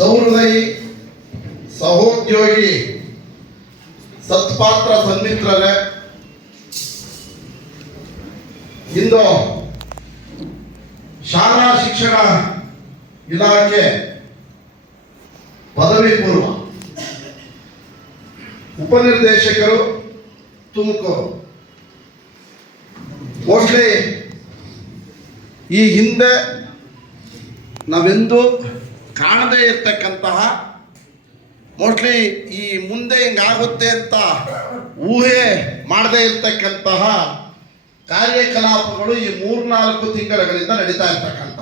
ಸಹೃದಯಿ ಸಹೋದ್ಯೋಗಿ ಸತ್ಪಾತ್ರ ಸನ್ಮಿತ್ರರೇ, ಇಂದು ಶಾಲಾ ಶಿಕ್ಷಣ ಇಲಾಖೆ ಪದವಿ ಪೂರ್ವ ಉಪನಿರ್ದೇಶಕರು ತುಮಕೂರು, ಮೋಸ್ಟ್ಲಿ ಈ ಹಿಂದೆ ನಾವೆಂದೂ ಕಾಣದೇ ಇರ್ತಕ್ಕಂತಹ, ಮೋಸ್ಟ್ಲಿ ಈ ಮುಂದೆ ಹಿಂಗಾಗುತ್ತೆ ಅಂತ ಊಹೆ ಮಾಡದೇ ಇರ್ತಕ್ಕಂತಹ ಕಾರ್ಯಕಲಾಪಗಳು ಈ 3-4 ತಿಂಗಳುಗಳಿಂದ ನಡೀತಾ ಇರ್ತಕ್ಕಂಥ.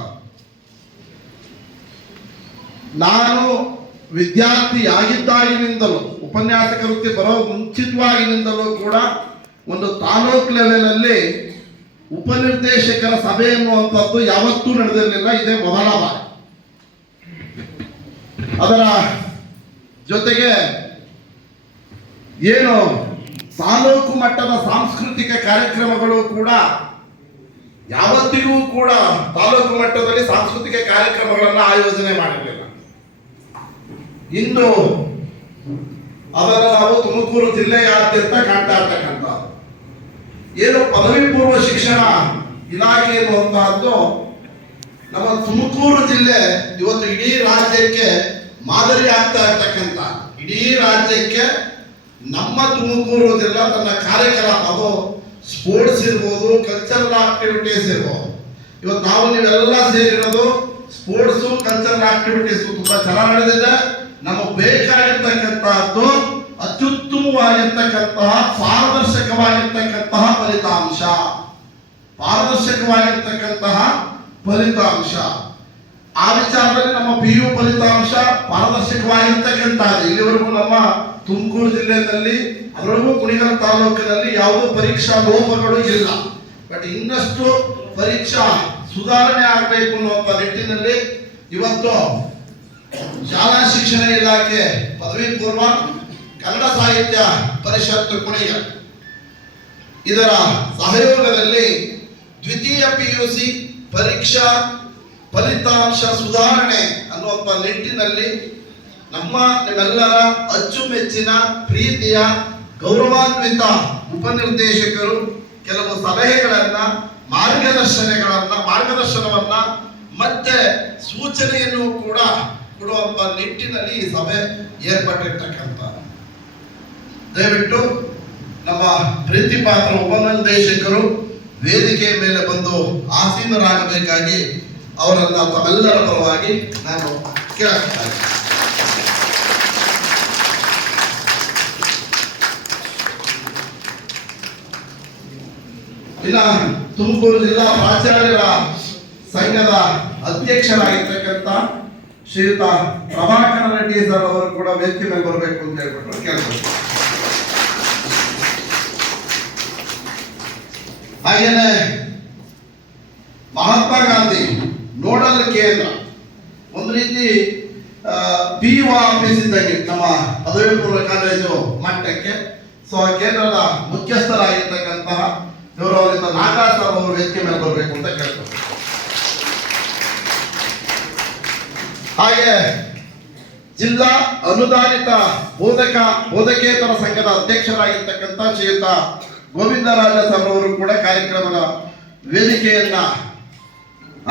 ನಾನು ವಿದ್ಯಾರ್ಥಿಯಾಗಿದ್ದಾಗಿನಿಂದಲೂ, ಉಪನ್ಯಾಸಕ ವೃತ್ತಿ ಬರೋ ಮುಂಚಿತವಾಗಿನಿಂದಲೂ ಕೂಡ ಒಂದು ತಾಲೂಕು ಲೆವೆಲಲ್ಲಿ ಉಪನಿರ್ದೇಶಕರ ಸಭೆ ಎನ್ನುವಂಥದ್ದು ಯಾವತ್ತೂ ನಡೆದಿರಲಿಲ್ಲ. ಇದೇ ಮೊದಲ ಬಾರಿ. ಅದರ ಜೊತೆಗೆ ಏನು ತಾಲೂಕು ಮಟ್ಟದ ಸಾಂಸ್ಕೃತಿಕ ಕಾರ್ಯಕ್ರಮಗಳು ಕೂಡ ಯಾವತ್ತಿಗೂ ಕೂಡ ತಾಲೂಕು ಮಟ್ಟದಲ್ಲಿ ಸಾಂಸ್ಕೃತಿಕ ಕಾರ್ಯಕ್ರಮಗಳನ್ನು ಆಯೋಜನೆ ಮಾಡಿರಲಿಲ್ಲ. ಇಂದು ಅದನ್ನು ನಾವು ತುಮಕೂರು ಜಿಲ್ಲೆಯಾದ್ಯಂತ ಕಾಣ್ತಾ ಇರ್ತಕ್ಕಂಥ ಏನು ಪದವಿ ಪೂರ್ವ ಶಿಕ್ಷಣ ಇಲಾಖೆ ಎನ್ನುವಂತಹದ್ದು ನಮ್ಮ ತುಮಕೂರು ಜಿಲ್ಲೆ ಇವತ್ತು ಇಡೀ ರಾಜ್ಯಕ್ಕೆ ಮಾದರಿ ಆಗ್ತಾ ಇರ್ತಕ್ಕಂಥ, ಇಡೀ ರಾಜ್ಯಕ್ಕೆ ನಮ್ಮ ತುಮಕೂರು ಜಿಲ್ಲೆ ತನ್ನ ಕಾರ್ಯಕಲಾಪ, ಅದು ಸ್ಪೋರ್ಟ್ಸ್ ಇರ್ಬೋದು, ಕಲ್ಚರಲ್ ಆಕ್ಟಿವಿಟೀಸ್ ಇರ್ಬೋದು. ಇವತ್ತು ನಾವು ನೀವೆಲ್ಲ ಸೇರಿರೋದು ಸ್ಪೋರ್ಟ್ಸು ಕಲ್ಚರಲ್ ಆಕ್ಟಿವಿಟೀಸ್ ತುಂಬಾ ಚೆನ್ನಾಗಿ ನಡೆದಿದೆ. ನಮಗೆ ಬೇಕಾಗಿರ್ತಕ್ಕಂಥದ್ದು ಅತ್ಯುತ್ತಮವಾಗಿರ್ತಕ್ಕಂತಹ ಪಾರದರ್ಶಕವಾಗಿರ್ತಕ್ಕಂತಹ ಫಲಿತಾಂಶ. ಆ ವಿಚಾರದಲ್ಲಿ ನಮ್ಮ PU ಫಲಿತಾಂಶ ಪಾರದರ್ಶಕವಾಗಿರ್ತಕ್ಕಂಥದ್ದು. ಇಲ್ಲಿವರೆಗೂ ನಮ್ಮ ತುಮಕೂರು ಜಿಲ್ಲೆಯಲ್ಲಿ, ಅದರಲ್ಲೂ ಕುಣಿಗಲ್ ತಾಲೂಕಿನಲ್ಲಿ ಯಾವುದೋ ಪರೀಕ್ಷಾ ಲೋಪಗಳು ಇಲ್ಲ. ಬಟ್ ಇನ್ನಷ್ಟು ಪರೀಕ್ಷಾ ಸುಧಾರಣೆ ಆಗಬೇಕು ಅನ್ನುವಂಥ ನಿಟ್ಟಿನಲ್ಲಿ ಇವತ್ತು ಶಾಲಾ ಶಿಕ್ಷಣ ಇಲಾಖೆ ಪದವಿ ಪೂರ್ವ ಕನ್ನಡ ಸಾಹಿತ್ಯ ಪರಿಷತ್ ಕುಣಿಗಲ್ ಇದರ ಸಹಯೋಗದಲ್ಲಿ ದ್ವಿತೀಯ PUC ಪರೀಕ್ಷಾ ಫಲಿತಾಂಶ ಸುಧಾರಣೆ ಅನ್ನುವಂಥ ನಿಟ್ಟಿನಲ್ಲಿ ನಿಮ್ಮೆಲ್ಲರ ಅಚ್ಚುಮೆಚ್ಚಿನ ಪ್ರೀತಿಯ ಗೌರವಾನ್ವಿತ ಉಪನಿರ್ದೇಶಕರು ಕೆಲವು ಸಲಹೆಗಳನ್ನ, ಮಾರ್ಗದರ್ಶನವನ್ನ ಮತ್ತೆ ಸೂಚನೆಯನ್ನು ಕೂಡ ಕೊಡುವಂತ ನಿಟ್ಟಿನಲ್ಲಿ ಈ ಸಭೆ ಏರ್ಪಟ್ಟಿರ್ತಕ್ಕಂಥ. ದಯವಿಟ್ಟು ನಮ್ಮ ಪ್ರೀತಿ ಪಾತ್ರ ಉಪನಿರ್ದೇಶಕರು ವೇದಿಕೆಯ ಮೇಲೆ ಬಂದು ಆಸೀನರಾಗಬೇಕಾಗಿ ಅವರನ್ನ ತಮ್ಮೆಲ್ಲರ ಪರವಾಗಿ ನಾನು ಕೇಳುತ್ತೇನೆ. ಇನ್ನ ತುಮಕೂರು ಜಿಲ್ಲಾ ಪ್ರಾಚಾರ್ಯರ ಸಂಘದ ಅಧ್ಯಕ್ಷರಾಗಿರ್ತಕ್ಕಂಥ ಶ್ರೀಯುತ ಪ್ರಭಾಕರ ರೆಡ್ಡಿ ಸರ್ ಅವರು ಕೂಡ ವೇದಿಕೆ ಮೇಲೆ ಬರಬೇಕು ಅಂತ ಹೇಳ್ಬಿಟ್ಟು ಕೇಳ್ತಾರೆ. ಹಾಗೇನೆ ಮಹಾತ್ಮ ಗಾಂಧಿ ನೋಡಲ್ ಕೇಂದ್ರ, ಒಂದು ರೀತಿ PU ಆಫೀಸ್ ಇದ್ದಂಗೆ ನಮ್ಮ ಪದವಿ ಪೂರ್ವ ಕಾಲೇಜು ಮಟ್ಟಕ್ಕೆ. ಸೊ ಆ ಕೇಂದ್ರದ ಮುಖ್ಯಸ್ಥರಾಗಿರ್ತಕ್ಕಂತಹ ಗೌರವಾನ್ವಿತ ನಾಗರಾಜ್ ಸರ್ ಅವರು ವೇದಿಕೆ ಮೇಲೆ ಬರಬೇಕು ಅಂತ ಕೇಳ್ತಾರೆ. ಹಾಗೆ ಜಿಲ್ಲಾ ಅನುದಾನಿತ ಬೋಧಕೇತರ ಸಂಘದ ಅಧ್ಯಕ್ಷರಾಗಿರ್ತಕ್ಕಂಥ ಶ್ರೀಯುತ ಗೋವಿಂದರಾಜ ಸರ್ ಅವರು ಕೂಡ ಕಾರ್ಯಕ್ರಮದ ವೇದಿಕೆಯನ್ನ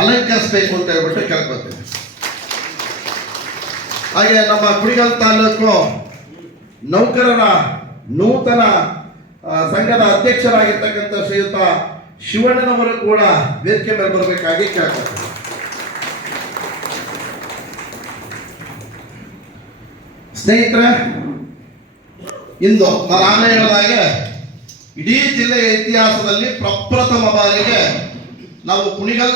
ಅಲಂಕರಿಸಬೇಕು ಅಂತ ಹೇಳ್ಬಿಟ್ಟು ಕೇಳ್ಕೊತೇನೆ. ಹಾಗೆ ನಮ್ಮ ಕುಣಿಗಲ್ ತಾಲೂಕು ನೌಕರರ ನೂತನ ಸಂಘದ ಅಧ್ಯಕ್ಷರಾಗಿರ್ತಕ್ಕಂಥ ಶ್ರೀಯುತ ಶಿವಣ್ಣನವರು ಕೂಡ ವೇದಿಕೆ ಮೇಲೆ ಬರಬೇಕಾಗಿ ಕೇಳ್ಕೊತೇನೆ. ಸ್ನೇಹಿತರೆ, ಇಂದು ನಾನು ಹೇಳಿದಾಗೆ ಇಡೀ ಜಿಲ್ಲೆಯ ಇತಿಹಾಸದಲ್ಲಿ ಪ್ರಪ್ರಥಮ ಬಾರಿಗೆ ನಾವು ಕುಣಿಗಲ್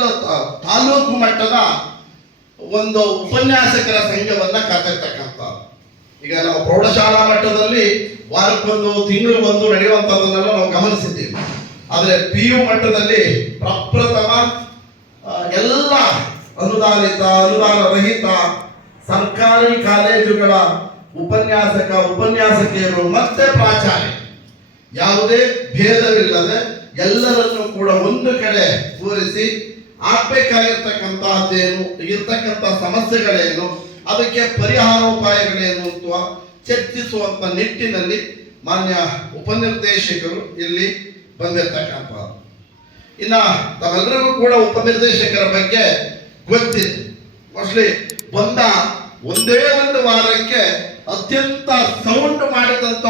ತಾಲೂಕು ಮಟ್ಟದ ಒಂದು ಉಪನ್ಯಾಸಕರ ಸಂಘವನ್ನ ಕರೆದಿರ್ತಕ್ಕಂಥ. ಈಗ ನಾವು ಪ್ರೌಢಶಾಲಾ ಮಟ್ಟದಲ್ಲಿ ವಾರಕ್ಕೊಂದು, ತಿಂಗಳಿಗೊಂದು ನಡೆಯುವಂಥದ್ದನ್ನೆಲ್ಲ ನಾವು ಗಮನಿಸಿದ್ದೀವಿ. ಆದರೆ PU ಮಟ್ಟದಲ್ಲಿ ಪ್ರಪ್ರಥಮ ಎಲ್ಲ ಅನುದಾನಿತ, ಅನುದಾನ ರಹಿತ ಸರ್ಕಾರಿ ಕಾಲೇಜುಗಳ ಉಪನ್ಯಾಸಕಿಯರು ಮತ್ತೆ ಪ್ರಾಚಾರ್ಯ ಯಾವುದೇ ಭೇದವಿಲ್ಲದೆ ಎಲ್ಲರನ್ನು ಕೂಡ ಒಂದು ಕಡೆ ಕೂರಿಸಿ ಆಗ್ಬೇಕಾಗಿರ್ತಕ್ಕಂತಹದ್ದೇನು, ಇರ್ತಕ್ಕಂಥ ಸಮಸ್ಯೆಗಳೇನು, ಅದಕ್ಕೆ ಪರಿಹಾರೋಪಾಯಗಳೇನು ಅಂತ ಚರ್ಚಿಸುವಂತ ನಿಟ್ಟಿನಲ್ಲಿ ಮಾನ್ಯ ಉಪನಿರ್ದೇಶಕರು ಇಲ್ಲಿ ಬಂದಿರತಕ್ಕಂಥದ್ದು. ಇನ್ನ ತಾವೆಲ್ಲರಿಗೂ ಕೂಡ ಉಪನಿರ್ದೇಶಕರ ಬಗ್ಗೆ ಗೊತ್ತಿದೆ. ಮೋಸ್ಟ್ಲಿ ಬಂದ ಒಂದೇ ಒಂದು ವಾರಕ್ಕೆ ಅತ್ಯಂತ ಸೌಂಡ್ ಮಾಡಿದಂತ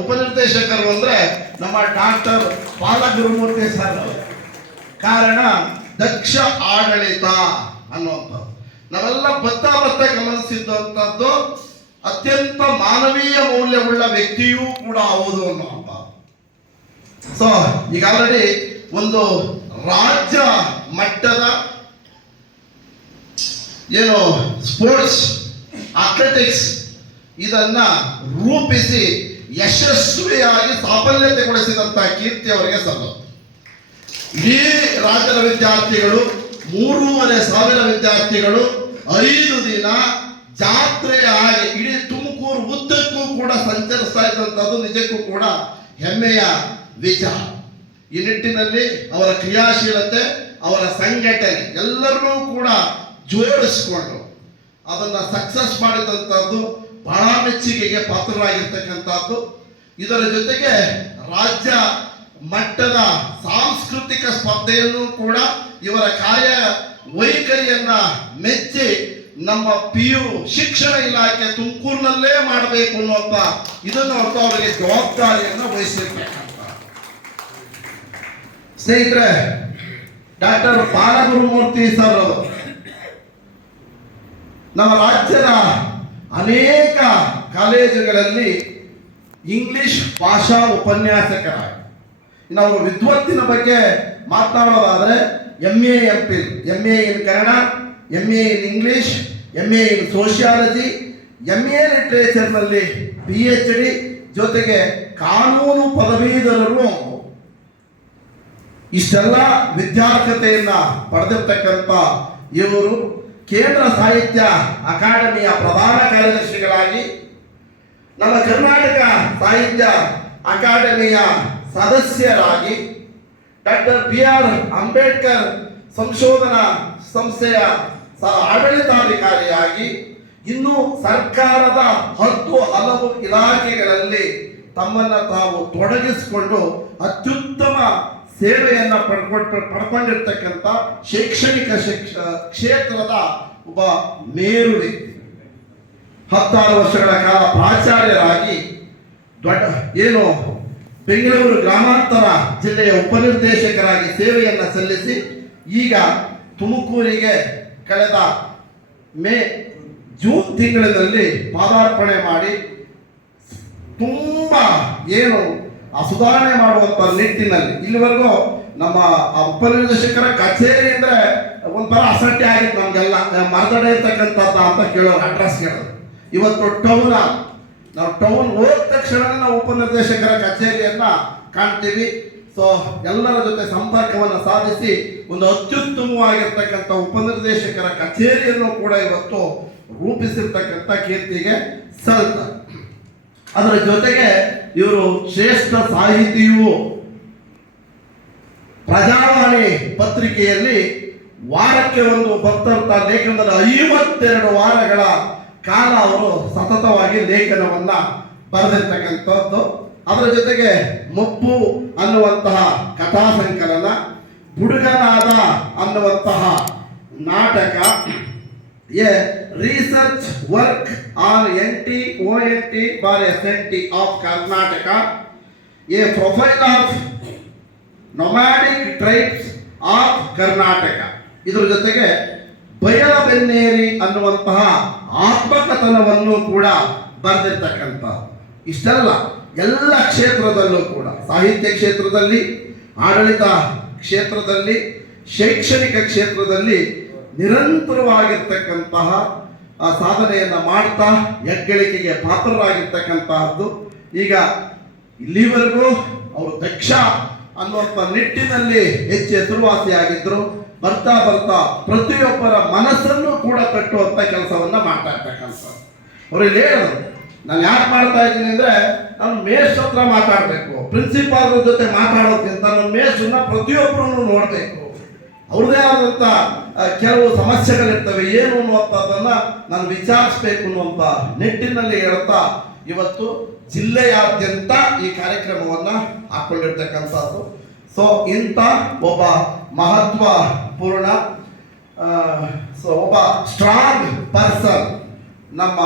ಉಪನಿರ್ದೇಶಕರು ಅಂದ್ರೆ ನಮ್ಮ ಡಾಕ್ಟರ್ ಬಾಲಗುರುಮೂರ್ತಿ ಸರ್. ಕಾರಣ ದಕ್ಷ ಆಡಳಿತ ಅನ್ನುವಂಥದ್ದು. ನಾವೆಲ್ಲ ಬತ್ತ ಗಮನಿಸಿದಂಥದ್ದು ಅತ್ಯಂತ ಮಾನವೀಯ ಮೌಲ್ಯವುಳ್ಳ ವ್ಯಕ್ತಿಯೂ ಕೂಡ ಹೌದು ಅನ್ನುವಂಥ. ಸೊ ಈಗ ಆಲ್ರೆಡಿ ಒಂದು ರಾಜ್ಯ ಮಟ್ಟದ ಏನು ಸ್ಪೋರ್ಟ್ಸ್ ಅಥ್ಲೆಟಿಕ್ಸ್ ಇದನ್ನ ರೂಪಿಸಿ ಯಶಸ್ವಿಯಾಗಿ ಸಾಫಲ್ಯತೆಗೊಳಿಸಿದಂತಹ ಕೀರ್ತಿ ಅವರಿಗೆ ಸಲ್ಲುತ್ತೆ. ಇಡೀ ರಾಜ್ಯದ ವಿದ್ಯಾರ್ಥಿಗಳು 3,500 ವಿದ್ಯಾರ್ಥಿಗಳು 5 ದಿನ ಜಾತ್ರೆಯಾಗಿ ಇಡೀ ತುಮಕೂರು ಉದ್ದಕ್ಕೂ ಕೂಡ ಸಂಚರಿಸ್ತಾ ಇದ್ದಂಥದ್ದು ನಿಜಕ್ಕೂ ಕೂಡ ಹೆಮ್ಮೆಯ ವಿಚಾರ. ಈ ನಿಟ್ಟಿನಲ್ಲಿ ಅವರ ಕ್ರಿಯಾಶೀಲತೆ, ಅವರ ಸಂಘಟನೆ ಎಲ್ಲರನ್ನೂ ಕೂಡ ಜೋಡಿಸಿಕೊಂಡು ಅದನ್ನ ಸಕ್ಸಸ್ ಮಾಡಿದಂಥದ್ದು ಬಹಳ ಮೆಚ್ಚುಗೆಗೆ ಪಾತ್ರರಾಗಿರ್ತಕ್ಕಂಥದ್ದು. ಇದರ ಜೊತೆಗೆ ರಾಜ್ಯ ಮಟ್ಟದ ಸಾಂಸ್ಕೃತಿಕ ಸ್ಪರ್ಧೆಯನ್ನು ಕೂಡ ಇವರ ಕಾರ್ಯ ವೈಖರಿಯನ್ನ ಮೆಚ್ಚಿ ನಮ್ಮ PU ಶಿಕ್ಷಣ ಇಲಾಖೆ ತುಮಕೂರಿನಲ್ಲೇ ಮಾಡಬೇಕು ಅನ್ನುವಂತ ಇದನ್ನು ಅವರಿಗೆ ಜವಾಬ್ದಾರಿಯನ್ನು ವಹಿಸಿರ್ತಕ್ಕಂಥ ಸ್ನೇಹಿತರೆ, ಡಾಕ್ಟರ್ ಬಾಲಗುರುಮೂರ್ತಿ ಸರ್ ಅವರು ನಮ್ಮ ರಾಜ್ಯದ ಅನೇಕ ಕಾಲೇಜುಗಳಲ್ಲಿ ಇಂಗ್ಲಿಷ್ ಭಾಷಾ ಉಪನ್ಯಾಸಕರಾಗಿ, ನಾವು ವಿದ್ವತ್ತಿನ ಬಗ್ಗೆ ಮಾತನಾಡೋದಾದರೆ MA MPhil, MA in Kannada, MA in English, MA in sociology, MA ಲಿಟ್ರೇಚರ್ನಲ್ಲಿ PhD ಜೊತೆಗೆ ಕಾನೂನು ಪದವೀಧರರು ಇಷ್ಟೆಲ್ಲ ವಿದ್ಯಾರ್ಹತೆಯನ್ನ ಪಡೆದಿರ್ತಕ್ಕಂಥ ಇವರು ಕೇಂದ್ರ ಸಾಹಿತ್ಯ ಅಕಾಡೆಮಿಯ ಪ್ರಧಾನ ಕಾರ್ಯದರ್ಶಿಗಳಾಗಿ, ನಮ್ಮ ಕರ್ನಾಟಕ ಸಾಹಿತ್ಯ ಅಕಾಡೆಮಿಯ ಸದಸ್ಯರಾಗಿ, ಡಾಕ್ಟರ್ BR ಅಂಬೇಡ್ಕರ್ ಸಂಶೋಧನಾ ಸಂಸ್ಥೆಯ ಆಡಳಿತಾಧಿಕಾರಿಯಾಗಿ, ಇನ್ನು ಸರ್ಕಾರದ 10 ಹಲವು ಇಲಾಖೆಗಳಲ್ಲಿ ತಮ್ಮನ್ನ ತಾವು ತೊಡಗಿಸಿಕೊಂಡು ಅತ್ಯುತ್ತಮ ಸೇವೆಯನ್ನ ಪಡ್ಕೊಂಡಿರ್ತಕ್ಕಂಥ ಶೈಕ್ಷಣಿಕ ಕ್ಷೇತ್ರದ ಒಬ್ಬ ಮೇರು ವ್ಯಕ್ತಿ. 16 ವರ್ಷಗಳ ಕಾಲ ಪ್ರಾಚಾರ್ಯರಾಗಿ ಏನು ಬೆಂಗಳೂರು ಗ್ರಾಮಾಂತರ ಜಿಲ್ಲೆಯ ಉಪನಿರ್ದೇಶಕರಾಗಿ ಸೇವೆಯನ್ನು ಸಲ್ಲಿಸಿ ಈಗ ತುಮಕೂರಿಗೆ ಕಳೆದ ಜೂನ್ ತಿಂಗಳಿನಲ್ಲಿ ಪಾದಾರ್ಪಣೆ ಮಾಡಿ ತುಂಬಾ ಏನು ಸುಧಾರಣೆ ಮಾಡುವಂತ ನಿಟ್ಟಿನಲ್ಲಿ ಇಲ್ಲಿವರೆಗೂ ನಮ್ಮ ಉಪನಿರ್ದೇಶಕರ ಕಚೇರಿ ಅಂದ್ರೆ ಒಂಥರ ಅಸಡ್ಡೆ ಆಗಿತ್ತು ನಮ್ಗೆಲ್ಲ, ಮರದಡೆ ಇರ್ತಕ್ಕಂಥದ್ದು ಅಂತ ಕೇಳೋರು, ಅಡ್ರೆಸ್ ಕೇಳೋರು. ಇವತ್ತು ನಾವು ಟೌನ್ ಹೋದ ತಕ್ಷಣ ನಾವು ಉಪನಿರ್ದೇಶಕರ ಕಚೇರಿಯನ್ನ ಕಾಣ್ತೀವಿ. ಸೊ ಎಲ್ಲರ ಜೊತೆ ಸಂಪರ್ಕವನ್ನು ಸಾಧಿಸಿ ಒಂದು ಅತ್ಯುತ್ತಮವಾಗಿರ್ತಕ್ಕಂಥ ಉಪನಿರ್ದೇಶಕರ ಕಚೇರಿಯನ್ನು ಕೂಡ ಇವತ್ತು ರೂಪಿಸಿರ್ತಕ್ಕಂಥ ಕೀರ್ತಿಗೆ ಸಲ್ತಾರೆ. ಅದರ ಜೊತೆಗೆ ಇವರು ಶ್ರೇಷ್ಠ ಸಾಹಿತಿಯು. ಪ್ರಜಾವಾಣಿ ಪತ್ರಿಕೆಯಲ್ಲಿ ವಾರಕ್ಕೆ ಒಂದು ಬರ್ತಾ ಲೇಖನದಲ್ಲಿ 52 ವಾರಗಳ ಕಾಲ ಅವರು ಸತತವಾಗಿ ಲೇಖನವನ್ನ ಬರೆದಿರ್ತಕ್ಕಂಥದ್ದು. ಅದರ ಜೊತೆಗೆ ಮಬ್ಬು ಅನ್ನುವಂತಹ ಕಥಾ ಸಂಕಲನ, ಬುಡುಗನಾದ ಅನ್ನುವಂತಹ ನಾಟಕ, A research work on NT-ONT by SNT of Karnataka, A profile of nomadic tribes of Karnataka. ಇದರ ಜೊತೆಗೆ ಬಯಲಬೆನ್ನೇರಿ ಅನ್ನುವಂತಹ ಆತ್ಮಕಥನವನ್ನು ಕೂಡ ಬರೆದಿರ್ತಕ್ಕಂಥ. ಇಷ್ಟೆಲ್ಲ ಎಲ್ಲ ಕ್ಷೇತ್ರದಲ್ಲೂ ಕೂಡ, ಸಾಹಿತ್ಯ ಕ್ಷೇತ್ರದಲ್ಲಿ, ಆಡಳಿತ ಕ್ಷೇತ್ರದಲ್ಲಿ, ಶೈಕ್ಷಣಿಕ ಕ್ಷೇತ್ರದಲ್ಲಿ ನಿರಂತರವಾಗಿರ್ತಕ್ಕಂತಹ ಸಾಧನೆಯನ್ನು ಮಾಡ್ತಾ ಹೆಗ್ಗಳಿಕೆಗೆ ಪಾತ್ರರಾಗಿರ್ತಕ್ಕಂತಹದ್ದು. ಈಗ ಇಲ್ಲಿವರೆಗೂ ಅವರು ದಕ್ಷ ಅನ್ನುವಂಥ ನಿಟ್ಟಿನಲ್ಲಿ ಹೆಚ್ಚು ಹೆಸರುವಾಸಿಯಾಗಿದ್ದರು. ಬರ್ತಾ ಪ್ರತಿಯೊಬ್ಬರ ಮನಸ್ಸನ್ನು ಕೂಡ ಕಟ್ಟುವಂಥ ಕೆಲಸವನ್ನ ಮಾಡ್ತಾ ಇರ್ತಕ್ಕಂಥದ್ದು. ಅವ್ರು ಇಲ್ಲಿ ಹೇಳಿದ್ರು, ನಾನು ಯಾಕೆ ಮಾಡ್ತಾ ಇದ್ದೀನಿ ಅಂದ್ರೆ ನಾನು ಮೇಷ್ ಹತ್ರ ಮಾತಾಡಬೇಕು, ಪ್ರಿನ್ಸಿಪಾಲ್ ಜೊತೆ ಮಾತಾಡೋದ್ಕಿಂತ ನನ್ನ ಮೇಷನ್ನ ಪ್ರತಿಯೊಬ್ಬರನ್ನು ನೋಡಬೇಕು, ಅವ್ರದೇ ಆದಂಥ ಕೆಲವು ಸಮಸ್ಯೆಗಳಿರ್ತವೆ, ಏನು ಅನ್ನುವಂಥದ್ದನ್ನ ನಾನು ವಿಚಾರಿಸಬೇಕು ಅನ್ನುವಂಥ ನಿಟ್ಟಿನಲ್ಲಿ ಹೇಳ್ತಾ ಇವತ್ತು ಜಿಲ್ಲೆಯಾದ್ಯಂತ ಈ ಕಾರ್ಯಕ್ರಮವನ್ನು ಹಾಕೊಂಡಿರ್ತಕ್ಕಂಥದ್ದು. ಸೊ ಇಂಥ ಒಬ್ಬ ಮಹತ್ವಪೂರ್ಣ ಒಬ್ಬ ಸ್ಟ್ರಾಂಗ್ ಪರ್ಸನ್ ನಮ್ಮ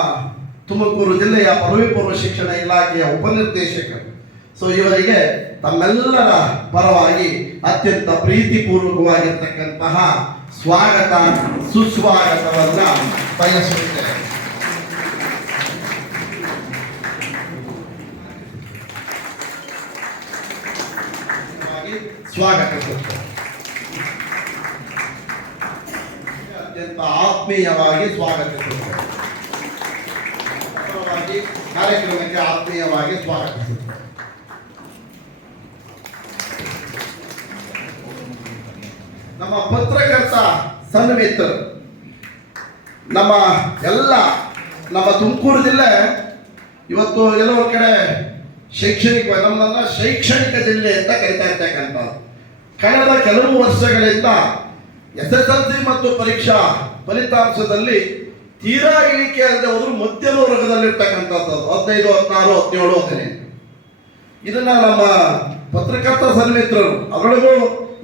ತುಮಕೂರು ಜಿಲ್ಲೆಯ ಪದವಿ ಪೂರ್ವ ಶಿಕ್ಷಣ ಇಲಾಖೆಯ ಉಪನಿರ್ದೇಶಕರು. ಸೊ ಇವರಿಗೆ ತಮ್ಮೆಲ್ಲರ ಪರವಾಗಿ ಅತ್ಯಂತ ಪ್ರೀತಿಪೂರ್ವಕವಾಗಿರ್ತಕ್ಕಂತಹ ಸ್ವಾಗತ ಸುಸ್ವಾಗತವನ್ನ ಬಯಸುತ್ತೇವೆ. ಸ್ವಾಗತಿಸುತ್ತೇವೆ, ಅತ್ಯಂತ ಆತ್ಮೀಯವಾಗಿ ಸ್ವಾಗತಿಸುತ್ತೇವೆ. ಕಾರ್ಯಕ್ರಮಕ್ಕೆ ಆತ್ಮೀಯವಾಗಿ ಸ್ವಾಗತಿಸುತ್ತೇವೆ. ನಮ್ಮ ಪತ್ರಕರ್ತ ಸನ್ಮಿತ್ರರು, ನಮ್ಮ ತುಮಕೂರು ಜಿಲ್ಲೆ ಇವತ್ತು ಕೆಲವು ಕಡೆ ನಮ್ಮನ್ನ ಶೈಕ್ಷಣಿಕ ಜಿಲ್ಲೆ ಅಂತ ಕರಿತಾ ಇರ್ತಕ್ಕಂಥದ್ದು. ಕಳೆದ ಕೆಲವು ವರ್ಷಗಳಿಂದ SSLC ಮತ್ತು ಪರೀಕ್ಷಾ ಫಲಿತಾಂಶದಲ್ಲಿ ತೀರಾ ಇಳಿಕೆ ಅಲ್ಲದೆ ಹೋದ್ರು ಮಧ್ಯಮ ವರ್ಗದಲ್ಲಿರ್ತಕ್ಕಂಥದ್ದು 15, 16, 17, 18. ಇದನ್ನ ನಮ್ಮ ಪತ್ರಕರ್ತ ಸನ್ಮಿತ್ರರು, ಅದರೊಳಗೂ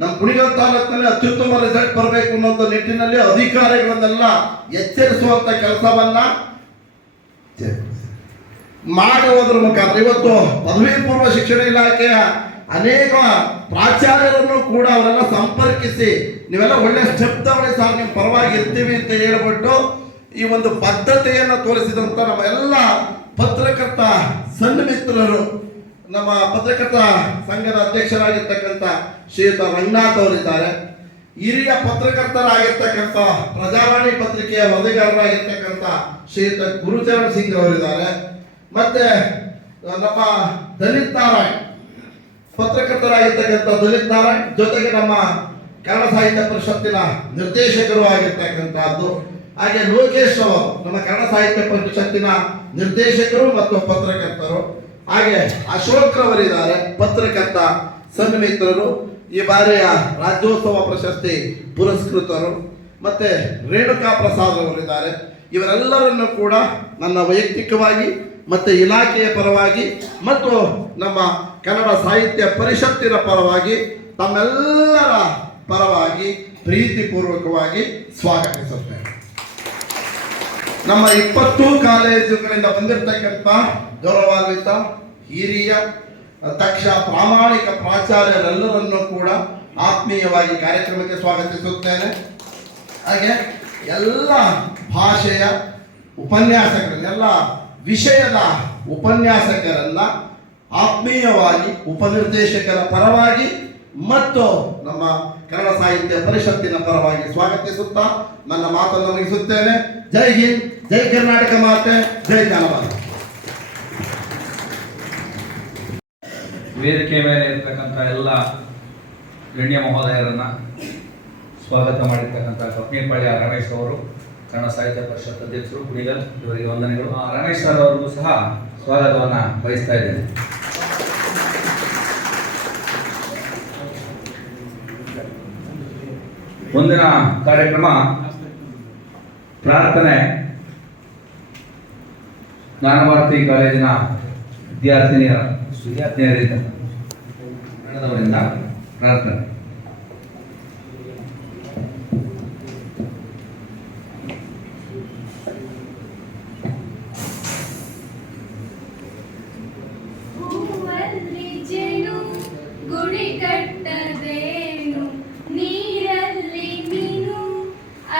ನಮ್ಮ ಕುಣಿಗಲ್ ತಾಲೂಕಿನಲ್ಲಿ ಅತ್ಯುತ್ತಮ ರಿಸಲ್ಟ್ ಬರಬೇಕು ಅನ್ನೋ ನಿಟ್ಟಿನಲ್ಲಿ ಅಧಿಕಾರಿಗಳನ್ನೆಲ್ಲ ಎಚ್ಚರಿಸುವಂತ ಕೆಲಸವನ್ನ ಮಾಡುವುದರ ಮುಖಾಂತರ ಇವತ್ತು ಪದವಿ ಪೂರ್ವ ಶಿಕ್ಷಣ ಇಲಾಖೆಯ ಅನೇಕ ಪ್ರಾಚಾರ್ಯರನ್ನು ಕೂಡ ಅವರೆಲ್ಲ ಸಂಪರ್ಕಿಸಿ ನೀವೆಲ್ಲ ಒಳ್ಳೆ ಸ್ಟೆಪ್ ತಗೊಳ್ಳಿ ಸರ್, ನಿಮ್ಮ ಪರವಾಗಿ ಇರ್ತೀವಿ ಅಂತ ಹೇಳ್ಬಿಟ್ಟು ಈ ಒಂದು ಬದ್ಧತೆಯನ್ನು ತೋರಿಸಿದಂತ ನಮ್ಮ ಎಲ್ಲ ಪತ್ರಕರ್ತ ಸನ್ಮಿತ್ರರು, ನಮ್ಮ ಪತ್ರಕರ್ತ ಸಂಘದ ಅಧ್ಯಕ್ಷರಾಗಿರ್ತಕ್ಕಂಥ ಶ್ರೀಯುತ ರಂಗನಾಥ್ ಅವರಿದ್ದಾರೆ. ಹಿರಿಯ ಪತ್ರಕರ್ತರಾಗಿರ್ತಕ್ಕಂಥ ಪ್ರಜಾವಾಣಿ ಪತ್ರಿಕೆಯ ವರದಿಗಾರರಾಗಿರ್ತಕ್ಕಂಥ ಶ್ರೀಯುತ ಗುರುಚರಣ್ ಸಿಂಗ್ ಅವರಿದ್ದಾರೆ. ಮತ್ತೆ ನಮ್ಮ ದಲಿತ್ ನಾರಾಯಣ್ ಪತ್ರಕರ್ತರಾಗಿರ್ತಕ್ಕಂಥ ದಲಿತ್ ನಾರಾಯಣ್ ಜೊತೆಗೆ ನಮ್ಮ ಕನ್ನಡ ಸಾಹಿತ್ಯ ಪರಿಷತ್ತಿನ ನಿರ್ದೇಶಕರು ಆಗಿರ್ತಕ್ಕಂಥದ್ದು. ಹಾಗೆ ಲೋಕೇಶ್ ಅವರು ನಮ್ಮ ಕನ್ನಡ ಸಾಹಿತ್ಯ ಪರಿಷತ್ತಿನ ನಿರ್ದೇಶಕರು ಮತ್ತು ಪತ್ರಕರ್ತರು. ಹಾಗೆ ಅಶೋಕ್ ರವರಿದ್ದಾರೆ, ಪತ್ರಕರ್ತ ಸನ್ಮಿತ್ರರು, ಈ ಬಾರಿಯ ರಾಜ್ಯೋತ್ಸವ ಪ್ರಶಸ್ತಿ ಪುರಸ್ಕೃತರು. ಮತ್ತೆ ರೇಣುಕಾ ಪ್ರಸಾದ್ ಅವರಿದ್ದಾರೆ. ಇವರೆಲ್ಲರನ್ನು ಕೂಡ ನನ್ನ ವೈಯಕ್ತಿಕವಾಗಿ ಮತ್ತೆ ಇಲಾಖೆಯ ಪರವಾಗಿ ಮತ್ತು ನಮ್ಮ ಕನ್ನಡ ಸಾಹಿತ್ಯ ಪರಿಷತ್ತಿನ ಪರವಾಗಿ ತಮ್ಮೆಲ್ಲರ ಪರವಾಗಿ ಪ್ರೀತಿಪೂರ್ವಕವಾಗಿ ಸ್ವಾಗತಿಸುತ್ತೇನೆ. ನಮ್ಮ 20 ಕಾಲೇಜುಗಳಿಂದ ಬಂದಿರತಕ್ಕಂಥ ಗೌರವಾನ್ವಿತ ಹಿರಿಯ ದಕ್ಷ ಪ್ರಾಮಾಣಿಕ ಪ್ರಾಚಾರ್ಯರೆಲ್ಲರನ್ನೂ ಕೂಡ ಆತ್ಮೀಯವಾಗಿ ಕಾರ್ಯಕ್ರಮಕ್ಕೆ ಸ್ವಾಗತಿಸುತ್ತೇನೆ. ಹಾಗೆ ಎಲ್ಲ ಭಾಷೆಯ ಉಪನ್ಯಾಸಕರನ್ನ, ಎಲ್ಲ ವಿಷಯದ ಉಪನ್ಯಾಸಕರನ್ನ ಆತ್ಮೀಯವಾಗಿ ಉಪನಿರ್ದೇಶಕರ ಪರವಾಗಿ ಮತ್ತು ನಮ್ಮ ಕನ್ನಡ ಸಾಹಿತ್ಯ ಪರಿಷತ್ತಿನ ಪರವಾಗಿ ಸ್ವಾಗತಿಸುತ್ತಾ ನನ್ನ ಮಾತನ್ನು ಮುಗಿಸುತ್ತೇನೆ. ಜೈ ಹಿಂದ್, ಜೈ ಕರ್ನಾಟಕ ಮಾತೆ, ಜೈ ಜಾನಪದ. ವೇದಿಕೆ ಮೇಲೆ ಇರ್ತಕ್ಕಂಥ ಎಲ್ಲ ಗಣ್ಯ ಮಹೋದಯರನ್ನ ಸ್ವಾಗತ ಮಾಡಿರ್ತಕ್ಕಂಥ ಕಪ್ನಿಪಾಳ್ಯ ರಮೇಶ್ ಅವರು, ಕನ್ನಡ ಸಾಹಿತ್ಯ ಪರಿಷತ್ ಅಧ್ಯಕ್ಷರು, ಕುಣಿಗಲ್, ಇವರಿಗೆ ವಂದನೆಗಳು. ರಮೇಶ್ ಸರ್ ಅವರಿಗೂ ಸಹ ಸ್ವಾಗತವನ್ನು ಬಯಸ್ತಾ ಇದ್ದೇನೆ. ಮುಂದಿನ ಕಾರ್ಯಕ್ರಮ ಪ್ರಾರ್ಥನೆ. ಜ್ಞಾನಭಾರತಿ ಕಾಲೇಜಿನ ವಿದ್ಯಾರ್ಥಿನಿಯರಿಂದ ಕನ್ನಡದವರಿಂದ ಪ್ರಾರ್ಥನೆ. ಕಟ್ಟದೇನು ನೀರಲ್ಲಿ ಮೀನು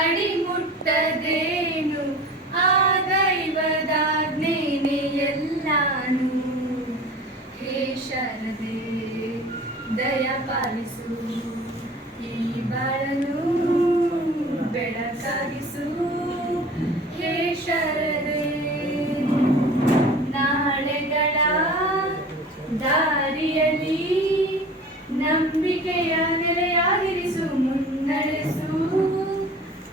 ಅಡಿಮುಟ್ಟದೇನು ಆ ದೈವದಾಜ್ಞೆನೇ ಎಲ್ಲಾನು. ಹೇ ಶರದೆ ದಯ ಪಾಲಿಸು, ಈ ಬಾಳನು ಬೆಳಕಾಗಿಸು. ಹೇ ಶರದೆ ನಾಳೆಗಳ ದಾರಿಯಲ್ಲಿ ನಂಬಿಕೆಯ ನೆಲೆಯಾಗಿರಿಸು, ಮುನ್ನಡೆಸು,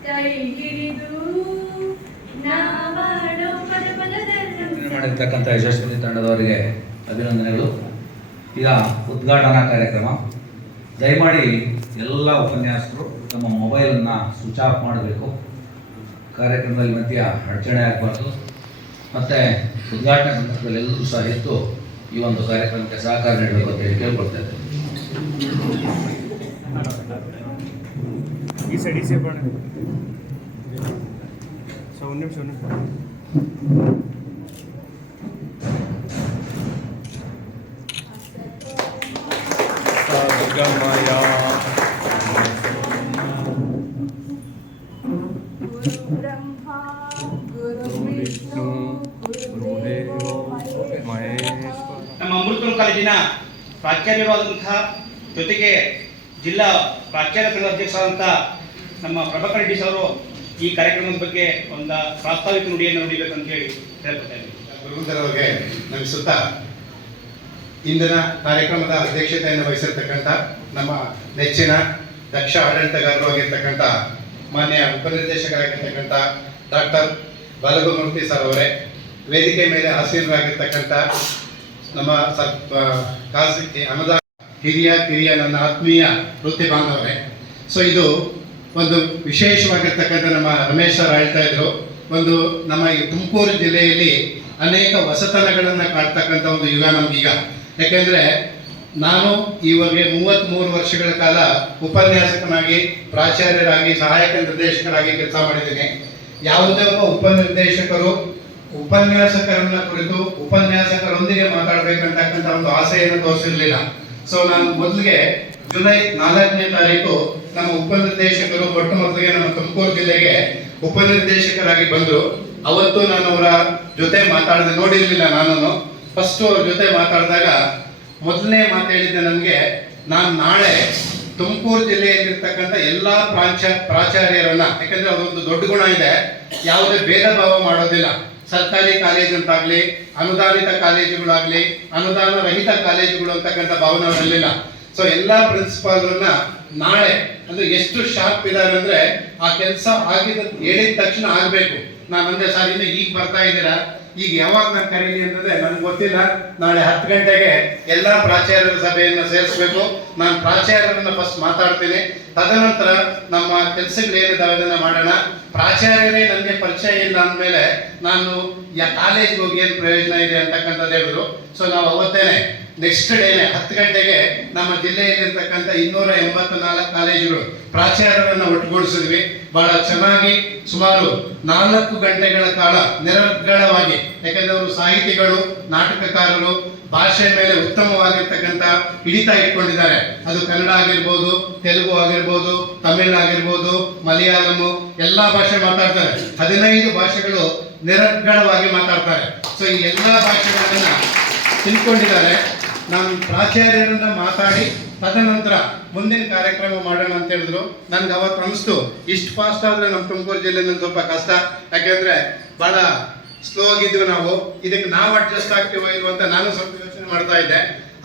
ಕೈ ಹಿಡಿದು ನಾವಾಡೋ ಪದ ಪದದಲ್ಲಿ ಮಾಡಿರ್ತಕ್ಕಂಥ ಯಶಸ್ವಿನಿ ತಂಡದವರಿಗೆ ಅಭಿನಂದನೆಗಳು. ಈಗ ಉದ್ಘಾಟನಾ ಕಾರ್ಯಕ್ರಮ. ದಯಮಾಡಿ ಎಲ್ಲ ಉಪನ್ಯಾಸಕರು ತಮ್ಮ ಮೊಬೈಲನ್ನು ಸ್ವಿಚ್ ಆಫ್ ಮಾಡಬೇಕು. ಕಾರ್ಯಕ್ರಮದಲ್ಲಿ ಮಧ್ಯ ಅಡಚಣೆ ಆಗಬಾರ್ದು. ಮತ್ತು ಉದ್ಘಾಟನೆ ಸಂದರ್ಭದಲ್ಲಿ ಎಲ್ಲರೂ ಸಹ ಎದ್ದು ಈ ಒಂದು ಕಾರ್ಯಕ್ರಮಕ್ಕೆ ಸಹಕಾರ ನೀಡಬೇಕು ಅಂತ ಹೇಳಿ ಕೇಳ್ಕೊಳ್ತಾ ಇದ್ದೇನೆ. ಈ ಸೈಡ್ ಬಣ್ಣ ಒಂದು ನಿಮಿಷ ಬ್ರಹ್ಮ ಗುರು ವಿಷ್ಣು ಗುರುದೇವೋ ಮಹೇಶ್ವರ. ನಮ್ಮ ಅಮೃತಂ ಕಾಲೇಜಿನ ಪ್ರಾಚಾರ್ಯರಾದಂತಹ ಜೊತೆಗೆ ಜಿಲ್ಲಾ ಪ್ರಾಚಾರ್ಯ ಸಂಘದ ಅಧ್ಯಕ್ಷರಾದಂಥ ನಮ್ಮ ಪ್ರಭಾಕರ್ ರೆಡ್ಡಿ ಅವರು ಈ ಕಾರ್ಯಕ್ರಮದ ಬಗ್ಗೆ ಒಂದು ಪ್ರಾಸ್ತಾವಿಕ ನುಡಿಯನ್ನು ನುಡಿಬೇಕಂತ ಹೇಳಿ ಹೇಳ್ಕೊತಾ ಇದ್ದೀನಿ. ಗುರುಗಳವರಿಗೆ ನಮಿಸುತ್ತಾ ಇಂದಿನ ಕಾರ್ಯಕ್ರಮದ ಅಧ್ಯಕ್ಷತೆಯನ್ನು ವಹಿಸಿರ್ತಕ್ಕಂಥ ನಮ್ಮ ನೆಚ್ಚಿನ ದಕ್ಷ ಆಡಳಿತಗಾರರು ಆಗಿರ್ತಕ್ಕಂಥ ಮಾನ್ಯ ಉಪನಿರ್ದೇಶಕರಾಗಿರ್ತಕ್ಕಂಥ ಡಾಕ್ಟರ್ ಬಾಲಗುಮೂರ್ತಿ ಸರ್ ಅವರೇ, ವೇದಿಕೆ ಮೇಲೆ ಆಸೀನರಾಗಿರ್ತಕ್ಕಂಥ ನಮ್ಮ ಖಾಸಗಿ ಅನುದಾನ ಹಿರಿಯ ನನ್ನ ಆತ್ಮೀಯ ವೃತ್ತಿ ಬಾಂಧವರೇ. ಸೊ ಇದು ಒಂದು ವಿಶೇಷವಾಗಿರ್ತಕ್ಕಂಥ ನಮ್ಮ ರಮೇಶ್ ಸರ್ ಹೇಳ್ತಾ ಇದ್ರು, ಒಂದು ನಮ್ಮ ಈ ತುಮಕೂರು ಜಿಲ್ಲೆಯಲ್ಲಿ ಅನೇಕ ಹೊಸತನಗಳನ್ನು ಕಾಡ್ತಕ್ಕಂಥ ಒಂದು ಯುಗ ನಮಗೀಗ. ಯಾಕೆಂದರೆ ನಾನು ಇವಾಗ 33 ವರ್ಷಗಳ ಕಾಲ ಉಪನ್ಯಾಸಕನಾಗಿ, ಪ್ರಾಚಾರ್ಯರಾಗಿ, ಸಹಾಯಕ ನಿರ್ದೇಶಕರಾಗಿ ಕೆಲಸ ಮಾಡಿದ್ದೀನಿ. ಯಾವುದೇ ಒಬ್ಬ ಉಪನ್ಯಾಸಕರನ್ನ ಕುರಿತು ಉಪನ್ಯಾಸಕರೊಂದಿಗೆ ಮಾತಾಡಬೇಕಂತಕ್ಕಂಥ ಒಂದು ಆಸೆಯನ್ನು ತೋರಿಸಿರಲಿಲ್ಲ. ಸೊ ನಾನು ಮೊದಲಿಗೆ ಜುಲೈ 4ನೇ ತಾರೀಕು ನಮ್ಮ ಉಪನಿರ್ದೇಶಕರು ಮೊದಲಿಗೆ ನಮ್ಮ ತುಮಕೂರು ಜಿಲ್ಲೆಗೆ ಉಪನಿರ್ದೇಶಕರಾಗಿ ಬಂದರು. ಅವತ್ತು ನಾನು ಅವರ ಜೊತೆ ನೋಡಿರಲಿಲ್ಲ. ನಾನು ಫಸ್ಟ್ ಅವ್ರ ಜೊತೆ ಮಾತಾಡಿದಾಗ ಮೊದಲನೇ ಮಾತು ಹೇಳಿದ್ದೆ, ನನಗೆ ನಾನು ನಾಳೆ ತುಮಕೂರು ಜಿಲ್ಲೆಯಲ್ಲಿರ್ತಕ್ಕಂಥ ಎಲ್ಲ ಪ್ರಾಚಾರ್ಯರನ್ನ, ಯಾಕಂದ್ರೆ ಅದೊಂದು ದೊಡ್ಡ ಗುಣ ಇದೆ, ಯಾವುದೇ ಭೇದ ಭಾವ ಮಾಡೋದಿಲ್ಲ. ಸರ್ಕಾರಿ ಕಾಲೇಜು ಅಂತಾಗ್ಲಿ, ಅನುದಾನಿತ ಕಾಲೇಜುಗಳಾಗ್ಲಿ, ಅನುದಾನ ರಹಿತ ಕಾಲೇಜುಗಳು ಅಂತಕ್ಕಂಥ ಭಾವನೆ ಅವರಲ್ಲಿಲ್ಲ. ಸೊ ಎಲ್ಲ ಪ್ರಿನ್ಸಿಪಾಲ್ರನ್ನ ನಾಳೆ ಅಂದ್ರೆ ಎಷ್ಟು ಶಾರ್ಪ್ ಇದ್ದಾರೆ ಅಂದ್ರೆ ಆ ಕೆಲಸ ಹೇಳಿದ ತಕ್ಷಣ ಆಗ್ಬೇಕು. ನಾನು ಅಂದೆ, ಸರ್ ಇನ್ನು ಈಗ ಬರ್ತಾ ಇದ್ದೀರಾ, ಈಗ ಯಾವಾಗ ನಾನು ಕರೀಲಿ ಅಂತಂದ್ರೆ ನನಗೆ ಗೊತ್ತಿಲ್ಲ. ನಾಳೆ 10 ಗಂಟೆಗೆ ಎಲ್ಲ ಪ್ರಾಚಾರ್ಯರ ಸಭೆಯನ್ನು ಸೇರಿಸಬೇಕು. ನಾನು ಪ್ರಾಚಾರ್ಯರನ್ನ ಫಸ್ಟ್ ಮಾತಾಡ್ತೀನಿ, ತದನಂತರ ನಮ್ಮ ಕೆಲಸಗಳೇನಿದಾವೆ ಅದನ್ನ ಮಾಡೋಣ. ಪ್ರಾಚಾರ್ಯರೇ ನನಗೆ ಪರಿಚಯ ಇಲ್ಲ ಅಂದಮೇಲೆ ನಾನು ಕಾಲೇಜ್ಗೆ ಹೋಗಿ ಏನು ಪ್ರಯೋಜನ ಇದೆ ಅಂತಕ್ಕಂಥದ್ದು ಹೇಳಿದ್ರು. ಸೊ ನಾವು ಅವತ್ತೇನೆ ನೆಕ್ಸ್ಟ್ ಡೇನೆ 10 ಗಂಟೆಗೆ ನಮ್ಮ ಜಿಲ್ಲೆಯಲ್ಲಿರ್ತಕ್ಕಂಥ 284 ಕಾಲೇಜುಗಳು ಪ್ರಾಚಾರ್ಯರನ್ನು ಒಟ್ಟುಗೂಡಿಸಿದ್ವಿ. ಬಹಳ ಚೆನ್ನಾಗಿ ಸುಮಾರು 4 ಗಂಟೆಗಳ ಕಾಲ ನಿರರ್ಗಳವಾಗಿ, ಯಾಕಂದ್ರೆ ಅವರು ಸಾಹಿತಿಗಳು, ನಾಟಕಕಾರರು, ಭಾಷೆ ಮೇಲೆ ಉತ್ತಮವಾಗಿರ್ತಕ್ಕಂಥ ಹಿಡಿತ ಇಟ್ಕೊಂಡಿದ್ದಾರೆ. ಅದು ಕನ್ನಡ ಆಗಿರ್ಬೋದು, ತೆಲುಗು ಆಗಿರ್ಬೋದು, ತಮಿಳ್ ಆಗಿರ್ಬೋದು, ಮಲಯಾಳಂ ಎಲ್ಲ ಭಾಷೆ ಮಾತಾಡ್ತಾರೆ. 15 ಭಾಷೆಗಳು ನಿರರ್ಗಳವಾಗಿ ಮಾತಾಡ್ತಾರೆ. ಸೊ ಈ ಎಲ್ಲ ಭಾಷೆಗಳನ್ನ ತಿಳ್ಕೊಂಡಿದ್ದಾರೆ. ನಾನು ಪ್ರಾಚಾರ್ಯರನ್ನ ಮಾತಾಡಿ ತದನಂತರ ಮುಂದಿನ ಕಾರ್ಯಕ್ರಮ ಮಾಡೋಣ ಅಂತ ಹೇಳಿದ್ರು. ನನ್ಗೆ ಅವತ್ತು ಅನಿಸ್ತು, ಇಷ್ಟು ಫಾಸ್ಟ್ ಆದ್ರೆ ನಮ್ಮ ತುಮಕೂರು ಜಿಲ್ಲೆನಲ್ಲಿ ಸ್ವಲ್ಪ ಕಷ್ಟ, ಯಾಕೆಂದ್ರೆ ಬಹಳ ಸ್ಲೋ ಆಗಿದ್ವಿ ನಾವು. ಇದಕ್ಕೆ ನಾವು ಅಡ್ಜಸ್ಟ್ ಆಗ್ತೀವೋ ಇಲ್ವೋ ಅಂತ ನಾನು ಸ್ವಲ್ಪ ಯೋಚನೆ ಮಾಡ್ತಾ ಇದ್ದೆ.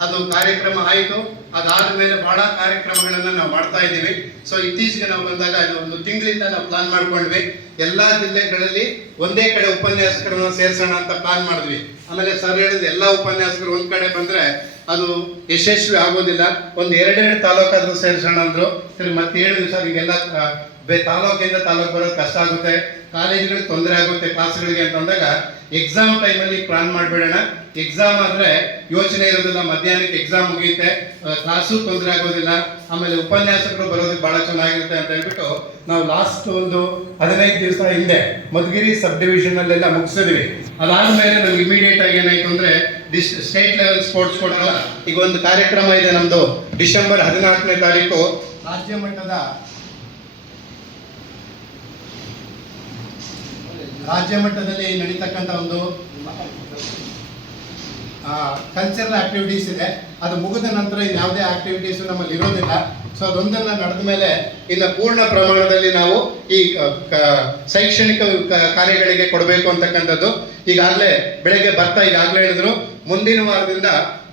ಅದು ಕಾರ್ಯಕ್ರಮ ಆಯಿತು. ಅದಾದ್ಮೇಲೆ ಬಹಳ ಕಾರ್ಯಕ್ರಮಗಳನ್ನ ನಾವು ಮಾಡ್ತಾ ಇದ್ದೀವಿ. ಸೊ ಇತ್ತೀಚೆಗೆ ನಾವು ಬಂದಾಗ ಇದು 1 ತಿಂಗಳಿಂದ ನಾವು ಪ್ಲಾನ್ ಮಾಡ್ಕೊಂಡ್ವಿ. ಎಲ್ಲಾ ಜಿಲ್ಲೆಗಳಲ್ಲಿ ಒಂದೇ ಕಡೆ ಉಪನ್ಯಾಸಕರನ್ನ ಸೇರಿಸೋಣ ಅಂತ ಪ್ಲಾನ್ ಮಾಡಿದ್ವಿ. ಆಮೇಲೆ ಸರ್ ಹೇಳಿದ ಎಲ್ಲ ಉಪನ್ಯಾಸಕರು ಒಂದ್ ಕಡೆ ಬಂದ್ರೆ ಅದು ಯಶಸ್ವಿ ಆಗೋದಿಲ್ಲ, ಒಂದು 2 ತಾಲೂಕಾದ್ರೂ ಸೇರಿಸೋಣ ಅಂದ್ರು. ಸರಿ, ಮತ್ತೆ ಹೇಳಿದ್ವಿ ಸರ್, ಈಗೆಲ್ಲ ತಾಲೂಕಿಂದ ತಾಲೂಕು ಬರೋದು ಕಷ್ಟ ಆಗುತ್ತೆ, ಕಾಲೇಜುಗಳಿಗೆ ತೊಂದರೆ ಆಗುತ್ತೆ ಕ್ಲಾಸ್ಗಳಿಗೆ ಅಂತಂದಾಗ ಎಕ್ಸಾಮ್ ಟೈಮಲ್ಲಿ ಪ್ಲಾನ್ ಮಾಡಿಬಿಡೋಣ. ಎಕ್ಸಾಮ್ ಆದರೆ ಯೋಚನೆ ಇರೋದಿಲ್ಲ, ಮಧ್ಯಾಹ್ನಕ್ಕೆ ಎಕ್ಸಾಮ್ ಮುಗಿಯುತ್ತೆ, ಕ್ಲಾಸು ತೊಂದರೆ ಆಗೋದಿಲ್ಲ, ಆಮೇಲೆ ಉಪನ್ಯಾಸಕರು ಬರೋದಕ್ಕೆ ಭಾಳ ಚೆನ್ನಾಗಿರುತ್ತೆ ಅಂತ ಹೇಳ್ಬಿಟ್ಟು ನಾವು ಲಾಸ್ಟ್ ಒಂದು 15 ದಿವಸ ಹಿಂದೆ ಮಧುಗಿರಿ ಸಬ್ ಡಿವಿಷನಲ್ಲೆಲ್ಲ ಮುಗಿಸಿದ್ವಿ. ಅದಾದಮೇಲೆ ನಮ್ಗೆ ಇಮಿಡಿಯೇಟ್ ಆಗಿ ಏನಾಯಿತು ಅಂದರೆ ಸ್ಟೇಟ್ ಲೆವೆಲ್ ಸ್ಪೋರ್ಟ್ಸ್ ಕೊಡಲ್ಲ. ಈಗ ಒಂದು ಕಾರ್ಯಕ್ರಮ ಇದೆ ನಮ್ಮದು ಡಿಸೆಂಬರ್ 14ನೇ ತಾರೀಕು ರಾಜ್ಯ ಮಟ್ಟದಲ್ಲಿ ನಡೀತಕ್ಕಂಥ ಒಂದು ಕಲ್ಚರಲ್ ಆಕ್ಟಿವಿಟೀಸ್ ಇದೆ. ಅದು ಮುಗಿದ ನಂತರ ಯಾವುದೇ ಆಕ್ಟಿವಿಟೀಸು ನಮ್ಮಲ್ಲಿ ಇರೋದಿಲ್ಲ. ಸೊ ಅದೊಂದನ್ನು ನಡೆದ ಮೇಲೆ ಇನ್ನು ಪೂರ್ಣ ಪ್ರಮಾಣದಲ್ಲಿ ನಾವು ಈ ಶೈಕ್ಷಣಿಕ ಕಾರ್ಯಗಳಿಗೆ ಕೊಡಬೇಕು ಅಂತಕ್ಕಂಥದ್ದು. ಈಗಾಗಲೇ ಬೆಳಗ್ಗೆ ಬರ್ತಾ ಈಗಾಗಲೇ ಹೇಳಿದ್ರು, ಮುಂದಿನ ವಾರದಿಂದ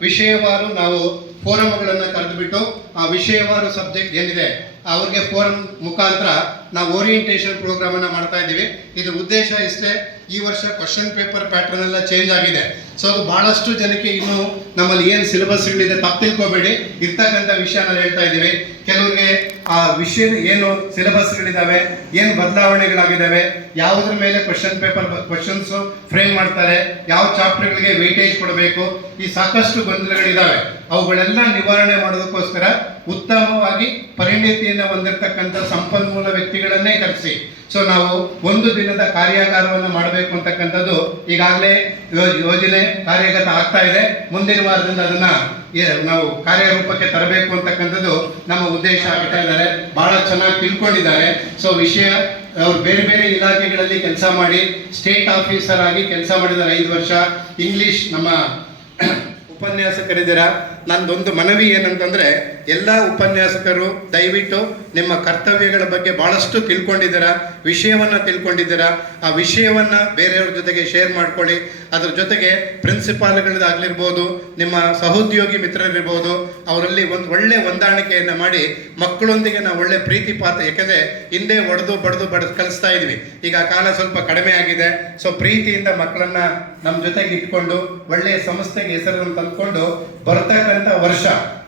ವಿಷಯವಾರು ನಾವು ಫೋರಮ್ಗಳನ್ನು ಕರೆದುಬಿಟ್ಟು ಆ ವಿಷಯವಾರು ಸಬ್ಜೆಕ್ಟ್ ಏನಿದೆ ಅವ್ರಿಗೆ ಫೋರಮ್ ಮುಖಾಂತರ ನಾವು ಓರಿಯೆಂಟೇಷನ್ ಪ್ರೋಗ್ರಾಮನ್ನು ಮಾಡ್ತಾ ಇದ್ದೀವಿ. ಇದ್ರ ಉದ್ದೇಶ ಇಷ್ಟೇ, ಈ ವರ್ಷ ಕ್ವಶನ್ ಪೇಪರ್ ಪ್ಯಾಟರ್ನ್ ಎಲ್ಲ ಚೇಂಜ್ ಆಗಿದೆ. ಸೊ ಅದು ಬಹಳಷ್ಟು ಜನಕ್ಕೆ ಇನ್ನು ನಮ್ಮಲ್ಲಿ ಏನು ಸಿಲೆಬಸ್ಗಳಿದೆ ತಪ್ಪು ತಿಳ್ಕೊಬೇಡಿ, ಇರ್ತಕ್ಕಂಥ ವಿಷಯನ ಹೇಳ್ತಾ ಇದ್ದೀವಿ. ಕೆಲವ್ರಿಗೆ ಆ ವಿಷಯ ಏನು ಸಿಲೆಬಸ್ಗಳಿದ್ದಾವೆ, ಏನು ಬದಲಾವಣೆಗಳಾಗಿದ್ದಾವೆ, ಯಾವುದ್ರ ಮೇಲೆ ಕ್ವಶನ್ಸ್ ಫ್ರೇಮ್ ಮಾಡ್ತಾರೆ, ಯಾವ ಚಾಪ್ಟರ್ಗಳಿಗೆ ವೆಯ್ಟೇಜ್ ಕೊಡಬೇಕು, ಈ ಸಾಕಷ್ಟು ಗೊಂದಲಗಳಿದ್ದಾವೆ. ಅವುಗಳೆಲ್ಲ ನಿವಾರಣೆ ಮಾಡೋದಕ್ಕೋಸ್ಕರ ಉತ್ತಮವಾಗಿ ಪರಿಣಿತಿಯನ್ನು ಹೊಂದಿರತಕ್ಕಂಥ ಸಂಪನ್ಮೂಲ ವ್ಯಕ್ತಿಗಳನ್ನೇ ಕರೆಸಿ ಸೊ ನಾವು ಒಂದು ದಿನದ ಕಾರ್ಯಾಗಾರವನ್ನು ಮಾಡಬೇಕು ಅಂತಕ್ಕಂಥದ್ದು ಈಗಾಗಲೇ ಯೋಜನೆ ಕಾರ್ಯಗತ ಆಗ್ತಾ ಇದೆ. ಮುಂದಿನ ವಾರದಿಂದ ಅದನ್ನ ನಾವು ಕಾರ್ಯರೂಪಕ್ಕೆ ತರಬೇಕು ಅಂತಕ್ಕಂಥದ್ದು ನಮ್ಮ ಉದ್ದೇಶ ಆಗ್ತಾ ಇದ್ದಾರೆ. ಬಹಳ ಚೆನ್ನಾಗಿ ತಿಳ್ಕೊಂಡಿದ್ದಾರೆ. ಸೊ ವಿಷಯ ಅವರು ಬೇರೆ ಬೇರೆ ಇಲಾಖೆಗಳಲ್ಲಿ ಕೆಲಸ ಮಾಡಿ ಸ್ಟೇಟ್ ಆಫೀಸರ್ ಆಗಿ ಕೆಲಸ ಮಾಡಿದ್ದಾರೆ 5 ವರ್ಷ. ಇಂಗ್ಲಿಷ್ ನಮ್ಮ ಉಪನ್ಯಾಸಕರಿದ್ದೀರಾ. ನಂದೊಂದು ಮನವಿ ಏನಂತಂದರೆ, ಎಲ್ಲ ಉಪನ್ಯಾಸಕರು ದಯವಿಟ್ಟು ನಿಮ್ಮ ಕರ್ತವ್ಯಗಳ ಬಗ್ಗೆ ಭಾಳಷ್ಟು ತಿಳ್ಕೊಂಡಿದ್ದೀರಾ, ವಿಷಯವನ್ನು ತಿಳ್ಕೊಂಡಿದ್ದೀರಾ. ಆ ವಿಷಯವನ್ನು ಬೇರೆಯವ್ರ ಜೊತೆಗೆ ಶೇರ್ ಮಾಡ್ಕೊಳ್ಳಿ. ಅದ್ರ ಜೊತೆಗೆ ಪ್ರಿನ್ಸಿಪಾಲ್ಗಳಾಗಲಿರ್ಬೋದು, ನಿಮ್ಮ ಸಹೋದ್ಯೋಗಿ ಮಿತ್ರರಿರ್ಬೋದು, ಅವರಲ್ಲಿ ಒಂದು ಒಳ್ಳೆ ಹೊಂದಾಣಿಕೆಯನ್ನು ಮಾಡಿ ಮಕ್ಕಳೊಂದಿಗೆ ನಾವು ಒಳ್ಳೆ ಪ್ರೀತಿ ಪಾತ್ರ, ಯಾಕೆಂದರೆ ಹಿಂದೆ ಬಡ್ದು ಕಲಿಸ್ತಾ ಇದ್ವಿ. ಈಗ ಆ ಕಾಲ ಸ್ವಲ್ಪ ಕಡಿಮೆ ಆಗಿದೆ. ಸೊ ಪ್ರೀತಿಯಿಂದ ಮಕ್ಕಳನ್ನ ನಮ್ಮ ಜೊತೆಗೆ ಇಟ್ಕೊಂಡು ಒಳ್ಳೆಯ ಸಂಸ್ಥೆಗೆ ಹೆಸರನ್ನು ತಂದುಕೊಂಡು ಬರ್ತಕ್ಕಂಥ ವರ್ಷ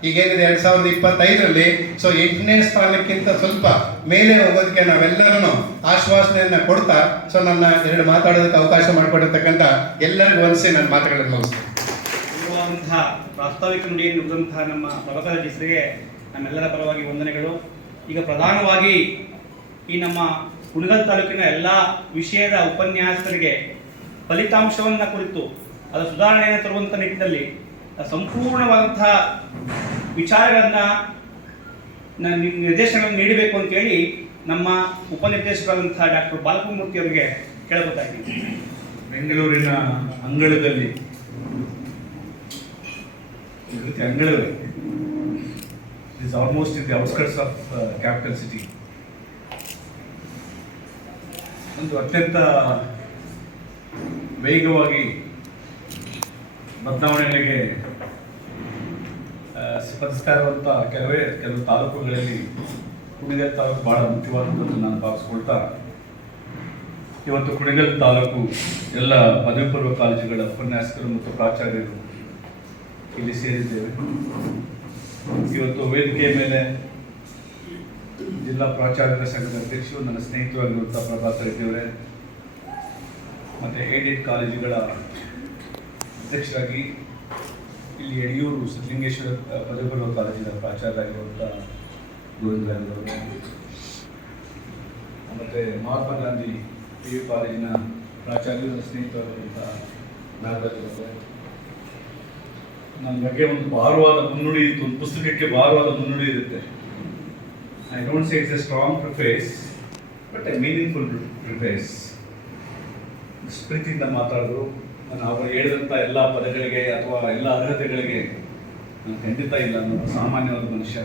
ಈಗೇನಿದೆ 2025ರಲ್ಲಿ ಸೊ 8ನೇ ಸ್ಥಾನಕ್ಕಿಂತ ಸ್ವಲ್ಪ ಮೇಲೆ ಹೋಗೋದಕ್ಕೆ ನಾವೆಲ್ಲರೂ ಆಶ್ವಾಸನೆಯನ್ನ ಕೊಡ್ತಾ ಸೊ ನನ್ನ 2 ಮಾತಾಡೋದಕ್ಕೆ ಅವಕಾಶ ಮಾಡಿಕೊಡಿರ್ತಕ್ಕಂಥ ಎಲ್ಲರಿಗೂ ವಂದಿಸಿ ನನ್ನ ಮಾತುಗಳನ್ನು ಮುಗಿಸ್ತೇನೆ. ಇರುವಂತಹ ಪ್ರಾಸ್ತಾವಿಕ ನುಡಿಯನ್ನು ನುಡಿದಂತಹ ನಮ್ಮ ಪ್ರಭಾಕರ ಜಿಸ್ರಿಗೆ ನಮ್ಮೆಲ್ಲರ ಪರವಾಗಿ ವಂದನೆಗಳು. ಈಗ ಪ್ರಧಾನವಾಗಿ ಈ ನಮ್ಮ ಕುಣಗಲ್ ತಾಲೂಕಿನ ಎಲ್ಲ ವಿಷಯದ ಉಪನ್ಯಾಸಕರಿಗೆ ಫಲಿತಾಂಶವನ್ನು ಕುರಿತು ಅದರ ಸುಧಾರಣೆಯನ್ನು ತರುವಂಥ ನಿಟ್ಟಿನಲ್ಲಿ ಸಂಪೂರ್ಣವಾದಂತಹ ವಿಚಾರಗಳನ್ನು ನಿರ್ದೇಶನಗಳನ್ನು ನೀಡಬೇಕು ಅಂತೇಳಿ ನಮ್ಮ ಉಪನಿರ್ದೇಶಕರಾದಂತಹ ಡಾಕ್ಟರ್ ಬಾಲಕಮೂರ್ತಿ ಅವರಿಗೆ ಕೇಳಬೇಕಾ ಇದ್ದೀನಿ. ಬೆಂಗಳೂರಿನ ಅಂಗಳದಲ್ಲಿ ಅಂಗಳವೇ is almost in the outskirts of capital city. ಒಂದು ಅತ್ಯಂತ ವೇಗವಾಗಿ ಬದಲಾವಣೆಗಳಿಗೆ ಸ್ಪಂದಿಸ್ತಾ ಇರುವಂಥ ಕೆಲವು ತಾಲೂಕುಗಳಲ್ಲಿ ಕುಣಿಗಲ್ ತಾಲೂಕು ಬಹಳ ಮುಖ್ಯವಾದದ್ದು ಅಂತ ನಾನು ಭಾವಿಸ್ಕೊಳ್ತಾ, ಇವತ್ತು ಕುಣಿಗಲ್ ತಾಲೂಕು ಎಲ್ಲ ಪದವಿ ಪೂರ್ವ ಕಾಲೇಜುಗಳ ಉಪನ್ಯಾಸಕರು ಮತ್ತು ಪ್ರಾಚಾರ್ಯರು ಇಲ್ಲಿ ಸೇರಿದ್ದೇವೆ. ಇವತ್ತು ವೇದಿಕೆಯ ಮೇಲೆ ಜಿಲ್ಲಾ ಪ್ರಾಚಾರ್ಯರ ಸಂಘದ ಅಧ್ಯಕ್ಷರು, ನನ್ನ ಸ್ನೇಹಿತರಾಗಿರುವಂಥ ಪ್ರಭಾಕರ್ ರೆಡ್ಡಿ ಅವರೇ, ಮತ್ತು ಏಡೆಡ್ ಕಾಲೇಜುಗಳ ಅಧ್ಯಕ್ಷರಾಗಿ ಇಲ್ಲಿ ಯಡಿಯೂರು ಸಿದ್ಧಲಿಂಗೇಶ್ವರ ಪದವಿ ಪೂರ್ವ ಕಾಲೇಜಿನ ಪ್ರಾಚಾರ್ಯರಾಗಿರುವಂಥ ಗೋವಿಂದರಾಜವರು, ಮತ್ತು ಮಹಾತ್ಮ ಗಾಂಧಿ PU ಕಾಲೇಜಿನ ಪ್ರಾಚಾರ್ಯರ ಸ್ನೇಹಿತರಾಗಿರುವಂಥ ನಾಗರಾಜ್ ಅವರೇ, ನನ್ನ ಬಗ್ಗೆ ಒಂದು ಭಾರವಾದ ಮುನ್ನುಡಿ ಇತ್ತು, ಒಂದು ಪುಸ್ತಕಕ್ಕೆ ಭಾರವಾದ ಮುನ್ನುಡಿ ಇರುತ್ತೆ. I don't say it's a strong preface, but a meaningful preface. ಪ್ರೀತಿಯಿಂದ ಮಾತಾಡಿದ್ರು. ನಾನು ಅವರು ಹೇಳಿದಂಥ ಎಲ್ಲ ಪದಗಳಿಗೆ ಅಥವಾ ಎಲ್ಲ ಅರ್ಹತೆಗಳಿಗೆ ನಾನು ಖಂಡಿತ ಇಲ್ಲ. ನಾನು ಸಾಮಾನ್ಯವಾದ ಮನುಷ್ಯ.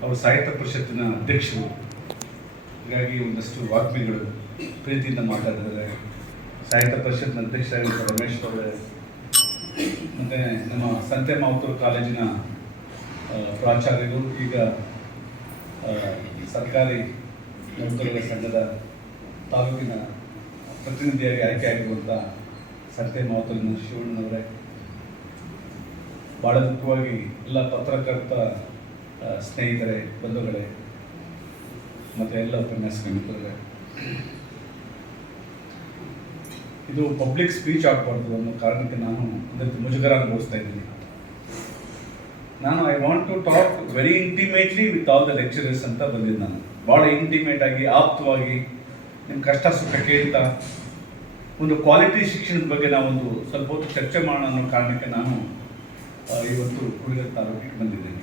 ಅವರು ಸಾಹಿತ್ಯ ಪರಿಷತ್ತಿನ ಅಧ್ಯಕ್ಷರು, ಹೀಗಾಗಿ ಒಂದಷ್ಟು ವಾಗ್ಮಿಗಳು ಪ್ರೀತಿಯಿಂದ ಮಾತಾಡಿದ್ದಾರೆ. ಸಾಹಿತ್ಯ ಪರಿಷತ್ನ ಅಧ್ಯಕ್ಷರಾಗಿದ್ದ ರಮೇಶ್ ಅವರೇ, ಮತ್ತು ನಮ್ಮ ಸಂತೆ ಮಾವುತೂರು ಕಾಲೇಜಿನ ಪ್ರಾಚಾರ್ಯರು, ಈಗ ಸರ್ಕಾರಿ ನೌಕರರ ಸಂಘದ ತಾಲೂಕಿನ ಪ್ರತಿನಿಧಿಯಾಗಿ ಆಯ್ಕೆಯಾಗಿರುವಂಥ ಸಂತೆ ಮಾವುತೂರಿನ ಶಿವಣ್ಣನವರೇ, ಭಾಳ ಮುಖ್ಯವಾಗಿ ಎಲ್ಲ ಪತ್ರಕರ್ತ ಸ್ನೇಹಿತರೇ, ಬಂಧುಗಳೇ, ಮತ್ತು ಎಲ್ಲ ಉಪನ್ಯಾಸಕ ಮಿತ್ರರೇ, ಇದು ಪಬ್ಲಿಕ್ ಸ್ಪೀಚ್ ಆಗಬಾರ್ದು ಅನ್ನೋ ಕಾರಣಕ್ಕೆ ನಾನು ಅದಕ್ಕೆ ಮುಜುಗರ ಅನುಭವಿಸ್ತಾ ಇದ್ದೀನಿ. I want to talk very intimately with all the lecturers ಅಂತ ಬಂದಿದ್ದು. ನಾನು ಭಾಳ ಇಂಟಿಮೇಟ್ ಆಗಿ, ಆಪ್ತವಾಗಿ ನಿಮ್ಮ ಕಷ್ಟ ಸುಖ ಕೇಳ್ತಾ ಒಂದು ಕ್ವಾಲಿಟಿ ಶಿಕ್ಷಣದ ಬಗ್ಗೆ ನಾವೊಂದು ಸ್ವಲ್ಪ ಹೊತ್ತು ಚರ್ಚೆ ಮಾಡೋಣ ಅನ್ನೋ ಕಾರಣಕ್ಕೆ ನಾನು ಇವತ್ತು ಕುಣಿಗಲ್ ತಾಲೂಕಿಗೆ ಬಂದಿದ್ದೇನೆ.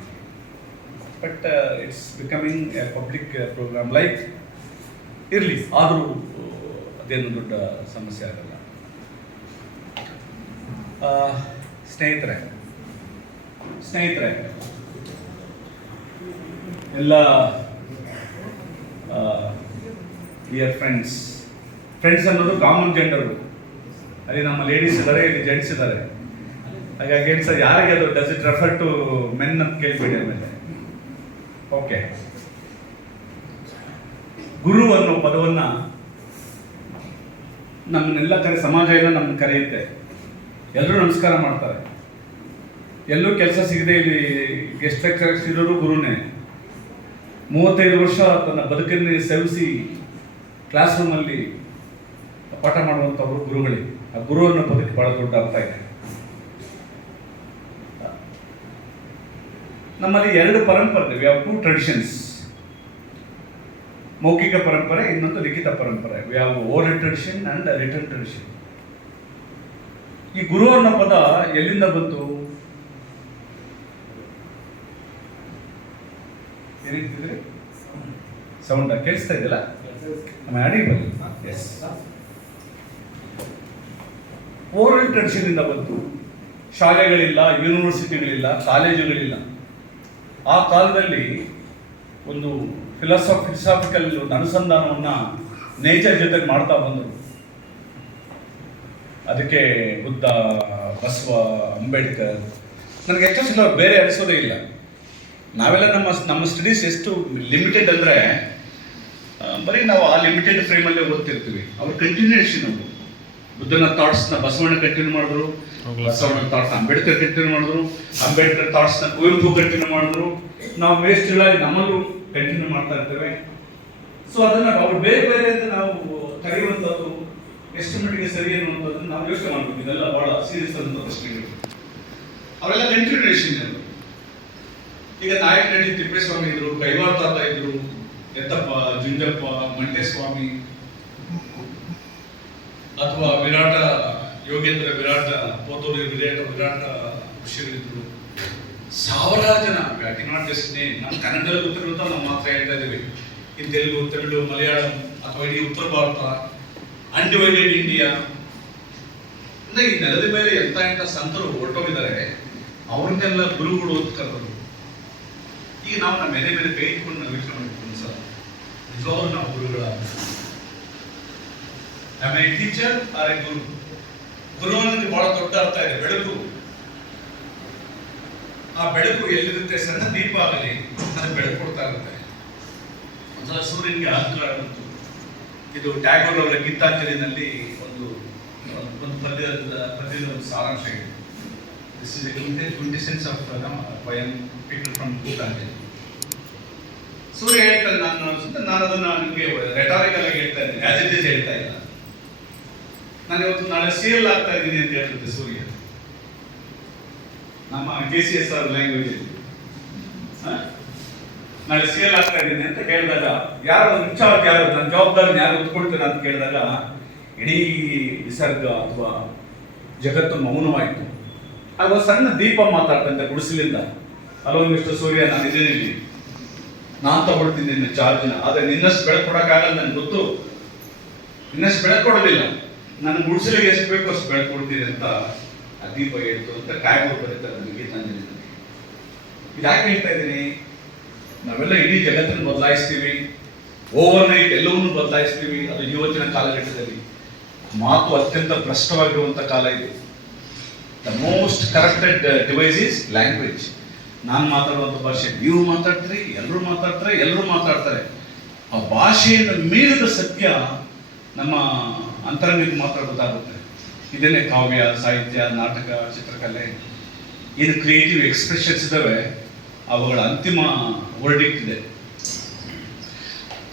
But it's becoming a public program like ಇರಲಿ, ಆದರೂ ಅದೇನು ದೊಡ್ಡ ಸಮಸ್ಯೆ ಆಗಲ್ಲ. ಸ್ನೇಹಿತರೆ ಎಲ್ಲ ಡಿಯರ್ ಫ್ರೆಂಡ್ಸ್ ಅನ್ನೋದು ಕಾಮನ್ ಜೆಂಡರು. ಅಲ್ಲಿ ನಮ್ಮ ಲೇಡೀಸ್ ಇದ್ದಾರೆ, ಇಲ್ಲಿ ಜೆಂಟ್ಸ್ ಇದ್ದಾರೆ. ಹಾಗಾಗಿ ಏನು ಸರ್, ಯಾರಿಗೆ ಅದು does it refer to men ಅಂತ ಕೇಳ್ಬೇಡಿ. ಆಮೇಲೆ ಓಕೆ, ಗುರು ಅನ್ನೋ ಪದವನ್ನು ನಮ್ಮನ್ನೆಲ್ಲ ಸಮಾಜ ಎಲ್ಲ ನಮ್ಮನ್ನು ಕರೆಯುತ್ತೆ. ಎಲ್ಲರೂ ನಮಸ್ಕಾರ ಮಾಡ್ತಾರೆ. ಎಲ್ಲೂ ಕೆಲಸ ಸಿಗದೆ ಇಲ್ಲಿ ಗೆಸ್ಟ್ ಲೆಕ್ಚರರ್ಸ್ ಇರೋರು ಗುರುನೇ. 35 ವರ್ಷ ತನ್ನ ಬದುಕನ್ನೇ ಸೇವಿಸಿ ಕ್ಲಾಸ್ ರೂಮಲ್ಲಿ ಪಾಠ ಮಾಡುವಂಥವರು ಗುರುಗಳೇ. ಆ ಗುರು ಅನ್ನೋ ಪದಕ್ಕೆ ಬಹಳ ದೊಡ್ಡ ಅರ್ಥ ಇದೆ. ನಮ್ಮಲ್ಲಿ 2 ಪರಂಪರೆ, ವಿ ಹ್ಯಾವ್ 2 ಟ್ರೆಡಿಷನ್ಸ್. ಮೌಖಿಕ ಪರಂಪರೆ, ಇನ್ನೊಂದು ಲಿಖಿತ ಪರಂಪರೆ. We have oral tradition and return tradition. ಈ ಗುರು ಅನ್ನೋ ಪದ ಎಲ್ಲಿಂದ ಬಂತು? ಏನಿರ್ತಿದ್ರಿ ಸೌಂಡ್ ಕೇಳಿಸ್ತಾ ಇದೆಯಲ್ಲ? ಆಡಿಬಲ್. ಎಸ್, ಓರಲ್ ಟ್ರೆಡಿಷನ್ ಇಂದ ಬಂತು. ಶಾಲೆಗಳಿಲ್ಲ, ಯೂನಿವರ್ಸಿಟಿಗಳಿಲ್ಲ, ಕಾಲೇಜುಗಳಿಲ್ಲ. ಆ ಕಾಲದಲ್ಲಿ ಒಂದು ಫಿಲಾಸಫಿಕಲ್ ಒಂದು ಅನುಸಂಧಾನವನ್ನು ನೇಚರ್ ಜೊತೆಗೆ ಮಾಡ್ತಾ ಬಂದರು. ಅದಕ್ಕೆ ಬುದ್ಧ, ಬಸವ, ಅಂಬೇಡ್ಕರ್, ನನಗೆ ಹೆಚ್ಚು ಬೇರೆ ಅನಿಸೋದೇ ಇಲ್ಲ. ನಾವೆಲ್ಲ ನಮ್ಮ ಸ್ಟಡೀಸ್ ಎಷ್ಟು ಲಿಮಿಟೆಡ್ ಅಂದರೆ ಬರೀ ನಾವು ಆ ಲಿಮಿಟೆಡ್ ಫ್ರೇಮಲ್ಲೇ ಓದ್ತಿರ್ತೀವಿ. ಅವ್ರ ಕಂಟಿನ್ಯೂಷನ್, ಅವರು ಬುದ್ಧನ ಥಾಟ್ಸ್ನ ಬಸವಣ್ಣ ಕಂಟಿನ್ಯೂ ಮಾಡಿದ್ರು, ಬಸವಣ್ಣ ಥಾಟ್ಸ್ ಅಂಬೇಡ್ಕರ್ ಕಂಟಿನ್ಯೂ ಮಾಡಿದ್ರು, ಅಂಬೇಡ್ಕರ್ ಥಾಟ್ಸ್ನ ಕುವೆಂಪು ಕಂಟಿನ್ಯೂ ಮಾಡಿದ್ರು. ನಾವು ವೇಸ್ಟ್ಗಳಾಗಿ ನಮ್ಮಲ್ಲೂ ಕಂಟಿನ್ಯೂ ಮಾಡ್ತಾ ಇರ್ತೇವೆ. ಸೊ ಅದನ್ನು ಅವ್ರು ಬೇರೆ ಬೇರೆ ಅಂತ ನಾವು ಕರೆಯುವಂಥದ್ದು ಎಷ್ಟು ಮಟ್ಟಿಗೆ ಸರಿ ಅನ್ನುವಂಥದ್ದನ್ನು ನಾವು ಯೋಚನೆ ಮಾಡ್ಬೇಕು. ಇದೆಲ್ಲ ಬಹಳ ಸೀರಿಯಸ್ ಆದಂಥ ಪ್ರಶ್ನೆಗಳು. ಅವೆಲ್ಲ ಕಂಟಿನ್ಯೂಷನ್. ಈಗ ನಾಯಕ ನಟಿ ತಿಪ್ಪೇಸ್ವಾಮಿ ಇದ್ರು, ಕೈವಾರ ತಾತ ಇದ್ರು, ಎತ್ತಪ್ಪ, ಜುಂಜಪ್ಪ, ಮಂಟೇಸ್ವಾಮಿ, ಅಥವಾ ವಿರಾಟ ಯೋಗೇಂದ್ರ, ವಿರಾಟ ಪೋತೂರಿ, ವಿರಾಟ ಋಷಿಗಳಿದ್ರು. ಸಾವಿರಾರು ಜನ. Not just name. ನಮ್ಮ ಕನ್ನಡದಲ್ಲಿ ಗೊತ್ತಿರುವಂತ ನಾವು ಮಾತ್ರ ಹೇಳ್ತಾ ಇದ್ದೀವಿ. ಇನ್ ತೆಲುಗು, ತಮಿಳು, ಮಲಯಾಳಂ ಅಥವಾ ಇಡೀ ಉತ್ತರ ಭಾರತ, ಅನ್ಡಿವೈಡೆಡ್ ಇಂಡಿಯಾ, ಅಂದ್ರೆ ಈ ನೆಲದ ಮೇಲೆ ಎಂತ ಸಂತರು ಹೊರಟೋಗಿದ್ದಾರೆ. ಅವ್ರನ್ನೆಲ್ಲ ಗುರುಗಳು ಅಂತ ಕರೆದರು. ಈಗ ನಾವು ನಮ್ಮ ಮೇಲೆ ಮೇಲೆ ಕೈ ಇಟ್ಕೊಂಡು ನಾವು ಯೋಚನೆ ಮಾಡ್ಕೊಂಡು ಸರ್, ನಿಜವಾಗ್ಲೂ ನಾವು ಗುರುಗಳ ಟೀಚರ್ ಆರ್ ಎ ಗುರು. ಗುರು ಅನ್ನೋದು ಬಹಳ ದೊಡ್ಡ ಅರ್ಥ ಇದೆ. ಬೆಳಕು, ಆ ಬೆಳಕು ಎಲ್ಲಿರುತ್ತೆ? ಸಣ್ಣ ದೀಪ ಆಗಲಿ, ಅದು ಬೆಳಕು ಕೊಡ್ತಾ ಇರುತ್ತೆ. ಒಂದ್ಸಲ ಸೂರ್ಯನಿಗೆ ಅಹಂಕಾರ ಬಂತು. ಇದು ಟ್ಯಾಗೋರ್ ಅವರ ಗೀತಾಂಜಲಿನಲ್ಲಿ ಒಂದು ಪದ್ಯದ ಒಂದು ಸಾರಾಂಶ ಇದೆ. This is a quintessence of poem picked from Geetanjali. ಸೂರ್ಯ ಹೇಳ್ತಾನೆ, ನಾನು ಅದನ್ನ ನಿಮಗೆ ರೆಟಾರಿಕಲ್ ಆಗಿ ಹೇಳ್ತಾ ಇದ್ದೀನಿ, ಆಸ್ ಇಟ್ ಇಸ್ ಹೇಳ್ತಾ ಇಲ್ಲ. ನಾನು ಇವತ್ತು ನಾಳೆ ಸೇಲ್ ಆಗ್ತಾ ಇದ್ದೀನಿ ಅಂತ ಹೇಳ್ತಿದ್ದೆ ಸೂರ್ಯ. ನಮ್ಮ KCSR ಲ್ಯಾಂಗ್ವೇಜ್ ನಾಳೆ ಸೇಲ್ ಆಗ್ತಾ ಇದ್ದೀನಿ ಅಂತ ಹೇಳಿದಾಗ, ಯಾರು ಇನ್ಚಾರ್ಜ್, ಯಾರು ನನ್ನ ಜವಾಬ್ದಾರಿ ಯಾರು ಹೊತ್ಕೊಳ್ತೇನೆ ಅಂತ ಕೇಳಿದಾಗ ಇಡೀ ನಿಸರ್ಗ ಅಥವಾ ಜಗತ್ತು ಮೌನವಾಯಿತು. ಆಗ ಸಣ್ಣ ದೀಪ ಮಾತಾಡ್ತಂತೆ ಗುಡಿಸಲಿಂದ, ಹಲೋ ಮಿಸ್ಟರ್ ಸೂರ್ಯ, ನಾನು ಇದ್ದೀನಿ, ನಾನು ತಗೊಳ್ತೀನಿ ನಿನ್ನ ಚಾರ್ಜ್ನ. ಆದರೆ ನಿನ್ನಷ್ಟು ಬೆಳಕು ಕೊಡೋಕ್ಕಾಗಲ್ಲ, ನನಗೆ ಗೊತ್ತು. ಇನ್ನಷ್ಟು ಬೆಳಕು ಕೊಡೋದಿಲ್ಲ, ನನ್ನ ಗುಡಿಸಲಿಗೆ ಎಷ್ಟು ಬೇಕು ಅಷ್ಟು ಬೆಳಕು ಕೊಡ್ತೀನಿ ಅಂತ ಆ ದೀಪ ಹೇಳ್ತು ಅಂತ ಟ್ಯಾಗೋರ್ ಬರೀತಾರೆ ನನ್ನ ಗೀತಾಂಜಲಿ. ಇದ್ಯಾಕೆ ಹೇಳ್ತಾ ಇದ್ದೀನಿ? ನಾವೆಲ್ಲ ಇಡೀ ಜಗತ್ತನ್ನು ಬದಲಾಯಿಸ್ತೀವಿ, ಓವರ್ ನೈಟ್ ಎಲ್ಲವನ್ನೂ ಬದಲಾಯಿಸ್ತೀವಿ. ಅದು ಇವತ್ತಿನ ಕಾಲಘಟ್ಟದಲ್ಲಿ ಮಾತು ಅತ್ಯಂತ ಭ್ರಷ್ಟವಾಗಿರುವಂಥ ಕಾಲ ಇದು. The most corrupted device is language. ನಾನು ಮಾತಾಡುವಂಥ ಭಾಷೆ ನೀವು ಮಾತಾಡ್ತೀರಿ, ಎಲ್ಲರೂ ಮಾತಾಡ್ತಾರೆ, ಎಲ್ಲರೂ ಮಾತಾಡ್ತಾರೆ. ಆ ಭಾಷೆಯನ್ನು ಮೀರಿದ ಸತ್ಯ ನಮ್ಮ ಅಂತರಂಗಕ್ಕೆ ಮಾತ್ರ ಗೊತ್ತಾಗುತ್ತೆ. ಇದನ್ನೇ ಕಾವ್ಯ, ಸಾಹಿತ್ಯ, ನಾಟಕ, ಚಿತ್ರಕಲೆ, ಏನು ಕ್ರಿಯೇಟಿವ್ ಎಕ್ಸ್ಪ್ರೆಷನ್ಸ್ ಇದ್ದಾವೆ, ಅವುಗಳ ಅಂತಿಮ ವರ್ಡಿಕ್ಟ್ ಇದೆ.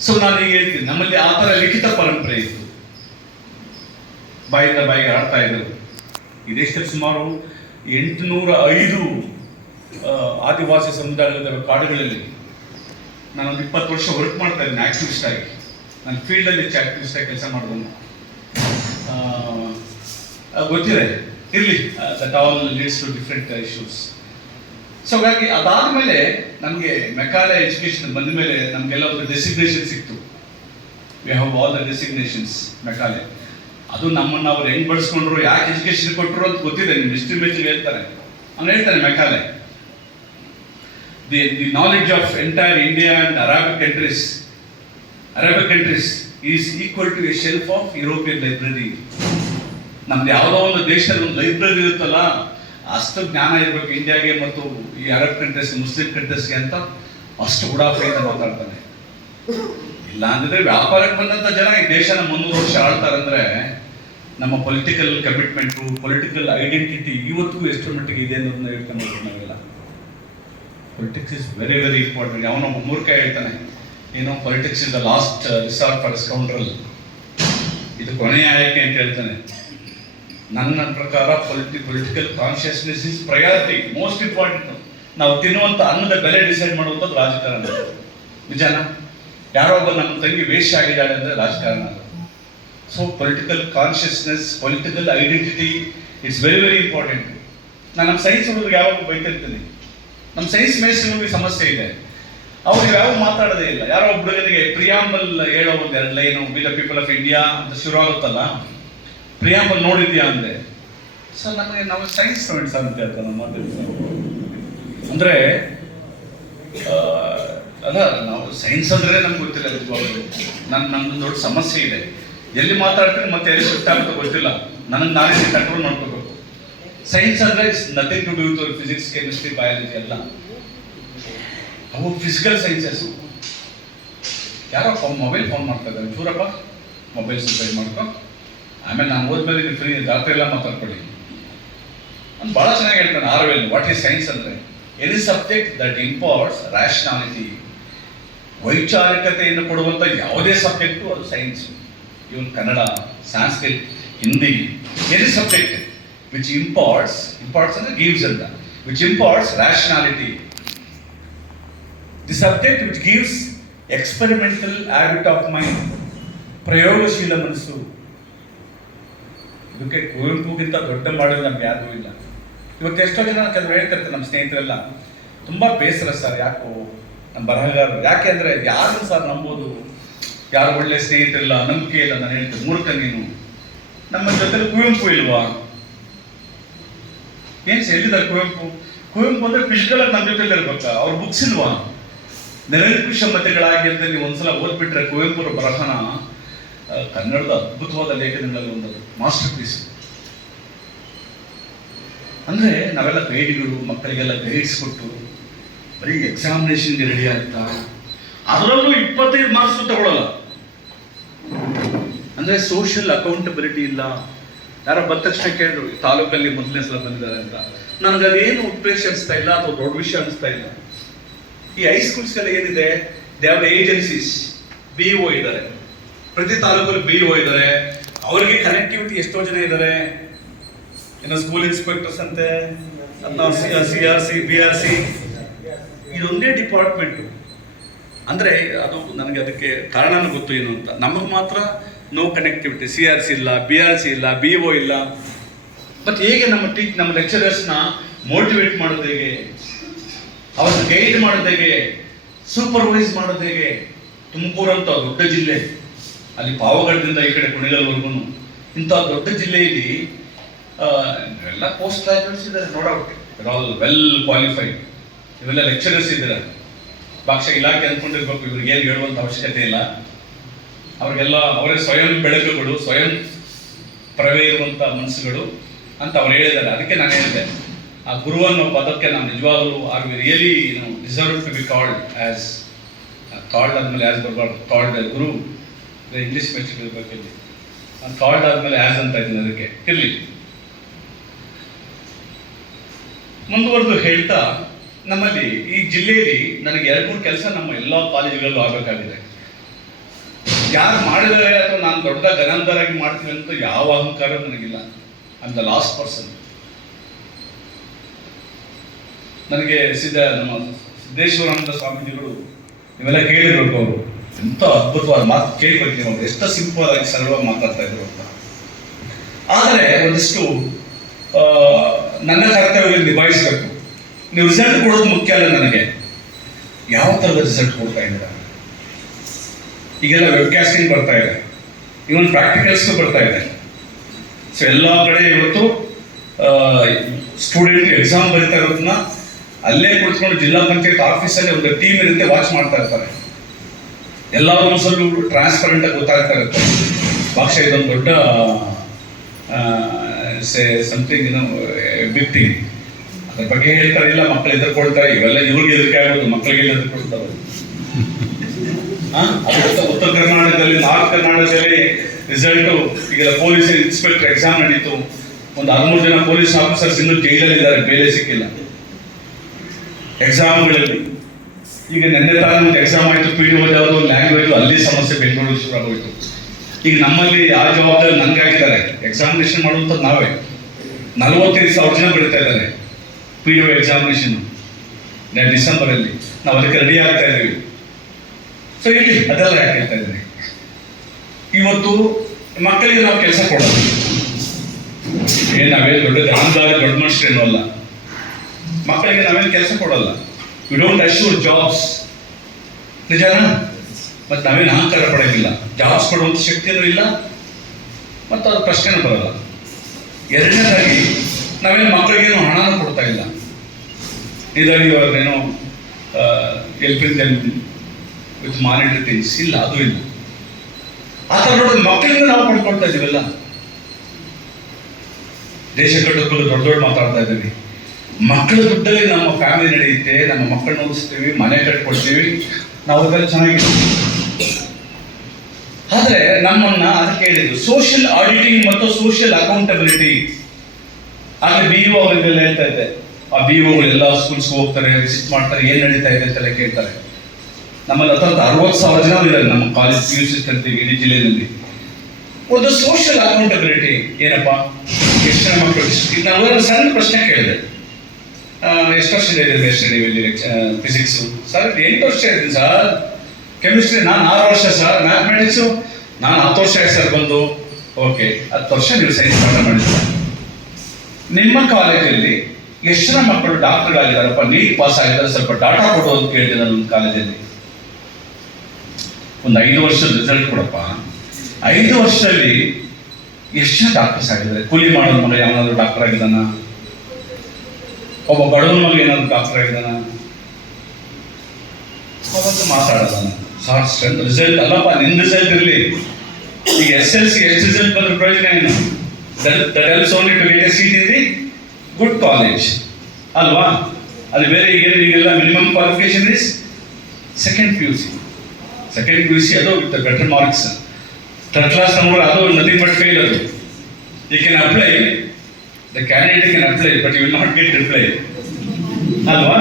ಸೊ ನಾನು ಈಗ ಹೇಳ್ತೀನಿ, ನಮ್ಮಲ್ಲಿ ಆ ಥರ ಲಿಖಿತ ಪರಂಪರೆ ಇತ್ತು. ಬಾಯಿಂದ ಬಾಯಿಗೆ ಆಡ್ತಾ ಇದ್ದರು. ಈ ದೇಶದಲ್ಲಿ ಸುಮಾರು 805 ಆದಿವಾಸಿ ಸಮುದಾಯಗಳಿದ್ದಾವೆ ಕಾಡುಗಳಲ್ಲಿ. ನಾನೊಂದು 20 ವರ್ಷ ವರ್ಕ್ ಮಾಡ್ತಾ ಇದ್ದೀನಿ ಆಕ್ಟಿವಿಸ್ಟ್ ಆಗಿ. ನಾನು ಫೀಲ್ಡಲ್ಲಿ ಆಕ್ಟಿವಿಸ್ಟ್ ಆಗಿ ಕೆಲಸ ಮಾಡಿದನು. ಗೊತ್ತಿದೆ, ಇರಲಿ, that all leads to different issues. So ಹಾಗಾಗಿ ಅದಾದಮೇಲೆ ನಮಗೆ ಮೆಕಾಲೆ ಎಜುಕೇಷನ್ ಬಂದ ಮೇಲೆ ನಮಗೆಲ್ಲ ಒಂದು ಡೆಸಿಗ್ನೇಷನ್ ಸಿಕ್ತು. We have all the designations Macaulay. ಅದು ನಮ್ಮನ್ನು ಅವ್ರು ಹೆಂಗೆ ಬಳಸ್ಕೊಂಡ್ರು, ಯಾಕೆ ಎಜುಕೇಷನ್ ಕೊಟ್ಟರು ಅಂತ ಗೊತ್ತಿದೆ. ನಿಮ್ಮ ಹಿಸ್ಟ್ರಿ ಮೇಜಿಗೆ ಹೇಳ್ತಾರೆ, ಅವ್ನು ಹೇಳ್ತಾನೆ Macaulay, the knowledge of entire India and Arabic countries is equal to a shelf of European library. ನಮ್ದು ಯಾವುದೋ ಒಂದು ದೇಶದಲ್ಲಿ ಒಂದು ಲೈಬ್ರರಿ ಇರುತ್ತಲ್ಲ, ಅಷ್ಟು ಜ್ಞಾನ ಇರಬೇಕು ಇಂಡಿಯಾಗೆ ಮತ್ತು ಈ ಅರಬ್ ಕಂಟ್ರೀಸ್, ಮುಸ್ಲಿಂ ಕಂಟ್ರೀಸ್ಗೆ ಅಂತ ಅಷ್ಟು ಉಡಾಫೆಯಿಂದ ಮಾತಾಡ್ತಾನೆ. ಇಲ್ಲ ಅಂದ್ರೆ ವ್ಯಾಪಾರಕ್ಕೆ ಬಂದಂಥ ಜನ ಈ ದೇಶನ 300 ವರ್ಷ ಆಳ್ತಾರಂದ್ರೆ ನಮ್ಮ ಪೊಲಿಟಿಕಲ್ ಕಮಿಟ್ಮೆಂಟು, ಪೊಲಿಟಿಕಲ್ ಐಡೆಂಟಿಟಿ ಇವತ್ತಿಗೂ ಎಷ್ಟರ ಮಟ್ಟಿಗೆ ಇದೆ ಅನ್ನೋದನ್ನ ಹೇಳ್ಕೊಂಡು ನಾವೆಲ್ಲ. Politics is very very important. ಅವನ ಮೂರ್ಖ ಹೇಳ್ತಾನೆ, ಏನೋ politics is the last resort for scoundrel, ಇದು ಕೊನೆಯ ಆಯ್ಕೆ ಅಂತ ಹೇಳ್ತಾನೆ. ನನ್ನ ಪ್ರಕಾರ political consciousness is priority, most important. ನಾವು ತಿನ್ನುವಂಥ ಅನ್ನದ ಬೆಲೆ ಡಿಸೈಡ್ ಮಾಡುವಂಥದ್ದು ರಾಜಕಾರಣ. ನಿಜಾನ? ಯಾರೋ ಒಬ್ಬ ನಮ್ಮ ತಂಗಿ ವೇಶ್ಯ ಆಗಿದ್ದಾಳೆ ಅಂದರೆ ರಾಜಕಾರಣ. So political consciousness, political identity it's very very important. ನಾನು ನಮ್ಮ ಸೈನ್ಸ್ ಹುಡುಗರಿಗೆ ಯಾವಾಗ ಬೈತಿರ್ತೀನಿ, ನಮ್ಮ ಸೈನ್ಸ್ ಮೇಸ್ಟ್ರಿಗೆ ಸಮಸ್ಯೆ ಇದೆ, ಅವ್ರು ಯಾವ ಮಾತಾಡೋದೇ ಇಲ್ಲ. ಯಾರೋ ಒಬ್ಬ ಹುಡುಗನಿಗೆ ಪ್ರಿಯಾಂಬಲ್ ಹೇಳೋ ಒಂದು 2 line we the people of India ಅಂತ ಶುರು ಆಗುತ್ತಲ್ಲ, ಪ್ರಿಯಾಂಬಲ್ ನೋಡಿದ್ಯಾ ಅಂದೆ. ಸರ್ ನಮಗೆ ನಾವು ಸೈನ್ಸ್ ಸ್ಟೂಡೆಂಟ್ಸ್ ಅಂತ ಹೇಳ್ತಾರೆ ನಮ್ಮ ಅಂದರೆ ಅಲ್ಲ, ನಾವು ಸೈನ್ಸ್ ಅಂದರೆ ನಮ್ಗೆ ಗೊತ್ತಿಲ್ಲ ನಿಜವಾಗ್ಲೂ. ನಮ್ದು ದೊಡ್ಡ ಸಮಸ್ಯೆ ಇದೆ. ಎಲ್ಲಿ ಮಾತಾಡ್ತೀನಿ ಮತ್ತೆ ಎಲ್ಲಿ ಶಿಫ್ಟ್ ಆಗುತ್ತೋ ಗೊತ್ತಿಲ್ಲ. ನನಗೆ ನಾನೇ ಕಂಟ್ರೋಲ್ ಮಾಡ್ಕೋಬೇಕು. ಸೈನ್ಸ್ ಅಂದರೆ it's nothing to do with physics, chemistry, biology ಎಲ್ಲ. ಅವು ಫಿಸಿಕಲ್ ಸೈನ್ಸಸ್. ಯಾರೋ ಮೊಬೈಲ್ ಫೋನ್ ಮಾಡ್ತಾ ಇದ್ದಾರೆ, ಚೂರಪ್ಪ ಮೊಬೈಲ್ ಸಬ್ಸ್ಕ್ರೈಬ್ ಮಾಡ್ಕೊ, ಆಮೇಲೆ ನಾನು ಹೋದ್ಮೇಲೆ ನೀವು ಫ್ರೀ ರಾತ್ರಿ ಎಲ್ಲ ಮಾತಾಡ್ಕೊಳ್ಳಿ ಅಂತ ಭಾಳ ಚೆನ್ನಾಗಿ ಹೇಳ್ತಾನೆ ಆರ್ವೆಲ್. ವಾಟ್ ಈಸ್ ಸೈನ್ಸ್ ಅಂದರೆ any subject that imparts rationality, ವೈಚಾರಿಕತೆಯನ್ನು ಕೊಡುವಂಥ ಯಾವುದೇ ಸಬ್ಜೆಕ್ಟು ಅದು science. Even Kannada, Sanskrit, Hindi, any subject which imparts ಅಂದರೆ ಗಿವ್ಸ್ ಅಂತ, which imparts rationality, the subject which gives experimental habit of mind, ಪ್ರಯೋಗಶೀಲ ಮನಸ್ಸು. ಇದಕ್ಕೆ ಕುವೆಂಪುಗಿಂತ ದೊಡ್ಡ ಮಾಡೋದು ನಮ್ಗೆ ಯಾರಿಗೂ ಇಲ್ಲ. ಇವತ್ತು ಎಷ್ಟೋ ಜನ ಕೆಲವು ಹೇಳ್ತಿರ್ತಾರೆ ನಮ್ಮ ಸ್ನೇಹಿತರೆಲ್ಲ, ತುಂಬ ಬೇಸರ ಸರ್, ಯಾಕೋ ನಮ್ಮ ಬರಹಗಾರರು, ಯಾಕೆ ಅಂದರೆ ಯಾರನ್ನು ಸರ್ ನಂಬೋದು, ಯಾರು ಒಳ್ಳೆ ಸ್ನೇಹಿತರಿಲ್ಲ, ನಂಬಿಕೆ ಇಲ್ಲ. ನಾನು ಹೇಳ್ತೇನೆ, ಮೂರ್ಖ ನೀನು. ನಮ್ಮ ಜೊತೆಲಿ ಕುವೆಂಪು ಇಲ್ವಾ? ಏನು ಸರ್ ಎಲ್ಲಿದ್ದಾರೆ ಕುವೆಂಪು? ಕುವೆಂಪು ಅಂದರೆ ಫಿಸಿಕಲ್ ನಮ್ಮ ಜೊತೆಲಿ ಇರ್ಬೇಕಾ? ಅವ್ರ ಬುಕ್ಸ್ ಇಲ್ವಾ? ನಿರಂಕುಶ ಮತಗಳಾಗಿ ಅಂತ ನೀವು ಒಂದ್ಸಲ ಓದ್ಬಿಟ್ರೆ ಕುವೆಂಪುರ ಬರಹನ ಕನ್ನಡದ ಅದ್ಭುತವಾದ ಲೇಖನಗಳಲ್ಲಿ ಒಂದದು, ಮಾಸ್ಟರ್ ಪೀಸ್. ಅಂದರೆ ನಾವೆಲ್ಲ ಗೈಡ್ಗಳು, ಮಕ್ಕಳಿಗೆಲ್ಲ ಗೈಡ್ಸ್ ಕೊಟ್ಟು ಬರೀ ಎಕ್ಸಾಮಿನೇಷನ್ಗೆ ರೆಡಿ ಆಗ್ತಾ, ಅದರಲ್ಲೂ 25 ಮಾರ್ಕ್ಸ್ ತಗೊಳ್ಳಲ್ಲ. ಅಂದರೆ ಸೋಷಿಯಲ್ ಅಕೌಂಟಬಿಲಿಟಿ ಇಲ್ಲ. ಯಾರೋ ಬಂದ ತಕ್ಷಣ ಕೇಳಿದ್ರು ತಾಲೂಕಲ್ಲಿ ಮೊದಲನೇ ಸಲ ಬಂದಿದ್ದಾರೆ ಅಂತ, ನನಗದೇನು ಉತ್ಪ್ರೇಕ್ಷ ಅನಿಸ್ತಾ ಇಲ್ಲ ಅಥವಾ ದೊಡ್ಡ ವಿಷಯ ಅನಿಸ್ತಾ ಇಲ್ಲ. ಈ ಹೈಸ್ಕೂಲ್ಸ್ಗೆಲ್ಲ ಏನಿದೆ, ದೇ ಹ್ಯಾವ್ ಏಜೆನ್ಸೀಸ್, BO ಇದ್ದಾರೆ, ಪ್ರತಿ ತಾಲೂಕಲ್ಲಿ BO ಇದ್ದಾರೆ. ಅವರಿಗೆ ಕನೆಕ್ಟಿವಿಟಿ ಎಷ್ಟೋ ಜನ ಇದ್ದಾರೆ. ಇನ್ನು ಸ್ಕೂಲ್ ಇನ್ಸ್ಪೆಕ್ಟರ್ಸ್ ಅಂತೆ, CRC, BRC, ಇದೊಂದೇ ಡಿಪಾರ್ಟ್ಮೆಂಟು. ಅಂದರೆ ಅದು ನನಗೆ ಅದಕ್ಕೆ ಕಾರಣನೂ ಗೊತ್ತು ಏನು ಅಂತ. ನಮಗೆ ಮಾತ್ರ ನೋ ಕನೆಕ್ಟಿವಿಟಿ, CRC ಇಲ್ಲ, BRC ಇಲ್ಲ, BO ಇಲ್ಲ. ಮತ್ತು ಹೇಗೆ ನಮ್ಮ ಲೆಕ್ಚರರ್ಸ್ನ ಮೋಟಿವೇಟ್ ಮಾಡೋದು ಹೇಗೆ, ಅವ್ರನ್ನ ಗೈಡ್ ಮಾಡೋದು ಹೇಗೆ, ಸೂಪರ್ವೈಸ್ ಮಾಡೋದು ಹೇಗೆ? ತುಮಕೂರು ಅಂತ ದೊಡ್ಡ ಜಿಲ್ಲೆ, ಅಲ್ಲಿ ಪಾವಗಡದಿಂದ ಈ ಕಡೆ ಕುಣಿಗಲ್ವರೆಗೂ ಇಂಥ ದೊಡ್ಡ ಜಿಲ್ಲೆಯಲ್ಲಿ ಎಲ್ಲ ಪೋಸ್ಟ್ ಗ್ರಾಜುಯೇಟ್ಸ್ ಇದ್ದಾರೆ, ನೋ ಡೌಟ್, ಇರ್ ಆಲ್ ವೆಲ್ ಕ್ವಾಲಿಫೈಡ್. ಇವೆಲ್ಲ ಲೆಕ್ಚರರ್ಸ್ ಇದ್ದಾರೆ. ಭಾಷಾ ಇಲಾಖೆ ಅಂದ್ಕೊಂಡಿರ್ಬೇಕು, ಇವ್ರಿಗೆ ಏನು ಹೇಳುವಂಥ ಅವಶ್ಯಕತೆ ಇಲ್ಲ. ಅವ್ರಿಗೆಲ್ಲ ಅವರೇ ಸ್ವಯಂ ಬೆಳಕುಗಳು, ಸ್ವಯಂ ಪ್ರವೇ ಇರುವಂಥ ಮನಸ್ಸುಗಳು ಅಂತ ಅವ್ರು ಹೇಳಿದ್ದಾರೆ. ಅದಕ್ಕೆ ನಾನು ಹೇಳಿದೆ, ಆ ಗುರು ಅನ್ನೋ ಪದಕ್ಕೆ ನಾನು ನಿಜವಾಗಲೂ are we really deserve to be called as, called ಆದಮೇಲೆ ಆಸ್ ಬರಬಾರ್ದು, ಕಾಲ್ಡ್ ಗುರು ಇಂಗ್ಲೀಷ್ ಮೆಚ್ಚಿಗೆ ಇರಬೇಕಿಲ್ಲಿ. ನಾನು ಕಾಲ್ಡ್ ಆದಮೇಲೆ ಆಸ್ ಅಂತ ಇದ್ದೀನಿ, ಅದಕ್ಕೆ ಇರಲಿ. ಮುಂದುವರೆದು ಹೇಳ್ತಾ, ನಮ್ಮಲ್ಲಿ ಈ ಜಿಲ್ಲೆಯಲ್ಲಿ ನನಗೆ 2-3 ಕೆಲಸ ನಮ್ಮ ಎಲ್ಲ ಕಾಲೇಜುಗಳಲ್ಲೂ ಆಗಬೇಕಾಗಿದೆ. ಯಾರು ಮಾಡಿದರೆ ಅಥವಾ ನಾನು ದೊಡ್ಡ ಗಣಾಂಧರಾಗಿ ಮಾಡ್ತೀನಿ ಅಂತ ಯಾವ ಅಹಂಕಾರ ನನಗಿಲ್ಲ. I am the last person. ನನಗೆ ನಮ್ಮ ಸಿದ್ದೇಶ್ವರಾನಂದ ಸ್ವಾಮೀಜಿಗಳು, ನೀವೆಲ್ಲ ಕೇಳಿರ್ಬೇಕು, ಅವರು ಎಂಥ ಅದ್ಭುತವಾದ ಮಾತು ಕೇಳಿಕೊಳ್ತೀನಿ. ಅವರು ಎಷ್ಟು ಸಿಂಪಲ್ ಆಗಿ ಸರಳವಾಗಿ ಮಾತಾಡ್ತಾ ಇದ್ರು ಅಂತ. ಆದರೆ ಒಂದಿಷ್ಟು ನನ್ನ ಕರ್ತವ್ಯಗಳನ್ನು ನಿಭಾಯಿಸಬೇಕು. ನೀವು ರಿಸಲ್ಟ್ ಕೊಡೋದು ಮುಖ್ಯ ಅಲ್ಲ ನನಗೆ, ಯಾವ ಥರದ ರಿಸಲ್ಟ್ ಕೊಡ್ತಾ ಇದ್ದೀರಾ. ಈಗೆಲ್ಲ ವೆಬ್ಕಾಸ್ಟಿಂಗ್ ಬರ್ತಾ ಇದೆ, ಇವನ್ ಪ್ರಾಕ್ಟಿಕಲ್ಸ್ಗೂ ಬರ್ತಾ ಇದೆ. ಸೊ ಎಲ್ಲ ಕಡೆ ಇವತ್ತು ಸ್ಟೂಡೆಂಟ್ ಎಕ್ಸಾಮ್ ಬರೀತಾ ಇರೋದನ್ನ ಅಲ್ಲೇ ಕುಳಿತುಕೊಂಡು ಜಿಲ್ಲಾ ಪಂಚಾಯತ್ ಆಫೀಸಲ್ಲಿ ಒಂದು ಟೀಮ್ ಇರುತ್ತೆ, ವಾಚ್ ಮಾಡ್ತಾ ಇರ್ತಾರೆ. ಎಲ್ಲರೂ ಸ್ವಲ್ಪ ಟ್ರಾನ್ಸ್ಪರೆಂಟ್ ಆಗಿ ಗೊತ್ತಾಗ್ತಾ ಇರುತ್ತೆ. ಭಾಷೆ ಇದೊಂದು ದೊಡ್ಡ ಸಮಥಿಂಗ್ ಬಿಗ್ ಥಿಂಗ್. ಅದ್ರ ಬಗ್ಗೆ ಹೇಳ್ತಾರೆ, ಇಲ್ಲ ಮಕ್ಕಳು ಎದುರ್ಕೊಳ್ತಾರೆ, ಇವೆಲ್ಲ ಇವ್ರಿಗೆ ಹೆದರಿಕೆ ಆಗೋದು, ಮಕ್ಕಳಿಗೆಲ್ಲ ಎದುರ್ಕೊಳ್ತಾರೆ. ಉತ್ತರ ಕರ್ನಾಟಕದಲ್ಲಿ, ನಾರ್ತ್ ಕರ್ನಾಟಕದಲ್ಲಿ ರಿಸಲ್ಟು ಈಗೆಲ್ಲ ಪೊಲೀಸ್ ಇನ್ಸ್ಪೆಕ್ಟರ್ ಎಕ್ಸಾಮ್ ನಡೀತು. ಒಂದು 13 ಜನ ಪೊಲೀಸ್ ಆಫೀಸರ್ಸ್ ಇನ್ನೂ ಜೈಲಲ್ಲಿದ್ದಾರೆ, ಬೇಲೆ ಸಿಕ್ಕಿಲ್ಲ. ಎಕ್ಸಾಮ್ಗಳಲ್ಲಿ ಈಗ ನೆನ್ನೆ ತಾನೇ ಒಂದು ಎಕ್ಸಾಮ್ ಆಯಿತು, ಪಿ ಡಿ ಯಾವುದು ಲ್ಯಾಂಗ್ವೇಜ್, ಅಲ್ಲಿ ಸಮಸ್ಯೆ ಬೆಂಗಳೂರು ಶುರು ಆಗೋಯ್ತು. ಈಗ ನಮ್ಮಲ್ಲಿ ಆ ಜವಾಬ್ದಾರಿ ನನಗೆ ಹಾಕಿದ್ದಾರೆ. ಎಕ್ಸಾಮಿನೇಷನ್ ಮಾಡುವಂಥದ್ದು ನಾವೇ. 45,000 ಜನ ಬಿಡ್ತಾ ಇದ್ದಾರೆ ಪಿ ಡಿ ಎಕ್ಸಾಮಿನೇಷನ್ ಡಿಸೆಂಬರಲ್ಲಿ. ನಾವು ಅದಕ್ಕೆ ರೆಡಿ ಆಗ್ತಾ ಇದ್ದೀವಿ. ಸೊ ಇಲ್ಲಿ ಅದೆಲ್ಲ ಯಾಕೆ ಹೇಳ್ತಾ ಇದ್ದೀನಿ, ಇವತ್ತು ಮಕ್ಕಳಿಗೆ ನಾವು ಕೆಲಸ ಕೊಡೋದು ನಾವೇನು ದೊಡ್ಡ ದೊಡ್ಡ ಮನುಷ್ಯರೇನೂ ಅಲ್ಲ. ಮಕ್ಕಳಿಗೆ ನಾವೇನು ಕೆಲಸ ಕೊಡಲ್ಲ. ಯು ಡೋಂಟ್ ಅಶ್ಯೂರ್ ಜಾಬ್ಸ್, ನಿಜಾನ? ಮತ್ತು ನಾವೇನು ಅಹಂಕಾರ ಪಡೋಂಗಿಲ್ಲ. ಜಾಬ್ಸ್ ಕೊಡುವಂಥ ಶಕ್ತಿಯೂ ಇಲ್ಲ ಮತ್ತು ಅದು ಪ್ರಶ್ನೆನೂ ಬರಲ್ಲ. ಎರಡನೇದಾಗಿ ನಾವೇನು ಮಕ್ಕಳಿಗೇನು ಹಣನೂ ಕೊಡ್ತಾ ಇಲ್ಲ. ಇದಾಗಿ ಅವರೇನೋ ಎಲ್ಪಿಂದ ವಿತ್ ಮಾನಿಟರಿ ಥಿಂಗ್ಸ್ ಇಲ್ಲ, ಅದು ಇಲ್ಲ. ಆ ಥರ ನೋಡೋದು ಮಕ್ಕಳಿಂದ ನಾವು ಪಡ್ಕೊಳ್ತಾ ಇದ್ದೀವಲ್ಲ. ದೇಶ ಕಟ್ಟೋಕ್ಕೂ ದೊಡ್ಡ ಮಾತಾಡ್ತಾ ಇದ್ದೀವಿ. ಮಕ್ಕಳ ದುಡ್ಡಲ್ಲಿ ನಮ್ಮ ಫ್ಯಾಮಿಲಿ ನಡೆಯುತ್ತೆ, ನಮ್ಮ ಮಕ್ಕಳನ್ನ ಓದಿಸ್ತೀವಿ, ಮನೆ ಕಟ್ಕೊಳ್ತೀವಿ, ನಾವು ಅದೆಲ್ಲ ಚೆನ್ನಾಗಿರ್ತೀವಿ. ಆದರೆ ನಮ್ಮನ್ನ ಅದಕ್ಕೆ ಹೇಳಿದ್ರು ಸೋಷಿಯಲ್ ಆಡಿಟಿಂಗ್ ಮತ್ತು ಸೋಷಿಯಲ್ ಅಕೌಂಟಬಿಲಿಟಿ. ಆಗಲೇ ಬಿ ಒ ಅವರಿಗೆಲ್ಲ ಹೇಳ್ತಾ ಇದ್ದೆ. ಆ ಬಿ ಒಗಳು ಎಲ್ಲ ಸ್ಕೂಲ್ಸ್ಗೆ ಹೋಗ್ತಾರೆ, ವಿಸಿಟ್ ಮಾಡ್ತಾರೆ, ಏನು ನಡೀತಾ ಇದೆ ಅಂತೆಲ್ಲ ಕೇಳ್ತಾರೆ. ನಮ್ಮಲ್ಲಿ 60,000 ಜನ ಇದ್ದಾರೆ ನಮ್ಮ ಕಾಲೇಜ್ ಪಿ ಯು ಸಿ ಕಲ್ತೀವಿ ಇಡೀ ಜಿಲ್ಲೆಯಲ್ಲಿ. ಒಂದು ಸೋಷಿಯಲ್ ಅಕೌಂಟಬಿಲಿಟಿ ಏನಪ್ಪ, ಎಷ್ಟು ಜನ ಮಕ್ಕಳು. ಈಗ ನಾವು ಒಂದು ಸಣ್ಣ ಪ್ರಶ್ನೆ ಕೇಳಿದೆ, ಎಷ್ಟು ವರ್ಷ ಇದೆ ಇಲ್ಲಿ ಫಿಸಿಕ್ಸು? ಸರ್ 8 ವರ್ಷ ಇದ್ದೀನಿ ಸರ್. ಕೆಮಿಸ್ಟ್ರಿ ನಾನು 6 ವರ್ಷ ಸರ್. ಮ್ಯಾಥಮೆಟಿಕ್ಸು ನಾನು 10 ವರ್ಷ ಆಯ್ತು ಸರ್ ಬಂದು. ಓಕೆ, 10 ವರ್ಷ ನೀವು ಸೈನ್ಸ್ ಪಾಠ ಮಾಡಿದ್ದೀರ. ನಿಮ್ಮ ಕಾಲೇಜಲ್ಲಿ ಎಷ್ಟು ಜನ ಮಕ್ಕಳು ಡಾಕ್ಟರ್ ಆಗಿದ್ದಾರಪ್ಪ, ನೀಟ್ ಪಾಸ್ ಆಗಿದ್ದಾರೆ, ಸ್ವಲ್ಪ ಡಾಟಾ ಕೊಡು ಅಂತ ಕೇಳಿದೆ ನನ್ನ ಕಾಲೇಜಲ್ಲಿ. ಒಂದು 5 ವರ್ಷದ ರಿಸಲ್ಟ್ ಕೊಡಪ್ಪ. 5 ವರ್ಷದಲ್ಲಿ ಎಷ್ಟು ಜನ ಡಾಕ್ಟರ್ಸ್ ಆಗಿದ್ದಾರೆ? ಕೂಲಿ ಮಾಡೋನ ಮಗ ಯಾವನಾದ್ರು ಡಾಕ್ಟರ್ ಆಗಿದ್ದಾನ? ಒಬ್ಬ ಬಡವನ ಮಗ ಏನಾದ್ರು ಡಾಕ್ಟರ್ ಆಗಿದ್ದಾನ? ಅವತ್ತು ಮಾತಾಡೋದ ಸಾರ್ ಸ್ಟ್ರೆಂತ್ ರಿಸಲ್ಟ್ ಅಲ್ಲಪ್ಪ, ನಿನ್ನ ರಿಸಲ್ಟ್ ಇರಲಿ. ಈಗ SLC ಎಷ್ಟು ರಿಸಲ್ಟ್ ಬಂದ್ರೆ ಪ್ರಯೋಜನ ಏನು? That helps only to get a seat in the good college ಅಲ್ವಾ? ಅದು ಬೇರೆ ಈಗೆಲ್ಲ minimum qualification is second P U C, ಅದು with better marks. Third class ನಮಗೆ ಅದು ನಥಿಂಗ್ ಬಟ್ ಫೇಲ್. ಅದು you can apply, the candidate can apply but you will not get reply ಅಲ್ವಾ?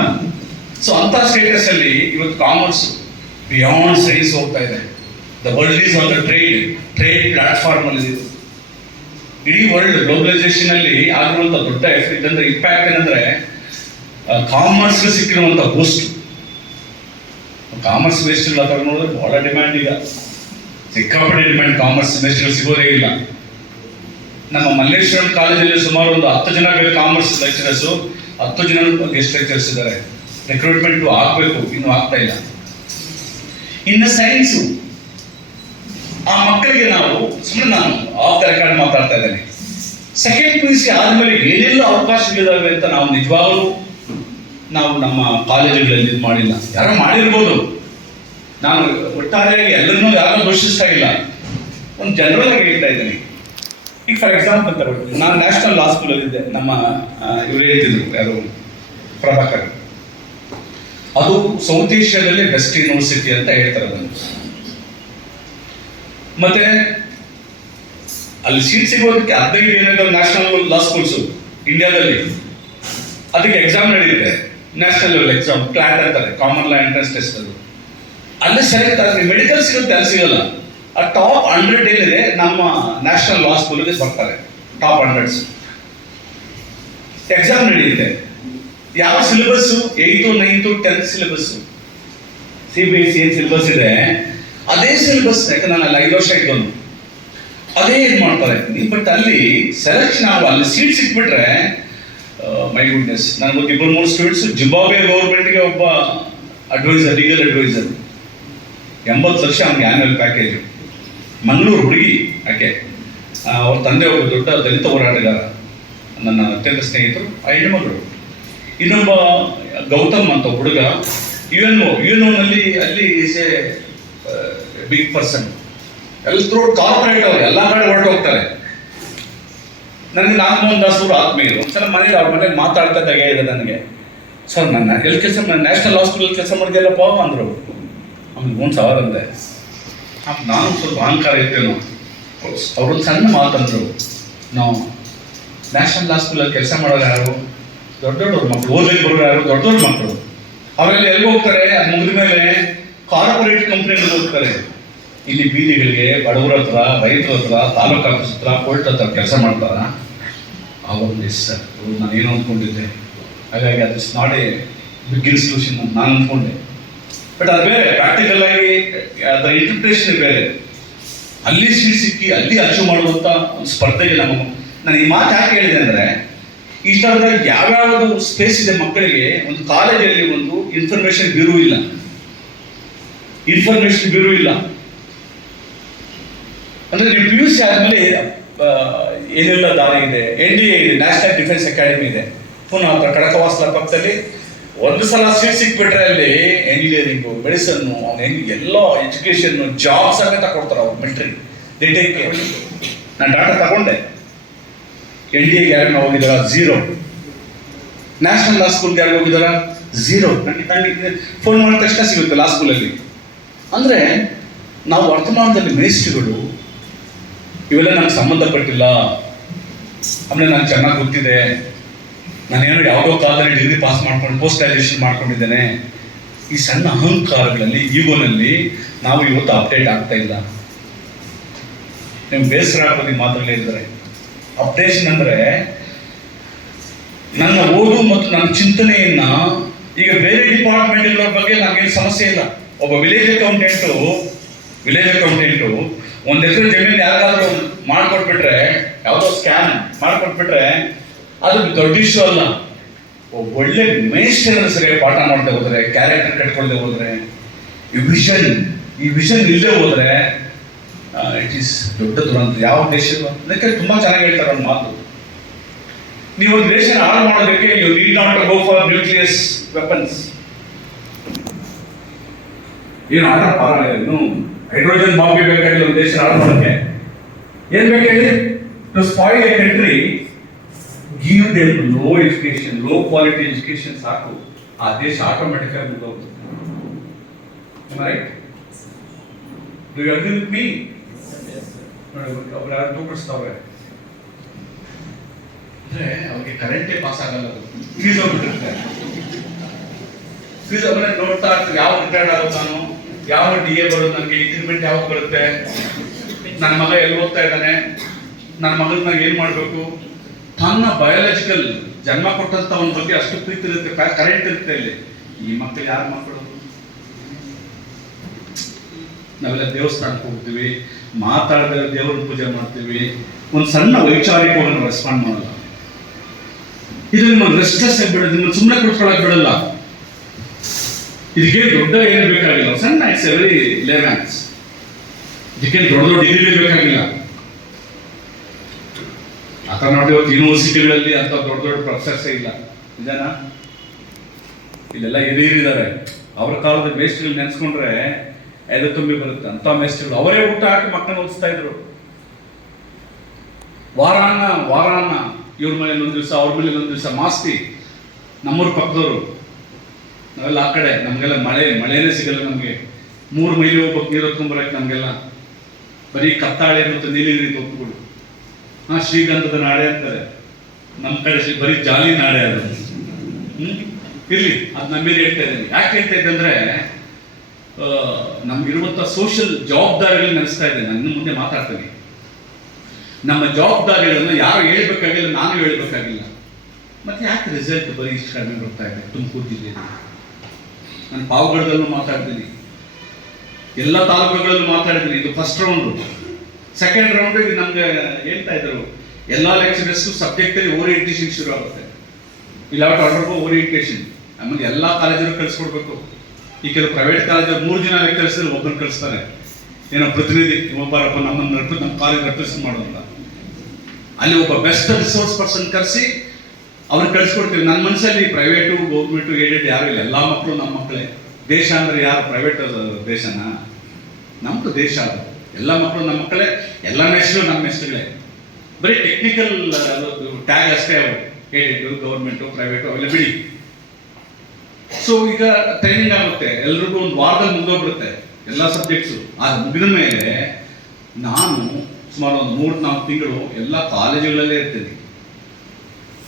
So ಅಂಥ ಸ್ಟೇಟಸ್ ಅಲ್ಲಿ ಇವತ್ತು ಕಾಮರ್ಸ್ ಬಿಯಾಂಡ್ ಸೈನ್ಸ್ ಹೋಗ್ತಾ ಇದೆ. The world is on the trade platform ಅಲ್ಲಿ. ಇಡೀ ವರ್ಲ್ಡ್ ಗ್ಲೋಬಲೈಸೇಷನ್ ಅಲ್ಲಿ ಆಗಿರುವಂಥ ದೊಡ್ಡ ಇದಂದ್ರೆ ಇಂಪ್ಯಾಕ್ಟ್ ಏನಂದ್ರೆ ಕಾಮರ್ಸ್ಗೆ ಸಿಕ್ಕಿರುವಂಥ ಬೂಸ್ಟ್. ಕಾಮರ್ಸ್ ವೇಸ್ಟ್ಗಳು ಆ ಥರ ನೋಡಿದ್ರೆ ಬಹಳ ಡಿಮ್ಯಾಂಡ್. ಈಗ ಸಿಕ್ಕಾಪಟ್ಟೆ ಡಿಮ್ಯಾಂಡ್. ಕಾಮರ್ಸ್ ವೇಸ್ಟ್ಗಳು ಸಿಗೋದೇ ಇಲ್ಲ. ನಮ್ಮ ಮಲ್ಲೇಶ್ವರಂ ಕಾಲೇಜಲ್ಲಿ ಸುಮಾರು ಒಂದು 10 ಜನ ಕಾಮರ್ಸ್ ಲೆಕ್ಚರರ್ಸು, 10 ಜನ ಗೆಸ್ಟ್ ಲೆಕ್ಚರ್ಸ್ ಇದ್ದಾರೆ. ರಿಕ್ರೂಟ್ಮೆಂಟ್ ಆಗಬೇಕು, ಇನ್ನೂ ಆಗ್ತಾ ಇಲ್ಲ. ಇನ್ನು ಸೈನ್ಸು ಆ ಮಕ್ಕಳಿಗೆ ನಾವು ಸುಮ್ಮನೆ ನಾನು ಆಫ್ ದ ರೆಕಾರ್ಡ್ ಮಾತಾಡ್ತಾ ಇದ್ದೇನೆ. ಸೆಕೆಂಡ್ ಪಿ ಯು ಸಿ ಆದಮೇಲೆ ಏನೆಲ್ಲ ಅವಕಾಶಗಳಿದಾವೆ ಅಂತ ನಾವು ನಿಜವಾಗ್ಲೂ ನಾವು ನಮ್ಮ ಕಾಲೇಜುಗಳಲ್ಲಿ ಇದು ಮಾಡಿಲ್ಲ. ಯಾರೋ ಮಾಡಿರ್ಬೋದು, ನಾನು ಒಟ್ಟಾರೆಯಾಗಿ ಎಲ್ಲರನ್ನೂ ಯಾರೋ ದೋಷಿಸ್ತಾ ಇಲ್ಲ, ಒಂದು ಜನರಲ್ ಆಗಿ ಹೇಳ್ತಾ ಇದ್ದೀನಿ. ಈಗ ಫಾರ್ ಎಕ್ಸಾಂಪಲ್ ತಗೊಳ್ತೀನಿ, ನಾನು ನ್ಯಾಷನಲ್ ಲಾ ಸ್ಕೂಲಲ್ಲಿ ಇದ್ದೆ. ನಮ್ಮ ಇವರು ಹೇಳ್ತಿದ್ರು, ಯಾರು ಪ್ರಭಾಕರ್, ಅದು ಸೌತ್ ಏಷ್ಯಾದಲ್ಲಿ ಬೆಸ್ಟ್ ಯೂನಿವರ್ಸಿಟಿ ಅಂತ ಹೇಳ್ತಾರೆ ಅದನ್ನು. ಮತ್ತೆ ಅಲ್ಲಿ ಸೀಟ್ ಸಿಗೋದಕ್ಕೆ 15 ಏನಾದ್ರು ನ್ಯಾಷನಲ್ ಲಾ ಸ್ಕೂಲ್ಸು ಇಂಡಿಯಾದಲ್ಲಿ, ಅದಕ್ಕೆ ಎಕ್ಸಾಮ್ ನಡೆಯುತ್ತೆ. ನ್ಯಾಷನಲ್ ಲೆವೆಲ್ ಎಕ್ಸಾಮ್, ಕ್ಲಾಟ್ ಅಂತಾರೆ, ಕಾಮನ್ ಲಾ ಎಂಟ್ರೆನ್ಸ್ ಟೆಸ್ಟ್. ಅದು ಅಲ್ಲಿ ಸೆಲೆಕ್ಟ್ ಆದ್ರೆ ಮೆಡಿಕಲ್ ಸಿಗುತ್ತೆ, ಅಲ್ಲಿ ಸಿಗಲ್ಲ. ಆ ಟಾಪ್ 100 ಏನಿದೆ ನಮ್ಮ ನ್ಯಾಷನಲ್ ಲಾ ಸ್ಕೂಲ್ಗೆ ಬರ್ತಾರೆ. ಟಾಪ್ 100 ಎಕ್ಸಾಮ್ ನಡೆಯುತ್ತೆ. ಯಾವ syllabus? 8th, 9th, 10th syllabus. CBSE ಏನು ಸಿಲೆಬಸ್ ಇದೆ ಅದೇ ಸಿಲೆಬಸ್. ಯಾಕಂದ್ರೆ ನಾನು ಅಲ್ಲಿ 5 ವರ್ಷ ಇದ್ದವನು, ಅದೇ ಇದು ಮಾಡ್ತಾರೆ. ಬಟ್ ಅಲ್ಲಿ ಸೆಲೆಕ್ಷನ್ ಆಗುವ, ಅಲ್ಲಿ ಸೀಟ್ ಸಿಕ್ಬಿಟ್ರೆ ಮೈ ಗುಡ್ನೆಸ್. ನನಗೆ 2-3 ಸ್ಟೂಡೆಂಟ್ಸು ಜಿಂಬಾಬ್ವೆ ಗೌರ್ಮೆಂಟ್ಗೆ ಒಬ್ಬ ಅಡ್ವೈಸರ್, ಲೀಗಲ್ ಅಡ್ವೈಸರ್, 80 ಲಕ್ಷ ಅವ್ನಿಗೆ ಆ್ಯನ್ಯುವಲ್ ಪ್ಯಾಕೇಜು. ಮಂಗಳೂರು ಹುಡುಗಿ ಆಕೆ. ಅವ್ರ ತಂದೆ ಒಬ್ಬ ದೊಡ್ಡ ದಲಿತ ಹೋರಾಟಗಾರ, ನನ್ನ ಅತ್ಯಂತ ಸ್ನೇಹಿತರು. ಆ ಹೆಣ್ಣುಮಗಳು. ಇನ್ನೊಬ್ಬ ಗೌತಮ್ ಅಂತ ಹುಡುಗ UNO-ನಲ್ಲಿ ಅಲ್ಲಿ ಈಸ್ ಎ ಬಿಗ್ ಪರ್ಸನ್. ಎಲ್ಲ ಥ್ರೂ ಕಾರ್ಪೊರೇಟ್ ಅವರು ಎಲ್ಲ ಕಡೆ ಹೊರಟು ಹೋಗ್ತಾರೆ. ನನಗೆ ನಾಗಮೋಹನ್ ದಾಸ್ ಅವರು ಆತ್ಮೀಯರು. ಒಂದ್ಸಲ ಮನೇಲಿ ಅವ್ರ ಮನೇಲಿ ಮಾತಾಡ್ತಾ ಇದ್ದಾಗ ಹೇಳಿದೆ ನನಗೆ, ಸರ್ ನನ್ನ ಎಲ್ಲಿ ಕೆಲಸ ನ್ಯಾಷನಲ್ ಹಾಸ್ಪಿಟಲ್ ಕೆಲಸ ಮಾಡಿದೆಯಲ್ಲಪ್ಪ ಅಂದರು. ಆಮೇಲೆ 1 ಸಾವಿರ ಅಂದೆ. ನಾನು ಸ್ವಲ್ಪ ಅಹಂಕಾರ ಇರ್ತೇನೋ. ಅವ್ರೊಂದು ಸಣ್ಣ ಮಾತಂದರು, ನಾವು ನ್ಯಾಷನಲ್ ಹಾಸ್ಪಿಟಲ್ ಕೆಲಸ ಮಾಡೋರು ಯಾರು? ದೊಡ್ಡವ್ರ ಮಕ್ಕಳು. ಓದ್ಲಿಕ್ಕೆ ಬರೋರು ಯಾರು? ದೊಡ್ಡವ್ರ ಮಕ್ಕಳು. ಅವರೆಲ್ಲ ಎಲ್ಲಿ ಹೋಗ್ತಾರೆ? ಅದು ಮುಗಿದ ಮೇಲೆ ಕಾರ್ಪೊರೇಟ್ ಕಂಪ್ನಿಗಳಿಗೆ ಹೋಗ್ತಾರೆ. ಇಲ್ಲಿ ಬೀದಿಗಳಿಗೆ ಬಡವರ ಹತ್ರ, ರೈತರ ಹತ್ರ, ತಾಲೂಕು ಆಫೀಸ್ ಹತ್ರ, ಕೋರ್ಟ್ ಹತ್ರ ಕೆಲಸ ಮಾಡ್ತಾರ. ಅವ್ರನ್ನ ಸರ್ ನಾನು ಏನು ಅಂದ್ಕೊಂಡಿದ್ದೆ. ಹಾಗಾಗಿ ಅದು ನಾಟ್ ಎ ಬಿಗ್ ಇನ್ಸ್ಟಿಟ್ಯೂಷನ್ ಅಂತ ನಾನು ಅಂದ್ಕೊಂಡೆ. ಬಟ್ ಅದು ಬೇರೆ, ಪ್ರಾಕ್ಟಿಕಲ್ ಆಗಿ ಅದರ ಇಂಟರ್ಪ್ರಿಟೇಷನ್ ಬೇರೆ. ಅಲ್ಲಿ ಸೀಟ್ ಸಿಕ್ಕಿ ಅಲ್ಲಿ ಅಚೀವ್ ಮಾಡುವಂಥ ಒಂದು ಸ್ಪರ್ಧೆಗೆ ನಾನು ಈ ಮಾತು ಯಾಕೆ ಹೇಳಿದೆ ಅಂದರೆ, ಈ ಥರದಾಗ ಯಾವ್ಯಾವುದು ಸ್ಪೇಸ್ ಇದೆ ಮಕ್ಕಳಿಗೆ. ಒಂದು ಕಾಲೇಜಲ್ಲಿ ಒಂದು ಇನ್ಫಾರ್ಮೇಷನ್ ಬ್ಯೂರೋ ಇಲ್ಲ, ಅಂದರೆ ನೀವು PUC ಆದಮೇಲೆ ಏನೆಲ್ಲ ದಾರಿ ಇದೆ. NDA ಇದೆ, ನ್ಯಾಷನಲ್ ಡಿಫೆನ್ಸ್ ಅಕಾಡೆಮಿ ಇದೆ, ಪುನಃ ಹತ್ರ ಕಡಕವಾಸ್ಲ ಪಕ್ಕದಲ್ಲಿ. ಒಂದು ಸಲ ಸೀಟ್ ಸಿಕ್ಬಿಟ್ರೆ ಅಲ್ಲಿ ಎಂಜಿನಿಯರಿಂಗು, ಮೆಡಿಸನ್ನು, ಎಲ್ಲ ಎಜುಕೇಷನ್ನು, ಜಾಬ್ ಸಮೇತ ಕೊಡ್ತಾರೆ ಅವ್ರು. Military take care. ನಾನು ಡಾಟಾ ತಗೊಂಡೆ. NDAಗೆ ಯಾರನ್ನ ಹೋಗಿದಾರ? 0. ನ್ಯಾಷನಲ್ ಲಾ ಸ್ಕೂಲ್ಗೆ ಯಾರು ಹೋಗಿದಾರ? 0. ನನಗೆ ಫೋನ್ ಮಾಡಿದ ತಕ್ಷಣ ಸಿಗುತ್ತೆ ಲಾ ಸ್ಕೂಲಲ್ಲಿ. ಅಂದರೆ ನಾವು ವರ್ತಮಾನದಲ್ಲಿ ಮೇಸ್ಟ್ರಿಗಳು ಇವೆಲ್ಲ ನನಗೆ ಸಂಬಂಧಪಟ್ಟಿಲ್ಲ, ಆಮೇಲೆ ನನಗೆ ಚೆನ್ನಾಗಿ ಗೊತ್ತಿದೆ, ನಾನೇನೋ ಯಾವುದೋ ಕಾಲದಲ್ಲಿ ಡಿಗ್ರಿ ಪಾಸ್ ಮಾಡ್ಕೊಂಡು ಪೋಸ್ಟ್ ಗ್ರಾಜುಯೇಷನ್ ಮಾಡ್ಕೊಂಡಿದ್ದೇನೆ. ಈ ಸಣ್ಣ ಅಹಂಕಾರಗಳಲ್ಲಿ, ಈಗೋನಲ್ಲಿ ನಾವು ಇವತ್ತು ಅಪ್ಡೇಟ್ ಆಗ್ತಾ ಇಲ್ಲ. ನಿಮ್ಗೆ ಬೇಸರ ಆಗೋದು ಮಾತುಗಳು ಹೇಳಿದ್ರೆ, ಅಪ್ಡೇಷನ್ ಅಂದರೆ ನನ್ನ ಓದು ಮತ್ತು ನನ್ನ ಚಿಂತನೆಯನ್ನ ಈಗ ಬೇರೆ ಡಿಪಾರ್ಟ್ಮೆಂಟ್ಗಳ ಬಗ್ಗೆ ನಮಗೇನು ಸಮಸ್ಯೆ ಇಲ್ಲ. ಒಬ್ಬ ವಿಲೇಜ್ ಅಕೌಂಟೆಂಟು 1 ಎಕರೆ ಜಮೀನು ಯಾರಿಗಾದ್ರೂ ಮಾಡಿಕೊಟ್ಬಿಟ್ರೆ, ಯಾವುದೋ ಸ್ಕ್ಯಾನ್ ಮಾಡಿಕೊಟ್ಬಿಟ್ರೆ ಅದು ದೊಡ್ಡ ಇಶ್ಯೂ ಅಲ್ಲ. ಒಳ್ಳೆ ಮೇಸ್ಟರ್ ಸರಿಯಾಗಿ ಪಾಠ ಮಾಡದೆ ಹೋದ್ರೆ, ಕ್ಯಾರೆಕ್ಟರ್ ಕಟ್ಕೊಳ್ದೆ ಹೋದ್ರೆ, ಈ ವಿಷನ್ ಇಲ್ಲದೆ ಹೋದ್ರೆ ಇಟ್ ಈಸ್ ದೊಡ್ಡ ದುರಂತ. ಯಾವ ದೇಶದ ಅದಕ್ಕೆ ತುಂಬಾ ಚೆನ್ನಾಗಿ ಹೇಳ್ತಾರೆ ಒಂದು ಮಾತು, ನೀವು ಒಂದು ದೇಶನ ಹಾಳು ಮಾಡೋದಕ್ಕೆ you need not go for nucleus weapons. ಏನು ಇನ್ನು ಹೈಡ್ರೋಜನ್ ಬಾಂಬ್ ಬೇಕಾಗಿಲ್ಲ ಒಂದು ದೇಶ ಹಾಳು ಮಾಡೋಕ್ಕೆ. ಏನ್ ಬೇಕಾಗಿ? To spoil a country, give them low education, low quality education ಸಾಕು, ಆ ದೇಶ ಆಟೋಮೆಟಿಕ್ ಆಗಿ ಮುಂದೋಗುತ್ತೆ. Right? Do you agree with me? ಒಬ್ರು ಯಾರು ತೂಕಿಸ್ತಾವ್ರೆ ಅಂದ್ರೆ ಅವ್ರಿಗೆ ಕರೆಂಟೇ ಪಾಸ್ ಆಗಲ್ಲ, ಫೀಸ್ ಹೋಗ್ಬಿಟ್ಟಿರುತ್ತೆ. ಫೀಸ್ ಅವನ್ನ ನೋಡ್ತಾ ಇರ್ತೀವಿ, ಯಾವ ರಿಟೈರ್ಡ್ ಆಗೋದು ನಾನು, ಯಾವ DA ಬರೋದು, ನನಗೆ ಇಂಕ್ರಿಮೆಂಟ್ ಯಾವಾಗ ಬರುತ್ತೆ, ನನ್ನ ಮಗ ಎಲ್ಲಿ ಓದ್ತಾ ಇದ್ದಾನೆ, ನನ್ನ ಮಗನ ನಾನು ಏನು ಮಾಡಬೇಕು. ತನ್ನ ಬಯಾಲಜಿಕಲ್ ಜನ್ಮ ಕೊಟ್ಟಂತ ಅವನ ಬಗ್ಗೆ ಅಷ್ಟು ಪ್ರೀತಿ ಇರುತ್ತೆ, ಕರೆಂಟ್ ಇರುತ್ತೆ ಇಲ್ಲಿ. ಈ ಮಕ್ಕಳು ಯಾರ ಮಕ್ಕಳು? ನಾವೆಲ್ಲ ದೇವಸ್ಥಾನಕ್ಕೆ ಹೋಗ್ತೀವಿ, ಮಾತಾಡಿದ್ರೆ ದೇವರ ಪೂಜೆ ಮಾಡ್ತೀವಿ, ಒಂದು ಸಣ್ಣ ವೈಚಾರಿಕವನ್ನು ರೆಸ್ಪಾಂಡ್ ಮಾಡಲ್ಲ. ಇದು ನಿಮ್ಮನ್ನು ರೆಸ್ಟ್ಲೆಸ್ ಆಗಿ ಬಿಡೋದು, ನಿಮ್ಮನ್ನು ಸುಮ್ಮನೆ ಕುತ್ಕೊಳ್ಳೋಕೆ ಬಿಡಲ್ಲ. ಇದಕ್ಕೆ ದೊಡ್ಡ ಏನು ಬೇಕಾಗಿಲ್ಲ, ಸಣ್ಣ ಇಟ್ಸ್ ಎ ವೆರಿ ಲೆವೆನ್ಸ್. ಇದಕ್ಕೆ ದೊಡ್ಡ ಡಿಗ್ರಿ ಬೇಕಾಗಿಲ್ಲ. ಆ ಥರ ನೋಡಿ ಇವತ್ತು ಯೂನಿವರ್ಸಿಟಿಗಳಲ್ಲಿ ಅಂತ ದೊಡ್ಡ ಪ್ರೊಫೆಸರ್ಸೇ ಇಲ್ಲ, ನಿಜನಾ? ಇಲ್ಲೆಲ್ಲ ಹಿರಿಯರಿದ್ದಾರೆ. ಅವ್ರ ಕಾಲದ ಮೇಸ್ಟ್ರಿಗಳು ನೆನೆಸ್ಕೊಂಡ್ರೆ ಎದೆ ತುಂಬಿ ಬರುತ್ತೆ. ಅಂತ ಮೇಸ್ಟ್ರಿಗಳು ಅವರೇ ಊಟ ಹಾಕಿ ಮಕ್ಕಳನ್ನ ಓದಿಸ್ತಾ ಇದ್ರು. ವಾರಾನ್ನ ಇವ್ರ ಮನೇಲಿ ಒಂದು ದಿವಸ, ಅವ್ರ ಮನೇಲಿ ಒಂದು ದಿವಸ ಮಾಸ್ತಿ. ನಮ್ಮೂರ ಪಕ್ಕದವರು, ನಾವೆಲ್ಲ ಆ ಕಡೆ, ನಮಗೆಲ್ಲ ಮಳೆನೇ ಸಿಗಲ್ಲ. ನಮಗೆ 3 ಮೈಲಿ ಹೋಗ್ಬೇಕು ನೀರು ಹೊತ್ಕೊಂಡ್ಬರಕ್ಕೆ. ನಮಗೆಲ್ಲ ಬರೀ ಕತ್ತಾಳೆ ಮತ್ತು ನೀಲಿ ನೀರು ಹೊತ್ಕೊಂಡು. ಶ್ರೀಗಂಧದ ನಾಡೆ ಅಂತಾರೆ ನಮ್ಮ ಕಡೆ, ಬರೀ ಜಾಲಿ ನಾಡೆ ಅದು. ಇರ್ಲಿ, ಅದು ನಮ್ಮ ಮೇಲೆ ಹೇಳ್ತಾ ಇದ್ದೀನಿ. ಯಾಕೆ ಹೇಳ್ತಾ ಇದ್ದೆ ಅಂದ್ರೆ, ನಮ್ಗಿರುವಂತ ಸೋಷಿಯಲ್ ಜವಾಬ್ದಾರಿಗಳನ್ನ ನೆನೆಸ್ತಾ ಇದ್ದೇನೆ. ನಾನು ಮುಂದೆ ಮಾತಾಡ್ತೀನಿ. ನಮ್ಮ ಜವಾಬ್ದಾರಿಗಳನ್ನು ಯಾರು ಹೇಳ್ಬೇಕಾಗಿಲ್ಲ, ನಾನು ಹೇಳ್ಬೇಕಾಗಿಲ್ಲ. ಮತ್ತೆ ಯಾಕೆ ರಿಸಲ್ಟ್ ಬರೀ ಇಷ್ಟು ಕಡಿಮೆ ಬರ್ತಾ ಇದೆ ತುಮಕೂರು ಜಿಲ್ಲೆಯಲ್ಲಿ? ನಾನು ಪಾವಗಡದಲ್ಲೂ ಮಾತಾಡ್ತೀನಿ, ಎಲ್ಲ ತಾಲೂಕುಗಳಲ್ಲೂ ಮಾತಾಡಿದ್ದೀನಿ. ಇದು ಫಸ್ಟ್ ರೌಂಡು. ಸೆಕೆಂಡ್ ರೌಂಡ್ ಇದು ನಮ್ಗೆ ಹೇಳ್ತಾ ಇದ್ರು, ಎಲ್ಲ ಲೆಕ್ಚರರ್ಸ್ಗೂ ಸಬ್ಜೆಕ್ಟಲ್ಲಿ ಓರಿಯೆಂಟೇಷನ್ ಶುರು ಆಗುತ್ತೆ. ಇಲ್ಲ ಆರ್ಡರ್ಗೂ ಓರಿಯೆಂಟೇಷನ್. ಆಮೇಲೆ ಎಲ್ಲ ಕಾಲೇಜಲ್ಲಿ ಕಳಿಸ್ಕೊಡ್ಬೇಕು. ಈ ಕೆಲವು ಪ್ರೈವೇಟ್ ಕಾಲೇಜಲ್ಲಿ 3 ಜನ ಲೆಕ್ಚರ್ಸ್ ಒಬ್ಬರು ಕಳಿಸ್ತಾರೆ, ಏನೋ ಪ್ರತಿನಿಧಿ, ಒಬ್ಬರಪ್ಪ ನಮ್ಮ ಕಾಲೇಜ್ ರೆಪ್ರೆಸೆಂಟ್ ಮಾಡೋಲ್ಲ. ಅಲ್ಲಿ ಒಬ್ಬ ಬೆಸ್ಟ್ ರಿಸೋರ್ಸ್ ಪರ್ಸನ್ ಕರೆಸಿ ಅವ್ರಿಗೆ ಕಳಿಸ್ಕೊಡ್ತೀವಿ. ನನ್ನ ಮನಸ್ಸಲ್ಲಿ ಪ್ರೈವೇಟು, ಗೌರ್ಮೆಂಟು, ಏಡೆಡ್ ಯಾರು ಇಲ್ಲ, ಎಲ್ಲ ಮಕ್ಕಳು ನಮ್ಮ ಮಕ್ಕಳೇ. ದೇಶ ಅಂದರೆ ಯಾರು ಪ್ರೈವೇಟ್ ದೇಶನಾ? ನಮ್ಮದು ದೇಶ ಅದು. ಎಲ್ಲ ಮಕ್ಕಳು ನಮ್ಮ ಮಕ್ಕಳೇ, ಎಲ್ಲ ಮೇಸ್ಟ್ರು ನಮ್ಮ ಮೇಸ್ಟ್ರುಗಳೇ. ಬರೀ ಟೆಕ್ನಿಕಲ್ ಟ್ಯಾಗ್ ಅಷ್ಟೇ ಅವರು, ಏಡೆಡ್, ಗೌರ್ಮೆಂಟು, ಪ್ರೈವೇಟು ಅವೆಲ್ಲ ಬಿಡಿ. ಸೊ ಈಗ ಟ್ರೈನಿಂಗ್ ಆಗುತ್ತೆ, ಎಲ್ರಿಗೂ ಒಂದು ವಾರದಲ್ಲಿ ಮುಗಿದೋಗ್ಬಿಡುತ್ತೆ ಎಲ್ಲ ಸಬ್ಜೆಕ್ಟ್ಸು. ಅದು ಮುಗಿದ ಮೇಲೆ ನಾನು ಸುಮಾರು ಒಂದು 3-4 ತಿಂಗಳು ಎಲ್ಲ ಕಾಲೇಜುಗಳಲ್ಲೇ ಇರ್ತೀನಿ.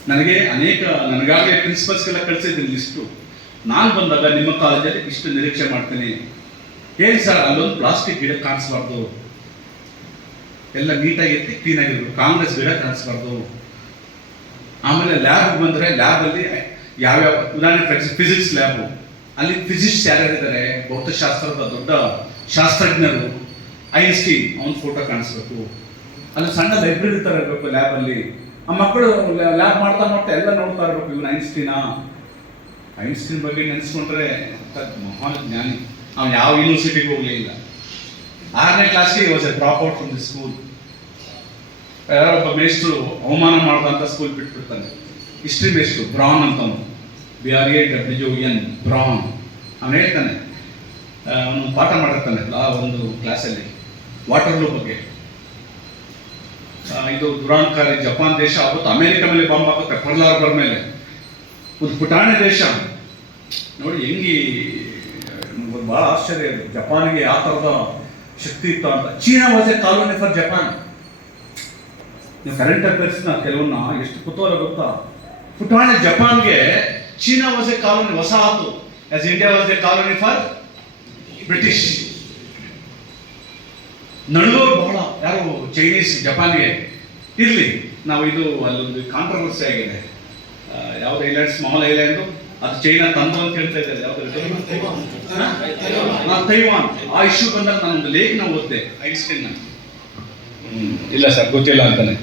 ನನಗಾಗಲೇ ಪ್ರಿನ್ಸಿಪಲ್ಸ್ಗೆಲ್ಲ ಕಳಿಸಿದ್ದೀನಿ ಲಿಸ್ಟು. ನಾನು ಬಂದಾಗ ನಿಮ್ಮ ಕಾಲೇಜಲ್ಲಿ ಇಷ್ಟು ನಿರೀಕ್ಷೆ ಮಾಡ್ತೀನಿ. ಏನು ಸರ್ ಅಲ್ಲೊಂದು ಪ್ಲಾಸ್ಟಿಕ್ ಗಿಡ ಕಾಣಿಸ್ಬಾರ್ದು, ಎಲ್ಲ ನೀಟಾಗಿ ಎತ್ತಿ ಕ್ಲೀನಾಗಿರ್ಬೇಕು, ಕಾಂಗ್ರೆಸ್ ಗಿಡ ಕಾಣಿಸ್ಬಾರ್ದು. ಆಮೇಲೆ ಲ್ಯಾಬ್ ಬಂದರೆ ಲ್ಯಾಬಲ್ಲಿ ಯಾವ್ಯಾವ ಉದಾಹರಣೆ ಫಿಸಿಕ್ಸ್ ಲ್ಯಾಬು, ಅಲ್ಲಿ ಫಿಸಿಕ್ಸ್ ಯಾರ್ಯಾರಿದ್ದಾರೆ, ಭೌತಶಾಸ್ತ್ರದ ದೊಡ್ಡ ಶಾಸ್ತ್ರಜ್ಞರು, ಐನ್ಸ್ಟೀನ್ ಅವನ ಫೋಟೋ ಕಾಣಿಸ್ಬೇಕು. ಅಲ್ಲಿ ಸಣ್ಣ ಲೈಬ್ರರಿ ಥರ ಇರಬೇಕು ಲ್ಯಾಬಲ್ಲಿ. ಆ ಮಕ್ಕಳು ಲ್ಯಾಬ್ ಮಾಡ್ತಾ ಮಾಡ್ತಾ ಎಲ್ಲ ನೋಡ್ತಾ ಇರಬೇಕು, ಇವನು ಐನ್ಸ್ಟೀನ್ ಬಗ್ಗೆ ನೆನೆಸ್ಕೊಂಡ್ರೆ ಮಹಾನ್ ಜ್ಞಾನಿ. ಅವನು ಯಾವ ಯೂನಿವರ್ಸಿಟಿಗೆ ಹೋಗಲಿಲ್ಲ. 6ನೇ ಕ್ಲಾಸ್ಗೆ was a drop out from the school. ಯಾರೊಬ್ಬ ಮೇಷ್ಟ್ರು ಅವಮಾನ ಮಾಡ್ದಂತ ಸ್ಕೂಲ್ ಬಿಟ್ಬಿಡ್ತಾನೆ. ಹಿಸ್ಟ್ರಿ ಮೇಷ್ಟ್ರು ಬ್ರಾನ್ ಅಂತವನು, BRAWN ಬ್ರಾನ್. ಅವನು ಹೇಳ್ತಾನೆ, ಅವನು ಪಾಠ ಮಾಡಿರ್ತಾನೆ ಒಂದು ಕ್ಲಾಸಲ್ಲಿ ವಾಟರ್ಲೂ ಬಗ್ಗೆ. ಇದು ದುರಾಂಕಾರಿ ಜಪಾನ್ ದೇಶ ಅವತ್ತು ಅಮೆರಿಕ ಮೇಲೆ ಬಾಂಬ್ ಹಾಕುತ್ತೆ, ಪರ್ಲ್ ಹಾರ್ಬರ್ ಮೇಲೆ. ಒಂದು ಪುಟಾಣಿ ದೇಶ ನೋಡಿ ಹೆಂಗಿ, ಬಹಳ ಆಶ್ಚರ್ಯ ಇದೆ. ಜಪಾನಿಗೆ ಯಾವ ಥರದ ಶಕ್ತಿ ಇತ್ತು ಅಂತ. China was a colony for Japan. ನೀವು ಕರೆಂಟ್ ಅಫೇರ್ಸ್ನ ಕೆಲವನ್ನ ಎಷ್ಟು ಕುತೂಹಲ ಗೊತ್ತಾ. ಪುಟಾಣಿ ಜಪಾನ್ಗೆ ಚೀನಾ ವಾಸ್ ಎ ಕಾಲೋನಿ, ವಸಾಹತು, as India was a colony for British. ನಡುವರು ಬಹಳ ಯಾರು ಚೈನೀಸ್ ಜಪಾನ್ಗೆ ಇರಲಿ. ನಾವು ಇದು ಅಲ್ಲೊಂದು ಕಾಂಟ್ರವರ್ಸಿ ಆಗಿದೆ, ಯಾವ್ದು ಐಲ್ಯಾಂಡ್ಸ್ ಸ್ಮಾಲ್ ಐಲ್ಯಾಂಡು, ಅದು ಚೈನಾ ತಂದು ಅಂತ ಹೇಳ್ತಾ ಇದ್ದಾರೆ. ಯಾವ್ದು ತೈವಾನ್. ಆ ಇಶ್ಯೂ ಬಂದಾಗ ನಾನೊಂದು ಲೇಖನ ಓದಿದೆ ಐನ್ಸ್ಟೈನ್ನ. ಇಲ್ಲ ಸರ್ ಗೊತ್ತಿಲ್ಲ ಅಂತಾನೆ.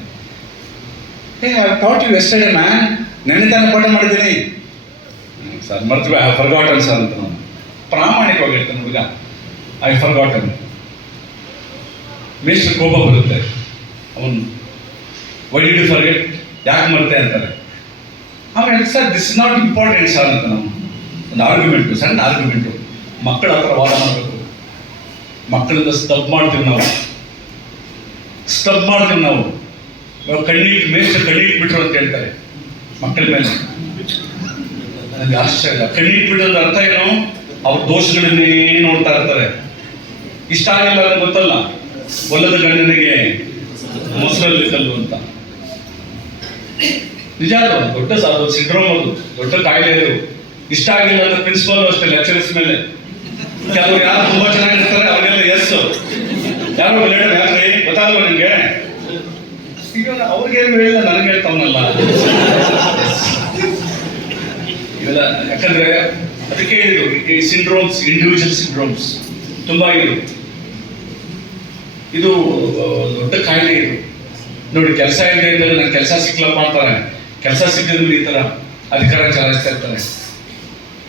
ಥಾಟ್ ಯು ಎಸ್ಟರ್ಡೇ ಮ್ಯಾನ್, ನೆನ್ನೆ ತಾನೇ ಪಾಠ ಮಾಡಿದ್ದೀನಿ ಸರ್, ಮರ್ತು ಐ ಫರ್ಗಾಟನ್ ಸರ್ ಅಂತ. ನಾನು ಪ್ರಾಮಾಣಿಕವಾಗಿ ಹೇಳ್ತಾನೆ ಹುಡುಗ, ಐ ಫರ್ಗಾಟನ್. ಮೇಷ್ಟ್ರ ಕೋಪ ಬರುತ್ತೆ, ಅವನು ವೈ ಡಿಡ್ ಯು ಫರ್ಗೆಟ್, ಯಾಕೆ ಮರುತ್ತೆ ಅಂತಾರೆ. ಆಮೇಲೆ sir this is not important sir ಅಂತ ನಾವು ಒಂದು ಆರ್ಗ್ಯುಮೆಂಟು, ಸಣ್ಣ ಆರ್ಗ್ಯುಮೆಂಟು. ಮಕ್ಕಳ ಹತ್ರ ವಾದ ಮಾಡಬೇಕು. ಮಕ್ಕಳಿಂದ ಸ್ತಬ್ ಮಾಡ್ತೀವಿ ನಾವು. ಮೇಷ್ಟ್ರು ಕಣ್ಣೀಟ್ಬಿಟ್ರು ಅಂತ ಹೇಳ್ತಾರೆ ಮಕ್ಕಳ ಮೇಲೆ. ನನಗೆ ಆಶ್ಚರ್ಯ. ಕಣ್ಣೀಟ್ಬಿಟ್ಟೋದ್ರ ಅರ್ಥ ಏನು? ಅವ್ರ ದೋಷಗಳನ್ನೇ ನೋಡ್ತಾ ಇರ್ತಾರೆ. ಇಷ್ಟ ಆಗಿಲ್ಲ ಅಂತ ಗೊತ್ತಲ್ಲ, ಒಲ್ಲದ ಗಂಡನಿಗೆ ಮೊಸರಲ್ಲಿ ಕಲ್ಲು ಅಂತ. ನಿಜ, ಅದು ದೊಡ್ಡ ಸಿಂಡ್ರೋಮ್, ಅದು ದೊಡ್ಡ ಕಾಯಿಲೆ. ಅದು ಇಷ್ಟ ಆಗಿಲ್ಲ ಅಂತ ಪ್ರಿನ್ಸಿಪಲ್ ಅಷ್ಟೇ ಲೆಕ್ಚರರ್ಸ್ ಮೇಲೆ. ಕೆಲವರು ಯಾರು ತುಂಬಾ ಚೆನ್ನಾಗಿರ್ತಾರೆ ಅವರಿಗೆಲ್ಲ ಎಸ್, ಯಾರು ಯಾಕ್ರಿ ಗೊತ್ತಾಗಲ್ವ ನಿಮ್ಗೆ, ಈಗ ಅವ್ರಿಗೇನು ಹೇಳಿಲ್ಲ ನನಗೆ ಹೇಳ್ತಾವನಲ್ಲ ಇವೆಲ್ಲ. ಯಾಕಂದ್ರೆ ಅದಕ್ಕೆ ಹೇಳಿದ್ರು ಈ ಸಿಂಡ್ರೋಮ್ಸ್, ಇಂಡಿವಿಜುವಲ್ ಸಿಂಡ್ರೋಮ್ಸ್ ತುಂಬಾ ಇದು ದೊಡ್ಡ ಕಾಯಿಲೆ. ಇದು ನೋಡಿ, ಕೆಲಸ ಇದೆ ಅಂದ್ರೆ ನಂಗೆ ಕೆಲಸ ಸಿಕ್ಲಪ್ಪ ಅಂತಾರೆ. ಕೆಲಸ ಸಿಕ್ಕಿದ್ರೆ ಈ ತರ ಅಧಿಕಾರ ಚಲಾಯಿಸ್ತಾ ಇರ್ತಾರೆ.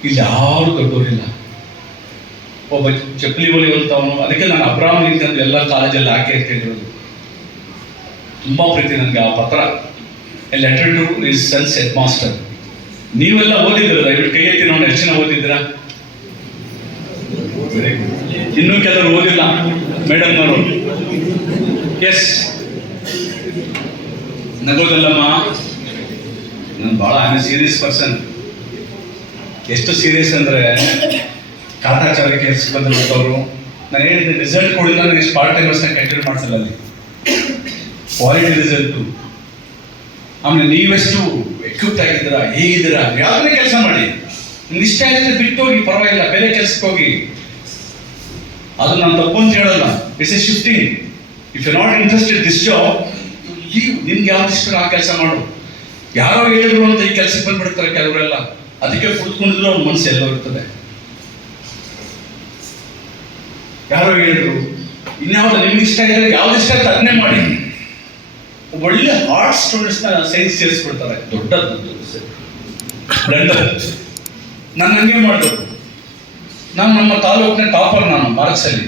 ಇಲ್ಲಿ ಯಾರು ದೊಡ್ಡವರಿಲ್ಲ. ಒಬ್ಬ ಚಪ್ಪಲಿ ಹೊಲಿಯುವಂಥವನು. ಅದಕ್ಕೆ ನಾನು ಅಬ್ರಾಮ್ ಲಿಂಕನ್ ಎಲ್ಲ ಕಾಲೇಜಲ್ಲಿ ಹಾಕಿ ಅಂತ ಹೇಳಿರೋದು. ತುಂಬಾ ಪ್ರೀತಿ ನನಗೆ ಆ ಪತ್ರ. A letter to his sons head master. ನೀವೆಲ್ಲ ಓದಿದ್ದೀರ, ದಯವಿಟ್ಟು ಕೈ ಎತ್ತಿ ನೋಡಿ, ಎಷ್ಟು ಜನ ಓದಿದ್ದೀರಾ? ಇನ್ನೂ ಕೆಲವರು ಓದಿಲ್ಲ ಮೇಡಮ್ನವರು. ಎಸ್, ನಗೋದಲ್ಲಮ್ಮ, ನಾನು ಭಾಳ ಸೀರಿಯಸ್ ಪರ್ಸನ್. ಎಷ್ಟು ಸೀರಿಯಸ್ ಅಂದರೆ ಕಾಟಾಚಾರ ಕೇಸ್ ಬಂದಿರೋರು. ನಾನು ಹೇಳಿದ್ದೆ ರಿಸಲ್ಟ್ ಕೊಡಿಲ್ಲ, ನಾನು ಇಷ್ಟು ಪಾರ್ಟ್ ಟೈಮರ್ಸ್ನ ಕಂಟಿನ್ಯೂ ಮಾಡಿಸಲ್ಲ ಅಲ್ಲಿ. Quality result. ಆಮೇಲೆ ನೀವೆಷ್ಟು ಎಕ್ವಿಪ್ಟ್ ಆಗಿದ್ದೀರಾ, ಹೇಗಿದ್ದೀರಾ, ಯಾವುದೇ ಕೆಲಸ ಮಾಡಿ. ನಿಮ್ಗೆ ಇಷ್ಟ ಆಗಿದ್ರೆ ಬಿಟ್ಟು ಹೋಗಿ, ಪರವಾಗಿಲ್ಲ, ಬೇರೆ ಕೆಲಸಕ್ಕೆ ಹೋಗಿ. ಅದು ನಾನು ತಪ್ಪು ಅಂತ ಹೇಳಲ್ಲ. It's a shifting. If you not interested this job, leave. ನಿನ್ಗೆ ಯಾವ್ದು ಇಷ್ಟ ಆ ಕೆಲಸ ಮಾಡು. ಯಾರೋ ಹೇಳಿದ್ರು ಅಂತ ಈ ಕೆಲಸಕ್ಕೆ ಬಂದ್ಬಿಡ್ತಾರೆ ಕೆಲವರೆಲ್ಲ. ಅದಕ್ಕೆ ಕುತ್ಕೊಂಡಿದ್ರು ಅವ್ರ ಮನಸ್ಸು ಎಲ್ಲೋ ಇರ್ತದೆ. ಯಾರೋ ಹೇಳಿದ್ರು, ಇನ್ಯಾವ್ದು ನಿಮ್ಗೆ ಇಷ್ಟ ಆಗಿದ್ರೆ ಯಾವ್ದು ಇಷ್ಟ ಅಂತ ಅದನ್ನೇ ಮಾಡಿ. ಒಳ್ಳೆ ಆರ್ಟ್ಸ್ ಸ್ಟೂಡೆಂಟ್ಸ್ನ ಸೈನ್ಸ್ ಸೇರಿಸ್ಬಿಡ್ತಾರೆ. ದೊಡ್ಡ ಬ್ಲೆಂಡರ್. ನಾನು ಹಂಗೆ ಮಾಡಬೇಕು. ನಾನು ನಮ್ಮ ತಾಲೂಕಿನ ಟಾಪರ್, ನಾನು ಮಾರ್ಕ್ಸಲ್ಲಿ.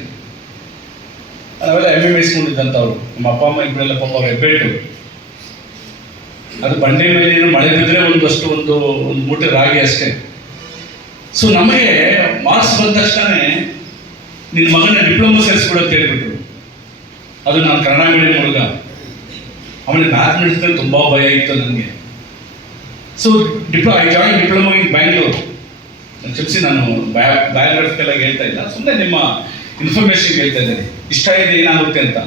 ಅವೆಲ್ಲ MA ಇಸ್ಕೊಂಡಿದ್ದಂಥವ್ರು. ನಮ್ಮ ಅಪ್ಪ ಅಮ್ಮ ಇಬ್ಬರೆಲ್ಲ ಪಾಪ ಅವ್ರು ಹೆಬ್ಬೆಟ್ಟು. ಅದು ಬಂಡೆ ಮೇಲೆ ಮಳೆ ಬಿದ್ದರೆ ಒಂದು ಮೂಟೆ ರಾಗಿ ಅಷ್ಟೇ. ಸೊ ನಮಗೆ ಮಾರ್ಕ್ಸ್ ಬಂದ ತಕ್ಷಣ ನಿನ್ನ ಮಗನ ಡಿಪ್ಲೊಮಾ ಸೇರಿಸ್ಬಿಡು ಅಂತ ಹೇಳ್ಬಿಟ್ರು. ಅದು ನಾನು ಕನ್ನಡ ಮೀಡಿಯಂ ಹುಡುಗ. ಆಮೇಲೆ ಮ್ಯಾಥಮೆಟಿಕ್ಸ್ ತುಂಬ ಭಯ ಇತ್ತು ನನಗೆ. So I join diploma in Bangalore. ಕ್ಷಮಿಸಿ, ನಾನು ಬಯೋಗ್ರಫಿಕಲ್ ಆಗಿ ಹೇಳ್ತಾ ಇಲ್ಲ, ಸುಮ್ಮನೆ ನಿಮ್ಮ ಇನ್ಫಾರ್ಮೇಶನ್ ಹೇಳ್ತಾ ಇದ್ದೇನೆ. ಇಷ್ಟ ಇದೆ ಏನಾಗುತ್ತೆ ಅಂತ.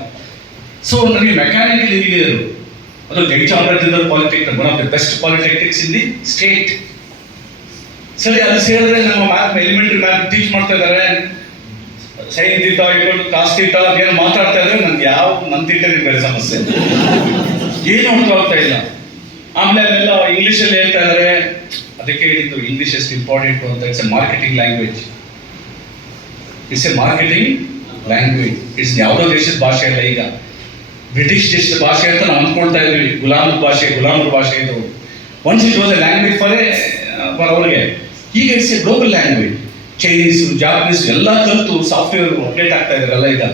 ಸೊ ನನಗೆ ಮೆಕ್ಯಾನಿಕಲ್ ಇಂಜಿನಿಯರು, ಅದು Jayachamarajendra polytechnic, one of the best polytechnics in the state. ಸರಿ, ಅದು ಸೇರಿದ್ರೆ ನಮ್ಮ ಮ್ಯಾಥ್ ಎಲಿಮೆಂಟ್ರಿ ಮ್ಯಾಥ್ ಟೀಚ್ ಮಾಡ್ತಾ ಇದ್ದಾರೆ. ಸೈನ್ ತೀಟ ಇಟ್ಕೊಂಡು ಕಾಸ್ ತೀಟ ಅದೇನು ಮಾತಾಡ್ತಾ ಇದ್ರೆ ನನ್ಗೆ ನನ್ನ ತೀಟನೇ ಬೇರೆ ಸಮಸ್ಯೆ, ಏನು ಅರ್ಥ ಆಗ್ತಾ ಇಲ್ಲ. ಆಮೇಲೆ ಅಲ್ಲೆಲ್ಲ ಇಂಗ್ಲೀಷಲ್ಲಿ ಹೇಳ್ತಾ ಇದ್ದಾರೆ. ಅದಕ್ಕೆ ಹೇಳಿದ್ದು ಇಂಗ್ಲೀಷ್ ಎಷ್ಟು ಇಂಪಾರ್ಟೆಂಟ್ ಅಂತ. It's A marketing language. It's A marketing language. It's ಯಾವುದೋ ದೇಶದ ಭಾಷೆ ಅಲ್ಲ. ಈಗ ಬ್ರಿಟಿಷ್ ದೇಶದ ಭಾಷೆ ಅಂತ ನಾವು ಅಂದ್ಕೊಳ್ತಾ ಇದ್ವಿ. ಗುಲಾಮರ ಭಾಷೆ ಇದು. Once it was a language for ಅವ್ರಿಗೆ. ಈಗ it's a global language. Chinese, Japanese ಎಲ್ಲ ಕಲಿತು ಸಾಫ್ಟ್ವೇರ್ ಅಪ್ಡೇಟ್ ಆಗ್ತಾ ಇದಾರಲ್ಲ ಈಗ.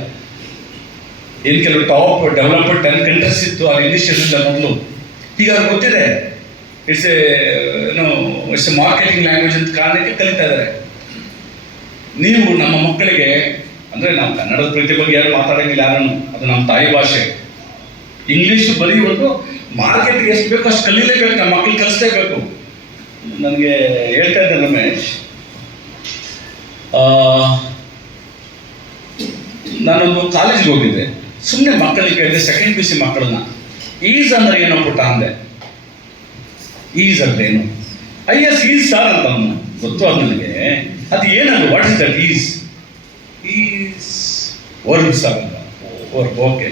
ಏನು ಕೆಲವು ಟಾಪ್ ಡೆವಲಪ್ಡ್ 10 ಕಂಟ್ರೀಸ್ ಇತ್ತು ಅದು ಇಂಗ್ಲೀಷ್ ಇರಲಿಲ್ಲ ಮೊದಲು. ಈಗ ಅವ್ರಿಗೆ ಗೊತ್ತಿದೆ ಇಟ್ಸ್ ಎ ಮಾರ್ಕೆಟಿಂಗ್ ಲ್ಯಾಂಗ್ವೇಜ್ ಅಂತ ಕಾರಣಕ್ಕೆ ಕಲಿತಾ ಇದ್ದಾರೆ. ನೀವು ನಮ್ಮ ಮಕ್ಕಳಿಗೆ, ಅಂದರೆ ನಾವು ಕನ್ನಡದ ಪ್ರೀತಿ ಬಗ್ಗೆ ಯಾರು ಮಾತಾಡೋಂಗಿಲ್ಲ ಯಾರನ್ನು, ಅದು ನಮ್ಮ ತಾಯಿ ಭಾಷೆ. ಇಂಗ್ಲೀಷು ಬರೀ ಒಂದು ಮಾರ್ಕೆಟ್ಗೆ ಎಷ್ಟು ಬೇಕೋ ಅಷ್ಟು ಕಲೀಲೇಬೇಕು, ನಮ್ಮ ಮಕ್ಕಳಿಗೆ ಕಲಿಸ್ಲೇಬೇಕು. ನನಗೆ ಹೇಳ್ತಾ ಇದ್ದೆ ರಮೇಶ್, ನಾನೊಂದು ಕಾಲೇಜಿಗೆ ಹೋಗಿದ್ದೆ. ಸುಮ್ಮನೆ ಮಕ್ಕಳಿಗೆ ಕೇಳಿದೆ, ಸೆಕೆಂಡ್ PUC ಮಕ್ಕಳನ್ನ, ಈಸ್ ಅಂದ್ರೆ ಏನೋ ಪುಟ್ಟ ಅಂದೆ. ಈಸ್ ಅಂದ್ರೇನು? IS ಈಸ್ ಸಾರ್ ಅಂತ ಅವನು ಗೊತ್ತು ಅದು ನನಗೆ. ಅದು ಏನದು? What is that? Is verb sir ಅಂತ. ವರ್ಬ್, ಓಕೆ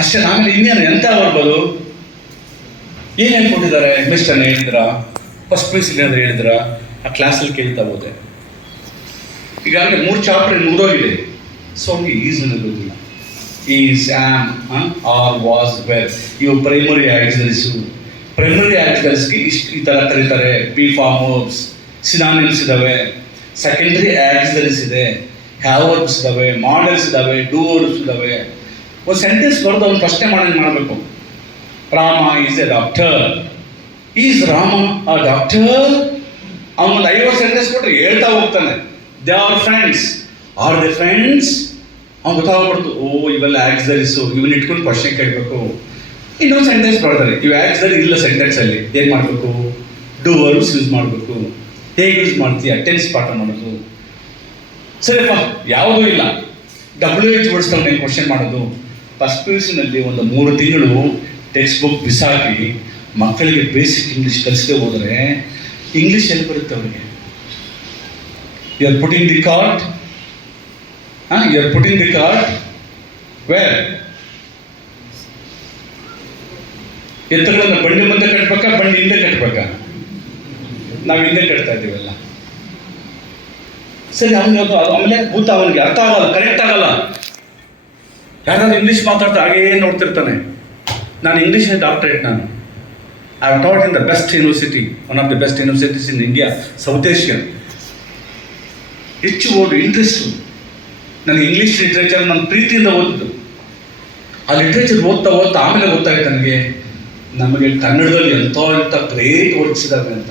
ಅಷ್ಟೇ. ಆಮೇಲೆ ಇನ್ನೇನು ಎಂಥ ವರ್ಬ್ ಅದು? ಏನು ಹೇಳ್ಕೊಟ್ಟಿದ್ದಾರೆ? ಮಿಸ್ಟರ್ ಹೇಳಿದ್ರ, ಫಸ್ಟ್ PUC ಹೇಳಿದ್ರ, ಆ ಕ್ಲಾಸಲ್ಲಿ ಕೇಳ್ತಾ ಹೋದೆ. ಈಗಾಗಲೇ 3 ಚಾಪ್ಟರ್ ಮುಗಿದೋಗಿದೆ. ಸೊ ಅವ್ನಿಗೆ ಈಸ್ ಅನ್ನೋದು ಗೊತ್ತಿಲ್ಲ. Is, am, are, was, were. ಇವು ಪ್ರೈಮರಿ ಆಕ್ಸಿಲರೀಸು. ಪ್ರೈಮರಿ ಆಕ್ಸಿಲರೀಸ್ಗೆ ಈ ಥರ ಕರೀತಾರೆ. P ಫಾರ್ಮ್ ವರ್ಬ್ಸ್, ಸಿನಾನಿಮ್ಸ್ ಇದ್ದಾವೆ. ಸೆಕೆಂಡ್ರಿ ಆಕ್ಸಿಲರೀಸ್ ಇದೆ, ಹ್ಯಾವ್ ವರ್ಬ್ಸ್ ಇದ್ದಾವೆ, ಮಾಡೆಲ್ಸ್ ಇದ್ದಾವೆ, ಡೂ ವರ್ಬ್ಸ್ ಇದ್ದಾವೆ. ಒಂದು ಸೆಂಟೆನ್ಸ್ ಬರೆದು ಅವ್ನು ಫಸ್ಟೇ ಮಾಡಬೇಕು. Rama is a doctor. Is Rama a doctor? ಅವನೊಂದು 50 ಸೆಂಟೆನ್ಸ್ ಕೊಟ್ಟರೆ ಹೇಳ್ತಾ ಹೋಗ್ತಾನೆ. They are friends. Are they friends? ಅವ್ನು ಗೊತ್ತಾಗ್ಬಿಡ್ತು. ಓ ಇವೆಲ್ಲ ಆಕ್ಸಿಲರೀಸು, ಇವನ್ನ ಇಟ್ಕೊಂಡು ಕ್ವಶನ್ ಕೇಳಬೇಕು. ಇನ್ನೊಂದು ಸೆಂಟೆನ್ಸ್ ಬರ್ತಾರೆ. ಇವು ಆಕ್ಸಿಲರಿ ಇಲ್ಲ ಸೆಂಟೆನ್ಸಲ್ಲಿ. ಏನು ಮಾಡಬೇಕು? ಡೂ ವರ್ಬ್ಸ್ ಯೂಸ್ ಮಾಡಬೇಕು. ಹೇಗೆ ಯೂಸ್ ಮಾಡ್ತೀಯ? ಟೆನ್ಸ್ ಪಾಠ ಮಾಡೋದು. ಸರಿಯಪ್ಪ, ಯಾವುದೂ ಇಲ್ಲ. WH ವರ್ಡ್ಸ್ ನಾನು ಕ್ವಶನ್ ಮಾಡೋದು. ಫಸ್ಟ್ PUCನಲ್ಲಿ ಒಂದು 3 ತಿಂಗಳು ಟೆಕ್ಸ್ಟ್ ಬುಕ್ ಬಿಸಾಕಿ ಮಕ್ಕಳಿಗೆ ಬೇಸಿಕ್ ಇಂಗ್ಲೀಷ್ ಕಲಿಸದೆ ಹೋದರೆ ಇಂಗ್ಲೀಷ್ ಎಲ್ಲಿ ಬರುತ್ತೆ ಅವರಿಗೆ? You are putting the card. You are putting the card where? ಎತ್ತುಗಳನ್ನ ಬಂಡಿ ಮುಂದೆ ಕಟ್ಬೇಕಾ, ಬಂಡಿ ಹಿಂದೆ ಕಟ್ಬೇಕಾ? ನಾವು ಹಿಂದೆ ಕಟ್ತಾ ಇದ್ದೀವಲ್ಲ. ಸರಿ, ಅವನಿಗೆ ಆಮೇಲೆ ಭೂತ ಅವನಿಗೆ ಅರ್ಥ ಆಗಲ್ಲ, ಕರೆಕ್ಟ್ ಆಗಲ್ಲ. ಯಾರಾದ್ರೂ ಇಂಗ್ಲೀಷ್ ಮಾತಾಡ್ತಾ ಹಾಗೇ ನೋಡ್ತಿರ್ತಾನೆ. ನಾನು ಇಂಗ್ಲೀಷ್ ಡಾಕ್ಟರೇಟ್. ನಾನು I have taught in the best university, one of the best universities in India, south Asia. ಹೆಚ್ಚು ಓದು ಇಂಟ್ರೆಸ್ಟು. ನನಗೆ ಇಂಗ್ಲೀಷ್ ಲಿಟ್ರೇಚರ್ ನನ್ನ ಪ್ರೀತಿಯಿಂದ ಓದಿದ್ದು. ಆ ಲಿಟ್ರೇಚರ್ ಓದ್ತಾ ಆಮೇಲೆ ಗೊತ್ತಾಗುತ್ತೆ ನನಗೆ ನಮಗೆ ಕನ್ನಡದಲ್ಲಿ ಎಂಥ ಗ್ರೇಟ್ ವರ್ಡ್ಸ್ ಇದ್ದಾವೆ ಅಂತ.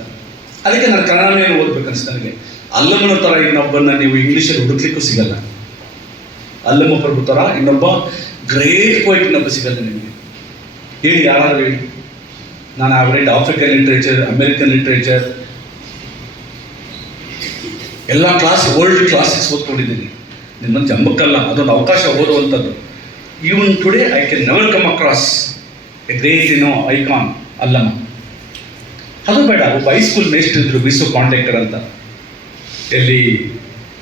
ಅದಕ್ಕೆ ನಾನು ಕನ್ನಡನೇ ಓದ್ಬೇಕು ಅನಿಸ್ತು ನನಗೆ. ಅಲ್ಲಮನ ಥರ ಇನ್ನೊಬ್ಬನ ನೀವು ಇಂಗ್ಲೀಷಲ್ಲಿ ಹುಡುಕ್ಲಿಕ್ಕೂ ಸಿಗಲ್ಲ. ಅಲ್ಲಮ್ಮ ಪ್ರಭು ಥರ ಇನ್ನೊಬ್ಬ ಗ್ರೇಟ್ ಪೋಯಿಟ್ ಇನ್ನೊಬ್ಬ ಸಿಗಲ್ಲ ನಿಮಗೆ. ಹೇಳಿ, ಯಾರಾದರೂ ಹೇಳಿ. ನಾನು ಆವ್ರೇಟ್ ಆಫ್ರಿಕನ್ ಲಿಟ್ರೇಚರ್, ಅಮೇರಿಕನ್ ಲಿಟ್ರೇಚರ್, ಎಲ್ಲ ವರ್ಲ್ಡ್ ಕ್ಲಾಸಿಕ್ಸ್ ಓದ್ಕೊಂಡಿದ್ದೀನಿ. ನಿಮ್ಮ ಜಂಬಕ್ಕಲ್ಲ, ಅದೊಂದು ಅವಕಾಶ ಓದುವಂಥದ್ದು. Even today I can never come across a great icon ಅಲ್ಲಮ್ಮ. ಅದು ಬೇಡ, ಒಬ್ಬ ಹೈಸ್ಕೂಲ್ ಮೇಸ್ಟ್ ಇದ್ರು, ವಿಸು ಕಾಂಟ್ಯಾಕ್ಟರ್ ಅಂತ, ಎಲ್ಲಿ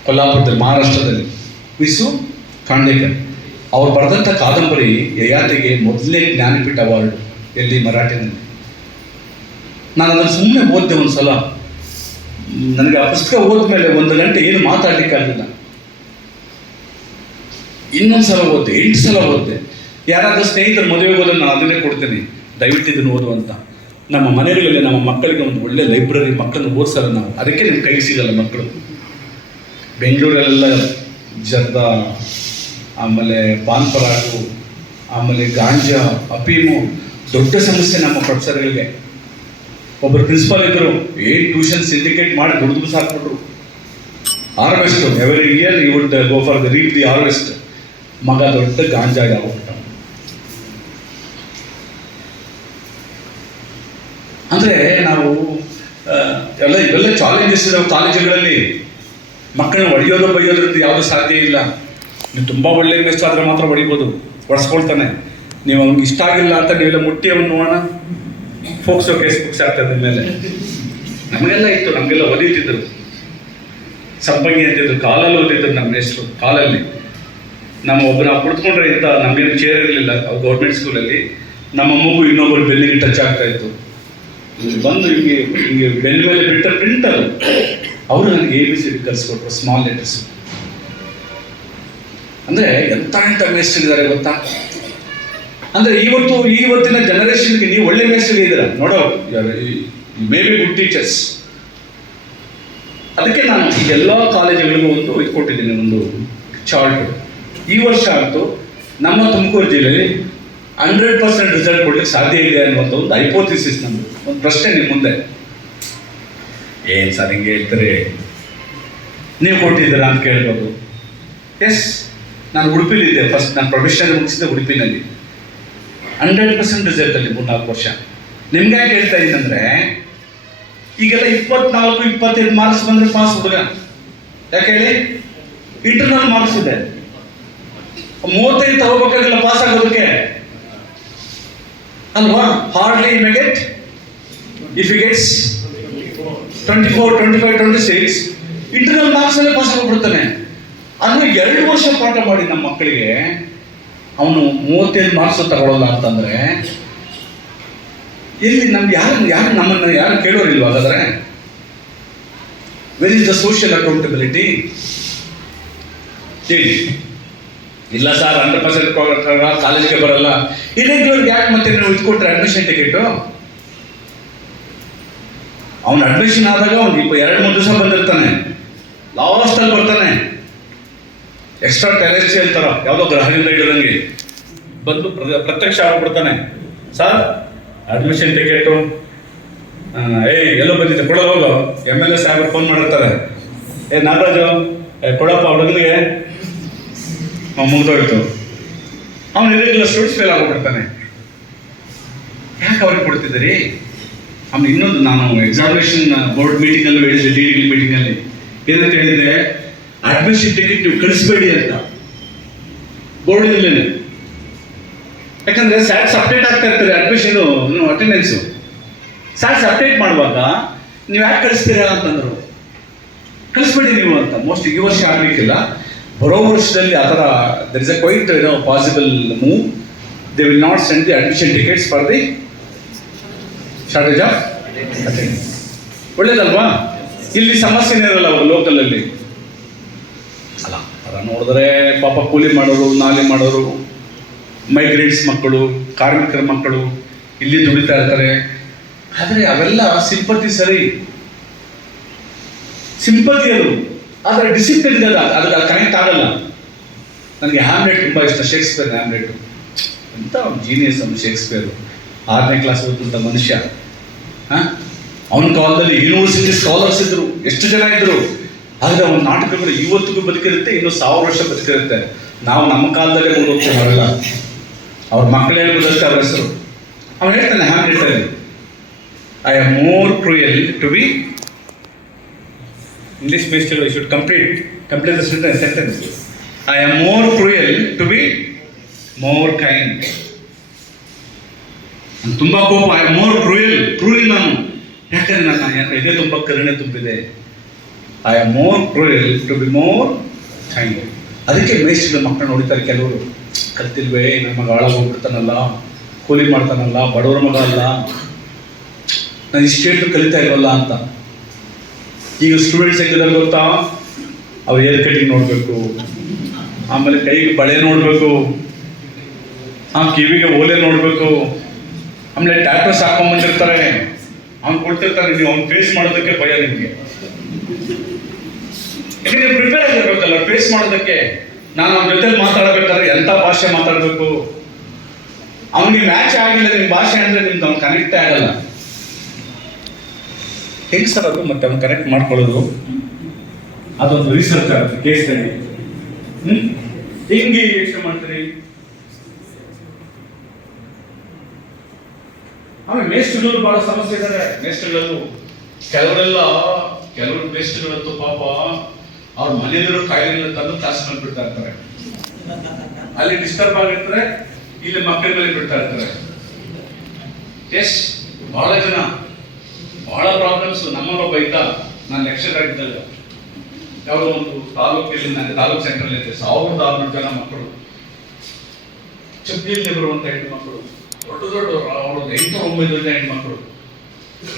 ಕೊಲ್ಲಾಪುರದಲ್ಲಿ, ಮಹಾರಾಷ್ಟ್ರದಲ್ಲಿ. ವಿಸು ಖಾಂಡೇಕರ್ ಅವ್ರು ಬರೆದಂಥ ಕಾದಂಬರಿ ಯಯಾತಿಗೆ ಮೊದಲೇ ಜ್ಞಾನಪೀಠ ಅವಾರ್ಡ್, ಎಲ್ಲಿ ಮರಾಠಿನಲ್ಲಿ. ನಾನು ಅದನ್ನು ಸುಮ್ಮನೆ ಓದಿದೆ ಒಂದು ಸಲ. ನನಗೆ ಆ ಪುಸ್ತಕ ಓದ್ಮೇಲೆ 1 ಗಂಟೆ ಏನು ಮಾತಾಡಲಿಕ್ಕಾಗಲಿಲ್ಲ. ಇನ್ನೊಂದು ಸಲ ಓದಿದೆ, 8 ಸಲ ಓದಿದೆ. ಯಾರಾದರೂ ಸ್ನೇಹಿತರು ಮದುವೆಗೆ ಹೋದ್ರೆ ನಾನು ಅದನ್ನೇ ಕೊಡ್ತೇನೆ, ದಯವಿಟ್ಟು ಇದನ್ನು ಓದು ಅಂತ. ನಮ್ಮ ಮನೆಗಳಲ್ಲಿ ನಮ್ಮ ಮಕ್ಕಳಿಗೆ ಒಂದು ಒಳ್ಳೆ ಲೈಬ್ರರಿ, ಮಕ್ಕಳನ್ನು ಓದಿಸಲ್ಲ ನಾವು. ಅದಕ್ಕೆ ನಿಮ್ಮ ಕೈ ಸಿಗಲ್ಲ ಮಕ್ಕಳು. ಬೆಂಗಳೂರಲ್ಲೆಲ್ಲ ಜರ್ದ, ಆಮೇಲೆ ಪಾನ್ ಪರಾಗು, ಆಮೇಲೆ ಗಾಂಜಾ, ಅಫೀಮು ದೊಡ್ಡ ಸಮಸ್ಯೆ ನಮ್ಮ ಪ್ರೊಫೆಸರ್ಗಳಿಗೆ. ಒಬ್ಬರು ಪ್ರಿನ್ಸಿಪಾಲ್ ಇದ್ದರು, ಟ್ಯೂಷನ್ ಸಿಂಡಿಕೇಟ್ ಮಾಡಿ ದುಡ್ದು ಸಾಕ್ಬಿಟ್ರು. Harvest every year you would go for the reap the harvest. ಮಗ ದೊಡ್ಡ ಗಾಂಜಾ ಆಗ್ಬಿಟ್ಟ. ಅಂದರೆ ನಾವು ಇವೆಲ್ಲ ಚಾಲೆಂಜಸ್ ಇದಾವೆ ಕಾಲೇಜುಗಳಲ್ಲಿ. ಮಕ್ಕಳನ್ನ ಹೊಡೆಯೋದು ಬೈಯೋದ್ರಿಂದ ಯಾವುದೂ ಸಾಧ್ಯ ಇಲ್ಲ. ನೀವು ತುಂಬ ಒಳ್ಳೆಯ ಮೆಸ್ಟ್ ಆದರೆ ಮಾತ್ರ ಹೊಡಿಬೋದು, ಹೊಡೆಸ್ಕೊಳ್ತಾನೆ. ನೀವು ಅವ್ನಿಗೆ ಇಷ್ಟ ಆಗಿಲ್ಲ ಅಂತ ನೀವೆಲ್ಲ ಮುಟ್ಟಿ ಅವನು ನೋಡೋಣ, ಫೋಕ್ಸೋ ಕೇಸ್ ಬುಕ್ಸ್ ಆಗ್ತದೆ ಮೇಲೆ. ನಮಗೆಲ್ಲ ಇತ್ತು, ನಮಗೆಲ್ಲ ಓದಿತಿದ್ರು. ಸಂಪಂಗಿ ಅಂತಿದ್ರು, ಕಾಲಲ್ಲಿ ಓದಿದ್ರು ನಮ್ಮ ಹೆಸರು, ಕಾಲಲ್ಲಿ. ನಮ್ಮ ಒಬ್ಬರು ನಾವು ಕುಳಿತುಕೊಂಡ್ರೆ ಇಂಥ ನಮಗೇನು ಚೇರ್ ಇರಲಿಲ್ಲ ಗೌರ್ಮೆಂಟ್ ಸ್ಕೂಲಲ್ಲಿ. ನಮ್ಮ ಮಗು ಇನ್ನೊಬ್ಬರು ಬೆನ್ನಿಗೆ ಟಚ್ ಆಗ್ತಾ ಇತ್ತು. ಬಂದು ಹಿಂಗೆ ಹಿಂಗೆ ಬೆನ್ನ ಮೇಲೆ ಬಿಟ್ಟ ಪ್ರಿಂಟರ್ ಅವರು ನನಗೆ ABC ಕಲಿಸ್ಕೊಟ್ರು, ಸ್ಮಾಲ್ ಲೆಟರ್ಸ್. ಅಂದರೆ ಎಂಥ ಮೇಸ್ಟ್ರಿದ್ದಾರೆ ಗೊತ್ತಾ? ಅಂದರೆ ಇವತ್ತಿನ ಜನರೇಷನ್ಗೆ ನೀವು ಒಳ್ಳೆ ಮೇಸ್ಟ್ರಿಗಿದ್ದೀರ ನೋಡೋ, ಮೇ ಬಿ ಗುಡ್ ಟೀಚರ್ಸ್. ಅದಕ್ಕೆ ನಾನು ಈ ಎಲ್ಲ ಕಾಲೇಜುಗಳಿಗೂ ಒಂದು ಇದು ಕೊಟ್ಟಿದ್ದೀನಿ, ಒಂದು ಚಾರ್ಟ್. ಈ ವರ್ಷ ಅಂತೂ ನಮ್ಮ ತುಮಕೂರು ಜಿಲ್ಲೆಯಲ್ಲಿ 100% ರಿಸಲ್ಟ್ ಕೊಡ್ಲಿಕ್ಕೆ ಸಾಧ್ಯ ಇದೆ ಅನ್ನುವಂಥ ಒಂದು ಹೈಪೋಥಿಸಿಸ್ ನಮ್ಮದು. ಒಂದು ಪ್ರಶ್ನೆ ನಿಮ್ಮ ಮುಂದೆ, ಏನು ಸರ್ ಹಿಂಗೆ ಹೇಳ್ತಾರೆ, ನೀವು ಕೊಟ್ಟಿದ್ದೀರಾ ಅಂತ ಕೇಳ್ಬೋದು. ಎಸ್, ನಾನು ಉಡುಪಿಲಿದ್ದೆ ಫಸ್ಟ್, ನಾನು ಪ್ರೊಫೆಷನಲ್ ಮುಗಿಸಿದ್ದೆ ಉಡುಪಿನಲ್ಲಿ. 100% ರಿಸಲ್ಟಲ್ಲಿ 3-4 ವರ್ಷ. ನಿಮ್ಗೆ ಯಾಕೆ ಹೇಳ್ತಾ ಇದ್ದೀನಂದರೆ, ಈಗೆಲ್ಲ 24-25 ಮಾರ್ಕ್ಸ್ ಬಂದರೆ ಪಾಸ್ ಹುಡುಗ. ಯಾಕೆ ಹೇಳಿ? ಇಂಟರ್ನಲ್ ಮಾರ್ಕ್ಸ್ ಇದೆ. 35 ತಗೋಬೇಕಾಗಿಲ್ಲ ಪಾಸ್ ಆಗೋದಕ್ಕೆ ಅಲ್ವಾ? Hardly may get, if you gets 24, 25, 26 internal marks ಅಲ್ಲೇ ಪಾಸ್ ಆಗಿಬಿಡ್ತಾನೆ. ಅಂದ್ರೆ 2 ವರ್ಷ ಪಾಠ ಮಾಡಿ ನಮ್ಮ ಮಕ್ಕಳಿಗೆ ಅವನು 35 ಮಾರ್ಕ್ಸ್ ತಗೊಳ್ಳಲ್ಲ ಅಂತಂದ್ರೆ ಎಲ್ಲಿ ನಮ್ಗೆ ಯಾರು ನಮ್ಮನ್ನು ಯಾರು ಕೇಳೋರಿಲ್ವ? ಹಾಗಾದ್ರೆ where is the social accountability? ಹೇಳಿ. ಇಲ್ಲ ಸರ್ 100% ಕಾಲೇಜ್ಗೆ ಬರಲ್ಲ. ಇರೆಗ್ಯುಲರ್ಗೆ ಯಾಕೆ ಮತ್ತೆ ನೀವು ಇಟ್ಕೊಟ್ರೆ ಅಡ್ಮಿಷನ್ ಟಿಕೆಟು? ಅವನು ಅಡ್ಮಿಷನ್ ಆದಾಗ ಅವ್ನು 2-3 ದಿವಸ ಬಂದಿರ್ತಾನೆ, ಲಾಸ್ಟಲ್ಲಿ ಬರ್ತಾನೆ. ಎಕ್ಸ್ಟ್ರಾ ಟೆರೆಸ್ಟ್ರಿ ಹೇಳ್ತಾರ, ಯಾವುದೋ ಗ್ರಹದಿಂದ ಹಿಡಿದಂಗೆ ಬಂದು ಪ್ರತ್ಯಕ್ಷ ಆಗ್ಬಿಡ್ತಾನೆ. ಸರ್ ಅಡ್ಮಿಷನ್ ಟಿಕೆಟು ಎಲ್ಲೋ ಬಂದಿದ್ದೆ, ಕೊಡೋ ಹೋಗೋ. MLA ಸಾಹೇಬರು ಫೋನ್ ಮಾಡಿರ್ತಾರೆ, ನಾಗರಾಜು ಕೊಡಪ್ಪ ಹುಡುಗನಿಗೆ, ಮುಗಿದೋಯ್ತು. ಅವನು ಇರೆಗ್ಯುಲರ್ ಸ್ಟೂಡೆಂಟ್ಸ್ ಫೇಲ್ ಆಗಿಬಿಡ್ತಾನೆ. ಯಾಕೆ ಅವ್ರಿಗೆ ಕೊಡ್ತಿದ್ದೀರಿ? ಆಮೇಲೆ ಇನ್ನೊಂದು, ನಾನು ಎಕ್ಸಾಮಿನೇಷನ್ ಬೋರ್ಡ್ ಮೀಟಿಂಗಲ್ಲೂ ಹೇಳಿದ್ದೆ, DD ಮೀಟಿಂಗಲ್ಲಿ ಏನಂತ ಹೇಳಿದ್ರೆ, ಅಡ್ಮಿಷನ್ ಟಿಕೆಟ್ ನೀವು ಕಳಿಸ್ಬೇಡಿ ಅಂತ ಬೋರ್ಡಿನಲ್ಲೇನೆ. ಯಾಕಂದ್ರೆ ಸ್ಯಾಟ್ಸ್ ಅಪ್ಡೇಟ್ ಆಗ್ತಾ ಇರ್ತಾರೆ, ಅಡ್ಮಿಷನ್ ಅಟೆಂಡೆನ್ಸು ಸ್ಯಾಟ್ಸ್ ಅಪ್ಡೇಟ್ ಮಾಡುವಾಗ ನೀವು ಯಾಕೆ ಕಳಿಸ್ತೀರಾ ಅಂತಂದ್ರು. ಕಳಿಸ್ಬೇಡಿ ನೀವು ಅಂತ. ಮೋಸ್ಟ್ ಈ ವರ್ಷ ಆಗಲಿಕ್ಕಿಲ್ಲ, ಬರೋ ವರ್ಷದಲ್ಲಿ ಆ ಥರ there is a quite possible move. They will not send the admission tickets for the shortage of attendance. ಒಳ್ಳೇದಲ್ವಾ? ಇಲ್ಲಿ ಸಮಸ್ಯೆನೇ ಇರಲ್ಲ ಅವರು ಲೋಕಲಲ್ಲಿ ಅಲ್ಲ. ಅದರ ನೋಡಿದ್ರೆ ಪಾಪ ಕೂಲಿ ಮಾಡೋರು, ನಾಲಿ ಮಾಡೋರು, ಮೈಗ್ರೆಂಟ್ಸ್ ಮಕ್ಕಳು, ಕಾರ್ಮಿಕರ ಮಕ್ಕಳು ಇಲ್ಲಿ ದುಡಿತಾ ಇರ್ತಾರೆ. ಆದರೆ ಅವೆಲ್ಲ ಸಿಂಪತಿ ಸರಿ, ಸಿಂಪತಿ ಅದು. ಆದರೆ ಡಿಸಿಪ್ಲಿನ್ ಇದೆ, ಅದಕ್ಕೆ ಕನೆಕ್ಟ್ ಆಗಲ್ಲ. ನನಗೆ ಹ್ಯಾಮ್ಲೆಟ್ ತುಂಬ ಇಷ್ಟ, ಶೇಕ್ಸ್ಪಿಯರ್ ಹ್ಯಾಮ್ಲೆಟ್. ಎಂಥ ಜೀನಿಯಸ್ ಅವನು ಶೇಕ್ಸ್ಪಿಯರು. 6ನೇ ಕ್ಲಾಸ್ ಓದುವಂಥ ಮನುಷ್ಯ. ಅವನ ಕಾಲದಲ್ಲಿ ಯೂನಿವರ್ಸಿಟಿ ಸ್ಕಾಲರ್ಸ್ ಇದ್ರು, ಎಷ್ಟು ಜನ ಇದ್ರು. ಆದರೆ ಅವನ ನಾಟಕಗಳು ಇವತ್ತಿಗೂ ಬದುಕಿರುತ್ತೆ, ಇನ್ನೂ 1000 ವರ್ಷ ಬದುಕಿರುತ್ತೆ. ನಾವು ನಮ್ಮ ಕಾಲದಲ್ಲೇ ಓದೋಗ್ತೀವಿ, ಅವೆಲ್ಲ ಅವ್ರ ಮಕ್ಕಳು ಹೇಳ್ಬೋದಷ್ಟೇ ಅವ್ರ ಹೆಸರು. ಅವನು ಹೇಳ್ತಾನೆ ಹ್ಯಾಮ್ಲೆಟಲ್ಲಿ, I am more cruel to be English master, I should complete the sentence. I am more cruel to be more kind. ತುಂಬಾ ಕೋಪ, ಐ ಆಮ್ ಮೋರ್ ಕ್ರೂಯಲ್ ನಾನು. ಯಾಕಂದ್ರೆ ನನ್ನ ಎದೆ ತುಂಬ ಕರುಣೆ ತುಂಬಿದೆ. I am more cruel to be more kind. ಅದಕ್ಕೆ ಮೇಸ್ಟ್ರ ಮಕ್ಕಳು ನೋಡಿತಾರೆ ಕೆಲವರು, ಕಲ್ತಿಲ್ವೇ ನನ್ನ ಮಗ ಹಾಳಾಗಿ ಹೋಗ್ಬಿಡ್ತಾನಲ್ಲ, ಕೂಲಿ ಮಾಡ್ತಾನಲ್ಲ, ಬಡವರ ಮಗ ಅಲ್ಲ, ನಾನು ಇಷ್ಟೇಟು ಕಲಿತಾ ಇಲ್ವಲ್ಲ ಅಂತ. ಈಗ ಸ್ಟೂಡೆಂಟ್ಸ್ ಹೆಂಗಿದ್ದಾರೆ ಗೊತ್ತಾ? ಅವ್ರು ಏರ್ ಕಟಿಂಗ್ ನೋಡಬೇಕು, ಆಮೇಲೆ ಕೈಗೆ ಬಳೆ ನೋಡಬೇಕು, ಕಿವಿಗೆ ಓಲೆ ನೋಡಬೇಕು, ಆಮೇಲೆ ಟ್ಯಾಟೋಸ್ ಹಾಕೊಂಡ್ಬಂದಿರ್ತಾರೆ. ಅವ್ನು ಕೊಡ್ತಿರ್ತಾರೆ, ನೀವು ಅವ್ನು ಫೇಸ್ ಮಾಡೋದಕ್ಕೆ ಭಯ ನಿಮಗೆ. ನೀವು ಪ್ರಿಪೇರ್ ಆಗಿರ್ಬೇಕಲ್ಲ ಫೇಸ್ ಮಾಡೋದಕ್ಕೆ. ನಾನು ಅವ್ನ ಜೊತೆ ಮಾತಾಡಬೇಕಾದ್ರೆ ಎಂಥ ಭಾಷೆ ಮಾತಾಡಬೇಕು? ಅವನಿಗೆ ಮ್ಯಾಚ್ ಆಗಿಲ್ಲ ನಿಮ್ಮ ಭಾಷೆ ಅಂದರೆ ನಿಮ್ಗೆ ಅವ್ನು ಕನೆಕ್ಟೇ ಆಗಲ್ಲ. ಹೆಂಗೆ ಸರ್ ಅದು ಮತ್ತೆ ಅವ್ನು ಕನೆಕ್ಟ್ ಮಾಡ್ಕೊಳ್ಳೋದು? ಅದೊಂದು ರಿಸರ್ಚ್ ಆಗುತ್ತೆ, ಕೇಸ್ ಸ್ಟಡಿ. ಹೆಂಗೆ ಯೋಚನೆ ಮಾಡ್ತೀರಿ? ಆಮೇಲೆ ಮೇಸ್ಟ್ರುಗಳು ಬಹಳ ಸಮಸ್ಯೆ ಇದ್ದಾರೆ. ಮೇಸ್ಟ್ರುಗಳು ಕೆಲವರು ಮೇಸ್ಟ್ರುಗಳಂತೂ ಪಾಪ ಅವ್ರ ಮನೆಯಲ್ಲಿರೋ ಕಾಯಿಲೆಗಳನ್ನ ತಂದು ಕ್ಲಾಸ್ ಮೇಲೆ ಬಿಡ್ತಾ ಇರ್ತಾರೆ. ಅಲ್ಲಿ ಡಿಸ್ಟರ್ಬ್ ಆಗಿರ್ತಾರೆ, ಇಲ್ಲಿ ಮಕ್ಕಳ ಮೇಲೆ ಬಿಡ್ತಾ ಇರ್ತಾರೆ. ಎಸ್, ಬಹಳ ಬಹಳ ಪ್ರಾಬ್ಲಮ್ಸ್. ನಮ್ಮನ್ನೊಬ್ಬ ಇದ್ದ, ನಾನು ಲೆಕ್ಚರ್ ಆಗಿದ್ದಾಗ ಯಾವುದೋ ಒಂದು ತಾಲೂಕಲ್ಲಿ, ನನಗೆ ತಾಲೂಕು ಸೆಂಟ್ರಲ್ಲಿ ಇದ್ದೆ, 1600 ಜನ ಮಕ್ಕಳು, ಚಪ್ಪಿಯಲ್ಲಿ ಬರುವಂತ ಹೆಣ್ಮಕ್ಳು, ದೊಡ್ಡ ದೊಡ್ಡ ಅವರು 800-900 ಜನ ಹೆಣ್ಮಕ್ಳು.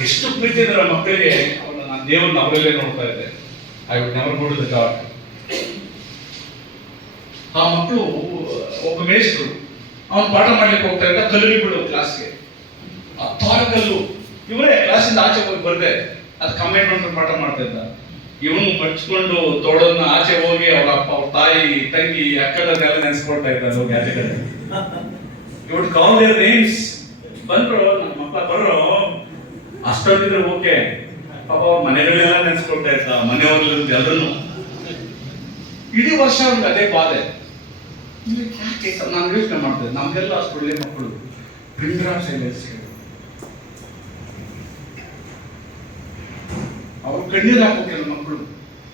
ಎಷ್ಟು ಪ್ರೀತಿ ಇದ್ದಾರೆ ಆ ಮಕ್ಕಳಿಗೆ. ಅವನ್ನ ನಾನು ದೇವರನ್ನ ಅವರಲ್ಲೇ ನೋಡ್ತಾ ಇದ್ದೆ. I would never go to the God. ಆ ಮಕ್ಕಳು, ಒಬ್ಬ ಮೇಷ್ಟ್ರು ಅವನು ಪಾಠ ಮಾಡ್ಲಿಕ್ಕೆ ಹೋಗ್ತಾ ಇದ್ದ, ಕಲ್ಲಿಗೆ ಬಿಡು ಕ್ಲಾಸ್ಗೆ, 10 ಕಲ್ಲು ಇವರೇ ಕ್ಲಾಸಿಂದ ಆಚೆ ಹೋಗಿ ಬರ್ದೆ, ಅದು ಕಂಬೈನ್ ಮಾಡ್ಕೊಂಡು ಪಾಠ ಮಾಡ್ತಾ ಇದ್ದ. ಇವನು ಮಡ್ಚ್ಕೊಂಡು ತೋಡನ್ನ ಆಚೆ ಹೋಗಿ ಅವ್ರ ಅಪ್ಪ, ಅವ್ರ ತಾಯಿ, ತಂಗಿ, ಅಕ್ಕದನ್ನೆಲ್ಲ ನೆನೆಸ್ಕೊಳ್ತಾ ಇದ್ದಾರೆ ಹೋಗಿ ಆಚೆಗಡೆ. ಇವ್ರು ಕಾಲ್ ದೇರ್ ನೇಮ್ಸ್. ಬಂದ್ರು, ನಮ್ಮ ಮಕ್ಕಳ ಬರ್ರು, ಅಷ್ಟೊಂದಿದ್ರೆ ಓಕೆ. ಪಾಪ ಅವ್ರ ಮನೆಗಳೆಲ್ಲ ನೆನೆಸ್ಕೊಳ್ತಾ ಇದ್ದ, ಮನೆಯವ್ರಲ್ಲಿ ಎಲ್ಲರನ್ನು. ಇಡೀ ವರ್ಷ ಅವ್ರಿಗೆ ಅದೇ ಬಾಧೆ. ಯಾಕೆ ನಾನು ಯೋಚನೆ ಮಾಡ್ತೇನೆ, ನಮ್ಗೆಲ್ಲ ಅಷ್ಟು ಒಳ್ಳೆ ಮಕ್ಕಳು ಪಿಂಡ್ರಾ ಸೈಲೆನ್ಸ್, ಅವ್ರು ಕಣ್ಣೀರು ಹಾಕೋ ಕೆಲವು ಮಕ್ಕಳು.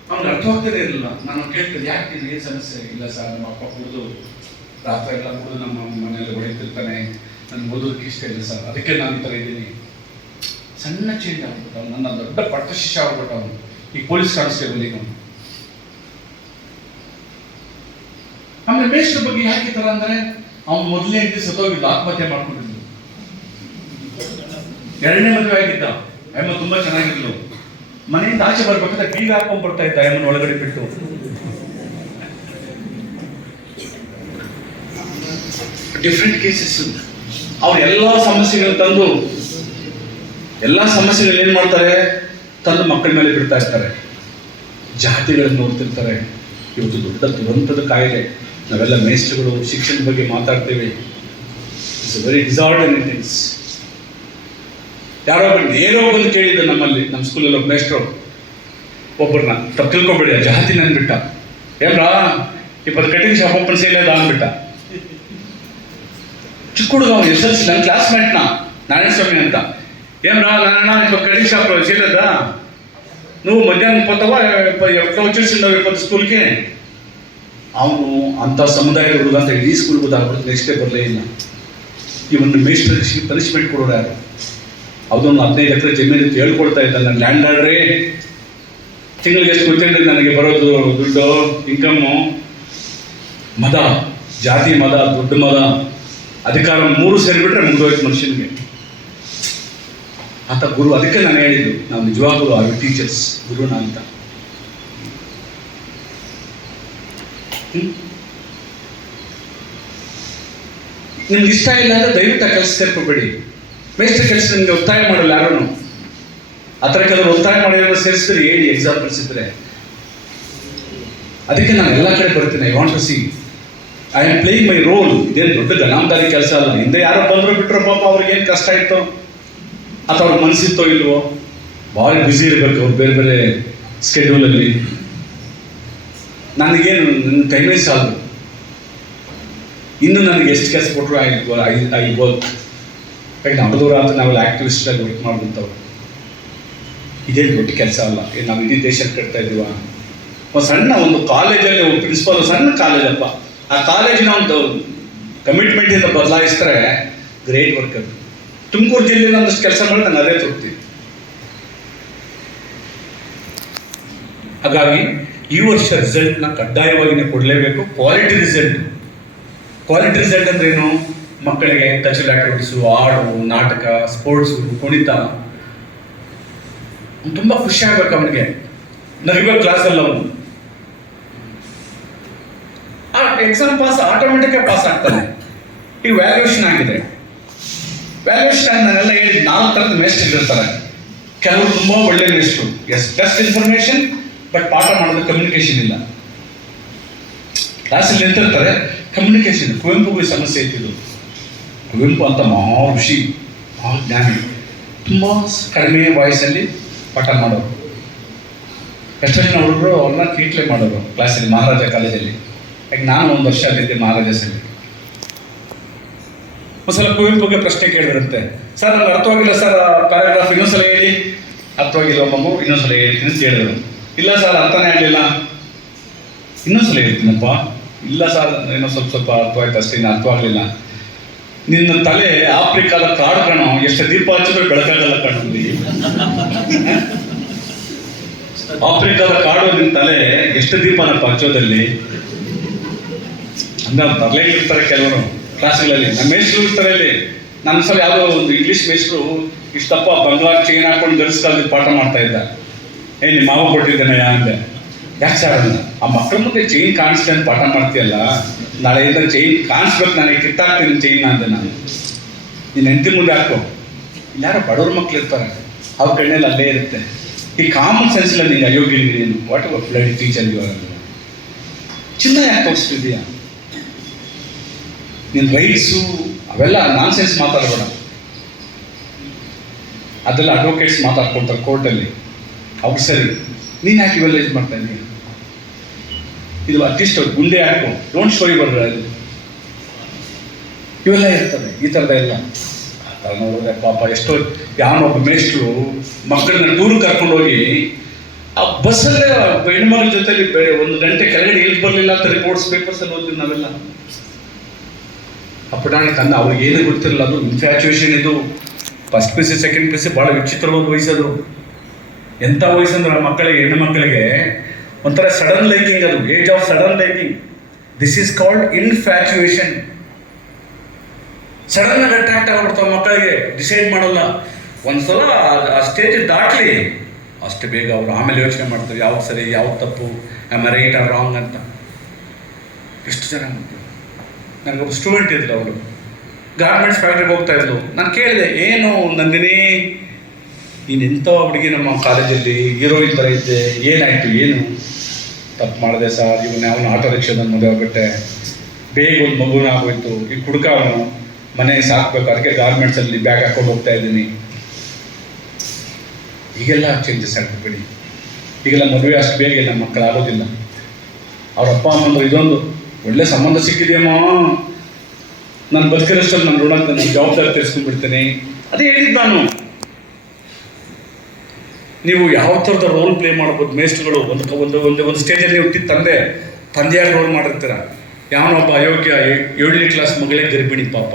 ಅವ್ನಿಗೆ ಅರ್ಥವಾಗ್ತಾನೆ ಇರಲಿಲ್ಲ. ನಾನು ಕೇಳ್ತೇನೆ, ಯಾಕೆ ಏನು ಸಮಸ್ಯೆ? ಇಲ್ಲ ಸರ್, ನಮ್ಮ ಅಪ್ಪ ಕುಡಿದು ರಾತ್ರಿ ಎಲ್ಲ ಕುಡಿದು ನಮ್ಮ ಮನೆಯಲ್ಲಿ ಹೊಡಿತಿರ್ತಾನೆ, ನನ್ಗೆ ಓದೋದಕ್ಕೆ ಇಷ್ಟ ಇಲ್ಲ ಸರ್, ಅದಕ್ಕೆ ನಾನು ಈ ಥರ ಇದ್ದೀನಿ. ಸಣ್ಣ ಚೇಂಜ್ ಆಗ್ಬಿಟ್ಟು ಅವ್ನು ನನ್ನ ದೊಡ್ಡ ಪಟ್ಟ ಶಿಷ್ಯ ಆಗ್ಬಿಟ್ಟು ಅವನು ಈ ಪೊಲೀಸ್ ಕಾನ್ಸ್ಟೇಬಲ್ ಈಗ. ಆಮೇಲೆ ಮೇಷ್ಟ್ರ ಬಗ್ಗೆ ಯಾಕೆ ಈ ಥರ ಅಂದರೆ, ಅವ್ನು ಮೊದಲನೇ ಹೆಂಡತಿ ಸತ್ತೋಗಿದ್ದು, ಆತ್ಮಹತ್ಯೆ ಮಾಡ್ಕೊಂಡಿದ್ದು. 2ನೇ ಮದುವೆ ಆಗಿದ್ದ, ಅಮ್ಮ ತುಂಬಾ ಚೆನ್ನಾಗಿದ್ಲು. ಮನೆಯಿಂದ ಆಚೆ ಬರ್ಬೇಕಾದ್ರೆ ಬೀಗ ಹಾಕೊಂಡ್ ಬರ್ತಾ ಇದ್ದ ಅಮ್ಮನ ಒಳಗಡೆ ಬಿಟ್ಟು. Different cases. ಅವ್ರು ಎಲ್ಲಾ ಸಮಸ್ಯೆಗಳು ತಂದು, ಎಲ್ಲಾ ಸಮಸ್ಯೆಗಳು ಏನ್ ಮಾಡ್ತಾರೆ, ತಂದು ಮಕ್ಕಳ ಮೇಲೆ ಬಿಡ್ತಾ ಇರ್ತಾರೆ. ಜಾತಿಗಳನ್ನು ನೋಡ್ತಿರ್ತಾರೆ. ಇವತ್ತು ದೊಡ್ಡ ದುರಂತದ ಕಾಯಿಲೆ. ನಾವೆಲ್ಲ ಮೇಷ್ಟ್ರುಗಳು ಶಿಕ್ಷಣದ ಬಗ್ಗೆ ಮಾತಾಡ್ತೇವೆ. It's very disorder things. ಯಾರೋ ಒಬ್ಬರು ನೇರ ಬಂದು ಕೇಳಿದ್ದು ನಮ್ಮಲ್ಲಿ, ನಮ್ಮ ಸ್ಕೂಲಲ್ಲಿ ಒಬ್ಬ ಮೇಷ್ಟ್ರು ಒಬ್ಬರನ್ನ, ತಪ್ಪು ತಿಳ್ಕೊಬೇಡಿ, ಜಾತಿ ಅಂದ್ಬಿಟ್ಟ. ಏನ್ರಾ 20 ಕಟಿಂಗ್ ಶಾಪ್ ಓಪನ್ ಸೇಲ್ ಅದ ಅಂದ್ಬಿಟ್ಟ. ಚಿಕ್ಕ ಹುಡುಗ, ಅವನು SLC, ನನ್ನ ಕ್ಲಾಸ್ಮೇಟ್ನ, ನಾರಾಯಣಸ್ವಾಮಿ ಅಂತ. ಏನ್ರಾ ನಾರಾಯಣ 20 ಕಟಿಂಗ್ ಶಾಪ್ ಸೇಲ್ ಅದ, ನೀವು ಮಧ್ಯಾಹ್ನ 20 ಸ್ಕೂಲ್ಗೆ. ಅವನು ಅಂಥ ಸಮುದಾಯದ ಹುಡುಗ ಅಂತ ಇಡೀ ಸ್ಕೂಲ್ ಗೊತ್ತಾಗ್ಬಿಟ್ಟು ನೆಕ್ಸ್ಟ್ ಡೇ ಬರಲೇ ಇಲ್ಲ. ಇವನ್ನ ಮೇಷ್ಟ್ರಿಗೆ ಪನಿಷ್ಮೆಂಟ್ ಕೊಡೋರು ಯಾರು? ಅದೊಂದು 15 ಎಕರೆ ಜಮೀನು ಹೇಳ್ಕೊಳ್ತಾ ಇದ್ದ, ನನ್ನ ಲ್ಯಾಂಡ್ ಆರ್ಡ್ರಿ ತಿಂಗಳಿಗೆ ಎಷ್ಟು ಗೊತ್ತಿಲ್ಲ ನನಗೆ ಬರೋದು ದುಡ್ಡು, ಇನ್ಕಮ್ಮು. ಮದ, ಜಾತಿ ಮದ, ದೊಡ್ಡ ಮದ, ಅಧಿಕಾರ 3 ಸೇರಿಬಿಟ್ರೆ ಮುಗಿದೋಯ್ತು ಮನುಷ್ಯನಿಗೆ. ಆತ ಗುರು. ಅದಕ್ಕೆ ನಾನು ಹೇಳಿದ್ದು, ನಾವು ನಿಜವಾಗ್ಲೂ ಆ ಟೀಚರ್ಸ್ ಗುರುನ ಅಂತ. ನಿಮ್ಗೆ ಇಷ್ಟ ಇಲ್ಲ ಅಂದ್ರೆ ದಯವಿಟ್ಟು ಆ ಕೆಲಸ ಸೇರ್ಕೋಬೇಡಿ. ಮೇಷ್ಟ್ರ ಕೆಲಸ ನಿಮ್ಗೆ ಒತ್ತಾಯ ಮಾಡಲ್ಲ ಯಾರೂ. ಆ ಥರ ಕೆಲವರು ಒತ್ತಾಯ ಮಾಡಿರೋ ಸೇರಿಸಿದ್ರೆ ಹೇಳಿ, ಎಕ್ಸಾಂಪಲ್ಸ್ ಇದ್ರೆ. ಅದಕ್ಕೆ ನಾನು ಎಲ್ಲ ಕಡೆ ಬರ್ತೀನಿ. I want to see, I am playing my role. ಇದೇನು ದೊಡ್ಡ ಗನಾಮದಾರಿ ಕೆಲಸ ಅಲ್ಲ. ಹಿಂದೆ ಯಾರೋ ಬಂದ್ರು ಬಿಟ್ಟರು, ಪಾಪ ಅವ್ರಿಗೆ ಏನು ಕಷ್ಟ ಇತ್ತು ಅಥವಾ ಅವ್ರಿಗೆ ಮನಸ್ಸಿತ್ತೋ ಇಲ್ವೋ, ಭಾಳ ಬ್ಯುಸಿ ಇರಬೇಕು ಅವ್ರು ಬೇರೆ ಬೇರೆ ಸ್ಕೆಡ್ಯೂಲಲ್ಲಿ. ನನಗೇನು, ನನ್ನ ಟೈಮೇ ಸಾಲದು. ಇನ್ನು ನನಗೆ ಎಷ್ಟು ಕೆಲಸ ಕೊಟ್ಟರು ಐ ವರ್ಕ್. ನಮ್ಮದೂರ ಅಂತ ನಾವೆಲ್ಲ ಆ್ಯಕ್ಟಿವಿಸ್ಟಾಗಿ ವರ್ಕ್ ಮಾಡುವಂಥವ್ರು. ಇದೇ ದೊಡ್ಡ ಕೆಲಸ ಅಲ್ಲ. ನಾವು ಇಡೀ ದೇಶ ಕಟ್ತಾ ಇದ್ದೀವ. ಒಂದು ಸಣ್ಣ ಒಂದು ಕಾಲೇಜಲ್ಲಿ ಒಂದು ಪ್ರಿನ್ಸಿಪಾಲ್, ಸಣ್ಣ ಕಾಲೇಜಪ್ಪ, ಆ ಕಾಲೇಜಿನ ಒಂದು ಕಮಿಟ್ಮೆಂಟಿಂದ ಬದಲಾಯಿಸಿದ್ರೆ ಗ್ರೇಟ್ ವರ್ಕ್ ಅದು. ತುಮಕೂರು ಜಿಲ್ಲೆಯಲ್ಲಿ ಒಂದಷ್ಟು ಕೆಲಸ ಮಾಡಿ ನಂಗೆ ಅದೇ ತೃಪ್ತಿ. ಹಾಗಾಗಿ ಈ ವರ್ಷ ರಿಸಲ್ಟ್ನ ಕಡ್ಡಾಯವಾಗಿ ಕೊಡಲೇಬೇಕು. Quality result. ಕ್ವಾಲಿಟಿ ರಿಸಲ್ಟ್ ಅಂದ್ರೆ ಏನು? ಮಕ್ಕಳಿಗೆ ಕಲ್ಚರಲ್ ಆಕ್ಟಿವಿಟೀಸು, ಹಾಡು, ನಾಟಕ, ಸ್ಪೋರ್ಟ್ಸು, ಕುಣಿತ. ತುಂಬ ಖುಷಿ ಆಗ್ಬೇಕು ಅವನಿಗೆ, ನಗಬೇಕು ಕ್ಲಾಸಲ್ಲಿ ಅವನು. ಆ ಎಕ್ಸಾಮ್ ಪಾಸ್ ಆಟೋಮೆಟಿಕ್ ಪಾಸ್ ಆಗ್ತಾನೆ. ಈಗ ವ್ಯಾಲ್ಯೂಯೇಷನ್ ಆಗಿದೆ. ವ್ಯಾಲ್ಯೂಯೇಷನ್ ಆಗಿ ನಾನೆಲ್ಲ ಹೇಳಿ 4 ಥರದ ಮೇಷ್ಟ್ರು ಇರ್ತಾರೆ. ಕೆಲವರು ತುಂಬ ಒಳ್ಳೆ ಮೇಷ್ಟ್ರು, ಬೆಸ್ಟ್ ಇನ್ಫಾರ್ಮೇಶನ್, ಬಟ್ ಪಾಠ ಮಾಡೋದು ಕಮ್ಯುನಿಕೇಶನ್ ಇಲ್ಲ. ಕ್ಲಾಸಲ್ಲಿ ನಿಂತಿರ್ತಾರೆ, ಕಮ್ಯುನಿಕೇಶನ್. ಕುವೆಂಪುಗೆ ಸಮಸ್ಯೆ ಇತ್ತಿದ್ದು. ಕುವೆಂಪು ಅಂತ ಮಹಾ ಋಷಿ, ಮಹಾ ಜ್ಞಾನಿ, ತುಂಬ ಕಡಿಮೆ ವಾಯ್ಸಲ್ಲಿ ಪಾಠ ಮಾಡೋರು. ಎಷ್ಟೋ ಜನ ಹುಡುಗರು ಅವ್ರನ್ನ ಕೀಟ್ಲೆ ಮಾಡೋರು ಕ್ಲಾಸಲ್ಲಿ, ಮಹಾರಾಜ ಕಾಲೇಜಲ್ಲಿ. ಯಾಕೆ ನಾನು 1 ವರ್ಷ ಅಲ್ಲಿದ್ದೆ ಮಹಾರಾಜಸಲ್ಲಿ. ಒಂದ್ಸಲ ಕುವೆಂಪುಗೆ ಪ್ರಶ್ನೆ ಕೇಳಿದ್ರಂತೆ, ಸರ್ ನನಗೆ ಅರ್ಥವಾಗಿಲ್ಲ ಸರ್, ಪ್ಯಾರಾಗ್ರಾಫ್ ಇನ್ನೊಂದ್ಸಲ ಹೇಳಿ. ಅರ್ಥವಾಗಿಲ್ಲ ಮಗು, ಇನ್ನೊಂದ್ಸಲ ಹೇಳ್ತೀನಿ ಅಂತ ಹೇಳಿದ್ರು. ಇಲ್ಲ ಸರ್ ಅರ್ಥನೇ ಆಗಲಿಲ್ಲ. ಇನ್ನೊಂದ್ಸಲ ಹೇಳ್ತೀನಪ್ಪ. ಇಲ್ಲ ಸರ್ ಏನೋ ಸ್ವಲ್ಪ ಅರ್ಥವಾಯ್ತು ಅಷ್ಟೇ, ಇನ್ನು ಅರ್ಥವಾಗಲಿಲ್ಲ. ನಿನ್ನ ತಲೆ ಆಫ್ರಿಕಾದ ಕಾಡು ಕಣೋ, ಎಷ್ಟು ದೀಪ ಹಚ್ಚಿದ್ರೆ ಬೆಳಕಾಗಲ್ಲ ಕಣ್ಣಲ್ಲಿ. ಆಫ್ರಿಕಾದ ಕಾಡು ನಿನ್ ತಲೆ ಎಷ್ಟು ದೀಪನಪ್ಪ ಹಚ್ಚೋದಲ್ಲಿ ಅಂದ್ರೆ ತರಲೇ ಇರ್ತಾರೆ ಕೆಲವರು ಕ್ಲಾಸ್ಗಳಲ್ಲಿ. ನಮ್ಮ ಮೇಷ್ಟ್ರು ಇರ್ತಾರೆ ಇಲ್ಲಿ. ನನ್ನ ಸಲ ಯಾವುದೋ ಒಂದು ಇಂಗ್ಲೀಷ್ ಮೇಷ್ಟ್ರು ಇಷ್ಟಪ್ಪ ಬಂಗಾರ ಚೈನ್ ಹಾಕೊಂಡು ಗರ್ಸ್ಕಾಲದಲ್ಲಿ ಪಾಠ ಮಾಡ್ತಾ ಇದ್ದ. ನಿಮ್ಮ ಮಾವ ಕೊಟ್ಟಿದ್ದೇನೆ ಅಂದೆ. ಯಾಕೆ ಸರ್ ಅಂದ, ಆ ಮಕ್ಕಳ ಮುಂದೆ ಚೈನ್ ಕಾಣಿಸ್ಲಿ ಅಂತ ಪಾಠ ಮಾಡ್ತೀಯಲ್ಲ, ನಾಳೆಯಿಂದ ಚೈನ್ ಕಾಣಿಸ್ಬೇಕು, ನನಗೆ ಕಿತ್ತಾಕ್ತೀನಿ ಚೈನ್ ಅಂದೆ ನಾನು. ನೀನು ಹೆಂಡತಿ ಮುಂದೆ ಹಾಕೋ. ಯಾರೋ ಬಡವ್ರ ಮಕ್ಳು ಇರ್ತಾರೆ, ಅವ್ರ ಕಣ್ಣಲ್ಲಿ ಅಲ್ಲೇ ಇರುತ್ತೆ. ಈ ಕಾಮನ್ ಸೆನ್ಸ್ ಇಲ್ಲ ನಿಂಗೆ ಅಯೋಗ್ಯ ಏನು ವಾಟ್ ಎವರ್ ಬ್ಲಡ್ ಟೀಚರ್ ಇವಾಗ ಚಿನ್ನ ಯಾಕೆ ತೋರಿಸ್ತಿದ್ದೀಯಾ? ನಿನ್ನ ರೈಟ್ಸು ಅವೆಲ್ಲ ನಾನ್ ಸೆನ್ಸ್ ಮಾತಾಡಬೇಡ. ಅದೆಲ್ಲ ಅಡ್ವೊಕೇಟ್ಸ್ ಮಾತಾಡ್ಕೊಳ್ತಾರೆ ಕೋರ್ಟಲ್ಲಿ, ಅವ್ರು ಸರಿ. ನೀನು ಯಾಕೆ ಇವೆಲ್ಲ ಇದು ಮಾಡ್ತಾ ಇದ್ದೀನಿ? ಇದು ಅಟ್ಲೀಸ್ಟ್ ಗುಂಡೆ ಹಾಕು, ಡೋಂಟ್ ಶೋ ಯುವರ್ ಇವೆಲ್ಲ ಇರ್ತವೆ ಈ ಥರದ ಎಲ್ಲ. ನೋಡಿದ್ರೆ ಪಾಪ ಎಷ್ಟೋ ಯಾವನೊಬ್ಬ ಮೇಷ್ಟ್ರು ಮಕ್ಕಳನ್ನ ಟೂರ್ ಕರ್ಕೊಂಡೋಗಿ ಆ ಬಸ್ಸಲ್ಲೇ ಹೆಣ್ಮಗಳ ಜೊತೆಲಿ 1 ಗಂಟೆ ಕೆಳಗಡೆ ಇಳಿದು ಬರಲಿಲ್ಲ ಅಂತ ರಿಪೋರ್ಟ್ಸ್ ಪೇಪರ್ಸಲ್ಲಿ ಓದ್ತೀವಿ ನಾವೆಲ್ಲ. ಆ ಪುಟಾಣಿ ತನ್ನ ಅವ್ರಿಗೆ ಏನು ಗೊತ್ತಿರಲಿಲ್ಲ, ಅದು ಇನ್ಫ್ಯಾಚುಯೇಷನ್. ಇದು first P C second P C ಭಾಳ ವಿಚಿತ್ರವಾದ ವಯಸ್ಸದು. ಎಂಥ ವಯಸ್ಸಂದ್ರೆ ಆ ಮಕ್ಕಳಿಗೆ, ಹೆಣ್ಣು ಮಕ್ಕಳಿಗೆ ಒಂಥರ ಸಡನ್ ಲೈಕಿಂಗ್, ಅದು age of sudden liking. This is called infatuation. Sudden ಆಗಿ ಅಟ್ರಾಕ್ಟ್ ಆಗ್ಬಿಡ್ತಾವೆ ಮಕ್ಕಳಿಗೆ, ಡಿಸೈಡ್ ಮಾಡಲ್ಲ. ಒಂದ್ಸಲ ಆ ಸ್ಟೇಜ್ ದಾಟ್ಲಿ ಅಷ್ಟು ಬೇಗ ಅವರು ಆಮೇಲೆ ಯೋಚನೆ ಮಾಡ್ತಾರೆ ಯಾವ್ದು ಸರಿ ಯಾವ್ದು ತಪ್ಪು, ಆಮ್ ರೈಟ್ ಆರ್ ರಾಂಗ್ ಅಂತ. ಎಷ್ಟು ಜನ ನನಗೊಬ್ಬ ಸ್ಟೂಡೆಂಟ್ ಇದ್ಲು, ಅವರು ಗಾರ್ಮೆಂಟ್ಸ್ ಫ್ಯಾಕ್ಟ್ರಿಗೆ ಹೋಗ್ತಾ ಇದ್ಲು. ನಾನು ಕೇಳಿದೆ, ಏನು ನಂದಿನಿ ನೀನು ಎಂಥ ಹುಡುಗಿ ನಮ್ಮ ಕಾಲೇಜಲ್ಲಿ ಹೀರೋಯಿನ್ ಥರ ಇದ್ದೆ, ಏನಾಯಿತು, ಏನು ತಪ್ಪು ಮಾಡಿದೆ ಸರ್, ಇವನ್ನ ಅವನು ಆಟೋ ರಿಕ್ಷಾದಲ್ಲಿ ಮದುವೆ ಆಗ್ಬಿಟ್ಟೆ, ಬೇಗ ಒಂದು ಮಗುನ ಆಗೋಯ್ತು, ಈ ಕುಡ್ಕ ಅವನು ಮನೆ ಸಾಕಬೇಕು, ಅದಕ್ಕೆ ಗಾರ್ಮೆಂಟ್ಸಲ್ಲಿ ಬ್ಯಾಗ್ ಹಾಕೊಂಡು ಹೋಗ್ತಾ ಇದ್ದೀನಿ. ಈಗೆಲ್ಲ ಚೇಂಜಸ್ ಆಗ್ಬಿಡಿ. ಈಗೆಲ್ಲ ಮದುವೆ ಅಷ್ಟು ಬೇಗ ನಮ್ಮ ಮಕ್ಕಳು ಆಗೋದಿಲ್ಲ. ಅವ್ರ ಅಪ್ಪ ಅಮ್ಮಂದ್ರು ಇದೊಂದು ಒಳ್ಳೆ ಸಂಬಂಧ ಸಿಕ್ಕಿದೆಯಮ್ಮ, ನಾನು ಬದುಕಿರೋಷ್ಟಲ್ಲಿ ನಾನು ಋಣ ನನ್ನ ಜವಾಬ್ದಾರಿ ತೀರಿಸ್ಕೊಂಡ್ಬಿಡ್ತೇನೆ. ಅದೇ ಹೇಳಿದ್ದು ನಾನು. ನೀವು ಯಾವ ಥರದ ರೋಲ್ ಪ್ಲೇ ಮಾಡ್ಬೋದು ಮೇಷ್ಟ್ರುಗಳು. ಒಂದು ಸ್ಟೇಜಲ್ಲಿ ನೀವು ತಂದೆಯಾಗಿ ರೋಲ್ ಮಾಡಿರ್ತೀರ. ಯಾವನೊಬ್ಬ ಅಯೋಗ್ಯ 7ನೇ ಕ್ಲಾಸ್ ಮಗಳೇ ಗರ್ಭಿಣಿ, ಪಾಪ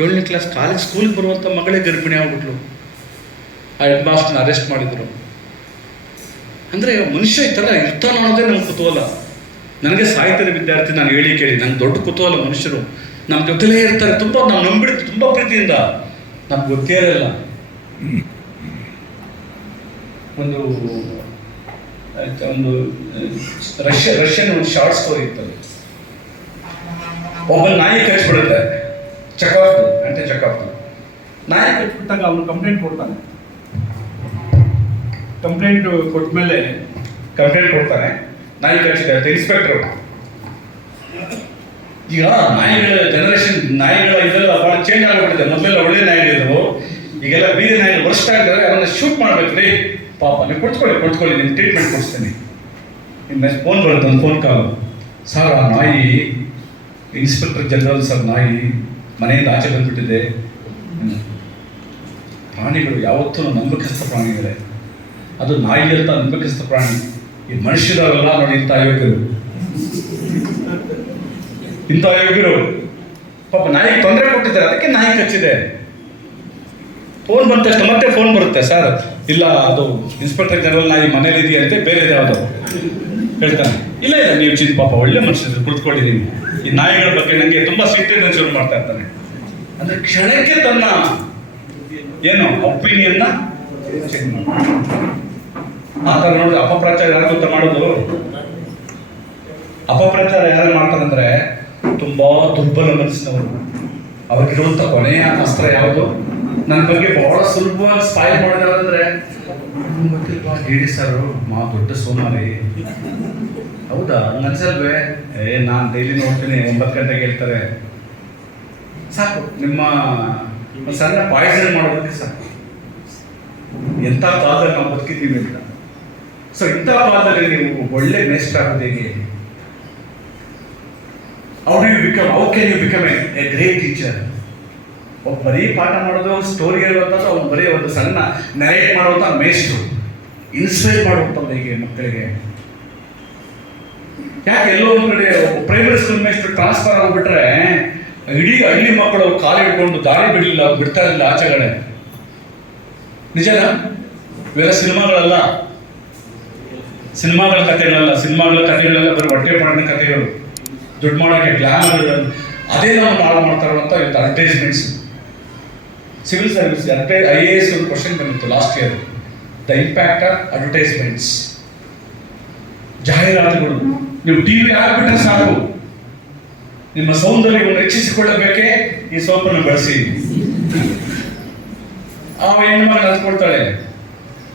7ನೇ ಕ್ಲಾಸ್ ಕಾಲೇಜ್ ಸ್ಕೂಲಿಗೆ ಬರುವಂಥ ಮಗಳೇ ಗರ್ಭಿಣಿ ಆಗ್ಬಿಟ್ಲು. ಆ ಹೆಡ್ ಮಾಸ್ಟರ್ನ ಅರೆಸ್ಟ್ ಮಾಡಿದರು. ಅಂದರೆ ಮನುಷ್ಯ ಈ ಥರ ಇರ್ತಾನೆ ಅನ್ನೋದೇ ನಮ್ಗೆ ಕುತೂಹಲ. ನನಗೆ ಸಾಹಿತ್ಯದ ವಿದ್ಯಾರ್ಥಿ, ನಾನು ಹೇಳಿ ಕೇಳಿ ನಂಗೆ ದೊಡ್ಡ ಕುತೂಹಲ. ಮನುಷ್ಯರು ನಮ್ಮ ಜೊತೆಲೇ ಇರ್ತಾರೆ, ತುಂಬ ನಾವು ನಂಬಿಡ್ತೀವಿ, ತುಂಬ ಪ್ರೀತಿಯಿಂದ. ನಮ್ಗೆ ಗೊತ್ತೇ ಇರಲ್ಲ. ಒಂದು ರಷ್ಯನ್ ಒಂದು ಶಾರ್ಟ್ ಸ್ಟೋರಿ ಇರ್ತದೆ. ಒಬ್ಬ ನಾಯಿ ಕಚ್ಬಿಡುತ್ತೆ, ಚೆಕಾಫ್ದು ಅಂಟೆ ಚೆಕಾಫ್ದು. ನಾಯಿ ಕಚ್ಬಿಟ್ಟಾಗ ಅವನು ಕಂಪ್ಲೇಂಟ್ ಕೊಡ್ತಾನೆ. ಕಂಪ್ಲೇಂಟ್ ಕೊಡ್ತಾನೆ, ನಾಯಿ ಕಚ್ಚಿದೆ ಅಂತ ಇನ್ಸ್ಪೆಕ್ಟರ್. ಈಗ ನಾಯಿಗಳ ಜನರೇಷನ್, ನಾಯಿಗಳ ಇದೆಲ್ಲ ಭಾಳ ಚೇಂಜ್ ಆಗಿಬಿಟ್ಟಿದೆ. ಮೊದಲೆಲ್ಲ ಒಳ್ಳೆ ನಾಯಿಗಳಿದ್ದವು, ಈಗೆಲ್ಲ ಬೀದಿ ನಾಯಿಗಳು ವರ್ಷ ಆಗಿದ್ದಾರೆ. ಅದನ್ನು ಶೂಟ್ ಮಾಡ್ಬೇಕು ರೀ ಪಾಪ. ನೀವು ಕೊಡ್ಕೊಳ್ಳಿ, ನಿಮ್ಮ ಟ್ರೀಟ್ಮೆಂಟ್ ಕೊಡಿಸ್ತೀನಿ. ನಿಮ್ಮ ಫೋನ್ ಬರುತ್ತೆ, ಒಂದು ಫೋನ್ ಕಾಲು. ಸರ್ ಆ ನಾಯಿ ಇನ್ಸ್ಪೆಕ್ಟರ್ ಜನರಲ್ ಸರ್, ನಾಯಿ ಮನೆಯಿಂದ ಆಚೆ ಬಂದುಬಿಟ್ಟಿದೆ. ಪ್ರಾಣಿಗಳು ಯಾವತ್ತೂ ನಂಬಿಕಸ್ಥ ಪ್ರಾಣಿಗಳೇ. ಅದು ನಾಯಿ ಅಂತ ನಂಬಿಕಸ್ಥ ಪ್ರಾಣಿ. ಈ ಮನುಷ್ಯರಲ್ಲ ನೋಡಿ, ಇಂಥ ಅಯೋಗ್ಯರು ಪಾಪ ನಾಯಿಗೆ ತೊಂದರೆ ಕೊಟ್ಟಿದ್ದಾರೆ, ಅದಕ್ಕೆ ನಾಯಿ ಕಚ್ಚಿದೆ. ಫೋನ್ ಬಂದ ತಕ್ಷಣ ಮತ್ತೆ ಫೋನ್ ಬರುತ್ತೆ, ಸರ್ ಇಲ್ಲ ಅದು ಇನ್ಸ್ಪೆಕ್ಟರ್ ಜನರಲ್ ನಾಯಿ ಮನೇಲಿ ಇದೆಯಂತೆ, ಬೇರೆ ಯಾವುದು ಹೇಳ್ತಾನೆ. ಇಲ್ಲ ನೀವು ಚಿಂತೆ, ಪಾಪ ಒಳ್ಳೆ ಮನುಷ್ಯರು ಕುಳಿತುಕೊಂಡಿದ್ದೀನಿ. ಈ ನಾಯಿಗಳ ಬಗ್ಗೆ ನನಗೆ ತುಂಬ ಸಿಟ್ಟಿನ ಶುರು ಮಾಡ್ತಾ ಇರ್ತಾನೆ. ಅಂದರೆ ಕ್ಷಣಕ್ಕೆ ತನ್ನ ಏನು ಒಪಿನಿಯನ್ನ ಚೆಕ್ ಮಾಡಿ. ಆ ಥರ ನೋಡಿದ್ರೆ ಅಪಪ್ರಚಾರ ಯಾರು ಗೊತ್ತ ಮಾಡೋದು? ಅಪಪ್ರಚಾರ ಯಾರು ಮಾಡ್ತಾರಂದ್ರೆ ತುಂಬ ದುರ್ಬಲ ಮನಸ್ಸಿನವರು. ಅವ್ರಿಗಿರುವಂಥ ಕೊನೆಯ ಅಸ್ತ್ರ ಯಾವುದು? ನನ್ನ ಬಗ್ಗೆ ಬಹಳ ಸುಲಭವಾಗಿ ಸ್ಪಾಯ್ ಮಾಡಿದಾರಂದ್ರೆ, ಗೊತ್ತಿಲ್ವಾ ಹೇಳಿ ಸರ್ ದೊಡ್ಡ ಸೋಮಾರಿ. ಹೌದಾ ಅನ್ಸಲ್ವೇ? ನಾನು ಡೈಲಿ ನೋಡ್ತೀನಿ, 9 ಗಂಟೆಗೆ ಹೇಳ್ತಾರೆ. ಸಾಕು, ನಿಮ್ಮ ಸಣ್ಣ ಪಾಯ್ಸನ್ ಮಾಡೋದಕ್ಕೆ ಸಾಕು. ಎಂಥ ಕಾಲದಲ್ಲಿ ನಾವು ಬದುಕಿದ್ದೀವಿ ಅಂತ. ಸೊ ಇಂಥ ಕಾಲದಲ್ಲಿ ನೀವು ಒಳ್ಳೆ ಮೇಸ್ಟ್ ಆಗೋದು ಹೇಗೆ? How can you become a great teacher? ಒಬ್ಬ ಬರೀ ಪಾಠ ಮಾಡೋದು, ಸ್ಟೋರಿ ಹೇಳುವಂಥದ್ದು, ಅವ್ನು ಬರೀ ಒಂದು ಸಣ್ಣ ನರೇಟ್ ಮಾಡುವಂಥ ಮೇಸ್ಟ್ರು. ಇನ್ಸ್ಪೈರ್ ಮಾಡುವಂಥದ್ದು ಹೇಗೆ ಮಕ್ಕಳಿಗೆ? ಯಾಕೆ ಎಲ್ಲೋ ಒಂದು ಕಡೆ ಪ್ರೈಮರಿ ಸ್ಕೂಲ್ ಮೇಸ್ಟ್ರು ಟ್ರಾನ್ಸ್ಫರ್ ಆಗಿಬಿಟ್ರೆ ಇಡೀ ಹಳ್ಳಿ ಮಕ್ಕಳು ಕಾಲು ಹಿಡ್ಕೊಂಡು ದಾರಿ ಬಿಡಲಿಲ್ಲ, ಬಿಡ್ತಾ ಇರಲಿಲ್ಲ ಆಚೆಗಡೆ. ನಿಜನಾ? ಇವೆಲ್ಲ ಸಿನಿಮಾಗಳಲ್ಲ, ಸಿನಿಮಾಗಳ ಕಥೆಗಳೆಲ್ಲ ಬರೀ ಹೊಟ್ಟೆ ಮಾಡಿದ ಕಥೆಗಳು, ದುಡ್ಡು ಮಾಡೋಕ್ಕೆ ಗ್ಲಾಮರ್, ಅದೇ ನಾವು ಹಾಳು ಮಾಡ್ತಾರಂತ ಇವತ್ತು ಅಡ್ವರ್ಟೈಸ್ಮೆಂಟ್ಸ್. ಸಿವಿಲ್ ಸರ್ವಿಸ್ IAS ಒಂದು ಕ್ವಶನ್ ಬಂದಿತ್ತು last year, the impact of advertisements. ಜಾಹೀರಾತುಗಳು, ನೀವು ಟಿವಿ ಹಾಕ್ಬಿಟ್ರೆ ಸಾಕು, ನಿಮ್ಮ ಸೌಂದರ್ಯವನ್ನು ಹೆಚ್ಚಿಸಿಕೊಳ್ಳಬೇಕೆ ಈ ಸೋಪನ್ನು ಬಳಸಿ. ಆ ಹೆಣ್ಮಗಳು ಅಂದ್ಕೊಳ್ತಾಳೆ,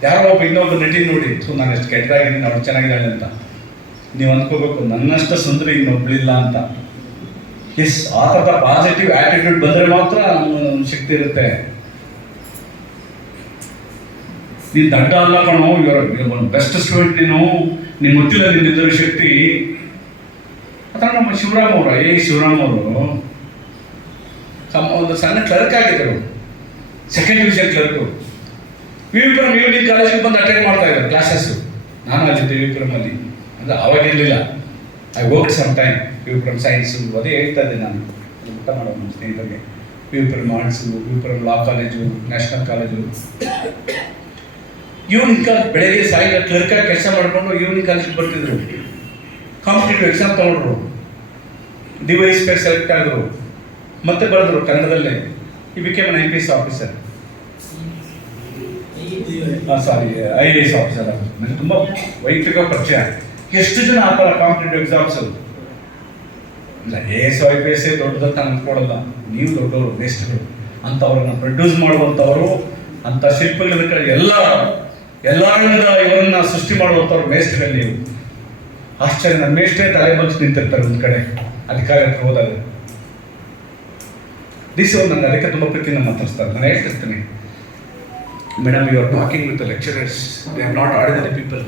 ಯಾರೋ ಒಬ್ಬ ಇನ್ನೊಬ್ಬ ನಟಿ ನೋಡಿ, ನಾನು ಎಷ್ಟು ಕೆಟ್ಟದಾಗಿದ್ದೀನಿ, ಅವ್ರು ಚೆನ್ನಾಗಿದ್ದಾಳೆ ಅಂತ. ನೀವು ಅಂದ್ಕೋಬೇಕು, ನನ್ನಷ್ಟು ಸುಂದರಿ ಇನ್ನೊಬ್ಳಿಲ್ಲ ಅಂತ. ಎಸ್, ಆ ಥರದ ಪಾಸಿಟಿವ್ ಆಟಿಟ್ಯೂಡ್ ಬಂದರೆ ಮಾತ್ರ ನಮ್ಮ ಶಕ್ತಿ ಇರುತ್ತೆ. ನೀನು ದಡ್ಡ ಅಲ್ಲ ಕಣೋ, ಇವರು ಬೆಸ್ಟ್ ಸ್ಟೂಡೆಂಟ್, ನೀನು ಗೊತ್ತಿಲ್ಲ ನಿನ್ನಿದ್ದರ ಶಕ್ತಿ. ಅಥವಾ ನಮ್ಮ ಶಿವರಾಮ್ ಅವರು, ಶಿವರಾಮ್ ಅವರು ಒಂದು ಸಣ್ಣ ಕ್ಲರ್ಕ್ ಆಗಿದ್ದರು, second division clerk. VV Puram evening ಕಾಲೇಜಿಗೆ ಬಂದು ಅಟೆಂಡ್ ಮಾಡ್ತಾ ಇದ್ದಾರೆ ಕ್ಲಾಸಸ್ಸು. ನಾನು ಅಲ್ಲಿದ್ದೆ ವಿವಿಪುರಮಲ್ಲಿ, ಅಂದರೆ ಅವಾಗಿರಲಿಲ್ಲ. I work some time VV Puram science, ಅದೇ ಹೇಳ್ತಾ ಇದ್ದೆ ನಾನು ಊಟ ಮಾಡೋ ನಮ್ಮ ಸ್ನೇಹಿತರಿಗೆ. VV Puram arts, VV Puram law college, national college. Evening ಬೆಳಗ್ಗೆ ಸಾಯಂಕಾಲ ಕ್ಲರ್ಕಾಗಿ ಕೆಲಸ ಮಾಡಿಕೊಂಡು ಈವ್ನಿಂಗ್ ಕಾಲೇಜಿಗೆ ಬರ್ತಿದ್ರು. ಕಾಂಪಿಟೇಟಿವ್ ಎಕ್ಸಾಮ್ ತಗೊಂಡ್ರು, DYSP ಸೆಲೆಕ್ಟ್ ಆದರು, ಮತ್ತೆ ಬರೆದ್ರು ಕನ್ನಡದಲ್ಲೇ. ಈ became an IPS officer, sorry IAS officer. ನನಗೆ ತುಂಬ ವೈಯಕ್ತಿಕ ಪರಿಚಯ. ಎಷ್ಟು ಜನ ಆ ಥರ ಕಾಂಪಿಟೇಟಿವ್ ಎಕ್ಸಾಮ್ಸು ಇಲ್ಲ, AS IPS ದೊಡ್ಡದಂತ ಅಂದ್ಕೊಡಲ್ಲ. ನೀವು ದೊಡ್ಡವರು, ವೇಸ್ಟ್ಗಳು ಅಂಥವ್ರನ್ನ ಪ್ರೊಡ್ಯೂಸ್ ಮಾಡುವಂಥವರು, ಅಂಥ ಶಿಲ್ಪಗಳ ಎಲ್ಲರಿಂದ ಇವರನ್ನ ಸೃಷ್ಟಿ ಮಾಡುವಂಥವ್ರು ವೇಸ್ಟ್ಗಳು ನೀವು. ಆಶ್ಚರ್ಯ, ನನ್ನ ಮೇಷ್ಟೇ ತಲೆ ಬಂದು ನಿಂತಿರ್ತಾರೆ ಒಂದು ಕಡೆ ಅಧಿಕಾರಿ ಹತ್ರ ಹೋದಾಗ. DC ಅವ್ರು ನನ್ನ ಅದಕ್ಕೆ ತುಂಬ ಪ್ರೀತಿಯಿಂದ ಮಾತಾಡ್ತಾರೆ. ನಾನು ಹೇಳ್ತಿರ್ತೀನಿ, madam, you are talking with the lecturers, they are not ordinary people,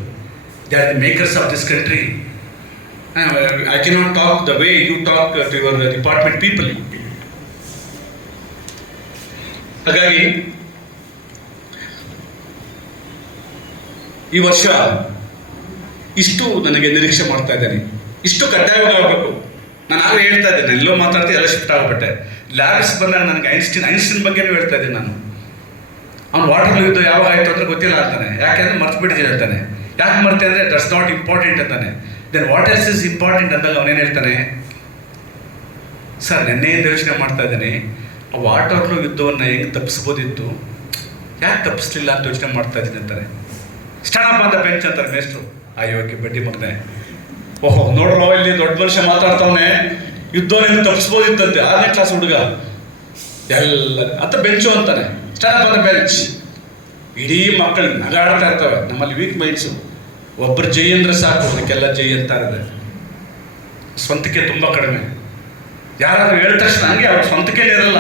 they are the makers of this country. I cannot talk the way you talk to your department people. ಹಾಗಾಗಿ ಈ ವರ್ಷ ಇಷ್ಟು ನನಗೆ ನಿರೀಕ್ಷೆ ಮಾಡ್ತಾ ಇದ್ದೇನೆ. ಇಷ್ಟು ಕಡ್ಡಾಯವಾಗಿ ಆಗಬೇಕು. ನಾನು ಆಗಲೇ ಹೇಳ್ತಾ ಇದ್ದೇನೆ, ಎಲ್ಲೋ ಮಾತಾಡ್ತಾ ಎಲ್ಲ ಶಿಫ್ಟ್ ಆಗಿಬಿಟ್ಟೆ. ಲ್ಯಾಬ್ಸ್ ಬಂದಾಗ ನನಗೆ ಐನ್ಸ್ಟೀನ್ ಬಗ್ಗೆನೂ ಹೇಳ್ತಾ ಇದ್ದೀನಿ ನಾನು. ಅವ್ನು ವಾಟರ್ ಯುದ್ಧ ಯಾವಾಗ ಆಯಿತು ಅಂದರೆ ಗೊತ್ತಿಲ್ಲ ಅಂತಾನೆ. ಯಾಕೆಂದರೆ ಮರ್ತು ಬಿಟ್ಟಿದ್ದೀನಿ ಅಂತಾನೆ. ಯಾಕೆ ಮರ್ತೆ ಅಂದರೆ ದಟ್ಸ್ ನಾಟ್ ಇಂಪಾರ್ಟೆಂಟ್ ಅಂತಾನೆ. Then what else is important ಅಂದಾಗ ಅವನೇನು ಹೇಳ್ತಾನೆ, ಸರ್ ನೆನ್ನೆಯಿಂದ ಯೋಚನೆ ಮಾಡ್ತಾ ಇದ್ದೀನಿ, ಆ ವಾಟರ್ಲೂ ಯುದ್ಧವನ್ನು ಹೆಂಗೆ ತಪ್ಪಿಸ್ಬೋದಿತ್ತು, ಯಾಕೆ ತಪ್ಪಿಸ್ಲಿಲ್ಲ ಅಂತ ಯೋಚನೆ ಮಾಡ್ತಾ ಇದ್ದೀನಿ ಅಂತಾರೆ. ಸ್ಟಾಂಡ್ ಅಪ್ ಬೆಂಚ್ ಅಂತಾರೆ ಮೇಸ್ಟ್ರು. ಅಯ್ಯೋಕೆ ಬಡ್ಡಿ ಮಗನೆ, ಓಹೋ ನೋಡ್ರೋ ಇಲ್ಲಿ ದೊಡ್ಡ ಮನುಷ್ಯ ಮಾತಾಡ್ತಾವನೆ, ಯುದ್ಧವನ್ನು ತಪ್ಪಿಸ್ಬೋದಿತ್ತಂತೆ. 6ನೇ ಕ್ಲಾಸ್ ಹುಡುಗ ಎಲ್ಲ ಅಂತ ಬೆಂಚು ಅಂತಾನೆ. Stand up bench. ಇಡೀ ಮಕ್ಕಳು ನಗಾಡ್ತಾ ಇರ್ತವೆ. ನಮ್ಮಲ್ಲಿ ವೀಕ್ ಮೈಂಡ್ಸು. ಒಬ್ಬರು ಜೈ ಅಂದ್ರೆ ಸಾಕು, ಅದಕ್ಕೆಲ್ಲ ಜೈ ಅಂತ ಇರೋದೆ. ಸ್ವಂತಿಕೆ ತುಂಬ ಕಡಿಮೆ. ಯಾರಾದ್ರೂ ಹೇಳಿದ ತಕ್ಷಣ ಹಂಗೆ ಅವ್ರ ಸ್ವಂತಿಕೆನೇ ಇರಲ್ಲ.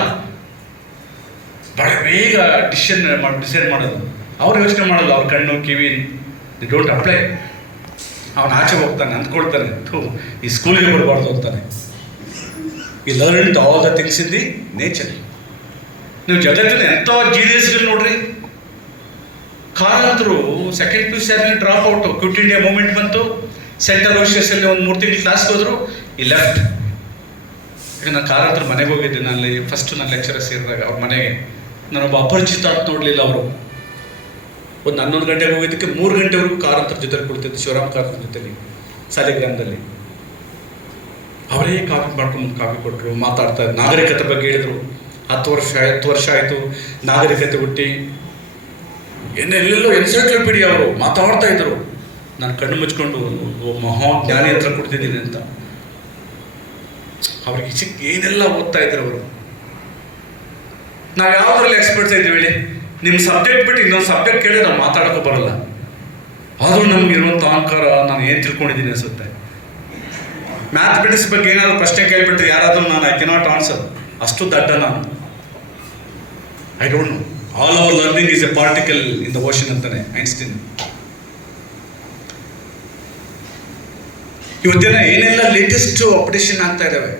ಭಾಳ ಬೇಗ ಡಿಸೈಡ್ ಮಾಡೋದು. ಅವ್ರು ಯೋಚನೆ ಮಾಡೋದು, ಅವ್ರ ಕಣ್ಣು ಕಿವಿ ದಿ ಡೋಂಟ್ ಅಪ್ಲೈ. ಅವನು ಆಚೆ ಹೋಗ್ತಾನೆ, ಅಂದ್ಕೊಳ್ತಾನೆ, ಈ ಸ್ಕೂಲಿಗೆ ಬರಬಾರ್ದು ಅಂತಾನೆ. ಈ learn all the things in the nature. ನೀವು ಜಗತ್ತಿನ ಎಂಥ ಜೀನಿಯಸ್ಗಳು ನೋಡ್ರಿ. ಕಾರಂತರು ಸೆಕೆಂಡ್ PUC ಆದ್ಮೇಲೆ drop out, quit India movement saint. ಸೆಂಟ್ ಅಲೋಷಿಯಸಲ್ಲಿ ಒಂದು 3 ತಿಂಗಳು ಕ್ಲಾಸ್ಗೆ ಹೋದ್ರು, ಈ ಲೆಫ್ಟ್. ಈಗ ನಾನು ಕಾರಂತರ ಮನೆಗೆ ಹೋಗಿದ್ದೆ. ನಾನು ಫಸ್ಟ್ ನಾನು ಲೆಕ್ಚರರ್ ಸೇರಿದಾಗ ಅವ್ರ ಮನೆಗೆ ನಾನೊಬ್ಬ ಅಪರಿಚಿತ ಅಂತ ನೋಡಲಿಲ್ಲ. ಅವರು ಒಂದು 11 ಗಂಟೆಗೆ ಹೋಗಿದ್ದಕ್ಕೆ 3 ಗಂಟೆವರೆಗೂ ಕಾರಂತರ ಜೊತೆ ಕುಳಿತಿದ್ದು, ಶಿವರಾಮ್ ಕಾರಂತರ ಜೊತೆಲಿ ಸಾಲಿಗ್ರಾಮದಲ್ಲಿ. ಅವರೇ ಕಾಫಿ ಮಾಡ್ಕೊಂಡು ಕಾಫಿ ಕೊಟ್ಟರು, ಮಾತಾಡ್ತಾ ಇದ್ರು, ನಾಗರಿಕತೆ ಬಗ್ಗೆ ಹೇಳಿದರು. 10 ವರ್ಷ ಆಯಿತು ನಾಗರಿಕತೆ ಹುಟ್ಟಿ. ಎಲ್ಲೆಲ್ಲೋ ಎನ್ಸೈಕ್ಲೋಪೀಡಿಯಾ ಅವರು ಮಾತಾಡ್ತಾ ಇದ್ರು. ನಾನು ಕಣ್ಣು ಮುಚ್ಕೊಂಡು ಮಹಾ ಜ್ಞಾನಿ ಹತ್ರ ಕೊಡ್ತಿದ್ದೀನಿ ಅಂತ. ಅವ್ರಿಗೆ ಏನೆಲ್ಲ ಓದ್ತಾ ಇದ್ರು ಅವರು. ನಾವು ಯಾವುದ್ರಲ್ಲಿ ಎಕ್ಸ್ಪರ್ಟ್ಸ್ ಇದ್ದೀವಿ ಹೇಳಿ? ನಿಮ್ಮ ಸಬ್ಜೆಕ್ಟ್ ಬಿಟ್ಟು ಇನ್ನೊಂದು ಸಬ್ಜೆಕ್ಟ್ ಕೇಳಿ ನಾವು ಮಾತಾಡೋಕ್ಕೂ ಬರಲ್ಲ. ಆದರೂ ನಮ್ಗೆ ಇರುವಂಥ ಅಹಂಕಾರ, ನಾನು ಏನು ತಿಳ್ಕೊಂಡಿದ್ದೀನಿ ಅನಿಸುತ್ತೆ. ಮ್ಯಾಥಮೆಟಿಕ್ಸ್ ಬಗ್ಗೆ ಏನಾದರೂ ಪ್ರಶ್ನೆ ಕೇಳಿಬಿಟ್ರೆ ಯಾರಾದರೂ ನಾನು ಐ ಕೆನಾಟ್ ಆನ್ಸರ್, ಅಷ್ಟು ದಡ್ಡ ನಾನು. I don't no. All our learning is A particle in the ocean ಅಂತಾನೆ ಐನ್ಸ್ಟೀನ್. ಇವತ್ತಿನ ಏನೆಲ್ಲ ಲೇಟೆಸ್ಟ್ ಅಪ್ಡೇಷನ್ ಆಗ್ತಾ ಇದ್ದಾವೆ.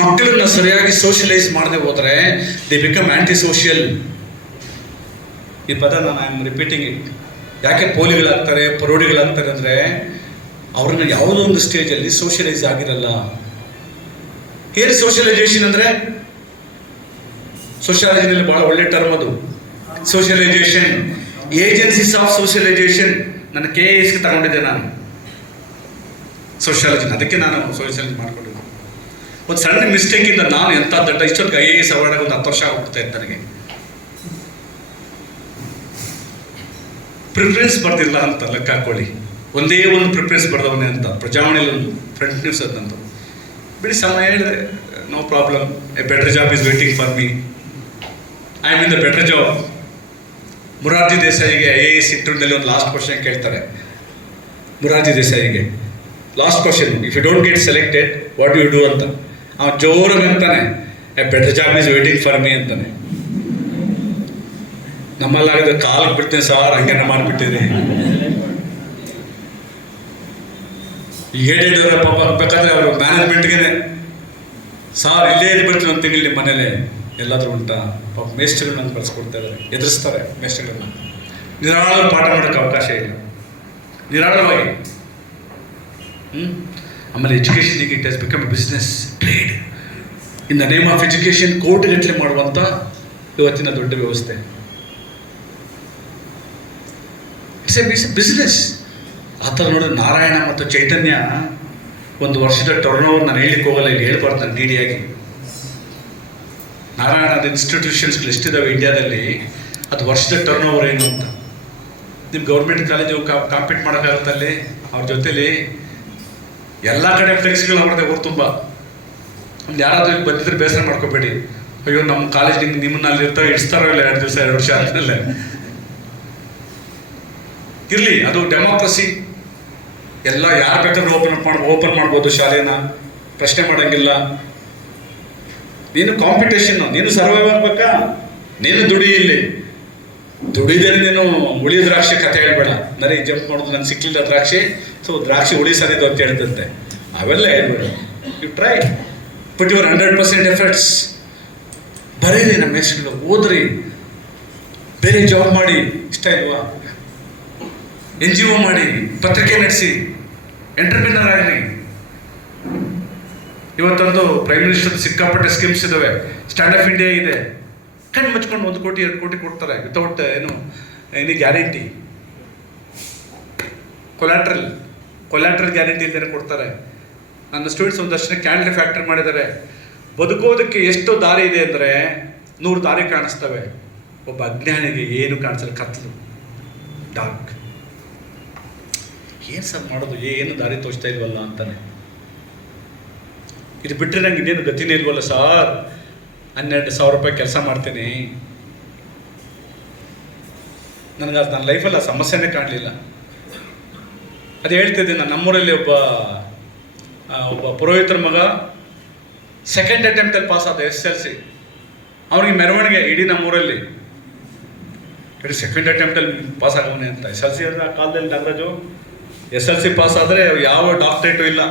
ಮಕ್ಕಳನ್ನ ಸರಿಯಾಗಿ ಸೋಷಿಯಲೈಸ್ ಮಾಡದೆ ಹೋದರೆ ದೇ ಬಿಕಮ್ ಆಂಟಿ ಸೋಷಿಯಲ್. ಈ ಪದ ನಾನು ಐ ಆಮ್ ರಿಪೀಟಿಂಗ್ ಇಟ್. ಯಾಕೆ ಪೋಲಿಗಳಾಗ್ತಾರೆ, ಪರೋಡಿಗಳಾಗ್ತಾರೆ ಅಂದರೆ ಅವ್ರನ್ನ ಯಾವುದೋ ಒಂದು ಸ್ಟೇಜಲ್ಲಿ ಸೋಷಿಯಲೈಸ್ ಆಗಿರಲ್ಲ. ಏನು ಸೋಷಿಯಲೈಸೇಷನ್ ಅಂದರೆ? ಸೋಷಿಯಾಲಜಿನಲ್ಲಿ ಭಾಳ ಒಳ್ಳೆ ಟರ್ಮ್ ಅದು. Socialisation, agencies of socialisation. ನನ್ನ KASಗೆ ತಗೊಂಡಿದ್ದೆ ನಾನು ಸೋಷಿಯಾಲಜಿನ, ಅದಕ್ಕೆ ನಾನು ಸೋಷಿಯಾಲಜಿ ಮಾಡ್ಕೊಂಡಿದ್ದೆ. ಒಂದು ಸಣ್ಣ ಮಿಸ್ಟೇಕಿಂದ ನಾನು ಎಂಥ ದೊಡ್ಡ ಇಷ್ಟೊಂದು IAS ಅವಾರ್ಡ್ಗೆ ಒಂದು 10 ವರ್ಷ ಹೋಗ್ತಾ ಇತ್ತು ನನಗೆ. ಪ್ರಿಫರೆನ್ಸ್ ಬರ್ದಿಲ್ಲ ಅಂತ ಲೆಕ್ಕ ಹಾಕೊಳ್ಳಿ. ಒಂದೇ ಒಂದು ಪ್ರಿಫರೆನ್ಸ್ ಬರ್ದವನೇ ಅಂತ ಪ್ರಜಾವಾಣಿಯಲ್ಲಿ ಒಂದು ಫ್ರಂಟ್ ನ್ಯೂಸ್ ಅದಂತ ಬಿಡಿ. ಸಮಯ ಹೇಳಿದೆ, no problem, a better job is waiting for me, I am in the better job. Morarji ದೇಸಾಯಿಗೆ IAS ಇಂಟರ್ವ್ಯೂನಲ್ಲಿ ಒಂದು ಲಾಸ್ಟ್ ಕ್ವಶನ್ ಕೇಳ್ತಾರೆ. ಮೊರಾರ್ಜಿ ದೇಸಾಯಿಗೆ last question, if you don't get selected what you do ಅಂತ. ಅವ್ನು ಜೋರಾಗಿ ಅಂತಾನೆ, a better job is waiting for me ಅಂತಾನೆ. ನಮ್ಮಲ್ಲಾಗಿದ್ರೆ ಕಾಲಿಗೆ ಬಿಡ್ತೀನಿ ಸಾರ್, ಹಂಗೆನ ಮಾಡಿಬಿಟ್ಟಿರಿ. ಹೇಳಿದವರ ಪಾಪ ಬೇಕಾದ್ರೆ ಅವರು ಮ್ಯಾನೇಜ್ಮೆಂಟ್ಗೆ ಸಾರ್ ಇಲ್ಲೇ ಇದ್ಬಿಡ್ತೀನಿ ಒಂದು ತಿಂಗಳು ನಿಮ್ಮ ಮನೇಲಿ ಎಲ್ಲಾದರೂ ಉಂಟಾ. ಪಾಪ ಮೇಸ್ಟ್ರುಗಳನ್ನ ಕಳಿಸ್ಕೊಡ್ತಾ ಇದ್ದಾರೆ, ಎದುರಿಸ್ತಾರೆ ಮೇಸ್ಟ್ರುಗಳನ್ನ. ನಿರಾಳ ಪಾಠ ಮಾಡೋಕ್ಕೆ ಅವಕಾಶ ಇಲ್ಲ, ನಿರಾಳವಾಗಿ. ಆಮೇಲೆ ಎಜುಕೇಷನ್ ಈಗ it has become A business trade. In the name of education ಕೋಟಿಗಟ್ಟಲೆ ಮಾಡುವಂಥ ಇವತ್ತಿನ ದೊಡ್ಡ ವ್ಯವಸ್ಥೆ. It's A business. ಆ ಥರ ನೋಡಿದ್ರೆ ನಾರಾಯಣ ಮತ್ತು ಚೈತನ್ಯ ಒಂದು ವರ್ಷದ ಟರ್ನ್ ಓವರ್ ನಾನು ಹೇಳಲಿಕ್ಕೆ ಹೋಗಲ್ಲ, ಇಲ್ಲಿ ಹೇಳ್ಬಾರ್ದು ನಾನು ಡಿಡಿಯಾಗಿ. ನಾರಾಯಣದ ಇನ್ಸ್ಟಿಟ್ಯೂಷನ್ಸ್ಗಳು ಎಷ್ಟಿದ್ದಾವೆ ಇಂಡಿಯಾದಲ್ಲಿ, ಅದು ವರ್ಷದ ಟರ್ನ್ ಓವರ್ ಏನು ಅಂತ. ನಿಮ್ಮ ಗೌರ್ಮೆಂಟ್ ಕಾಲೇಜು ಕಾಂಪೀಟ್ ಮಾಡೋಕ್ಕಾಗುತ್ತಲ್ಲಿ ಅವ್ರ ಜೊತೇಲಿ ಎಲ್ಲ ಕಡೆ ಫ್ಲೆಕ್ಸ್ಗಳು ಅವ್ರದ್ದೇ ಊರು ತುಂಬ. ಒಂದು ಯಾರಾದರೂ ಇಲ್ಲಿ ಬಂದಿದ್ರೆ ಬೇಸರ ಮಾಡ್ಕೋಬೇಡಿ, ಅಯ್ಯೋ ನಮ್ಮ ಕಾಲೇಜ್ ನಿಮ್ಮನ್ನ ಅಲ್ಲಿ ಇರ್ತಾವೆ ಇಡಿಸ್ತಾರೋ ಇಲ್ಲ 2 ದಿವಸ 2 ವರ್ಷ ಆದಮೇಲೆ. ಇರಲಿ, ಅದು ಡೆಮೋಕ್ರಸಿ. ಎಲ್ಲ ಯಾರು ಬೇಕಾದ್ರೂ ಓಪನ್ ಮಾಡ್ಬೋದು ಶಾಲೆನ, ಪ್ರಶ್ನೆ ಮಾಡೋಂಗಿಲ್ಲ. ನೀನು ಕಾಂಪಿಟೇಷನ್ನು, ನೀನು ಸರ್ವೈವ್ ಆಗ್ಬೇಕಾ, ನೀನು ದುಡಿ. ಇಲ್ಲಿ ದುಡಿದೇನೆ ನೀನು ಉಳಿ ದ್ರಾಕ್ಷಿ ಕಥೆ ಹೇಳ್ಬೇಡ. ನರಿ ಜಂಪ್ ಮಾಡೋದು ನನಗೆ ಸಿಕ್ಕಲಿಲ್ಲ ದ್ರಾಕ್ಷಿ, ಸೊ ದ್ರಾಕ್ಷಿ ಉಳಿಸೋದಿದ್ದು ಅಂತ ಹೇಳ್ತಂತೆ. ಅವೆಲ್ಲ ಹೇಳ್ಬೇಡ. You try, put your 100% efforts. ಬರೀರಿ, ನಮ್ಮ ಹೆಸರು ಓದ್ರಿ, ಬೇರೆ ಜಾಬ್ ಮಾಡಿ, ಇಷ್ಟ ಇಲ್ವಾ NGO ಮಾಡಿ, ಪತ್ರಿಕೆ ನಡೆಸಿ, ಎಂಟರ್ಪ್ರಿನರ್ ಆಗಲಿ. ಇವತ್ತೊಂದು ಪ್ರೈಮ್ ಮಿನಿಸ್ಟರ್ ಸಿಕ್ಕಾಪಟ್ಟೆ ಸ್ಕೀಮ್ಸ್ ಇದ್ದಾವೆ. ಸ್ಟ್ಯಾಂಡ್ ಅಪ್ ಇಂಡಿಯಾ ಇದೆ, ಕಣ್ಣು ಮುಚ್ಕೊಂಡು 1 ಕೋಟಿ 2 ಕೋಟಿ ಕೊಡ್ತಾರೆ without any guarantee. Collateral guarantee ಇಲ್ಲದೇ ಕೊಡ್ತಾರೆ. ನನ್ನ ಸ್ಟೂಡೆಂಟ್ಸ್ ಒಂದಷ್ಟು ಕ್ಯಾಂಡಲ್ ಫ್ಯಾಕ್ಟ್ರಿ ಮಾಡಿದ್ದಾರೆ. ಬದುಕೋದಕ್ಕೆ ಎಷ್ಟು ದಾರಿ ಇದೆ ಅಂದರೆ 100 ದಾರಿ ಕಾಣಿಸ್ತವೆ. ಒಬ್ಬ ಅಜ್ಞಾನಿಗೆ ಏನು ಕಾಣಿಸಲ್ಲ, ಕತ್ಲು, ಡಾರ್ಕ್. ಏನು ಸರ್ ಮಾಡೋದು, ಏನು ದಾರಿ ತೋಚ್ತಾ ಇಲ್ವಲ್ಲ ಅಂತಾನೆ. ಇದು ಬಿಟ್ಟರೆ ನಂಗೆ ಇನ್ನೇನು ಗತಿನೇ ಇಲ್ವಲ್ಲ ಸಾರ್, 12,000 ರೂಪಾಯಿ ಕೆಲಸ ಮಾಡ್ತೀನಿ. ನನಗೆ ಅದು ನನ್ನ ಲೈಫಲ್ಲಿ ಆ ಸಮಸ್ಯೆನೇ ಕಾಣಲಿಲ್ಲ. ಅದು ಹೇಳ್ತಿದ್ದೀನಿ ನಾನು. ನಮ್ಮೂರಲ್ಲಿ ಒಬ್ಬ ಪುರೋಹಿತರ ಮಗ ಸೆಕೆಂಡ್ ಅಟೆಂಪ್ಟಲ್ಲಿ ಪಾಸ್ ಆದ SSLC. ಅವ್ರಿಗೆ ಮೆರವಣಿಗೆ ಇಡೀ ನಮ್ಮೂರಲ್ಲಿ, ಇಡೀ ಸೆಕೆಂಡ್ ಅಟೆಂಪ್ಟಲ್ಲಿ ಪಾಸ್ ಆಗವನೆ ಅಂತ. SSLC ಅಂದರೆ ಆ ಕಾಲದಲ್ಲಿ ನಾಗರಾಜು SSLC ಪಾಸ್ ಆದರೆ ಯಾವ ಡಾಕ್ಟ್ರೇಟು ಇಲ್ಲ,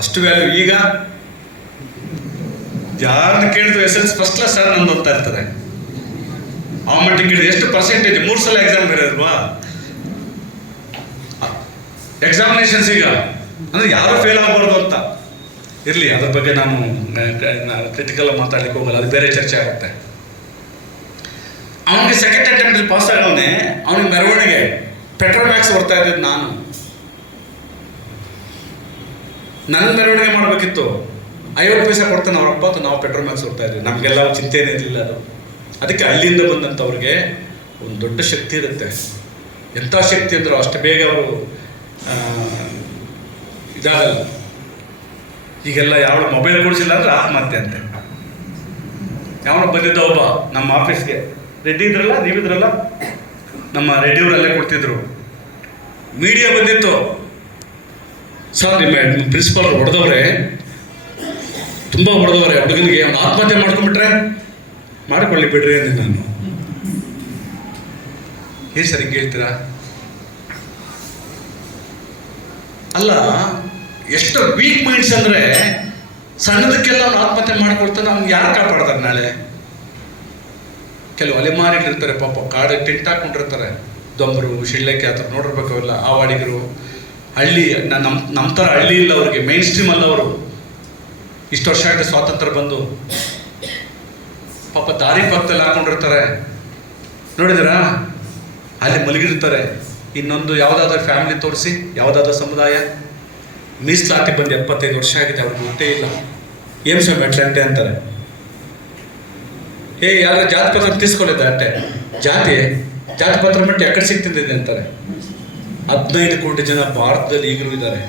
ಅಷ್ಟು ವ್ಯಾಲ್ಯೂ. ಈಗ ಯಾರನ್ನ ಕೇಳಿದ್ರು SSLC ಫಸ್ಟ್ ಕ್ಲಾಸ್ ಸರ್ ನಂದು ಓದ್ತಾ ಇರ್ತದೆ. ಆ ಮಟ್ಟಿಗೆ ಕೇಳಿದ್ರೆ ಎಷ್ಟು ಪರ್ಸೆಂಟೇಜ್, 3 ಸಲ ಎಕ್ಸಾಮ್ ಬರೋಲ್ವಾ ಎಕ್ಸಾಮಿನೇಷನ್ಸ್ ಈಗ. ಅಂದರೆ ಯಾರು ಫೇಲ್ ಆಗಬಾರ್ದು ಅಂತ. ಇರಲಿ, ಅದ್ರ ಬಗ್ಗೆ ನಾನು ಕ್ರಿಟಿಕಲ್ ಮಾತಾಡ್ಲಿಕ್ಕೆ ಹೋಗಲ್ಲ, ಅದು ಬೇರೆ ಚರ್ಚೆ ಆಗುತ್ತೆ. ಅವನಿಗೆ ಸೆಕೆಂಡ್ ಅಟೆಂಪ್ಟಲ್ಲಿ ಪಾಸ್ ಆಗವನೆ, ಅವನಿಗೆ ಮೆರವಣಿಗೆ ಪೆಟ್ರೋಮ್ಯಾಕ್ಸ್ ಬರ್ತಾ ಇದ್ದಿದ್ದು ನಾನು. ನನ್ನ ಮೆರವಣಿಗೆ ಮಾಡಬೇಕಿತ್ತು, 50 ಪೈಸೆ ಕೊಡ್ತಾನೆ ಅವರಪ್ಪ ಅಂತ ನಾವು ಪೆಟ್ರೋಮ್ಯಾಕ್ಸ್ ಬರ್ತಾ ಇದ್ವಿ. ನಮಗೆಲ್ಲ ಚಿಂತೆನೇ ಇರಲಿಲ್ಲ ಅದು. ಅದಕ್ಕೆ ಹಳ್ಳಿಯಿಂದ ಬಂದಂಥವ್ರಿಗೆ ಒಂದು ದೊಡ್ಡ ಶಕ್ತಿ ಇರುತ್ತೆ. ಎಂಥ ಶಕ್ತಿ ಅಂದರೂ ಅಷ್ಟು ಬೇಗ ಅವರು ಇದಾಗಲ್ಲ. ಈಗೆಲ್ಲ ಯಾವ ಮೊಬೈಲ್ ಕೊಡಿಸಿಲ್ಲ ಅಂದರೆ ಆತ್ಮಹತ್ಯೆ ಅಂತೆ. ಯಾವನು ಬಂದಿದ್ದ ಒಬ್ಬ ನಮ್ಮ ಆಫೀಸ್ಗೆ, ರೆಡ್ಡಿ ಇದ್ರಲ್ಲ, ನೀವಿದ್ರಲ್ಲ, ನಮ್ಮ ರೆಡ್ಡಿಯವರಲ್ಲೇ ಕೊಡ್ತಿದ್ರು. ಮೀಡಿಯಾ ಬಂದಿತ್ತು, ಸರ್ ನಿಮ್ಮ ಪ್ರಿನ್ಸಿಪಾಲ್ ಹೊಡೆದವ್ರೆ, ತುಂಬ ಹೊಡೆದವ್ರೆ ಹುಡುಗನಿಗೆ, ಅವ್ನು ಆತ್ಮಹತ್ಯೆ ಮಾಡ್ಕೊಂಡ್ಬಿಟ್ರೆ ಮಾಡಿಕೊಳ್ಳಿ ಬಿಡ್ರಿ ಅಂದೆ ನಾನು. ಏನು ಸರ್ ಹಿಂಗೆ ಹೇಳ್ತೀರಾ? ಅಲ್ಲ, ಎಷ್ಟು ವೀಕ್ ಮೈಂಡ್ಸ್ ಅಂದರೆ ಸಣ್ಣದಕ್ಕೆಲ್ಲ ಅವ್ನು ಆತ್ಮಹತ್ಯೆ ಮಾಡ್ಕೊಳ್ತಾನೆ. ಅವ್ನಿಗೆ ಯಾರು ಕಾಪಾಡ್ತಾರೆ ನಾಳೆ? ಕೆಲವು ಅಲೆಮಾರಿಗಳಿರ್ತಾರೆ ಪಾಪ, ಕಾಡು ಟೆಂಟ್ ಹಾಕೊಂಡಿರ್ತಾರೆ, ದೊಂಬರು, ಶಿಳ್ಳೆಕ್ಕೆ ಆ ಥರ ನೋಡಿರ್ಬೇಕು. ಅವೆಲ್ಲ ಆವಾಡಿಗರು, ಹಳ್ಳಿ ನಮ್ಮ ಥರ ಹಳ್ಳಿ ಇಲ್ಲ ಅವ್ರಿಗೆ, ಮೈನ್ ಸ್ಟ್ರೀಮ್ ಅಲ್ಲ ಅವರು. ಇಷ್ಟು ವರ್ಷ ಆಗಿದೆ ಸ್ವಾತಂತ್ರ್ಯ ಬಂದು, ಪಾಪ ದಾರಿ ಪಕ್ಕದಲ್ಲಿ ಹಾಕೊಂಡಿರ್ತಾರೆ. ನೋಡಿದಿರಾ, ಅಲ್ಲಿ ಮಲಗಿರ್ತಾರೆ. ಇನ್ನೊಂದು ಯಾವುದಾದ್ರೂ ಫ್ಯಾಮಿಲಿ ತೋರಿಸಿ, ಯಾವುದಾದ್ರೂ ಸಮುದಾಯ ಮೀಸಲಾತಿ ಬಂದು 75 ವರ್ಷ ಆಗಿದೆ, ಅವ್ರಿಗೆ ಗೊತ್ತೇ ಇಲ್ಲ. ಏನು ಸ್ವಾಮಿ ಅಟ್ಲಂಟೆ ಅಂತಾರೆ. ಯಾರು ಜಾತಿ ಪತ್ರ ತೀಸ್ಕೊಳ್ಳಿದ್ದ ಅಟ್ಟೆ ಜಾತಿ ಪತ್ರ ಮಟ್ಟ ಎಕಡೆ ಸಿಗ್ತಿದ್ದೆ ಅಂತಾರೆ. 15 ಕೋಟಿ ಜನ ಭಾರತದಲ್ಲಿ ಈಗಲೂ ಇದ್ದಾರೆ.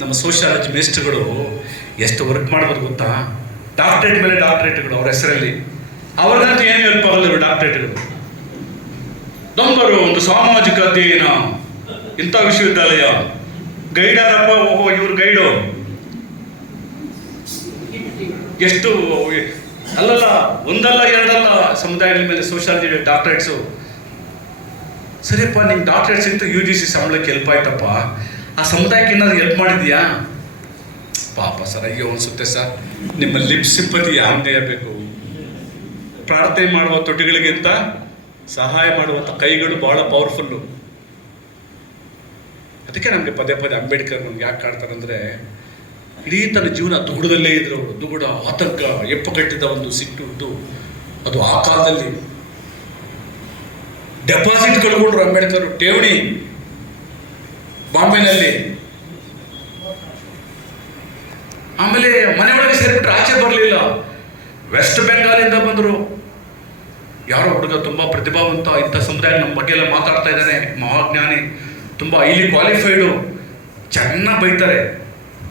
ನಮ್ಮ ಸೋಷಿಯಾಲಜಿ ಮಿನಿಸ್ಟ್ರುಗಳು ಎಷ್ಟು ವರ್ಕ್ ಮಾಡ್ಬೋದು ಗೊತ್ತಾ? ಡಾಕ್ಟ್ರೇಟ್ ಮೇಲೆ ಡಾಕ್ಟ್ರೇಟ್ಗಳು ಅವ್ರ ಹೆಸರಲ್ಲಿ. ಅವ್ರಿಗಂತೂ ಏನು ಹೆಲ್ಪ್ ಆಗಲ್ಲ ಡಾಕ್ಟ್ರೇಟ್ಗಳು. ನಂಬರು ಒಂದು ಸಾಮಾಜಿಕ ಅಧ್ಯಯನ ಇಂಥ ವಿಶ್ವವಿದ್ಯಾಲಯ ಗೈಡಾರಪ್ಪ, ಇವ್ರು ಗೈಡು. ಎಷ್ಟು ಅಲ್ಲಲ್ಲ, ಒಂದಲ್ಲ ಎರಡಲ್ಲ ಸಮುದಾಯಗಳ ಮೇಲೆ ಸೋಷಿಯಾಲಜಿ ಡಾಕ್ಟರೇಟ್ಸು. ಸರಿಯಪ್ಪ, ನಿಮ್ಗೆ ಡಾಕ್ಟರೇಟ್ ಸಿಕ್ತು, UGC ಸಂಬಳಕ್ಕೆ ಹೆಲ್ಪ್ ಆಯ್ತಪ್ಪ. ಆ ಸಮುದಾಯಕ್ಕೆ ಏನಾದ್ರು ಹೆಲ್ಪ್ ಮಾಡಿದ್ಯಾ? ಪಾಪ ಸರ್, ಅಯ್ಯೋ ಅನ್ಸುತ್ತೆ ಸರ್. ನಿಮ್ಮ ಲಿಪ್ ಸಿಂಪತಿ ಯಾವ್ದೇ ಬೇಕು. ಪ್ರಾರ್ಥನೆ ಮಾಡುವ ತುಟಿಗಳಿಗಿಂತ ಸಹಾಯ ಮಾಡುವಂಥ ಕೈಗಳು ಬಹಳ ಪವರ್ಫುಲ್ಲು. ಅದಕ್ಕೆ ನಮಗೆ ಪದೇ ಪದೇ ಅಂಬೇಡ್ಕರ್ ನಮ್ಗೆ ಯಾಕೆ ಕಾಡ್ತಾರೆ ಅಂದರೆ, ಇಡೀ ತನ್ನ ಜೀವನ ದುಗುಡದಲ್ಲೇ ಇದ್ರು ಅವರು. ದುಗುಡ, ಆತಂಕ, ಎಪ್ಪು ಕಟ್ಟಿದ ಒಂದು ಸಿಟ್ಟು, ಅದು ಆ ಕಾಲದಲ್ಲಿ. ಡೆಪಾಸಿಟ್ ಕಳ್ಕೊಂಡ್ರು ಅಂಬೇಡ್ಕರ್, ಠೇವಣಿ ಬಾಂಬೆನಲ್ಲಿ. ಆಮೇಲೆ ಮನೆಯೊಳಗೆ ಸೇರಿಬಿಟ್ರೆ ಆಚೆ ಬರಲಿಲ್ಲ. ವೆಸ್ಟ್ ಬೆಂಗಾಲಿಂದ ಬಂದರು. ಯಾರೋ ಹುಡುಗ ತುಂಬ ಪ್ರತಿಭಾವಂತ, ಇಂಥ ಸಮುದಾಯ ನಮ್ಮ ಬಗ್ಗೆ ಎಲ್ಲ ಮಾತಾಡ್ತಾ ಇದ್ದಾನೆ, ಮಹಾಜ್ಞಾನಿ, ತುಂಬ ಹೈಲಿ ಕ್ವಾಲಿಫೈಡು. ಚೆನ್ನಾಗಿ ಬೈತಾರೆ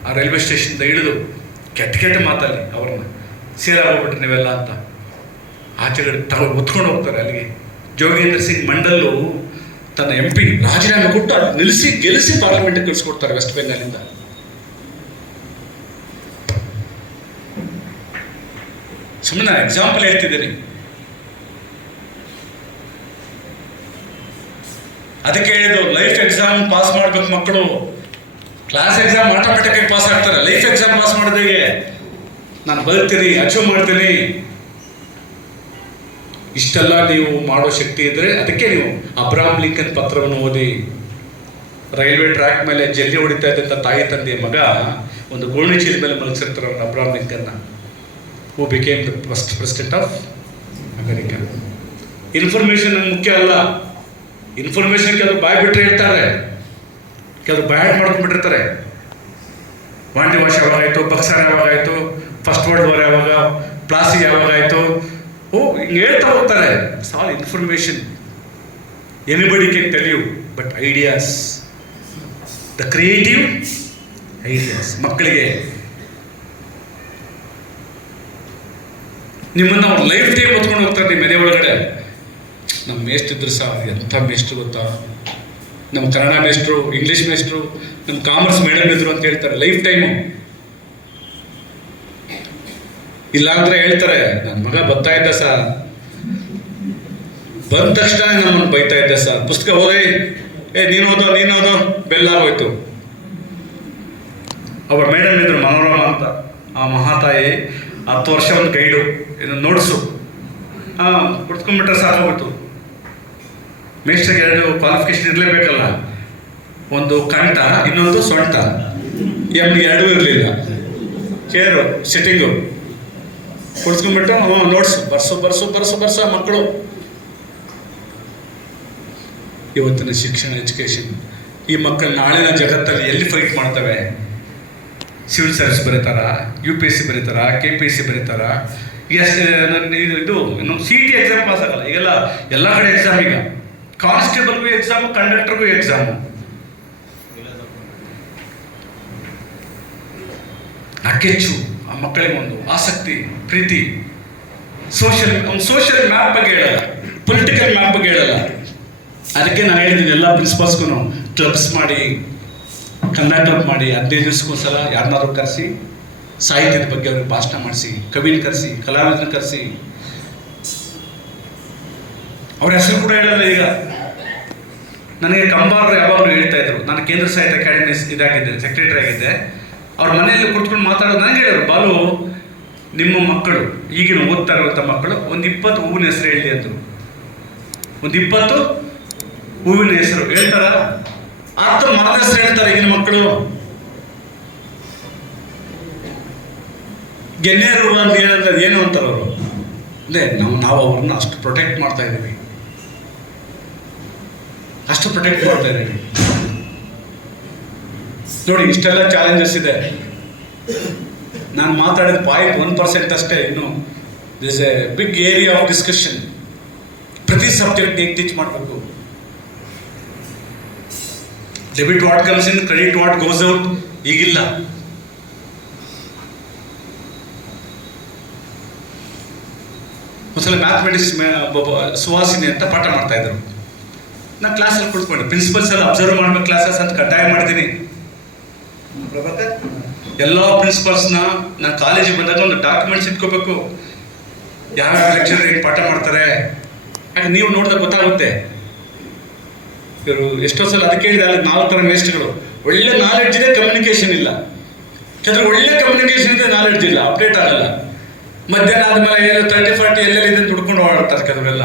ಆ ರೈಲ್ವೆ ಸ್ಟೇಷನ್ದ ಇಳಿದು, ಕೆಟ್ಟ ಮಾತಲ್ಲಿ ಅವ್ರನ್ನ ಸೇರಾಗೋಗ್ಬಿಟ್ರೆ ನೀವೆಲ್ಲ ಅಂತ. ಆಚೆಗಡೆ ಒತ್ಕೊಂಡು ಹೋಗ್ತಾರೆ ಅಲ್ಲಿಗೆ. ಜೋಗೇಂದ್ರ ಸಿಂಗ್ ಮಂಡಲ್ಲು ತನ್ನ MP ರಾಜೀನಾಮೆ ಕೊಟ್ಟು ಅಲ್ಲಿ ನಿಲ್ಲಿಸಿ ಗೆಲ್ಲಿಸಿ ಪಾರ್ಲಿಮೆಂಟ್ಗೆ ಕಳಿಸ್ಕೊಡ್ತಾರೆ ವೆಸ್ಟ್ ಬೆಂಗಾಲಿಂದ. ಸುಮ್ಮನೆ ಎಕ್ಸಾಂಪಲ್ ಹೇಳ್ತಿದ್ದೀನಿ. ಅದಕ್ಕೆ ಹೇಳಿದ್ದು, ಲೈಫ್ ಎಕ್ಸಾಮ್ ಪಾಸ್ ಮಾಡ್ಬೇಕು ಮಕ್ಕಳು. ಕ್ಲಾಸ್ ಎಕ್ಸಾಮ್ ಆಟೋಮೆಟಿಕ್ ಆಗಿ ಪಾಸ್ ಆಗ್ತಾರೆ. ಲೈಫ್ ಎಕ್ಸಾಮ್ ಪಾಸ್ ಮಾಡೋದಿಗೆ ನಾನು ಬದುಕ್ತೀನಿ, ಅಚೀವ್ ಮಾಡ್ತೀನಿ. ಇಷ್ಟೆಲ್ಲ ನೀವು ಮಾಡೋ ಶಕ್ತಿ ಇದ್ರೆ, ಅದಕ್ಕೆ ನೀವು ಅಬ್ರಹಾಂ ಲಿಂಕನ್ ಪತ್ರವನ್ನು ಓದಿ. ರೈಲ್ವೆ ಟ್ರ್ಯಾಕ್ ಮೇಲೆ ಜಲ್ಲಿ ಹೊಡಿತಾ ಇದ್ದಂಥ ತಾಯಿ ತಂದೆಯ ಮಗ ಒಂದು ಗೋಣಿ ಚೀಲ ಮೇಲೆ ಮಲಗಿಸಿರ್ತಾರೆ ಅವ್ರನ್ನ, ಅಬ್ರಹಾಂ ಲಿಂಕನ್ನ, who became the first president of America. Information ಮುಖ್ಯ ಅಲ್ಲ. ಇನ್ಫಾರ್ಮೇಷನ್ ಕೆಲವು ಬಾಯ್ ಬಿಟ್ಟರೆ ಹೇಳ್ತಾರೆ, ಕೆಲವು ಬ್ಯಾಡ್ ಮಾಡ್ಕೊಂಡ್ಬಿಟ್ಟಿರ್ತಾರೆ. ವಾಂಟಿ ವಾಶ್ ಯಾವಾಗಾಯಿತು, ಬಕ್ಸಾರ್ ಯಾವಾಗಾಯಿತು, ಫಸ್ಟ್ ವರ್ಲ್ಡ್ ವಾರ್ ಯಾವಾಗ, ಪ್ಲಾಸಿ ಯಾವಾಗಾಯಿತು, ಹಿಂಗೆ ಹೇಳ್ತಾ ಹೋಗ್ತಾರೆ. It's all information. Anybody can tell you, but ideas, the creative ideas ಮಕ್ಕಳಿಗೆ ನಿಮ್ಮನ್ನು ಅವ್ರ ಲೈಫ್ ಟೈಮ್ ಹೊತ್ಕೊಂಡು ಹೋಗ್ತಾರೆ ನಿಮ್ಮ ಮನೆ ಒಳಗಡೆ. ನಮ್ಮ ಮೇಷ್ಟ್ರು ಸಹ ಎಂಥ ಮೇಷ್ಟ್ರು ಗೊತ್ತಾ? ನಮ್ಮ ಕನ್ನಡ ಮೇಷ್ಟ್ರು, ಇಂಗ್ಲೀಷ್ ಮೇಷ್ಟ್ರು, ನಮ್ಮ ಕಾಮರ್ಸ್ ಮೇಡಮ್ ಇದ್ರು ಅಂತ ಹೇಳ್ತಾರೆ ಲೈಫ್ ಟೈಮು. ಇಲ್ಲಾಂದ್ರೆ ಹೇಳ್ತಾರೆ, ನನ್ನ ಮಗ ಬರ್ತಾ ಇದ್ದ ಸರ್, ಬಂದ ತಕ್ಷಣ ನಮ್ಮನ್ನು ಬೈತಾ ಇದ್ದ ಸರ್, ಪುಸ್ತಕ ಓದಿ, ನೀನೋದೋ ಬೆಲ್ಲಾಗೋಯ್ತು. ಅವ್ರ ಮೇಡಮ್ ಇದ್ರು ಮನೋರಮ ಅಂತ, ಆ ಮಹಾತಾಯಿ 10 ವರ್ಷ ಒಂದು ಗೈಡು, ನೋಟ್ಸು ಕುಡ್ಕೊಂಡ್ಬಿಟ್ರೆ ಸಾಕಾಗ್ಬಿಟ್ಟು. ಮೇಷ್ಟ್ರಿಗೆ 2 ಕ್ವಾಲಿಫಿಕೇಶನ್ ಇರಲೇಬೇಕಲ್ಲ, ಒಂದು ಕಂಠ, ಇನ್ನೊಂದು ಸೊಂಟ. ಎಮ್ಗೆ 2 ಇರಲಿಲ್ಲ. ಚೇರು, ಸಿಟ್ಟಿಂಗು ಕುಡ್ಸ್ಕೊಂಡ್ಬಿಟ್ಟು ನೋಟ್ಸ್ ಬರ್ಸೋ ಮಕ್ಕಳು. ಇವತ್ತಿನ ಶಿಕ್ಷಣ, ಎಜುಕೇಷನ್, ಈ ಮಕ್ಕಳು ನಾಳಿನ ಜಗತ್ತಲ್ಲಿ ಎಲ್ಲಿ ಫೈಟ್ ಮಾಡ್ತವೆ? ಸಿವಿಲ್ ಸರ್ವಿಸ್ ಬರೀತಾರ, UPSC ಬರೀತಾರ, KPSC ಬರೀತಾರ. ಇದು ಇನ್ನು CT ಎಕ್ಸಾಮ್ ಪಾಸ್ ಆಗಲ್ಲ. ಈಗೆಲ್ಲ ಎಲ್ಲ ಕಡೆ ಎಕ್ಸಾಮ್. ಈಗ ಕಾನ್ಸ್ಟೇಬಲ್ಗೂ ಎಕ್ಸಾಮು, ಕಂಡಕ್ಟರ್ಗೂ ಎಕ್ಸಾಮು. ಅಕ್ಕೆಚ್ಚು ಆ ಮಕ್ಕಳಿಗೆ ಒಂದು ಆಸಕ್ತಿ, ಪ್ರೀತಿ. ಸೋಷಿಯಲ್ ಮ್ಯಾಪ್ ಬಗ್ಗೆ ಹೇಳಲ್ಲ, ಪೊಲಿಟಿಕಲ್ ಮ್ಯಾಪ್ ಬಗ್ಗೆ ಹೇಳಲ್ಲ. ಅದಕ್ಕೆ ನಾನು ಹೇಳಿದ್ದೀನಿ, ಎಲ್ಲ ಪ್ರಿನ್ಸಿಪಲ್ಸ್ಗೂ ಕ್ಲಬ್ಸ್ ಮಾಡಿ, ಕನ್ನಡ ಕ್ಲಬ್ ಮಾಡಿ, 15 ದಿವಸಕ್ಕೊಂದ್ಸಲ ಯಾರನ್ನಾದ್ರೂ ಕರೆಸಿ ಸಾಹಿತ್ಯದ ಬಗ್ಗೆ ಅವ್ರಿಗೆ ಭಾಷಣ ಮಾಡಿಸಿ, ಕವಿನ ಕರೆಸಿ, ಕಲಾವಿದನ ಕರೆಸಿ. ಅವ್ರ ಹೆಸರು ಕೂಡ ಹೇಳಲ್ಲ. ಈಗ ನನಗೆ ಕಂಬಾರರು ಯಾವಾಗಲೂ ಹೇಳ್ತಾ ಇದ್ರು, ನಾನು ಕೇಂದ್ರ ಸಾಹಿತ್ಯ ಅಕಾಡೆಮಿ ಇದಾಗಿದ್ದೆ, ಸೆಕ್ರೆಟರಿ ಆಗಿದ್ದೆ. ಅವ್ರ ಮನೆಯಲ್ಲಿ ಕುತ್ಕೊಂಡು ಮಾತಾಡೋದು ನನಗೆ ಹೇಳಿದ್ರು, ಬಾಲು ನಿಮ್ಮ ಮಕ್ಕಳು, ಈಗಿನ ಓದ್ತಾ ಇರುವಂಥ ಮಕ್ಕಳು ಒಂದು 20 ಹೂವಿನ ಹೆಸರು ಹೇಳಿ ಅಂದರು. ಒಂದು 20 ಹೂವಿನ ಹೆಸರು ಹೇಳ್ತಾರ? 10 ಮರದ ಹೆಸರು ಹೇಳ್ತಾರೆ ಈಗಿನ ಮಕ್ಕಳು. ಗೆನ್ನೇರು ಅಂತ ಹೇಳಿದ್ರೆ ಏನು ಅಂತಾರೆ ಅವರು? ಅಂದರೆ ನಾವು ಅವ್ರನ್ನ ಅಷ್ಟು ಪ್ರೊಟೆಕ್ಟ್ ಮಾಡ್ತಾ ಇದ್ದೀವಿ. ಅಷ್ಟು ಪ್ರೊಟೆಕ್ಟ್ ಮಾಡ್ತಾ ಇದ್ದೀನಿ. ನೋಡಿ, ಇಷ್ಟೆಲ್ಲ ಚಾಲೆಂಜಸ್ ಇದೆ. ನಾನು ಮಾತಾಡಿದ 0.1% ಅಷ್ಟೇ. ಇನ್ನು this a big area of discussion. ಪ್ರತಿ ಸಬ್ಜೆಕ್ಟ್ ಹೇಗೆ ಟೀಚ್ ಮಾಡಬೇಕು, debit what comes in, credit what goes out ಈಗಿಲ್ಲ. ಒಂದ್ಸಲ ಮ್ಯಾಥಮೆಟಿಕ್ಸ್ ಸುವಾಸಿನಿ ಅಂತ ಪಾಠ ಮಾಡ್ತಾ ಇದ್ರು. ನಾನು ಕ್ಲಾಸಲ್ಲಿ ಕುಳಿತುಕೊಂಡೆ. ಪ್ರಿನ್ಸಿಪಲ್ಸ್ ಎಲ್ಲ ಅಬ್ಸರ್ವ್ ಮಾಡ್ಬೇಕು ಕ್ಲಾಸಸ್ ಅಂತ ಕಡ್ಡಾಯ ಮಾಡಿದ್ದೀನಿ. ಪ್ರಭಾಕರ್, ಎಲ್ಲ ಪ್ರಿನ್ಸಿಪಲ್ಸ್ನ ನಾನು ಕಾಲೇಜಿಗೆ ಬಂದಾಗ ಒಂದು ಡಾಕ್ಯುಮೆಂಟ್ಸ್ ಇಟ್ಕೋಬೇಕು. ಯಾವ ಲೆಕ್ಚರ್ ಏನು ಪಾಠ ಮಾಡ್ತಾರೆ, ಯಾಕೆ ನೀವು ನೋಡಿದಾಗ ಗೊತ್ತಾಗುತ್ತೆ. ಇವರು ಎಷ್ಟೋ ಸಲ ಅದಕ್ಕೆ ಹೇಳಿದೆ, ಅಲ್ಲಿ 4 ಥರ ವೇಸ್ಟ್ಗಳು. ಒಳ್ಳೆ ನಾಲೆಡ್ಜ್ ಇದೆ, ಕಮ್ಯುನಿಕೇಷನ್ ಇಲ್ಲ. ಕೆಲವರು ಒಳ್ಳೆ ಕಮ್ಯುನಿಕೇಷನ್ ಇದೆ, ನಾಲೆಡ್ಜ್ ಇಲ್ಲ, ಅಪ್ಡೇಟ್ ಆಗಲ್ಲ. ಮಧ್ಯಾಹ್ನ ಆದಮೇಲೆ 30-40 ಎಲ್ಲೆಲ್ಲಿದೆ ದುಡ್ಕೊಂಡು ಓಡಾಡ್ತಾರೆ ಕೆಲವರೆಲ್ಲ.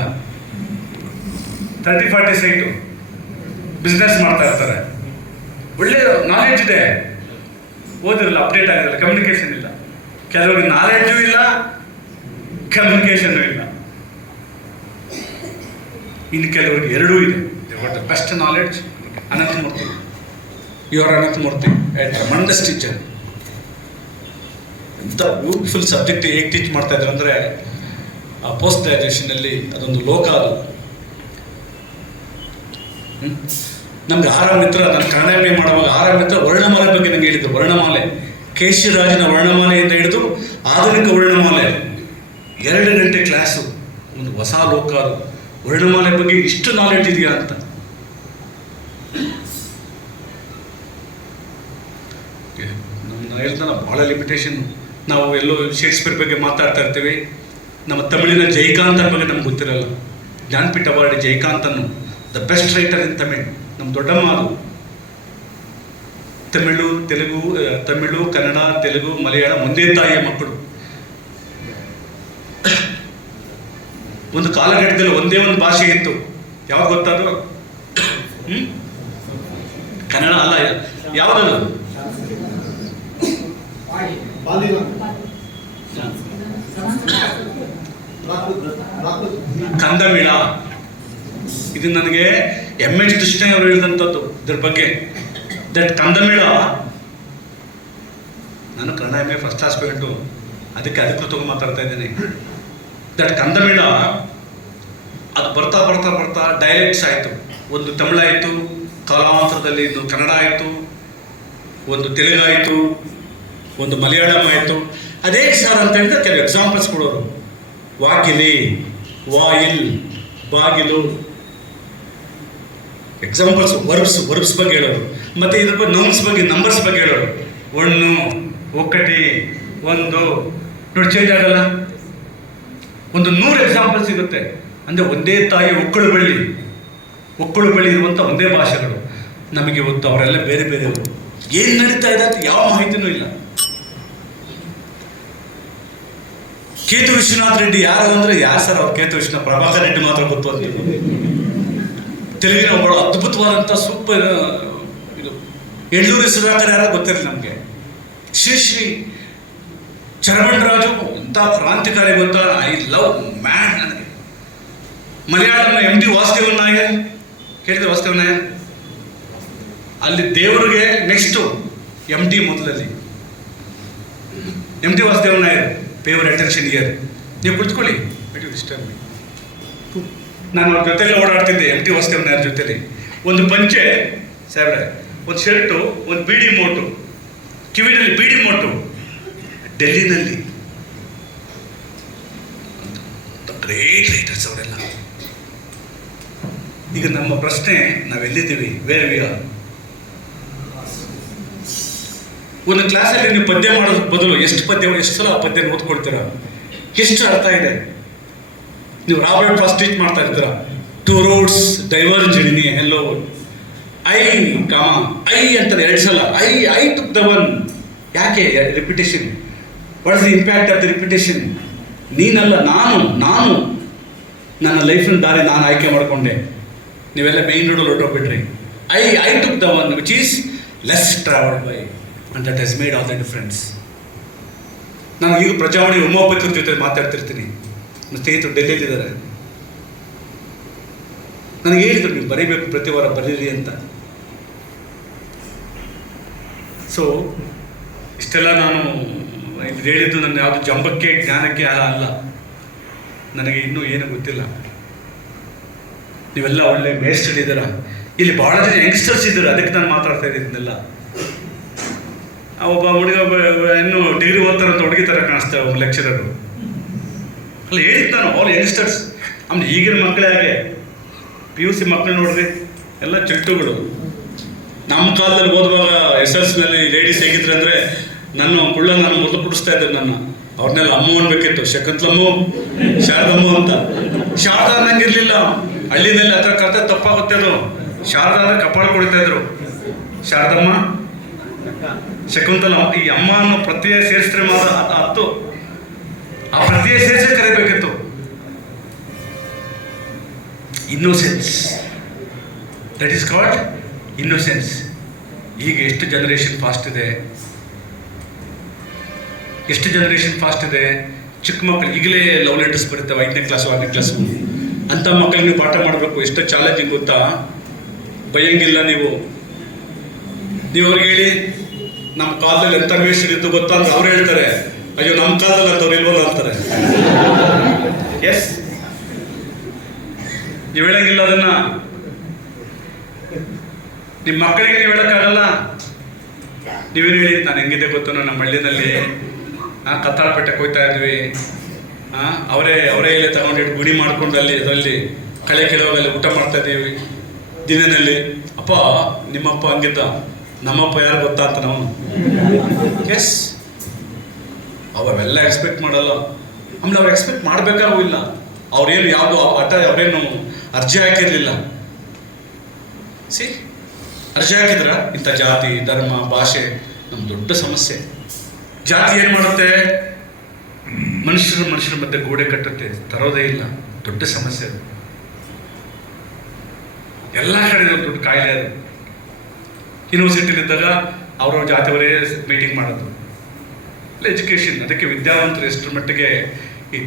30-40 ಸೈಟು ಬಿಸ್ನೆಸ್ ಮಾಡ್ತಾ ಇರ್ತಾರೆ. ಒಳ್ಳೆ ನಾಲೆಡ್ಜ್ ಇದೆ, ಓದಿರಲ್ಲ, ಅಪ್ಡೇಟ್ ಆಗಿರಲ್ಲ, ಕಮ್ಯುನಿಕೇಷನ್ ಇಲ್ಲ. ಕೆಲವರಿಗೆ ನಾಲೆಡ್ಜು ಇಲ್ಲ, ಕಮ್ಯುನಿಕೇಷನ್ ಇಲ್ಲ. ಇನ್ನು ಕೆಲವರಿಗೆ ಎರಡೂ ಇದೆ. But best knowledge. Ananthamurthy, your Ananthamurthy, tremendous teacher. ಇಂಥ ಬ್ಯೂಟಿಫುಲ್ ಸಬ್ಜೆಕ್ಟ್ ಹೇಗೆ ಟೀಚ್ ಮಾಡ್ತಾ ಇದ್ರು ಅಂದರೆ, ಆ ಪೋಸ್ಟ್ ಗ್ರ್ಯಾಜುಯೇಷನಲ್ಲಿ ಅದೊಂದು ಲೋಕ. ಅದು ನಮ್ಗೆ ಮಿತ್ರ, ನಾನು ಕನ್ನಡ ಎಂ ಎ ಮಾಡುವಾಗ ಮಿತ್ರ ವರ್ಣಮಾಲೆ ಬಗ್ಗೆ ನಂಗೆ ಹೇಳಿದ್ರು. ವರ್ಣಮಾಲೆ, ಕೇಶಿರಾಜನ ವರ್ಣಮಾಲೆಯಿಂದ ಹಿಡಿದು ಆಧುನಿಕ ವರ್ಣಮಾಲೆ, 2 ಗಂಟೆ ಕ್ಲಾಸು. ಒಂದು ಹೊಸ ಲೋಕ ಅದು. ವರ್ಣಮಾಲೆ ಬಗ್ಗೆ ಇಷ್ಟು ನಾಲೆಡ್ಜ್ ಇದೆಯಾ ಅಂತ. ನಮ್ಮ ಹೇಳ್ತಾನೆ ಭಾಳ ಲಿಮಿಟೇಷನ್. ನಾವು ಎಲ್ಲೋ ಶೇಕ್ಸ್ಪಿಯರ್ ಬಗ್ಗೆ ಮಾತಾಡ್ತಾ ಇರ್ತೀವಿ. ನಮ್ಮ ತಮಿಳಿನ ಜೈಕಾಂತನ ಬಗ್ಗೆ ನಮ್ಗೆ ಗೊತ್ತಿರಲ್ಲ. Jnanpith award Jayakanthan, the best writer in Tamil. ನಮ್ಮ ದೊಡ್ಡಮ್ಮ ಅದು. ತಮಿಳು, ಕನ್ನಡ, ತೆಲುಗು, ಮಲಯಾಳ ಒಂದೇ ತಾಯಿಯ ಮಕ್ಕಳು. ಒಂದು ಕಾಲಘಟ್ಟದಲ್ಲಿ ಒಂದೇ ಒಂದು ಭಾಷೆ ಇತ್ತು. ಯಾವಾಗ ಗೊತ್ತದು? ಕನ್ನಡ ಅಲ್ಲ, ಯಾವುದದು? ಕಂದಮಿಳ. ಇದು ನನಗೆ M.H. ಕೃಷ್ಣ ಅವರು ಹೇಳಿದಂಥದ್ದು ಇದ್ರ ಬಗ್ಗೆ. ದಟ್ ಕಂದಮಿಳ, ನಾನು Kannada MA first class student, ಅದಕ್ಕೆ ಅಧಿಕೃತವಾಗಿ ಮಾತಾಡ್ತಾ ಇದ್ದೀನಿ. ದಟ್ ಕಂದಮಿಳ ಅದು ಬರ್ತಾ ಬರ್ತಾ ಬರ್ತಾ ಡೈಲೆಕ್ಟ್ಸ್ ಆಯಿತು. ಒಂದು ತಮಿಳಾಯಿತು, ಕಾಲಾಂತರದಲ್ಲಿ ಇದು ಕನ್ನಡ ಆಯಿತು, ಒಂದು ತೆಲುಗಾಯಿತು, ಒಂದು ಮಲಯಾಳಂ ಆಯಿತು. ಅದೇ ಸರ್ ಅಂತ ಹೇಳಿದ್ರೆ ಕೆಲವು ಎಕ್ಸಾಂಪಲ್ಸ್ ಕೊಡೋರು. ವಾಕಿಲಿ, ವಾಯಿಲ್, ಬಾಗಿಲು, ಎಕ್ಸಾಂಪಲ್ಸ್. ವರ್ಬ್ಸ್ ಬಗ್ಗೆ ಹೇಳೋರು. ಮತ್ತು ಇದ್ರ ಬಗ್ಗೆ ನೌನ್ಸ್ ಬಗ್ಗೆ, ನಂಬರ್ಸ್ ಬಗ್ಗೆ ಹೇಳೋರು. 1, 1, 1 ನೋಡಿ, ಚೇಂಜ್ ಆಗಲ್ಲ. ಒಂದು 100 ಎಕ್ಸಾಂಪಲ್ ಸಿಗುತ್ತೆ. ಅಂದರೆ ಒಂದೇ ತಾಯಿ ಒಕ್ಕಳು ಬಳ್ಳಿ ಇರುವಂಥ ಒಂದೇ ಭಾಷೆಗಳು. ನಮಗೆ ಇವತ್ತು ಅವರೆಲ್ಲ ಬೇರೆ ಬೇರೆಯವರು. ಏನು ನಡೀತಾ ಇದೆ ಅಂತ ಯಾವ ಮಾಹಿತಿನೂ ಇಲ್ಲ. ಕೇತು ವಿಶ್ವನಾಥ್ ರೆಡ್ಡಿ ಯಾರು ಅಂದರೆ, ಯಾರು ಸರ್ ಅವ್ರು? ಕೇತು ವಿಶ್ವನಾಥ್, ಪ್ರಭಾಕರ್ ರೆಡ್ಡಿ ಮಾತ್ರ ಗೊತ್ತು ಅಂತ. ತೆಲುಗಿನ ಒಬ್ಬಳು ಅದ್ಭುತವಾದಂಥ ಸೂಪರ್ ಇದು ಎಳ್ಳೂರಿ ಸುಧಾಕರ್ ಯಾರು ಗೊತ್ತಿರಲಿಲ್ಲ ನಮಗೆ. ಶ್ರೀ ಚರಮಣರಾಜು ಇಂಥ ಕ್ರಾಂತಿಕಾರಿ ಗೊತ್ತಾ? ಐ ಲವ್ ಮ್ಯಾನ್ ನನಗೆ. ಮಲಯಾಳಂನ MD ವಾಸುದೇವನ್ ನಾಯರ್ ಕೇಳಿದೆ. ವಾಸುದೇವನ್ ನಾಯರ್ ಅಲ್ಲಿ ದೇವರಿಗೆ next MD ಮೊದಲಲ್ಲಿ. MD Vasudevan Nair paver attention year. ನೀವು ಕುಳಿತುಕೊಳ್ಳಿ, ಡಿಸ್ಟರ್ಬ್. ನಾನು ಅವ್ರ ಜೊತೆಲ್ಲ ಓಡಾಡ್ತಿದ್ದೆ, MD ವಾಸುದೇವನ್ ನಾಯರ್ ಜೊತೆಲಿ. ಒಂದು ಪಂಚೆ ಸಾಹೇಬ್ರೆ, ಒಂದು ಶರ್ಟು, ಒಂದು ಬೀಡಿ ಮೋಟು, ಕಿವಿನಲ್ಲಿ ಬೀಡಿ ಮೋಟು, ಡೆಲ್ಲಿನಲ್ಲಿ. ಗ್ರೇಟ್ ರೈಟರ್ಸ್ ಅವರೆಲ್ಲ. ಈಗ ನಮ್ಮ ಪ್ರಶ್ನೆ, ನಾವೆಲ್ಲಿದ್ದೀವಿ? Where we are? ಒಂದು ಕ್ಲಾಸಲ್ಲಿ ನೀವು ಪದ್ಯ ಮಾಡೋದ್ರ ಬದಲು ಎಷ್ಟು ಸಲ ಆ ಪದ್ಯ ಓದ್ಕೊಳ್ತೀರ? ಎಷ್ಟು ಅರ್ಥ ಇದೆ? ನೀವು ರಾಬರ್ಟ್ ಫಾಸ್ಟ್ ಟೀಚ್ ಮಾಡ್ತಾ ಇರ್ತೀರ. 2 roads diverged in a hello. I ಅಂತಾರೆ 2 ಸಲ. I took the one. ಯಾಕೆ repetition? What is the impact of the repetition? ನೀನಲ್ಲ, ನಾನು ನನ್ನ ಲೈಫಿನ ದಾರಿ ನಾನು ಆಯ್ಕೆ ಮಾಡಿಕೊಂಡೆ. ನೀವೆಲ್ಲ ಮೇನ್ ರೋಡಲ್ಲಿ ಹೊರಟೋಗ್ಬಿಟ್ರಿ. I took the one which is less traveled by, and that has made all the difference. ನಾನು ಈಗ ಪ್ರಜಾವಾಣಿ ಉಮಾಪತಿ ಜೊತೆ ಮಾತಾಡ್ತಿರ್ತೀನಿ. ನನ್ನ ಸ್ನೇಹಿತರು ಡೆಲ್ಲಿಯಲ್ಲಿದ್ದಾರೆ. ನನಗೆ ಹೇಳಿದ್ರು ನೀವು ಬರೀಬೇಕು, ಪ್ರತಿ ವಾರ ಬರೀರಿ ಅಂತ. ಸೊ ಇಷ್ಟೆಲ್ಲ ನಾನು ಇದು ಹೇಳಿದ್ದು ನನ್ನ ಯಾವುದು ಜಂಬಕ್ಕೆ ಜ್ಞಾನಕ್ಕೆ ಅಲ್ಲ, ನನಗೆ ಇನ್ನೂ ಏನು ಗೊತ್ತಿಲ್ಲ. ನೀವೆಲ್ಲ ಒಳ್ಳೆ ಮೇಸ್ಟರ್ ಇದ್ದೀರಾ, ಇಲ್ಲಿ ಭಾಳ ಜನ ಯಂಗ್ಸ್ಟರ್ಸ್ ಇದ್ದಾರೆ, ಅದಕ್ಕೆ ನಾನು ಮಾತಾಡ್ತಾ ಇದ್ದೀನಿಲ್ಲ. ಒಬ್ಬ ಹುಡುಗ ಇನ್ನೂ ಡಿಗ್ರಿ ಓದ್ತಾರಂತ ಹುಡುಗಿ ಥರ ಕಾಣಿಸ್ತಾರೆ ಒಬ್ಬ ಲೆಕ್ಚರರು. ಅಲ್ಲ ಹೇಳಿದ್ದು ನಾನು, ಅವ್ರು ಯಂಗ್ಸ್ಟರ್ಸ್. ಆಮೇಲೆ ಈಗಿನ ಮಕ್ಕಳೇ ಹಾಗೆ, PUC ಮಕ್ಕಳು ನೋಡ್ರಿ ಎಲ್ಲ ಚಿಟ್ಟುಗಳು. ನಮ್ಮ ಕಾಲದಲ್ಲಿ ಓದುವಾಗ SLC ಮೇಲೆ ಲೇಡೀಸ್ ಹೇಗಿದ್ರು ಅಂದರೆ ನಾನು ಮೊದಲು ಕುಡಿಸ್ತಾ ಇದ್ದೆ ನನ್ನ. ಅವ್ರನ್ನೆಲ್ಲ ಅಮ್ಮ ಅನ್ಬೇಕಿತ್ತು, ಶಕುಂತಲಮ್ಮ, ಶಾರದಮ್ಮ ಅಂತ. ಶಾರದಾ ಅನ್ನಂಗಿರ್ಲಿಲ್ಲ, ಹಳ್ಳಿನಲ್ಲಿ ಹತ್ರ ಕರ್ತ ತಪ್ಪಾಗುತ್ತೆ ಅದು. ಶಾರದಾ ಅಂದರೆ ಕಪಾಳ ಕೊಡ್ತಾ ಇದ್ರು, ಶಾರದಮ್ಮ, ಶಕುಂತಲ. ಈ ಅಮ್ಮ ಅನ್ನೋ ಪ್ರತ್ಯಯ ಸೇರಿಸಿದ್ರೆ ಮಾತ್ರ ಹತ್ತು, ಆ ಪ್ರತ್ಯಯ ಸೇರಿಸಿ ಕರಿಬೇಕಿತ್ತು. Innocence, that is called innocence. ಈಗ ಎಷ್ಟು ಜನರೇಷನ್ ಫಾಸ್ಟ್ ಇದೆ, ಎಷ್ಟು ಜನರೇಷನ್ ಫಾಸ್ಟ್ ಇದೆ. ಚಿಕ್ಕ ಮಕ್ಕಳು ಈಗಲೇ ಲವ್ ಲೆಟರ್ಸ್ ಬರ್ತವೆ, 5ನೇ ಕ್ಲಾಸು 6ನೇ ಕ್ಲಾಸು. ಅಂಥ ಮಕ್ಕಳಿಗೆ ನೀವು ಪಾಠ ಮಾಡಬೇಕು. ಎಷ್ಟು ಚಾಲೆಂಜಿಂಗ್ ಗೊತ್ತಾ, ಬೈಯಂಗಿಲ್ಲ ನೀವು. ಅವ್ರಿಗೆ ಹೇಳಿ ನಮ್ಮ ಕಾಲದಲ್ಲಿ ಎಂಥ ಮೇಸ್ಟರ್ ಇದ್ದು ಗೊತ್ತಾ ಅಂತ ಅವ್ರು ಹೇಳ್ತಾರೆ, ಅಯ್ಯೋ ನಮ್ಮ ಕಾಲದಲ್ಲಿ ಅಂತವ್ರು ಇಲ್ವಲ್ಲ ಅಂತಾರೆ. ಎಸ್, ನೀವು ಹೇಳಂಗಿಲ್ಲ ಅದನ್ನ. ನಿಮ್ಮ ಮಕ್ಕಳಿಗೆ ನೀವು ಹೇಳೋಕ್ಕಾಗಲ್ಲ. ನೀವೇನು ಹೇಳಿ, ನಾನು ಹೆಂಗಿದೆ ಗೊತ್ತು, ನಮ್ಮ ಹಳ್ಳಿನಲ್ಲಿ ಕತ್ತಾಳಪೇಟೆಗೆ ಹೋಗ್ತಾ ಇದ್ವಿ, ಅವರೇ ಇಲ್ಲಿ ತಗೊಂಡಿಟ್ಟು ಗುಡಿ ಮಾಡ್ಕೊಂಡು ಅದರಲ್ಲಿ ಕಳೆ ಕೆಲವಲ್ಲಿ ಊಟ ಮಾಡ್ತಾ ಇದ್ದೀವಿ ದಿನದಲ್ಲಿ. ಅಪ್ಪ ನಿಮ್ಮಪ್ಪ ಹಂಗಿದ್ದ, ನಮ್ಮಪ್ಪ ಯಾರು ಗೊತ್ತಾ ಅಂತ ನಾವು. ಎಸ್, ಅವೆಲ್ಲ ಎಕ್ಸ್ಪೆಕ್ಟ್ ಮಾಡಲ್ಲ. ಆಮೇಲೆ ಅವ್ರು ಎಕ್ಸ್ಪೆಕ್ಟ್ ಮಾಡಬೇಕಾಗೂ ಇಲ್ಲ. ಅವ್ರೇನು ಯಾವುದು ಅವರೇನು ಅರ್ಜಿ ಹಾಕಿರಲಿಲ್ಲ. ಅರ್ಜಿ ಹಾಕಿದ್ರ ಇಂಥ ಜಾತಿ, ಧರ್ಮ, ಭಾಷೆ ನಮ್ಮ ದೊಡ್ಡ ಸಮಸ್ಯೆ. ಜಾತಿ ಏನು ಮಾಡುತ್ತೆ, ಮನುಷ್ಯರ ಮಧ್ಯೆ ಗೋಡೆ ಕಟ್ಟುತ್ತೆ, ತರೋದೇ ಇಲ್ಲ. ದೊಡ್ಡ ಸಮಸ್ಯೆ ಅದು. ಎಲ್ಲ ಕಡೆ ದೊಡ್ಡ ಕಾಯಿಲೆ ಅದು. ಯೂನಿವರ್ಸಿಟಿಲಿದ್ದಾಗ ಅವ್ರವ್ರ ಜಾತಿಯವರೇ ಮೀಟಿಂಗ್ ಮಾಡೋದು. ಇಲ್ಲ ಎಜುಕೇಷನ್, ಅದಕ್ಕೆ ವಿದ್ಯಾವಂತರು ಎಷ್ಟರ ಮಟ್ಟಿಗೆ ಈ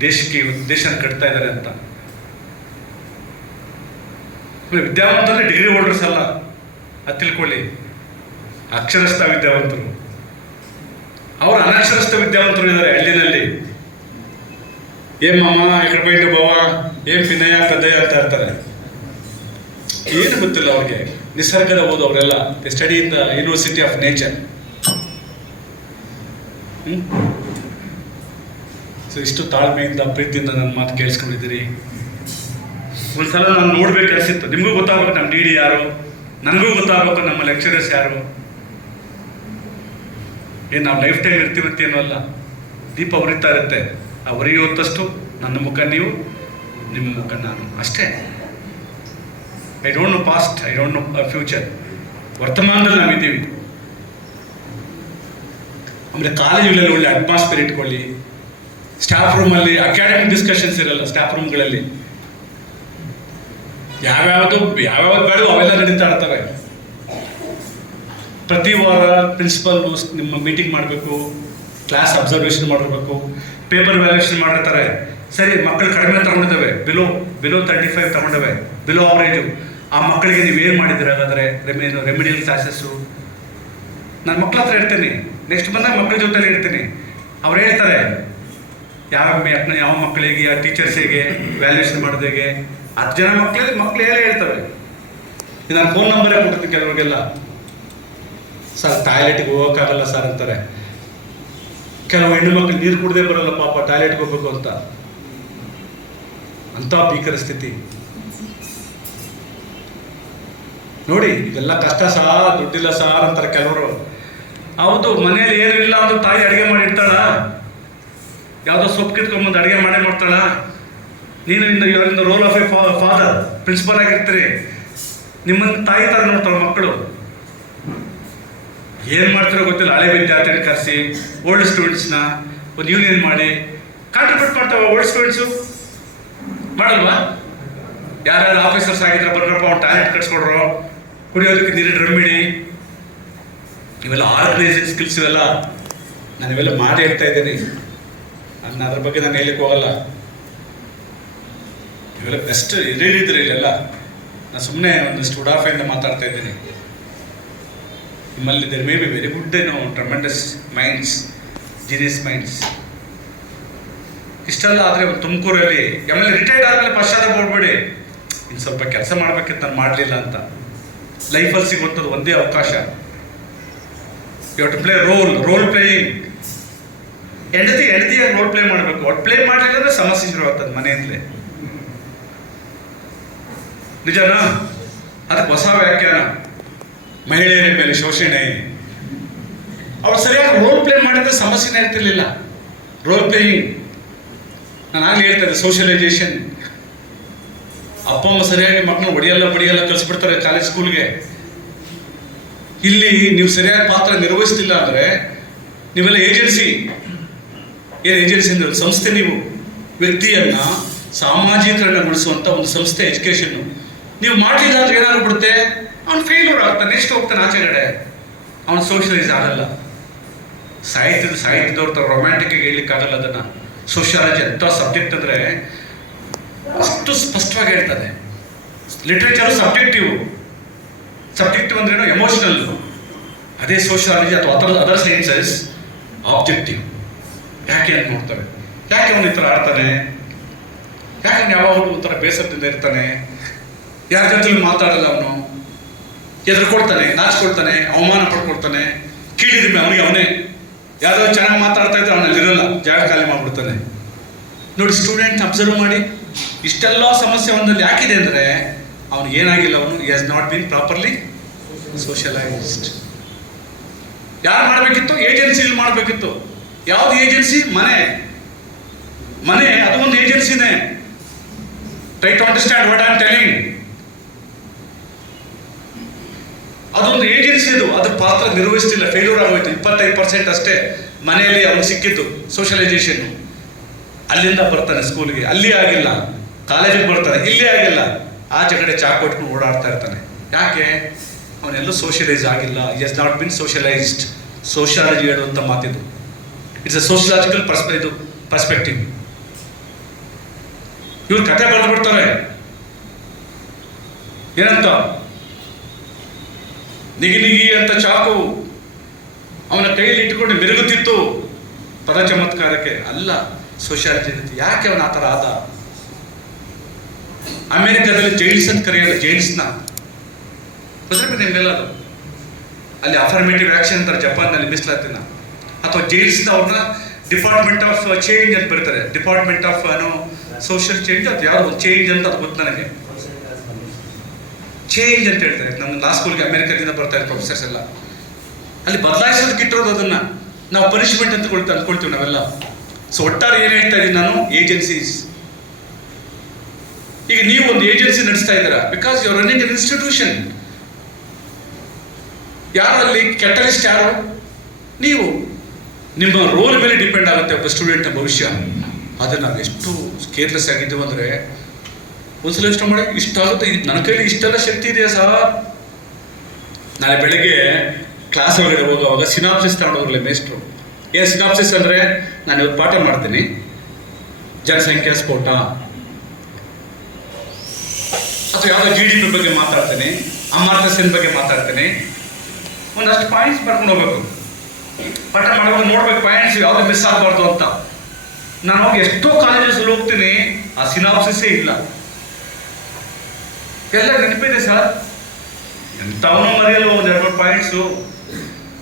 ದೇಶನ ಕಟ್ತಾ ಇದ್ದಾರೆ ಅಂತ. ವಿದ್ಯಾವಂತರು ಡಿಗ್ರಿ ಹೋಲ್ಡರ್ಸ್ ಅಲ್ಲ, ಅದು ತಿಳ್ಕೊಳ್ಳಿ. ಅಕ್ಷರಸ್ಥ ವಿದ್ಯಾವಂತರು, ಅವರು ಅನಕ್ಷರಸ್ಥ ವಿದ್ಯಾವಂತರು ಇದ್ದಾರೆ ಹಳ್ಳಿನಲ್ಲಿ. ಏನ್ ಮಾಮ ಎಕಡೆ ಬೈಟು ಬಾವ, ಏನ್ ಪಿನಯ ಕದಯ ಅಂತ ಇರ್ತಾರೆ. ಏನು ಗೊತ್ತಿಲ್ಲ ಅವ್ರಿಗೆ, ನಿಸರ್ಗದ ಓದು ಅವರೆಲ್ಲ. The study in the university of nature. So ಇಷ್ಟು ತಾಳ್ಮೆಯಿಂದ ಪ್ರೀತಿಯಿಂದ ನನ್ನ ಮಾತು ಕೇಳಿಸ್ಕೊಂಡಿದ್ದೀರಿ. ಒಂದ್ಸಲ ನಾನು ನೋಡ್ಬೇಕು ಅನಿಸಿತ್ತು. ನಿಮಗೂ ಗೊತ್ತಾಗಬೇಕು ನಮ್ಮ DD ಯಾರು, ನನಗೂ ಗೊತ್ತಾಗಬೇಕು ನಮ್ಮ ಲೆಕ್ಚರರ್ಸ್ ಯಾರು. ಏನು ನಾವು ಲೈಫ್ ಟೈಮ್ ಇರ್ತೀವಿ ಏನೋ ಅಲ್ಲ, ದೀಪ ಉರಿತಾ ಇರುತ್ತೆ. ಆ ಉರಿಗೆ ಹೊತ್ತಷ್ಟು ನನ್ನ ಮುಖ ನೀವು, ನಿಮ್ಮ ಮುಖ ನಾನು, ಅಷ್ಟೇ. I don't know past, I don't know future. ವರ್ತಮಾನದಲ್ಲಿ ನಾವಿದ್ದೀವಿ. ಆಮೇಲೆ ಕಾಲೇಜುಗಳಲ್ಲಿ ಒಳ್ಳೆ ಅಟ್ಮಾಸ್ಫಿಯರ್ ಇಟ್ಕೊಳ್ಳಿ. ಸ್ಟಾಫ್ ರೂಮಲ್ಲಿ ಅಕಾಡೆಮಿಕ್ ಡಿಸ್ಕಷನ್ಸ್ ಇರಲ್ಲ. ಸ್ಟಾಫ್ ರೂಮ್ಗಳಲ್ಲಿ ಯಾವ್ಯಾವುದು ಬೇಡವೋ ಅವೆಲ್ಲ ನಡೀತಾ ಇರ್ತವೆ. ಪ್ರತಿ ವಾರ ಪ್ರಿನ್ಸಿಪಲ್ ನಿಮ್ಮ ಮೀಟಿಂಗ್ ಮಾಡಬೇಕು, ಕ್ಲಾಸ್ ಅಬ್ಸರ್ವೇಷನ್ ಮಾಡಿರ್ಬೇಕು, ಪೇಪರ್ ವ್ಯಾಲ್ಯೂಷನ್ ಮಾಡಿರ್ತಾರೆ. ಸರಿ, ಮಕ್ಕಳು ಕಡಿಮೆ ತಗೊಂಡಿದ್ದಾವೆ, ಬಿಲೋ 35 ತಗೊಂಡವೆ, ಬಿಲೋ ಅವರೇಜು. ಆ ಮಕ್ಕಳಿಗೆ ನೀವೇನು ಮಾಡಿದ್ದೀರ ಹಾಗಾದರೆ? ರೆಮಿಡಿಯಲ್ ಕ್ಲಾಸಸ್ಸು ನಾನು ಮಕ್ಕಳ ಹತ್ರ ಇರ್ತೀನಿ. ನೆಕ್ಸ್ಟ್ ಬಂದಾಗ ಮಕ್ಕಳ ಜೊತೆಲಿ ಇರ್ತೀನಿ. ಅವ್ರು ಹೇಳ್ತಾರೆ ಯಾವ ಮಕ್ಕಳಿಗೆ, ಯಾವ ಟೀಚರ್ಸಿಗೆ ವ್ಯಾಲ್ಯೂಷನ್ ಮಾಡೋದಿಗೆ. 10 ಜನ ಮಕ್ಕಳು ಹೇಳೇ ಹೇಳ್ತವೆ. ನಾನು ಫೋನ್ ನಂಬರೇ ಕೊಡ್ತೀನಿ ಕೆಲವ್ರಿಗೆಲ್ಲ. ಸರ್ ಟಾಯ್ಲೆಟ್ಗೆ ಹೋಗೋಕ್ಕಾಗಲ್ಲ ಸರ್ ಅಂತಾರೆ. ಕೆಲವು ಹೆಣ್ಣು ಮಕ್ಕಳು ನೀರು ಕುಡ್ದೇ ಬರಲ್ಲ ಪಾಪ, ಟಾಯ್ಲೆಟ್ಗೆ ಹೋಗ್ಬೇಕು ಅಂತ. ಅಂಥ ಭೀಕರ ಸ್ಥಿತಿ ನೋಡಿ. ಇದೆಲ್ಲ ಕಷ್ಟ ಸಾರ್, ದುಡ್ಡಿಲ್ಲ ಸಾರ್ ಅಂತಾರೆ ಕೆಲವರು. ಹೌದು, ಮನೇಲಿ ಏನು ಇಲ್ಲ ಅಂದ್ರೂ ತಾಯಿ ಅಡುಗೆ ಮಾಡಿ ಇಡ್ತಾಳ, ಯಾವುದೋ ಸೊಪ್ಪು ಕಿತ್ಕೊಂಡ್ಬಂದು ಅಡುಗೆ ಮಾಡೇ ಮಾಡ್ತಾಳ. ನೀನು in role of a father, principal ಆಗಿರ್ತೀರಿ. ನಿಮ್ಮನ್ನು ತಾಯಿ ಥರ ನೋಡ್ತಾಳೆ ಮಕ್ಕಳು. ಏನು ಮಾಡ್ತಾರೋ ಗೊತ್ತಿಲ್ಲ. ಹಳೆ ವಿದ್ಯಾರ್ಥಿಗಳನ್ನ ಕರೆಸಿ ಓಲ್ಡ್ ಸ್ಟೂಡೆಂಟ್ಸ್ನ ಒಂದು ಯೂನಿಯನ್ ಮಾಡಿ ಕಾಂಟ್ರಿಬ್ಯೂಟ್ ಮಾಡ್ತಾವೆ. ಓಲ್ಡ್ ಸ್ಟೂಡೆಂಟ್ಸು ಮಾಡಲ್ವಾ? ಯಾರ್ಯಾರು ಆಫೀಸರ್ಸ್ ಆಗಿದ್ರೆ ಬರ್ರಪ್ಪ, ಅವ್ನು ಟಾಯ್ಲೆಟ್ ಕಟ್ಸ್ಕೊಡ್ರೋ, ಕುಡಿಯೋದಕ್ಕೆ ನೀರಿನ ಡ್ರಮ್ ಇಡಿ. ಇವೆಲ್ಲ ಆರ್ಗನೈಸಿಂಗ್ ಸ್ಕಿಲ್ಸ್ ಇವೆಲ್ಲ ನಾನು ಇವೆಲ್ಲ ಮಾಡಿ ಹೇಳ್ತಾ ಇದ್ದೀನಿ. ಅದ್ರ ಬಗ್ಗೆ ನಾನು ಹೇಳಕ್ಕೆ ಹೋಗಲ್ಲ. ಇವೆಲ್ಲ ಬೆಸ್ಟ್ ಹೇಳಿದ್ರೆ ಇಲ್ಲೆಲ್ಲ ನಾನು ಸುಮ್ಮನೆ ಒಂದಷ್ಟು ಉಡಾಫೆಯಿಂದ ಮಾತಾಡ್ತಾ ಇದ್ದೀನಿ. ನಿಮ್ಮಲ್ಲಿ there may be very good tremendous minds, genius minds. ಇಷ್ಟೆಲ್ಲ ಆದರೆ ಒಂದು ತುಮಕೂರಲ್ಲಿ ಆಮೇಲೆ ರಿಟೈರ್ಡ್ ಆದಮೇಲೆ ಪಶ್ಚಾತ್ತಾಪ ಪಡ್ಬೇಡಿ, ಇನ್ನು ಸ್ವಲ್ಪ ಕೆಲಸ ಮಾಡ್ಬೇಕಿತ್ತು ನಾನು ಮಾಡಲಿಲ್ಲ ಅಂತ. ಲೈಫಲ್ಲಿ ಸಿಗುವಂಥದ್ದು ಒಂದೇ ಅವಕಾಶ. You have to play role playing. ಹೆಂಡತಿಯಾಗಿ ರೋಲ್ ಪ್ಲೇ ಮಾಡಬೇಕು. ಒಟ್ಟು ಪ್ಲೇ ಮಾಡಲಿಲ್ಲ ಅಂದರೆ ಸಮಸ್ಯೆ ಶುರುವಾಗ್ತದೆ ಮನೆಯಿಂದಲೇ. ನಿಜನಾ? ಅದಕ್ಕೆ ಹೊಸ ವ್ಯಾಖ್ಯಾನ, ಮಹಿಳೆಯರ ಮೇಲೆ ಶೋಷಣೆ. ಅವ್ರು ಸರಿಯಾಗಿ ರೋಲ್ ಪ್ಲೇ ಮಾಡಿದ್ರೆ ಸಮಸ್ಯೆನೇ ಇರ್ತಿರ್ಲಿಲ್ಲ. ರೋಲ್ ಪ್ಲೇಯಿಂಗ್, ನಾನು ಆಗಲಿ ಹೇಳ್ತಾ ಇದ್ದೆ, ಸೋಷಿಯಲೈಸೇಷನ್. ಅಪ್ಪ ಅಮ್ಮ ಸರಿಯಾಗಿ ಮಕ್ಕಳು ಬಡಿಯಲ್ಲ ಕಳಿಸ್ಬಿಡ್ತಾರೆ ಕಾಲೇಜ್ ಸ್ಕೂಲ್ಗೆ. ಇಲ್ಲಿ ನೀವು ಸರಿಯಾಗಿ ಪಾತ್ರ ನಿರ್ವಹಿಸ್ತಿಲ್ಲ ಅಂದರೆ ನೀವೆಲ್ಲ ಏಜೆನ್ಸಿ. ಏನು ಏಜೆನ್ಸಿ ಅಂದ್ರೆ ಸಂಸ್ಥೆ. ನೀವು ವ್ಯಕ್ತಿಯನ್ನ ಸಾಮಾಜೀಕರಣಗೊಳಿಸುವಂಥ ಒಂದು ಸಂಸ್ಥೆ ಎಜುಕೇಷನ್ನು. ನೀವು ಮಾಡಲಿಲ್ಲ ಅಂದ್ರೆ ಏನಾಗ್ಬಿಡುತ್ತೆ, ಅವ್ನು ಫೇಲ್ಯೂರ್ ಆಗ್ತಾನೆ, ನೆಕ್ಸ್ಟ್ ಹೋಗ್ತಾನೆ ಆಚೆಗಡೆ, ಅವನು ಸೋಷಿಯಲೈಸ್ ಆಗಲ್ಲ. ಸಾಹಿತ್ಯದವ್ರ ಥರ ರೊಮ್ಯಾಂಟಿಕ್ಗೆ ಹೇಳಲಿಕ್ಕಾಗಲ್ಲ ಅದನ್ನು. ಸೋಷಿಯಾಲಜಿ ಎಂಥ ಸಬ್ಜೆಕ್ಟ್ ಅಂದರೆ ಅಷ್ಟು ಸ್ಪಷ್ಟವಾಗಿ ಹೇಳ್ತದೆ. ಲಿಟ್ರೇಚರು ಸಬ್ಜೆಕ್ಟಿವ್ ಅಂದ್ರೇನು, ಎಮೋಷನಲ್. ಅದೇ ಸೋಷಿಯಾಲಜಿ ಅಥವಾ ಅದರ್ ಸೈನ್ಸಸ್ ಆಬ್ಜೆಕ್ಟಿವ್. ಯಾಕೆ ಅಂತ ನೋಡ್ತಾರೆ. ಯಾಕೆ ಅವನು ಈ ಥರ ಆಡ್ತಾನೆ, ಯಾಕೆ ಅವನು ಯಾವಾಗಲೂ ಒಂಥರ ಬೇಸರದಿಂದ ಇರ್ತಾನೆ, ಯಾರ ಜೊತೆಲಿ ಮಾತಾಡಲ್ಲ, ಅವನು ಎದುರ್ಕೊಳ್ತಾನೆ, ನಾಚ್ಕೊಳ್ತಾನೆ, ಅವಮಾನ ಪಡ್ಕೊಳ್ತಾನೆ, ಕೀಳಿದ್ಮೆ ಅವನೇ. ಯಾವುದೋ ಚೆನ್ನಾಗಿ ಮಾತಾಡ್ತಾ ಇದ್ರೆ ಅವನಲ್ಲಿ ಇರಲ್ಲ, ಜಾಗ ಖಾಲಿ ಮಾಡಿಬಿಡ್ತಾನೆ. ನೋಡಿ, ಸ್ಟೂಡೆಂಟ್ ಅಬ್ಸರ್ವ್ ಮಾಡಿ. ಇಷ್ಟೆಲ್ಲ ಸಮಸ್ಯೆ ಒಂದಲ್ಲಿ ಯಾಕಿದೆ ಅಂದರೆ ಅವನು ಏನಾಗಿಲ್ಲ, ಅವನು he has not been properly socialised. ಯಾರು ಮಾಡಬೇಕಿತ್ತು? ಏಜೆನ್ಸಿಲಿ ಮಾಡಬೇಕಿತ್ತು. ಯಾವುದು ಏಜೆನ್ಸಿ? ಮನೆ ಅದು ಒಂದು ಏಜೆನ್ಸಿನೇ. Try to understand what I am telling. ಅದೊಂದು ಏಜೆನ್ಸಿ. ಅದು ಪಾತ್ರ ನಿರ್ವಹಿಸ್ತಿಲ್ಲ, ಫೇಲ್ಯೂರ್ ಆಗೋಯ್ತು. 25% ಅಷ್ಟೇ ಮನೆಯಲ್ಲಿ ಅವ್ನಿಗೆ ಸಿಕ್ಕಿದ್ದು ಸೋಷಿಯಲೈಸೇಷನ್. ಅಲ್ಲಿಂದ ಬರ್ತಾನೆ ಸ್ಕೂಲ್ಗೆ, ಅಲ್ಲಿ ಆಗಿಲ್ಲ. ಕಾಲೇಜಿಗೆ ಬರ್ತಾನೆ, ಇಲ್ಲಿ ಆಗಿಲ್ಲ. ಆಚೆ ಕಡೆ ಚಾಕು ಕೊಟ್ಕೊಂಡು ಓಡಾಡ್ತಾ ಇರ್ತಾನೆ. ಯಾಕೆ? ಅವನೆಲ್ಲೂ ಸೋಷಿಯಲೈಸ್ ಆಗಿಲ್ಲ. It has not been socialised. Sociology ಹೇಳುವಂಥ ಮಾತಿದು. It's a sociological perspective. ಇವ್ರು ಕತೆ ಬರೆದು ಬಿಡ್ತಾರೆ. ಏನಂತ ನಿಗಿ ಅಂತ ಚಾಕು ಅವನ ಕೈಯಲ್ಲಿ ಇಟ್ಕೊಂಡು ಮಿರುಗುತ್ತಿತ್ತು ಪದ ಚಮತ್ಕಾರಕ್ಕೆ. ಅಲ್ಲ, ಸೋಷಿಯಾಲಜಿ. ಯಾಕೆ ಅವನ ಆ ಥರ ಆದ? ಅಮೆರಿಕದಲ್ಲಿ ಜೈಲ್ಸ್ ಅಂತ ಕರೆಯಲ್ಲ, ಜೈಲ್ಸ್ನ ಗೊತ್ತಿರ್ಬೇಕು ನಿಮ್ಗೆಲ್ಲ. ಅದು ಅಲ್ಲಿ ಅಫರ್ಮೇಟಿವ್ ಆಕ್ಷನ್ ಅಂತಾರೆ ಜಪಾನ್ನಲ್ಲಿ, ಮೀಸಲಾತಿನ. ಅಥವಾ ಜೈಲ್ಸ್ನ ಅವ್ರನ್ನ ಡಿಪಾರ್ಟ್ಮೆಂಟ್ ಆಫ್ ಚೇಂಜ್ ಅಂತ ಬರೀತಾರೆ. ಡಿಪಾರ್ಟ್ಮೆಂಟ್ ಆಫ್ ಸೋಷಿಯಲ್ ಚೇಂಜ್ ಅದು ಯಾವುದೋ ಚೇಂಜ್ ಅಂತ ಅದು ಗೊತ್ತು ನನಗೆ. ಚೇಂಜ್ ಅಂತ ಹೇಳ್ತಾರೆ. ನಮ್ಮ ಲಾ ಸ್ಕೂಲ್ಗೆ ಅಮೆರಿಕದಿಂದ ಬರ್ತಾರೆ ಪ್ರೊಫೆಸರ್ಸ್ ಎಲ್ಲ. ಅಲ್ಲಿ ಬದಲಾಯಿಸೋದಕ್ಕೆ ಇಟ್ಟಿರೋದು ಅದನ್ನು. ನಾವು ಪನಿಷ್ಮೆಂಟ್ ಅಂತ ಅಂದ್ಕೊಳ್ತೀವಿ ನಾವೆಲ್ಲ. ಸೊ ಒಟ್ಟಾರೆ ಏನು ಹೇಳ್ತಾ ಇದ್ದೀನಿ ನಾನು, ಏಜೆನ್ಸೀಸ್. ಈಗ ನೀವು ಒಂದು ಏಜೆನ್ಸಿ ನಡೆಸ್ತಾ ಇದ್ದೀರಾ, because you are running an institution. ಯಾರು ಅಲ್ಲಿ ಕೆಟಲಿಸ್ಟ್? ಯಾರು? ನೀವು. ನಿಮ್ಮ ರೋಲ್ ಮೇಲೆ ಡಿಪೆಂಡ್ ಆಗುತ್ತೆ ಒಬ್ಬ ಸ್ಟೂಡೆಂಟ್ನ ಭವಿಷ್ಯ. ಅದನ್ನು ನಾವು ಎಷ್ಟು ಕೇರ್ಲೆಸ್ ಆಗಿದ್ದೀವಿ ಅಂದರೆ, ಒಂದ್ಸಲ ಯೋಚನೆ ಮಾಡಿ, ಇಷ್ಟಾಗುತ್ತೆ, ನನ್ನ ಕೈಲಿ ಇಷ್ಟೆಲ್ಲ ಶಕ್ತಿ ಇದೆಯಾ ಸರ್? ನಾಳೆ ಬೆಳಗ್ಗೆ ಕ್ಲಾಸ್ ಒಳಗಡೆ ಹೋಗುವಾಗ ಸಿನಾಪ್ಸಿಸ್ ತಗೊಂಡೋಗ್ಲಿ ಮೇಸ್ಟ್ರು. ಏನು ಸಿನಾಪ್ಸಿಸ್ ಅಂದರೆ, ನಾನು ಇವತ್ತು ಪಾಠ ಮಾಡ್ತೀನಿ, ಜನಸಂಖ್ಯಾ ಸ್ಫೋಟ ಅಥವಾ ಯಾವುದೋ GDP ಬಗ್ಗೆ ಮಾತಾಡ್ತೀನಿ, ಅಮರ್ತ್ಯ ಸೇನ್ ಬಗ್ಗೆ ಮಾತಾಡ್ತೀನಿ. ಒಂದಷ್ಟು ಪಾಯಿಂಟ್ಸ್ ಬರ್ಕೊಂಡು ಹೋಗ್ಬೇಕು. ಪಾಠ ಮಾಡುವಾಗ ನೋಡ್ಬೇಕು ಪಾಯಿಂಟ್ಸ್ ಯಾವುದು ಮಿಸ್ ಆಗಬಾರ್ದು ಅಂತ. ನಾನು ಹೋಗಿ ಎಷ್ಟೋ ಕಾಲೇಜಸ್ಸಲ್ಲಿ ಹೋಗ್ತೀನಿ, ಆ ಸಿನಾಪ್ಸಿಸ್ಸೇ ಇಲ್ಲ. ಎಲ್ಲ ನೆನಪಿದೆ ಸರ್, ಎಂಥವನು ಮರೆಯಲ್ಲ. ಒಂದು 2 ಪಾಯಿಂಟ್ಸು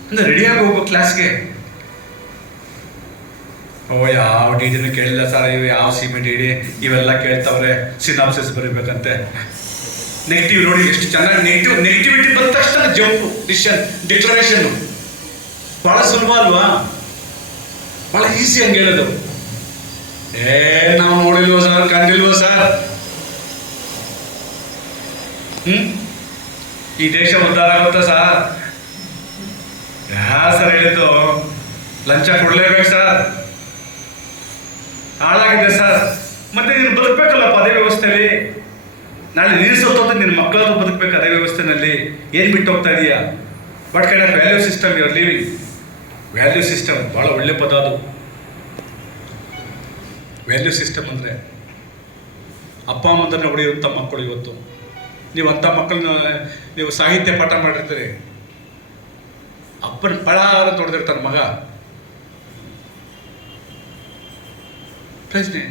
ಅಂದರೆ ರೆಡಿಯಾಗಿ ಹೋಗ್ಬೇಕು ಕ್ಲಾಸ್ಗೆ. ಯಾವ ಡಿಡಿನೂ ಕೇಳಿಲ್ಲ ಸರ್, ಇವು ಯಾವ ಸಿಮೆಂಟ್ ಇಡಿ ಇವೆಲ್ಲ ಕೇಳ್ತಾವ್ರೆ, ಸಿನಾಪ್ಸಿಸ್ ಬರೀಬೇಕಂತೆ. ನೆಗೆಟಿವ್ ನೋಡಿ ಎಷ್ಟು ಚೆನ್ನಾಗಿ ನೆಗೆಟಿವಿಟಿ ಬಂದ ತಕ್ಷಣ ಜಂಪು ಡಿಕ್ಲರೇಷನ್. ಭಾಳ ಸುಲಭ ಅಲ್ವಾ? ಭಾಳ ಈಸಿ ಹಂಗೆ ಹೇಳೋದು. ನಾವು ನೋಡಿಲ್ವೋ ಸರ್, ಕಂಡಿಲ್ವೋ ಸರ್. ಈ ದೇಶ ಉದ್ಧಾರ ಆಗುತ್ತಾ ಸರ್? ಸರ್ ಹೇಳಿದ್ದು ಲಂಚ ಕೊಡ್ಲೇಬೇಕು ಸರ್, ಹಾಳಾಗಿದೆ ಸರ್. ಮತ್ತೆ ನೀನು ಬದುಕಬೇಕಲ್ಲಪ್ಪ ಅದೇ ವ್ಯವಸ್ಥೆಯಲ್ಲಿ. ನಾಳೆ ನೀನು ಸತ್ತೋದ್ರೆ ನಿನ್ನ ಮಕ್ಕಳಾದ್ರೂ ಬದುಕಬೇಕು ಅದೇ ವ್ಯವಸ್ಥೆನಲ್ಲಿ. ಏನು ಬಿಟ್ಟು ಹೋಗ್ತಾ ಇದೆಯಾ? What kind of value system you are living? Value system ಭಾಳ ಒಳ್ಳೆ ಪದ ಅದು. ವ್ಯಾಲ್ಯೂ ಸಿಸ್ಟಮ್ ಅಂದರೆ ಅಪ್ಪ ಅಮ್ಮಂದನ್ನು ಹೊಡೆಯುವಂಥ ಮಕ್ಕಳು ಇವತ್ತು ನೀವು ಅಂಥ ಮಕ್ಕಳನ್ನ ನೀವು ಸಾಹಿತ್ಯ ಪಾಠ ಮಾಡಿರ್ತೀರಿ, ಅಪ್ಪನ ಪಳಾರ ತೊಡೆದಿರ್ತಾನೆ ಮಗ, ಪ್ರಶ್ನೆ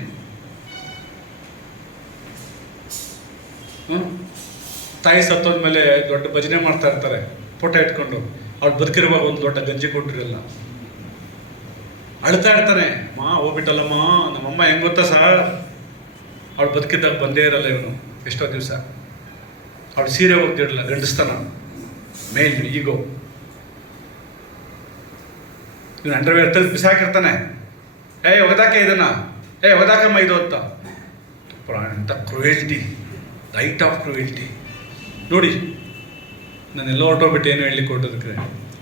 ತಾಯಿ ಸತ್ತೋದ್ಮೇಲೆ ದೊಡ್ಡ ಭಜನೆ ಮಾಡ್ತಾ ಇರ್ತಾರೆ ಫೋಟೋ ಇಟ್ಕೊಂಡು. ಅವ್ಳು ಬದುಕಿರುವಾಗ ಒಂದು ದೊಡ್ಡ ಗಂಜಿ ಕೊಟ್ಟಿರಲ್ಲ, ಅಳ್ತಾ ಇರ್ತಾನೆ, ಮಾ ಹೋಗ್ಬಿಟ್ಟಲ್ಲಮ್ಮ, ನಮ್ಮಮ್ಮ ಹೆಂಗೆ ಗೊತ್ತಾ ಸರ್, ಅವಳು ಬದುಕಿದ್ದಾಗ ಬಂದೇ ಇರಲ್ಲ ಇವನು ಎಷ್ಟೋ ದಿವಸ. ಅವಳು ಸೀರೆ ಹೋಗ್ತಿರಲಿಲ್ಲ, ಗಂಡಸ್ತಾನ ಮೇನ್ ಈಗೋ. ಇವನು ಅಂಡರ್ವೇರ್ ತೆಗೆದು ಬಿಸಾಕಿರ್ತಾನೆ, ಒದಾಕೆ ಇದನ್ನ, ಒದಾಕಮ್ಮ ಇದು ಅಂತ. ಎಂಥ ಕ್ರೂಯಲ್ಟಿ, ರೈಟ್ ಆಫ್ ಕ್ರೂಯಲ್ಟಿ ನೋಡಿ. ನಾನೆಲ್ಲ ಹೊರಟೋಗ್ಬಿಟ್ಟು ಏನು ಹೇಳಲಿಕ್ಕೆ ಹೊರಟೋದಕ್ಕೆ.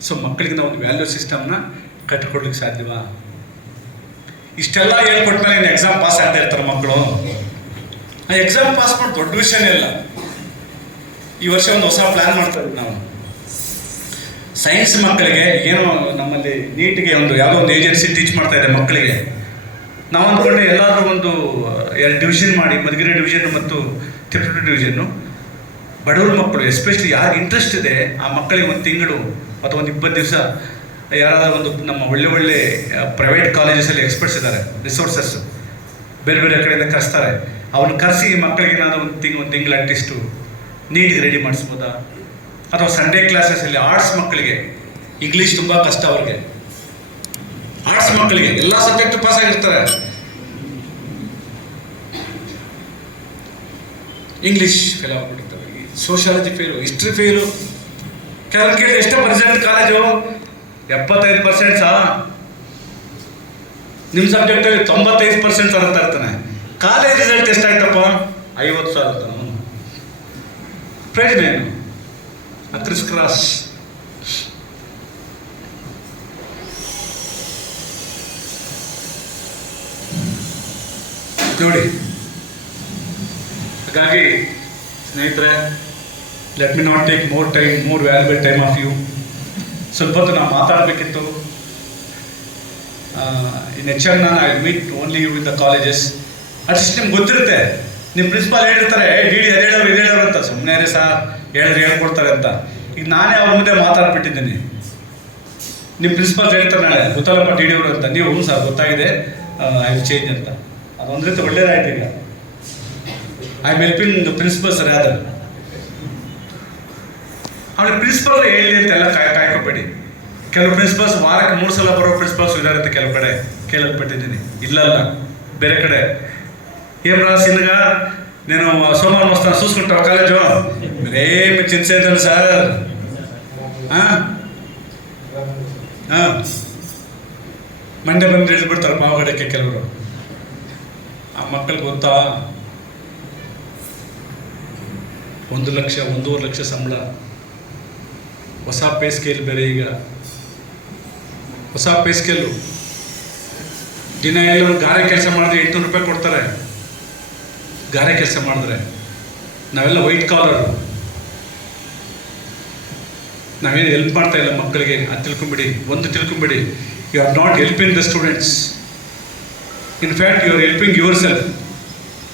ಸೊ ಮಕ್ಕಳಿಗೆ ನಾವು ಒಂದು ವ್ಯಾಲ್ಯೂ ಸಿಸ್ಟಮ್ನ ಕಟ್ಟಿಕೊಡ್ಲಿಕ್ಕೆ ಸಾಧ್ಯವಾ? ಇಷ್ಟೆಲ್ಲ ಹೇಳ್ಕೊಟ್ಮೇಲೆ ಇನ್ನು ಎಕ್ಸಾಮ್ ಪಾಸ್ ಆಗ್ತಾ ಇರ್ತಾರೆ ಮಕ್ಕಳು. ಆ ಎಕ್ಸಾಮ್ ಪಾಸ್ ಮಾಡಿ ದೊಡ್ಡ ವಿಷಯನೇ ಇಲ್ಲ. ಈ ವರ್ಷ ಒಂದು ಹೊಸ ಪ್ಲ್ಯಾನ್ ಮಾಡ್ತಾ ಇದ್ದೀವಿ ನಾವು. ಸೈನ್ಸ್ ಮಕ್ಕಳಿಗೆ ಏನೋ ನಮ್ಮಲ್ಲಿ ನೀಟಿಗೆ ಒಂದು ಯಾವುದೋ ಒಂದು ಏಜೆನ್ಸಿ ಟೀಚ್ ಮಾಡ್ತಾ ಇದೆ ಮಕ್ಕಳಿಗೆ. ನಾವು ಅಂದ್ಕೊಂಡೆ ಎಲ್ಲಾದರೂ ಒಂದು 2 ಡಿವಿಷನ್ ಮಾಡಿ, ಮಧುಗಿರಿ ಡಿವಿಷನ್ ಮತ್ತು ತಿರುಪತಿ ಡಿವಿಷನ್ನು, ಬಡವ್ರ ಮಕ್ಕಳು ಎಸ್ಪೆಷಲಿ ಯಾರಿಗೆ ಇಂಟ್ರೆಸ್ಟ್ ಇದೆ ಆ ಮಕ್ಕಳಿಗೆ ಒಂದು ತಿಂಗಳು ಅಥವಾ ಒಂದು 20 ದಿವಸ ಯಾರಾದರೂ ಒಂದು ನಮ್ಮ ಒಳ್ಳೆ ಪ್ರೈವೇಟ್ ಕಾಲೇಜಸಲ್ಲಿ ಎಕ್ಸ್ಪರ್ಟ್ಸ್ ಇದ್ದಾರೆ, ರಿಸೋರ್ಸಸ್ ಬೇರೆ ಬೇರೆ ಕಡೆಯಿಂದ ಕರೆಸ್ತಾರೆ. ಅವ್ರನ್ನ ಕರೆಸಿ ಮಕ್ಕಳಿಗೆ ಏನಾದರೂ ಒಂದು ತಿಂಗಳು ಅಟ್ಲೀಸ್ಟು ನೀಟಿಗೆ ರೆಡಿ ಮಾಡಿಸ್ಬೋದಾ? ಅಥವಾ ಸಂಡೇ ಕ್ಲಾಸಸ್ಸಲ್ಲಿ ಆರ್ಟ್ಸ್ ಮಕ್ಕಳಿಗೆ, ಇಂಗ್ಲೀಷ್ ತುಂಬ ಕಷ್ಟ ಅವ್ರಿಗೆ, ಆರ್ಟ್ಸ್ ಮಕ್ಕಳಿಗೆ ಎಲ್ಲ ಸಬ್ಜೆಕ್ಟು ಪಾಸ್ ಆಗಿರ್ತಾರೆ, ಇಂಗ್ಲೀಷ್ ಫೇಲ್ ಆಗ್ಬಿಟ್ಟಿರ್ತಾರೆ, ಸೋಷಿಯಾಲಜಿ ಫೇಲು, ಹಿಸ್ಟ್ರಿ ಫೇಲು. ಕೆಲವು ಕೇಳಿದ್ರೆ ಎಷ್ಟೇ ಪರ್ಸೆಂಟ್ ಕಾಲೇಜು? 75% ಸಹ. ನಿಮ್ಮ ಸಬ್ಜೆಕ್ಟಲ್ಲಿ 95% ತರ್ತಾ ಇರ್ತಾನೆ. ಕಾಲೇಜ್ ರಿಸಲ್ಟ್ ಎಷ್ಟಾಯ್ತಪ್ಪ? 50,000. ಪ್ರಯೋಜನ ಏನು? Criss cross. ನೋಡಿ, ಹಾಗಾಗಿ ಸ್ನೇಹಿತರೆ, let me not take more valuable time of you. ಸ್ವಲ್ಪ ಹೊತ್ತು ನಾವು ಮಾತಾಡಬೇಕಿತ್ತು. ಇನ್ ಹೆಚ್ಚಾಗಿ ನಾನು I meet only you in the colleges. At least ನಿಮ್ಗೆ ಗೊತ್ತಿರುತ್ತೆ, ನಿಮ್ಮ ಪ್ರಿನ್ಸಿಪಾಲ್ ಹೇಳಿರ್ತಾರೆ ಡಿ ಇದೇಳವ್ರು ಅಂತ. ಸುಮ್ಮನೆ ರೀ ಸರ್, ಹೇಳ್ಕೊಡ್ತಾರೆ ಅಂತ. ಈಗ ನಾನೇ ಅವ್ರ ಮುಂದೆ ಮಾತಾಡ್ಬಿಟ್ಟಿದ್ದೀನಿ. ನಿಮ್ಮ ಪ್ರಿನ್ಸಿಪಾಲ್ ಹೇಳ್ತಾರೆ ನಾಳೆ, ಗೊತ್ತಲ್ಲಪ್ಪ ಡಿ ಅವರು ಅಂತ. ನೀವು ಹ್ಞೂ ಸರ್ ಗೊತ್ತಾಗಿದೆ, ಐ ವಿಲ್ ಚೇಂಜ್ ಅಂತ. ಅದೊಂದು ರೀತಿ ಒಳ್ಳೇದಾಯ್ತು. ಈಗ I am helping the principal sir. ಯಾವ್ದು ಅವನಿಗೆ ಪ್ರಿನ್ಸಿಪಲ್ ಹೇಳಿ ಅಂತೆಲ್ಲ ಕಾಯ್ಕೋಬೇಡಿ. ಕೆಲವು ಪ್ರಿನ್ಸಿಪಲ್ಸ್ ವಾರಕ್ಕೆ 3 ಸಲ ಬರೋ ಪ್ರಿನ್ಸಿಪಲ್ಸ್ ಇದ್ದಾರೆ ಅಂತ ಕೆಲವು ಕಡೆ ಕೇಳಲ್ಪಟ್ಟಿದ್ದೀನಿ. ಇಲ್ಲಲ್ಲ, ಬೇರೆ ಕಡೆ ಏನ್ ಸಿನ್ಗ నేను సోమవారం వస్తాను చూసుకుంటావు కాలేజు మీరేమి చింతేదండి సార్. ಮಂಡ್ಯ ಬಂದು ಇಳಿದ್ಬಿಡ್ತಾರೆ ಪಾವಗಡಕ್ಕೆ ಕೆಲವರು. ಆ ಮಕ್ಕಳಿಗೆ ಗೊತ್ತಾ, 1 ಲಕ್ಷ 1.5 ಲಕ್ಷ ಸಂಬಳ. ಹೊಸ ಪೇ ಸ್ಕೇಲ್ ಬೇರೆ. ಈಗ ಹೊಸ ಪೇ ಸ್ಕೇಲು. ದಿನ ಎಲ್ಲ ಗಾರೆ ಕೆಲಸ ಮಾಡಿದ್ರೆ 800 ರೂಪಾಯಿ ಕೊಡ್ತಾರೆ. ಗಾರೆ ಕೆಲಸ ಮಾಡಿದ್ರೆ ನಾವೆಲ್ಲ ವೈಟ್ ಕಾಲರು, ನಾವೇನು ಹೆಲ್ಪ್ ಮಾಡ್ತಾ ಇಲ್ಲ ಮಕ್ಕಳಿಗೆ. ಅದು ತಿಳ್ಕೊಂಬಿಡಿ, ತಿಳ್ಕೊಂಬಿಡಿ, you are not helping the students. In fact you are helping yourself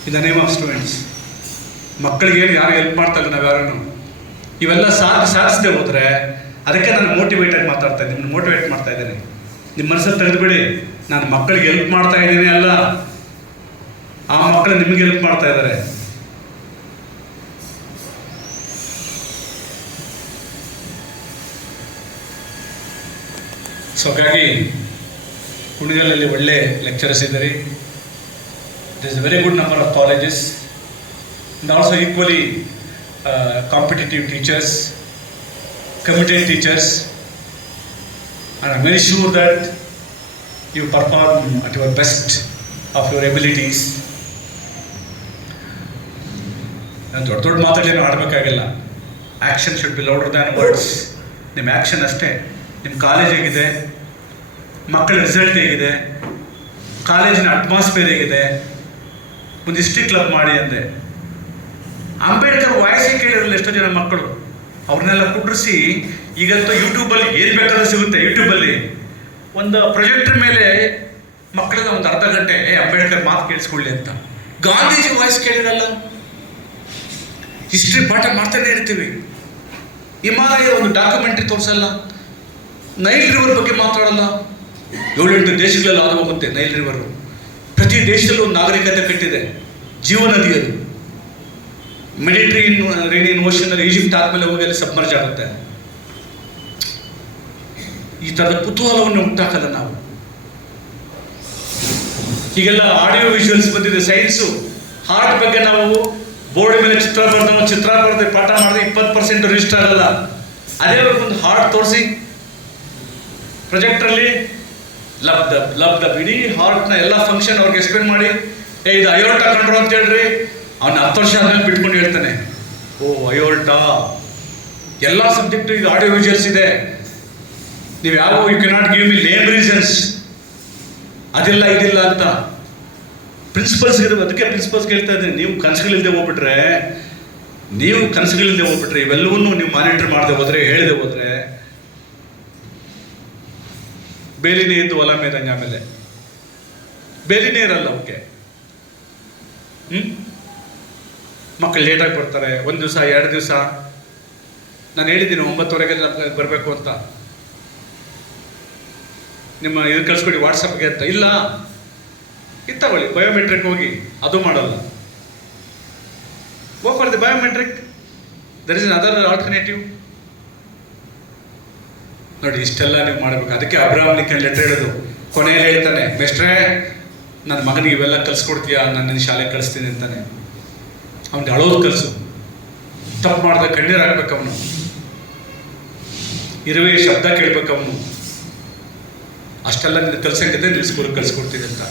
in the name of students. ಮಕ್ಕಳಿಗೇನು ಯಾರು ಹೆಲ್ಪ್ ಮಾಡ್ತಾ ಇಲ್ಲ, ನಾವು ಯಾರೂ. ಇವೆಲ್ಲ ಸಾಧಿಸದೆ ಹೋದರೆ, ಅದಕ್ಕೆ ನಾನು ಮೋಟಿವೇಟೆಡ್ ಮಾತಾಡ್ತಾ ಇದ್ದೀನಿ, ನಿಮ್ಮನ್ನು ಮೋಟಿವೇಟ್ ಮಾಡ್ತಾ ಇದ್ದೀನಿ. ನಿಮ್ಮ ಮನಸ್ಸಲ್ಲಿ ತೆಗೆದುಬಿಡಿ, ನಾನು ಮಕ್ಕಳಿಗೆ ಹೆಲ್ಪ್ ಮಾಡ್ತಾ ಇದ್ದೀನಿ ಅಲ್ಲ, ಆ ಮಕ್ಕಳು ನಿಮಗೆ ಹೆಲ್ಪ್ ಮಾಡ್ತಾ ಇದ್ದಾರೆ. ಸೊ ಹಾಗಾಗಿ ಕುಣಿಗಲಲ್ಲಿ ಒಳ್ಳೆ ಲೆಕ್ಚರರ್ಸ್ ಇದ್ದಾರೆ. there is a very good number of colleges and also equally competitive teachers, committed teachers, and I'm very sure that you perform at your best of your abilities. ದೊಡ್ಡ ಮಾತಾಡಲೇನು ಆಡಬೇಕಾಗಿಲ್ಲ. Action should be louder than words. ನಿಮ್ಮ action ಅಷ್ಟೇ. ನಿಮ್ಮ college ಹೇಗಿದೆ, ಮಕ್ಕಳ result ಹೇಗಿದೆ, ಕಾಲೇಜಿನ ಅಟ್ಮಾಸ್ಫಿಯರ್ ಹೇಗಿದೆ, ಒಂದು ಹಿಸ್ಟ್ರಿ ಕ್ಲಬ್ ಮಾಡಿ ಅಂದೆ. ಅಂಬೇಡ್ಕರ್ ವಾಯ್ಸೇ ಕೇಳಿರಲಿಲ್ಲ ಎಷ್ಟೋ ಜನ ಮಕ್ಕಳು. ಅವ್ರನ್ನೆಲ್ಲ ಕುಡ್ರಿಸಿ, ಈಗಂತೂ ಯೂಟ್ಯೂಬಲ್ಲಿ ಏನು ಬೇಕಾದ್ರೂ ಸಿಗುತ್ತೆ. ಯೂಟ್ಯೂಬಲ್ಲಿ ಒಂದು ಪ್ರೊಜೆಕ್ಟರ್ ಮೇಲೆ ಮಕ್ಕಳಿಗೆ ಒಂದು ಅರ್ಧ ಗಂಟೆ ಅಂಬೇಡ್ಕರ್ ಮಾತು ಕೇಳಿಸ್ಕೊಳ್ಳಿ ಅಂತ. ಗಾಂಧೀಜಿ ವಾಯ್ಸ್ ಕೇಳಿರಲ್ಲ. ಹಿಸ್ಟ್ರಿ ಪಾಠ ಮಾಡ್ತಾನೆ ಇರ್ತೀವಿ. ಹಿಮಾಲಯ ಒಂದು ಡಾಕ್ಯುಮೆಂಟ್ರಿ ತೋರಿಸಲ್ಲ, ನೈಲ್ ರಿವರ್ ಬಗ್ಗೆ ಮಾತಾಡಲ್ಲ. 7-8 ದೇಶಗಳಲ್ಲಿ ಹಾದು ಹೋಗುತ್ತೆ ನೈಲ್ ರಿವರು. ಪ್ರತಿ ದೇಶದಲ್ಲೂ ಒಂದು ನಾಗರಿಕತೆ ಕಟ್ಟಿದೆ, ಜೀವನದಿ ಅದು. ಮೆಡಿಟರೇನಿಯನ್ ಓಷನ್ ಈಜಿಪ್ಟ್ ಆದ್ಮೇಲೆ ಹೋಗಿ ಅಲ್ಲಿ ಸಬ್ಮರ್ಜ್ ಆಗುತ್ತೆ. ಈ ಥರದ ಕುತೂಹಲವನ್ನು ಹುಟ್ಟಾಕಲ್ಲ ನಾವು. ಹೀಗೆಲ್ಲ ಆಡಿಯೋ ವಿಜುವಲ್ಸ್ ಬಂದಿದೆ. ಸೈನ್ಸು ಹಾರ್ಟ್ ಬಗ್ಗೆ ನಾವು ಬೋರ್ಡ್ ಮೇಲೆ ಚಿತ್ರ ಬರೆದು ಪಾಠ ಮಾಡಿದ್ರೆ 20% ರಿಜಿಸ್ಟರ್ ಆಗಲ್ಲ. ಅದೇ ಒಂದು ಹಾರ್ಟ್ ತೋರಿಸಿ ಪ್ರೊಜೆಕ್ಟ್ರಲ್ಲಿ ಲಬ್ಧ ಇಡೀ ಹಾರ್ಟ್ನ ಎಲ್ಲ ಫಂಕ್ಷನ್ ಅವ್ರಿಗೆ ಎಕ್ಸ್ಪ್ಲೇನ್ ಮಾಡಿ, ಇದು ಅಯೋರ್ಟ ಕಂಡ್ರು ಅಂತ ಹೇಳ್ರಿ, ಅವ್ನು 10 ವರ್ಷ ಆದ್ಮೇಲೆ ಬಿಟ್ಕೊಂಡು ಹೇಳ್ತಾನೆ, ಓ ಅಯೋರ್ಟ. ಎಲ್ಲ ಸಬ್ಜೆಕ್ಟು ಈಗ ಆಡಿಯೋ ವಿಜುವಲ್ಸ್ ಇದೆ. ನೀವು ಯಾವ you cannot give me lame reasons, ಅದಿಲ್ಲ ಇದಿಲ್ಲ ಅಂತ ಪ್ರಿನ್ಸಿಪಲ್ಸ್ ಇರೋದು. ಅದಕ್ಕೆ ಪ್ರಿನ್ಸಿಪಲ್ಸ್ ಹೇಳ್ತಾ ಇದ್ದೀನಿ, ನೀವು ಕನಸುಗಳಿಲ್ಲದೆ ಹೋಗ್ಬಿಟ್ರೆ ಇವೆಲ್ಲವನ್ನೂ ನೀವು ಮಾನಿಟರ್ ಮಾಡದೆ ಹೋದ್ರೆ, ಹೇಳದೆ ಹೋದ್ರೆ ಬೇಲಿನೇ ಇದ್ದು ಹೊಲ ಮೇದಂಗೆ. ಆಮೇಲೆ ಬೇಲಿನೇ ಇರಲ್ಲ ಅವಕ್ಕೆ. ಮಕ್ಕಳು ಲೇಟಾಗಿ ಬರ್ತಾರೆ, 1 ದಿವಸ 2 ದಿವಸ. ನಾನು ಹೇಳಿದ್ದೀನಿ 9:00ವರೆಗೆ ಬರಬೇಕು ಅಂತ, ನಿಮ್ಮ ಇದು ಕಳಿಸ್ಕೊಡಿ ವಾಟ್ಸಪ್ಗೆ ಅಂತ. ಇಲ್ಲ, ಇದು ತಗೊಳ್ಳಿ, ಬಯೋಮೆಟ್ರಿಕ್ ಹೋಗಿ, ಅದು ಮಾಡಲ್ಲ. Go for the biometric, there is an other alternative. ನೋಡಿ, ಇಷ್ಟೆಲ್ಲ ನೀವು ಮಾಡಬೇಕು. ಅದಕ್ಕೆ ಅಬ್ರಹಾಂ ಲಿಂಕನ್ ಲೆಟರ್ ಹೇಳೋದು, ಕೊನೆಯಲ್ಲಿ ಹೇಳ್ತಾನೆ, ಮೆಸ್ಟ್ರೇ ನನ್ನ ಮಗನಿಗೆ ಇವೆಲ್ಲ ಕಲಿಸ್ಕೊಡ್ತೀಯಾ, ನಾನು ನಿನ್ನ ಶಾಲೆಗೆ ಕಳಿಸ್ತೀನಿ ಅಂತಾನೆ. ಅವ್ನಿಗೆ ಅಳೋದು ಕಲಿಸು, ತಪ್ಪು ಮಾಡಿದಾಗ ಕಣ್ಣೀರು ಹಾಕ್ಬೇಕು ಅವನು, ಇರುವೆ ಶಬ್ದ ಕೇಳ್ಬೇಕು ಅವನು. ಅಷ್ಟೆಲ್ಲ ನಿನ್ನ ಕಲ್ಸಂಗಿದ್ರೆ ನೀವು ಸ್ಕೂಲಿಗೆ ಕಳಿಸ್ಕೊಡ್ತೀನಿ ಅಂತ.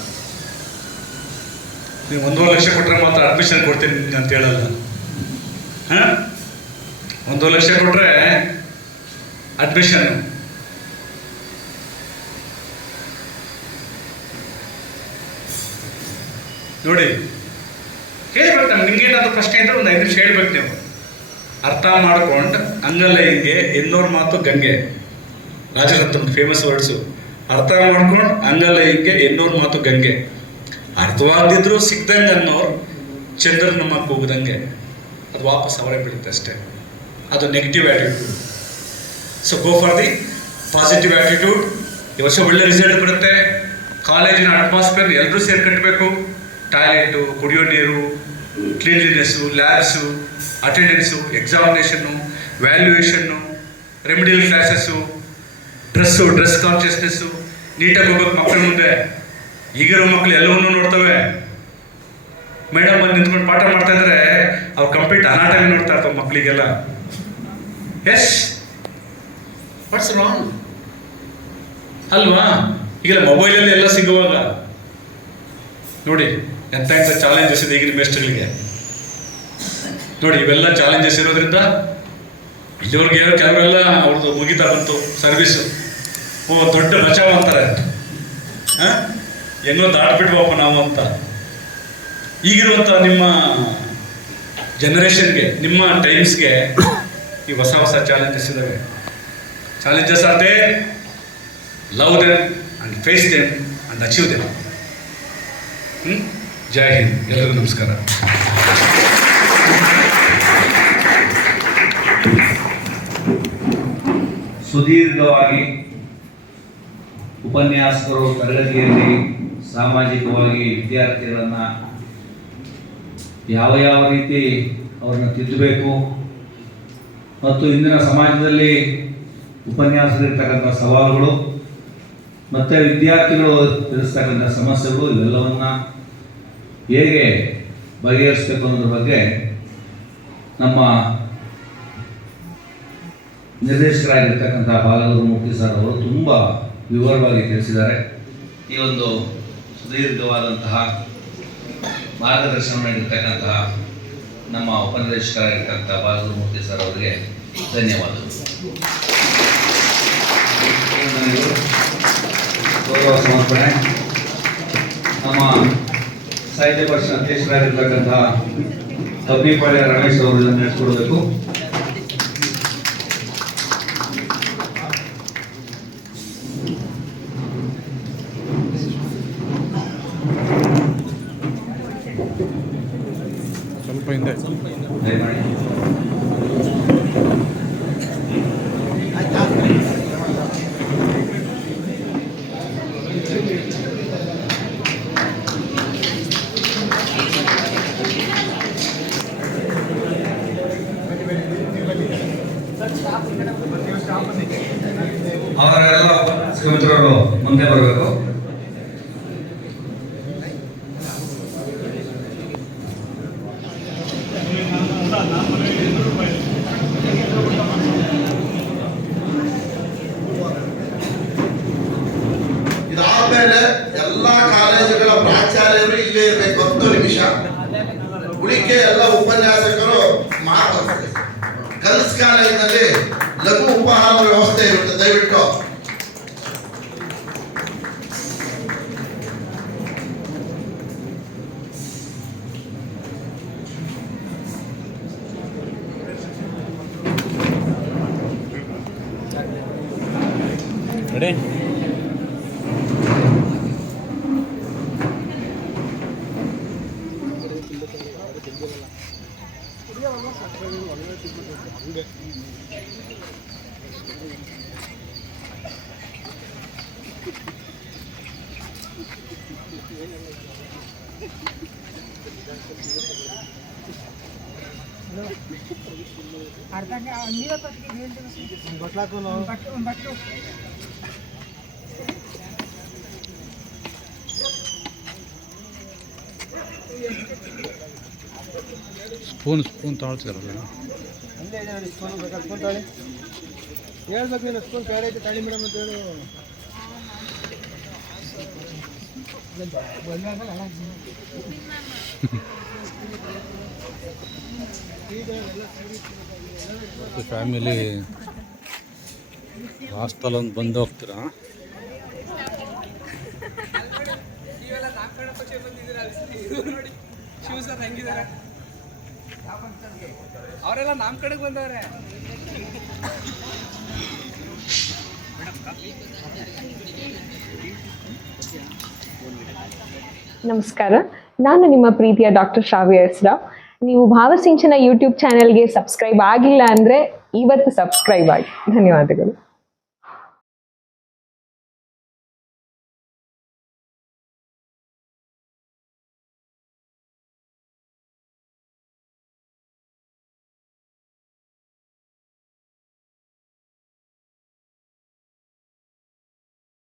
ನೀವು 1.5 ಲಕ್ಷ ಕೊಟ್ಟರೆ ಮಾತ್ರ ಅಡ್ಮಿಷನ್ ಕೊಡ್ತೀನಿ ಅಂತ ಹೇಳಲ್ಲ. 1.5 ಲಕ್ಷ ಕೊಟ್ಟರೆ ಅಡ್ಮಿಷನ್. ನೋಡಿ, ಹೇಳ್ಬೇಕು ನಮ್ಗೆ. ನಿಮ್ಗೇನಾದ್ರು ಪ್ರಶ್ನೆ ಇದ್ರೆ ಒಂದು 5 ನಿಮಿಷ ಹೇಳ್ಬೇಕು ನೀವು. ಅರ್ಥ ಮಾಡ್ಕೊಂಡು ಹಂಗಲ್ಲ ಹಿಂಗೆ, ಎನ್ನೋರ್ ಮಾತು ಗಂಗೆ, ರಾಜರತ್ನ ಫೇಮಸ್ ವರ್ಡ್ಸು. ಅರ್ಥ ಮಾಡ್ಕೊಂಡು ಹಂಗಲ್ಲ ಹಿಂಗೆ, ಎನ್ನೋರ್ ಮಾತು ಗಂಗೆ. ಅರ್ಥವಾಗದಿದ್ರು ಸಿಗ್ದಂಗೆ ಅನ್ನೋರು ಚಂದ್ರನ ನಮ್ಮ ಕೂಗದಂಗೆ. ಅದು ವಾಪಸ್ ಅವರೇ ಬೀಳುತ್ತೆ ಅಷ್ಟೇ. ಅದು negative attitude. So go for the positive attitude. ಈ ವರ್ಷ ಒಳ್ಳೆ ರಿಸಲ್ಟ್ ಬರುತ್ತೆ. ಕಾಲೇಜಿನ ಅಟ್ಮಾಸ್ಫಿಯರ್ ಎಲ್ಲರೂ ಸೇರಿ ಕಟ್ಟಬೇಕು. ಟಾಯ್ಲೆಟು, ಕುಡಿಯೋ ನೀರು, cleanliness, labs, attendance, examination, valuation, remedial classes, dress consciousness. ನೀಟಾಗಿ ಹೋಗ್ಬೇಕು ಮಕ್ಕಳ ಮುಂದೆ. ಈಗಿರೋ ಮಕ್ಕಳು ಎಲ್ಲವನ್ನೂ ನೋಡ್ತವೆ. ಮೇಡಮ್ ಬಂದು ನಿಂತ್ಕೊಂಡು ಪಾಠ ಮಾಡ್ತಾ ಇದ್ರೆ ಅವ್ರು ಕಂಪ್ಲೀಟ್ ಅನಾಟಮಿ ನೋಡ್ತಾ ಇರ್ತವೆ ಮಕ್ಕಳಿಗೆಲ್ಲ. ಎಸ್, ವಾಟ್ಸ್ ರಾಂಗ್ ಅಲ್ವಾ? ಈಗೆಲ್ಲ ಮೊಬೈಲಲ್ಲಿ ಎಲ್ಲ ಸಿಗುವಾಗ ನೋಡಿ ಎಂಥ ಚಾಲೆಂಜಸ್ ಇದೆ ಈಗಿನ ಮೇಸ್ಟ್ಗಳಿಗೆ. ನೋಡಿ, ಇವೆಲ್ಲ ಚಾಲೆಂಜಸ್ ಇರೋದ್ರಿಂದ ಇಲ್ಲಿವ್ರಿಗೆ ಕೆಲವೆಲ್ಲ ಅವ್ರದ್ದು ಮುಗಿತಾ ಬಂತು ಸರ್ವಿಸು. ದೊಡ್ಡ ಬಚಾವ್ ಅಂತಾರೆ, ಹೆಂಗೋ ದಾಟ್ಬಿಟ್ವಪ್ಪ ನಾವು ಅಂತ. ಈಗಿರುವಂಥ ನಿಮ್ಮ ಜನರೇಷನ್ಗೆ, ನಿಮ್ಮ ಟೈಮ್ಸ್ಗೆ ಈ ಹೊಸ ಚಾಲೆಂಜಸ್ ಇದ್ದಾವೆ. Challenges are they, love them and face them and achieve them. ಜೈ ಹಿಂದ್, ಎಲ್ಲರಿಗೂ ನಮಸ್ಕಾರ. ಸುದೀರ್ಘವಾಗಿ ಉಪನ್ಯಾಸಕರು ತರಗತಿಯಲ್ಲಿ ಸಾಮಾಜಿಕವಾಗಿ ವಿದ್ಯಾರ್ಥಿಗಳನ್ನು ಯಾವ ರೀತಿ ಅವ್ರನ್ನ ತಿದ್ದಬೇಕು ಮತ್ತು ಇಂದಿನ ಸಮಾಜದಲ್ಲಿ ಉಪನ್ಯಾಸರಿರ್ತಕ್ಕಂಥ ಸವಾಲುಗಳು ಮತ್ತು ವಿದ್ಯಾರ್ಥಿಗಳು ಎದುರಿಸ್ತಕ್ಕಂಥ ಸಮಸ್ಯೆಗಳು ಇವೆಲ್ಲವನ್ನು ಹೇಗೆ ಬಗೆಹರಿಸಬೇಕು ಅನ್ನೋದ್ರ ಬಗ್ಗೆ ನಮ್ಮ ನಿರ್ದೇಶಕರಾಗಿರ್ತಕ್ಕಂಥ ಬಾಲಗುರುಮೂರ್ತಿ ಸರ್ ಅವರು ತುಂಬ ವಿವರವಾಗಿ ತಿಳಿಸಿದ್ದಾರೆ. ಈ ಒಂದು ಸುದೀರ್ಘವಾದಂತಹ ಮಾರ್ಗದರ್ಶನ ನೀಡಿರ್ತಕ್ಕಂತಹ ನಮ್ಮ ಉಪನಿರ್ದೇಶಕರಾಗಿರ್ತಕ್ಕಂಥ ಬಾಲಗುರುಮೂರ್ತಿ ಸರ್ ಅವರಿಗೆ ಧನ್ಯವಾದಗಳು. ಗೌರವ ಸಮರ್ಪಣೆ ನಮ್ಮ ಸಾಹಿತ್ಯ ಪರಿಷತ್ ಅಧ್ಯಕ್ಷರಾಗಿರ್ತಕ್ಕಂತಹ ಕಬ್ಬಿಪಾಳ್ಯ ರಮೇಶ್ ಅವರು ನಡೆಸಿಕೊಡಬೇಕು. ಸ್ವಲ್ಪ ಹಿಂದೆ ದಯಮಾಡಿ ಅವರೆಲ್ಲ ಶ್ರೀಮಂತರವರು ಮುಂದೆ ಬರಬೇಕು. ಇದಾದ್ಮೇಲೆ ಎಲ್ಲಾ ಕಾಲೇಜುಗಳ ಪ್ರಾಚಾರ್ಯರು ಇಲ್ಲೇ ಇರ್ಬೇಕು 10 ನಿಮಿಷ. ಉಳಿಕೆ ಎಲ್ಲ ಉಪನ್ಯಾಸಕರು ಗರ್ಲ್ಸ್ ಕಾಲೇಜಿನಲ್ಲಿ ಲಘು ಉಪಹಾರ ವ್ಯವಸ್ಥೆ ಇರುತ್ತೆ, ದಯವಿಟ್ಟು. ರೆಡಿ? ಸ್ಪೂನ್ ತಾಳ್ತಿರಲ್ಲ. ಹೇಳ್ಬೇಕು ನೀನು ಸ್ಕೂಲ್ ಬೇಡ ಐತೆ ತಾಳಿ ಮೇಡಮ್ ಅಂತ ಹೇಳು. ಫ್ಯಾಮಿಲಿ ಲಾಸ್ಟಲ್ಲಿ ಒಂದು ಬಂದು ಹೋಗ್ತೀರಾ? ಅವರೆಲ್ಲ ನಮ್ಮ ಕಡೆಗೆ ಬಂದವ್ರೆ. ನಮಸ್ಕಾರ, ನಾನು ನಿಮ್ಮ ಪ್ರೀತಿಯ ಡಾಕ್ಟರ್ ಶ್ರಾವ್ಯ ಎಸ್ ರಾವ್. ನೀವು ಭಾವಸಿಂಚನ ಯೂಟ್ಯೂಬ್ ಚಾನೆಲ್ಗೆ ಸಬ್ಸ್ಕ್ರೈಬ್ ಆಗಿಲ್ಲ ಅಂದರೆ ಇವತ್ತು ಸಬ್ಸ್ಕ್ರೈಬ್ ಆಗಿ. ಧನ್ಯವಾದಗಳು.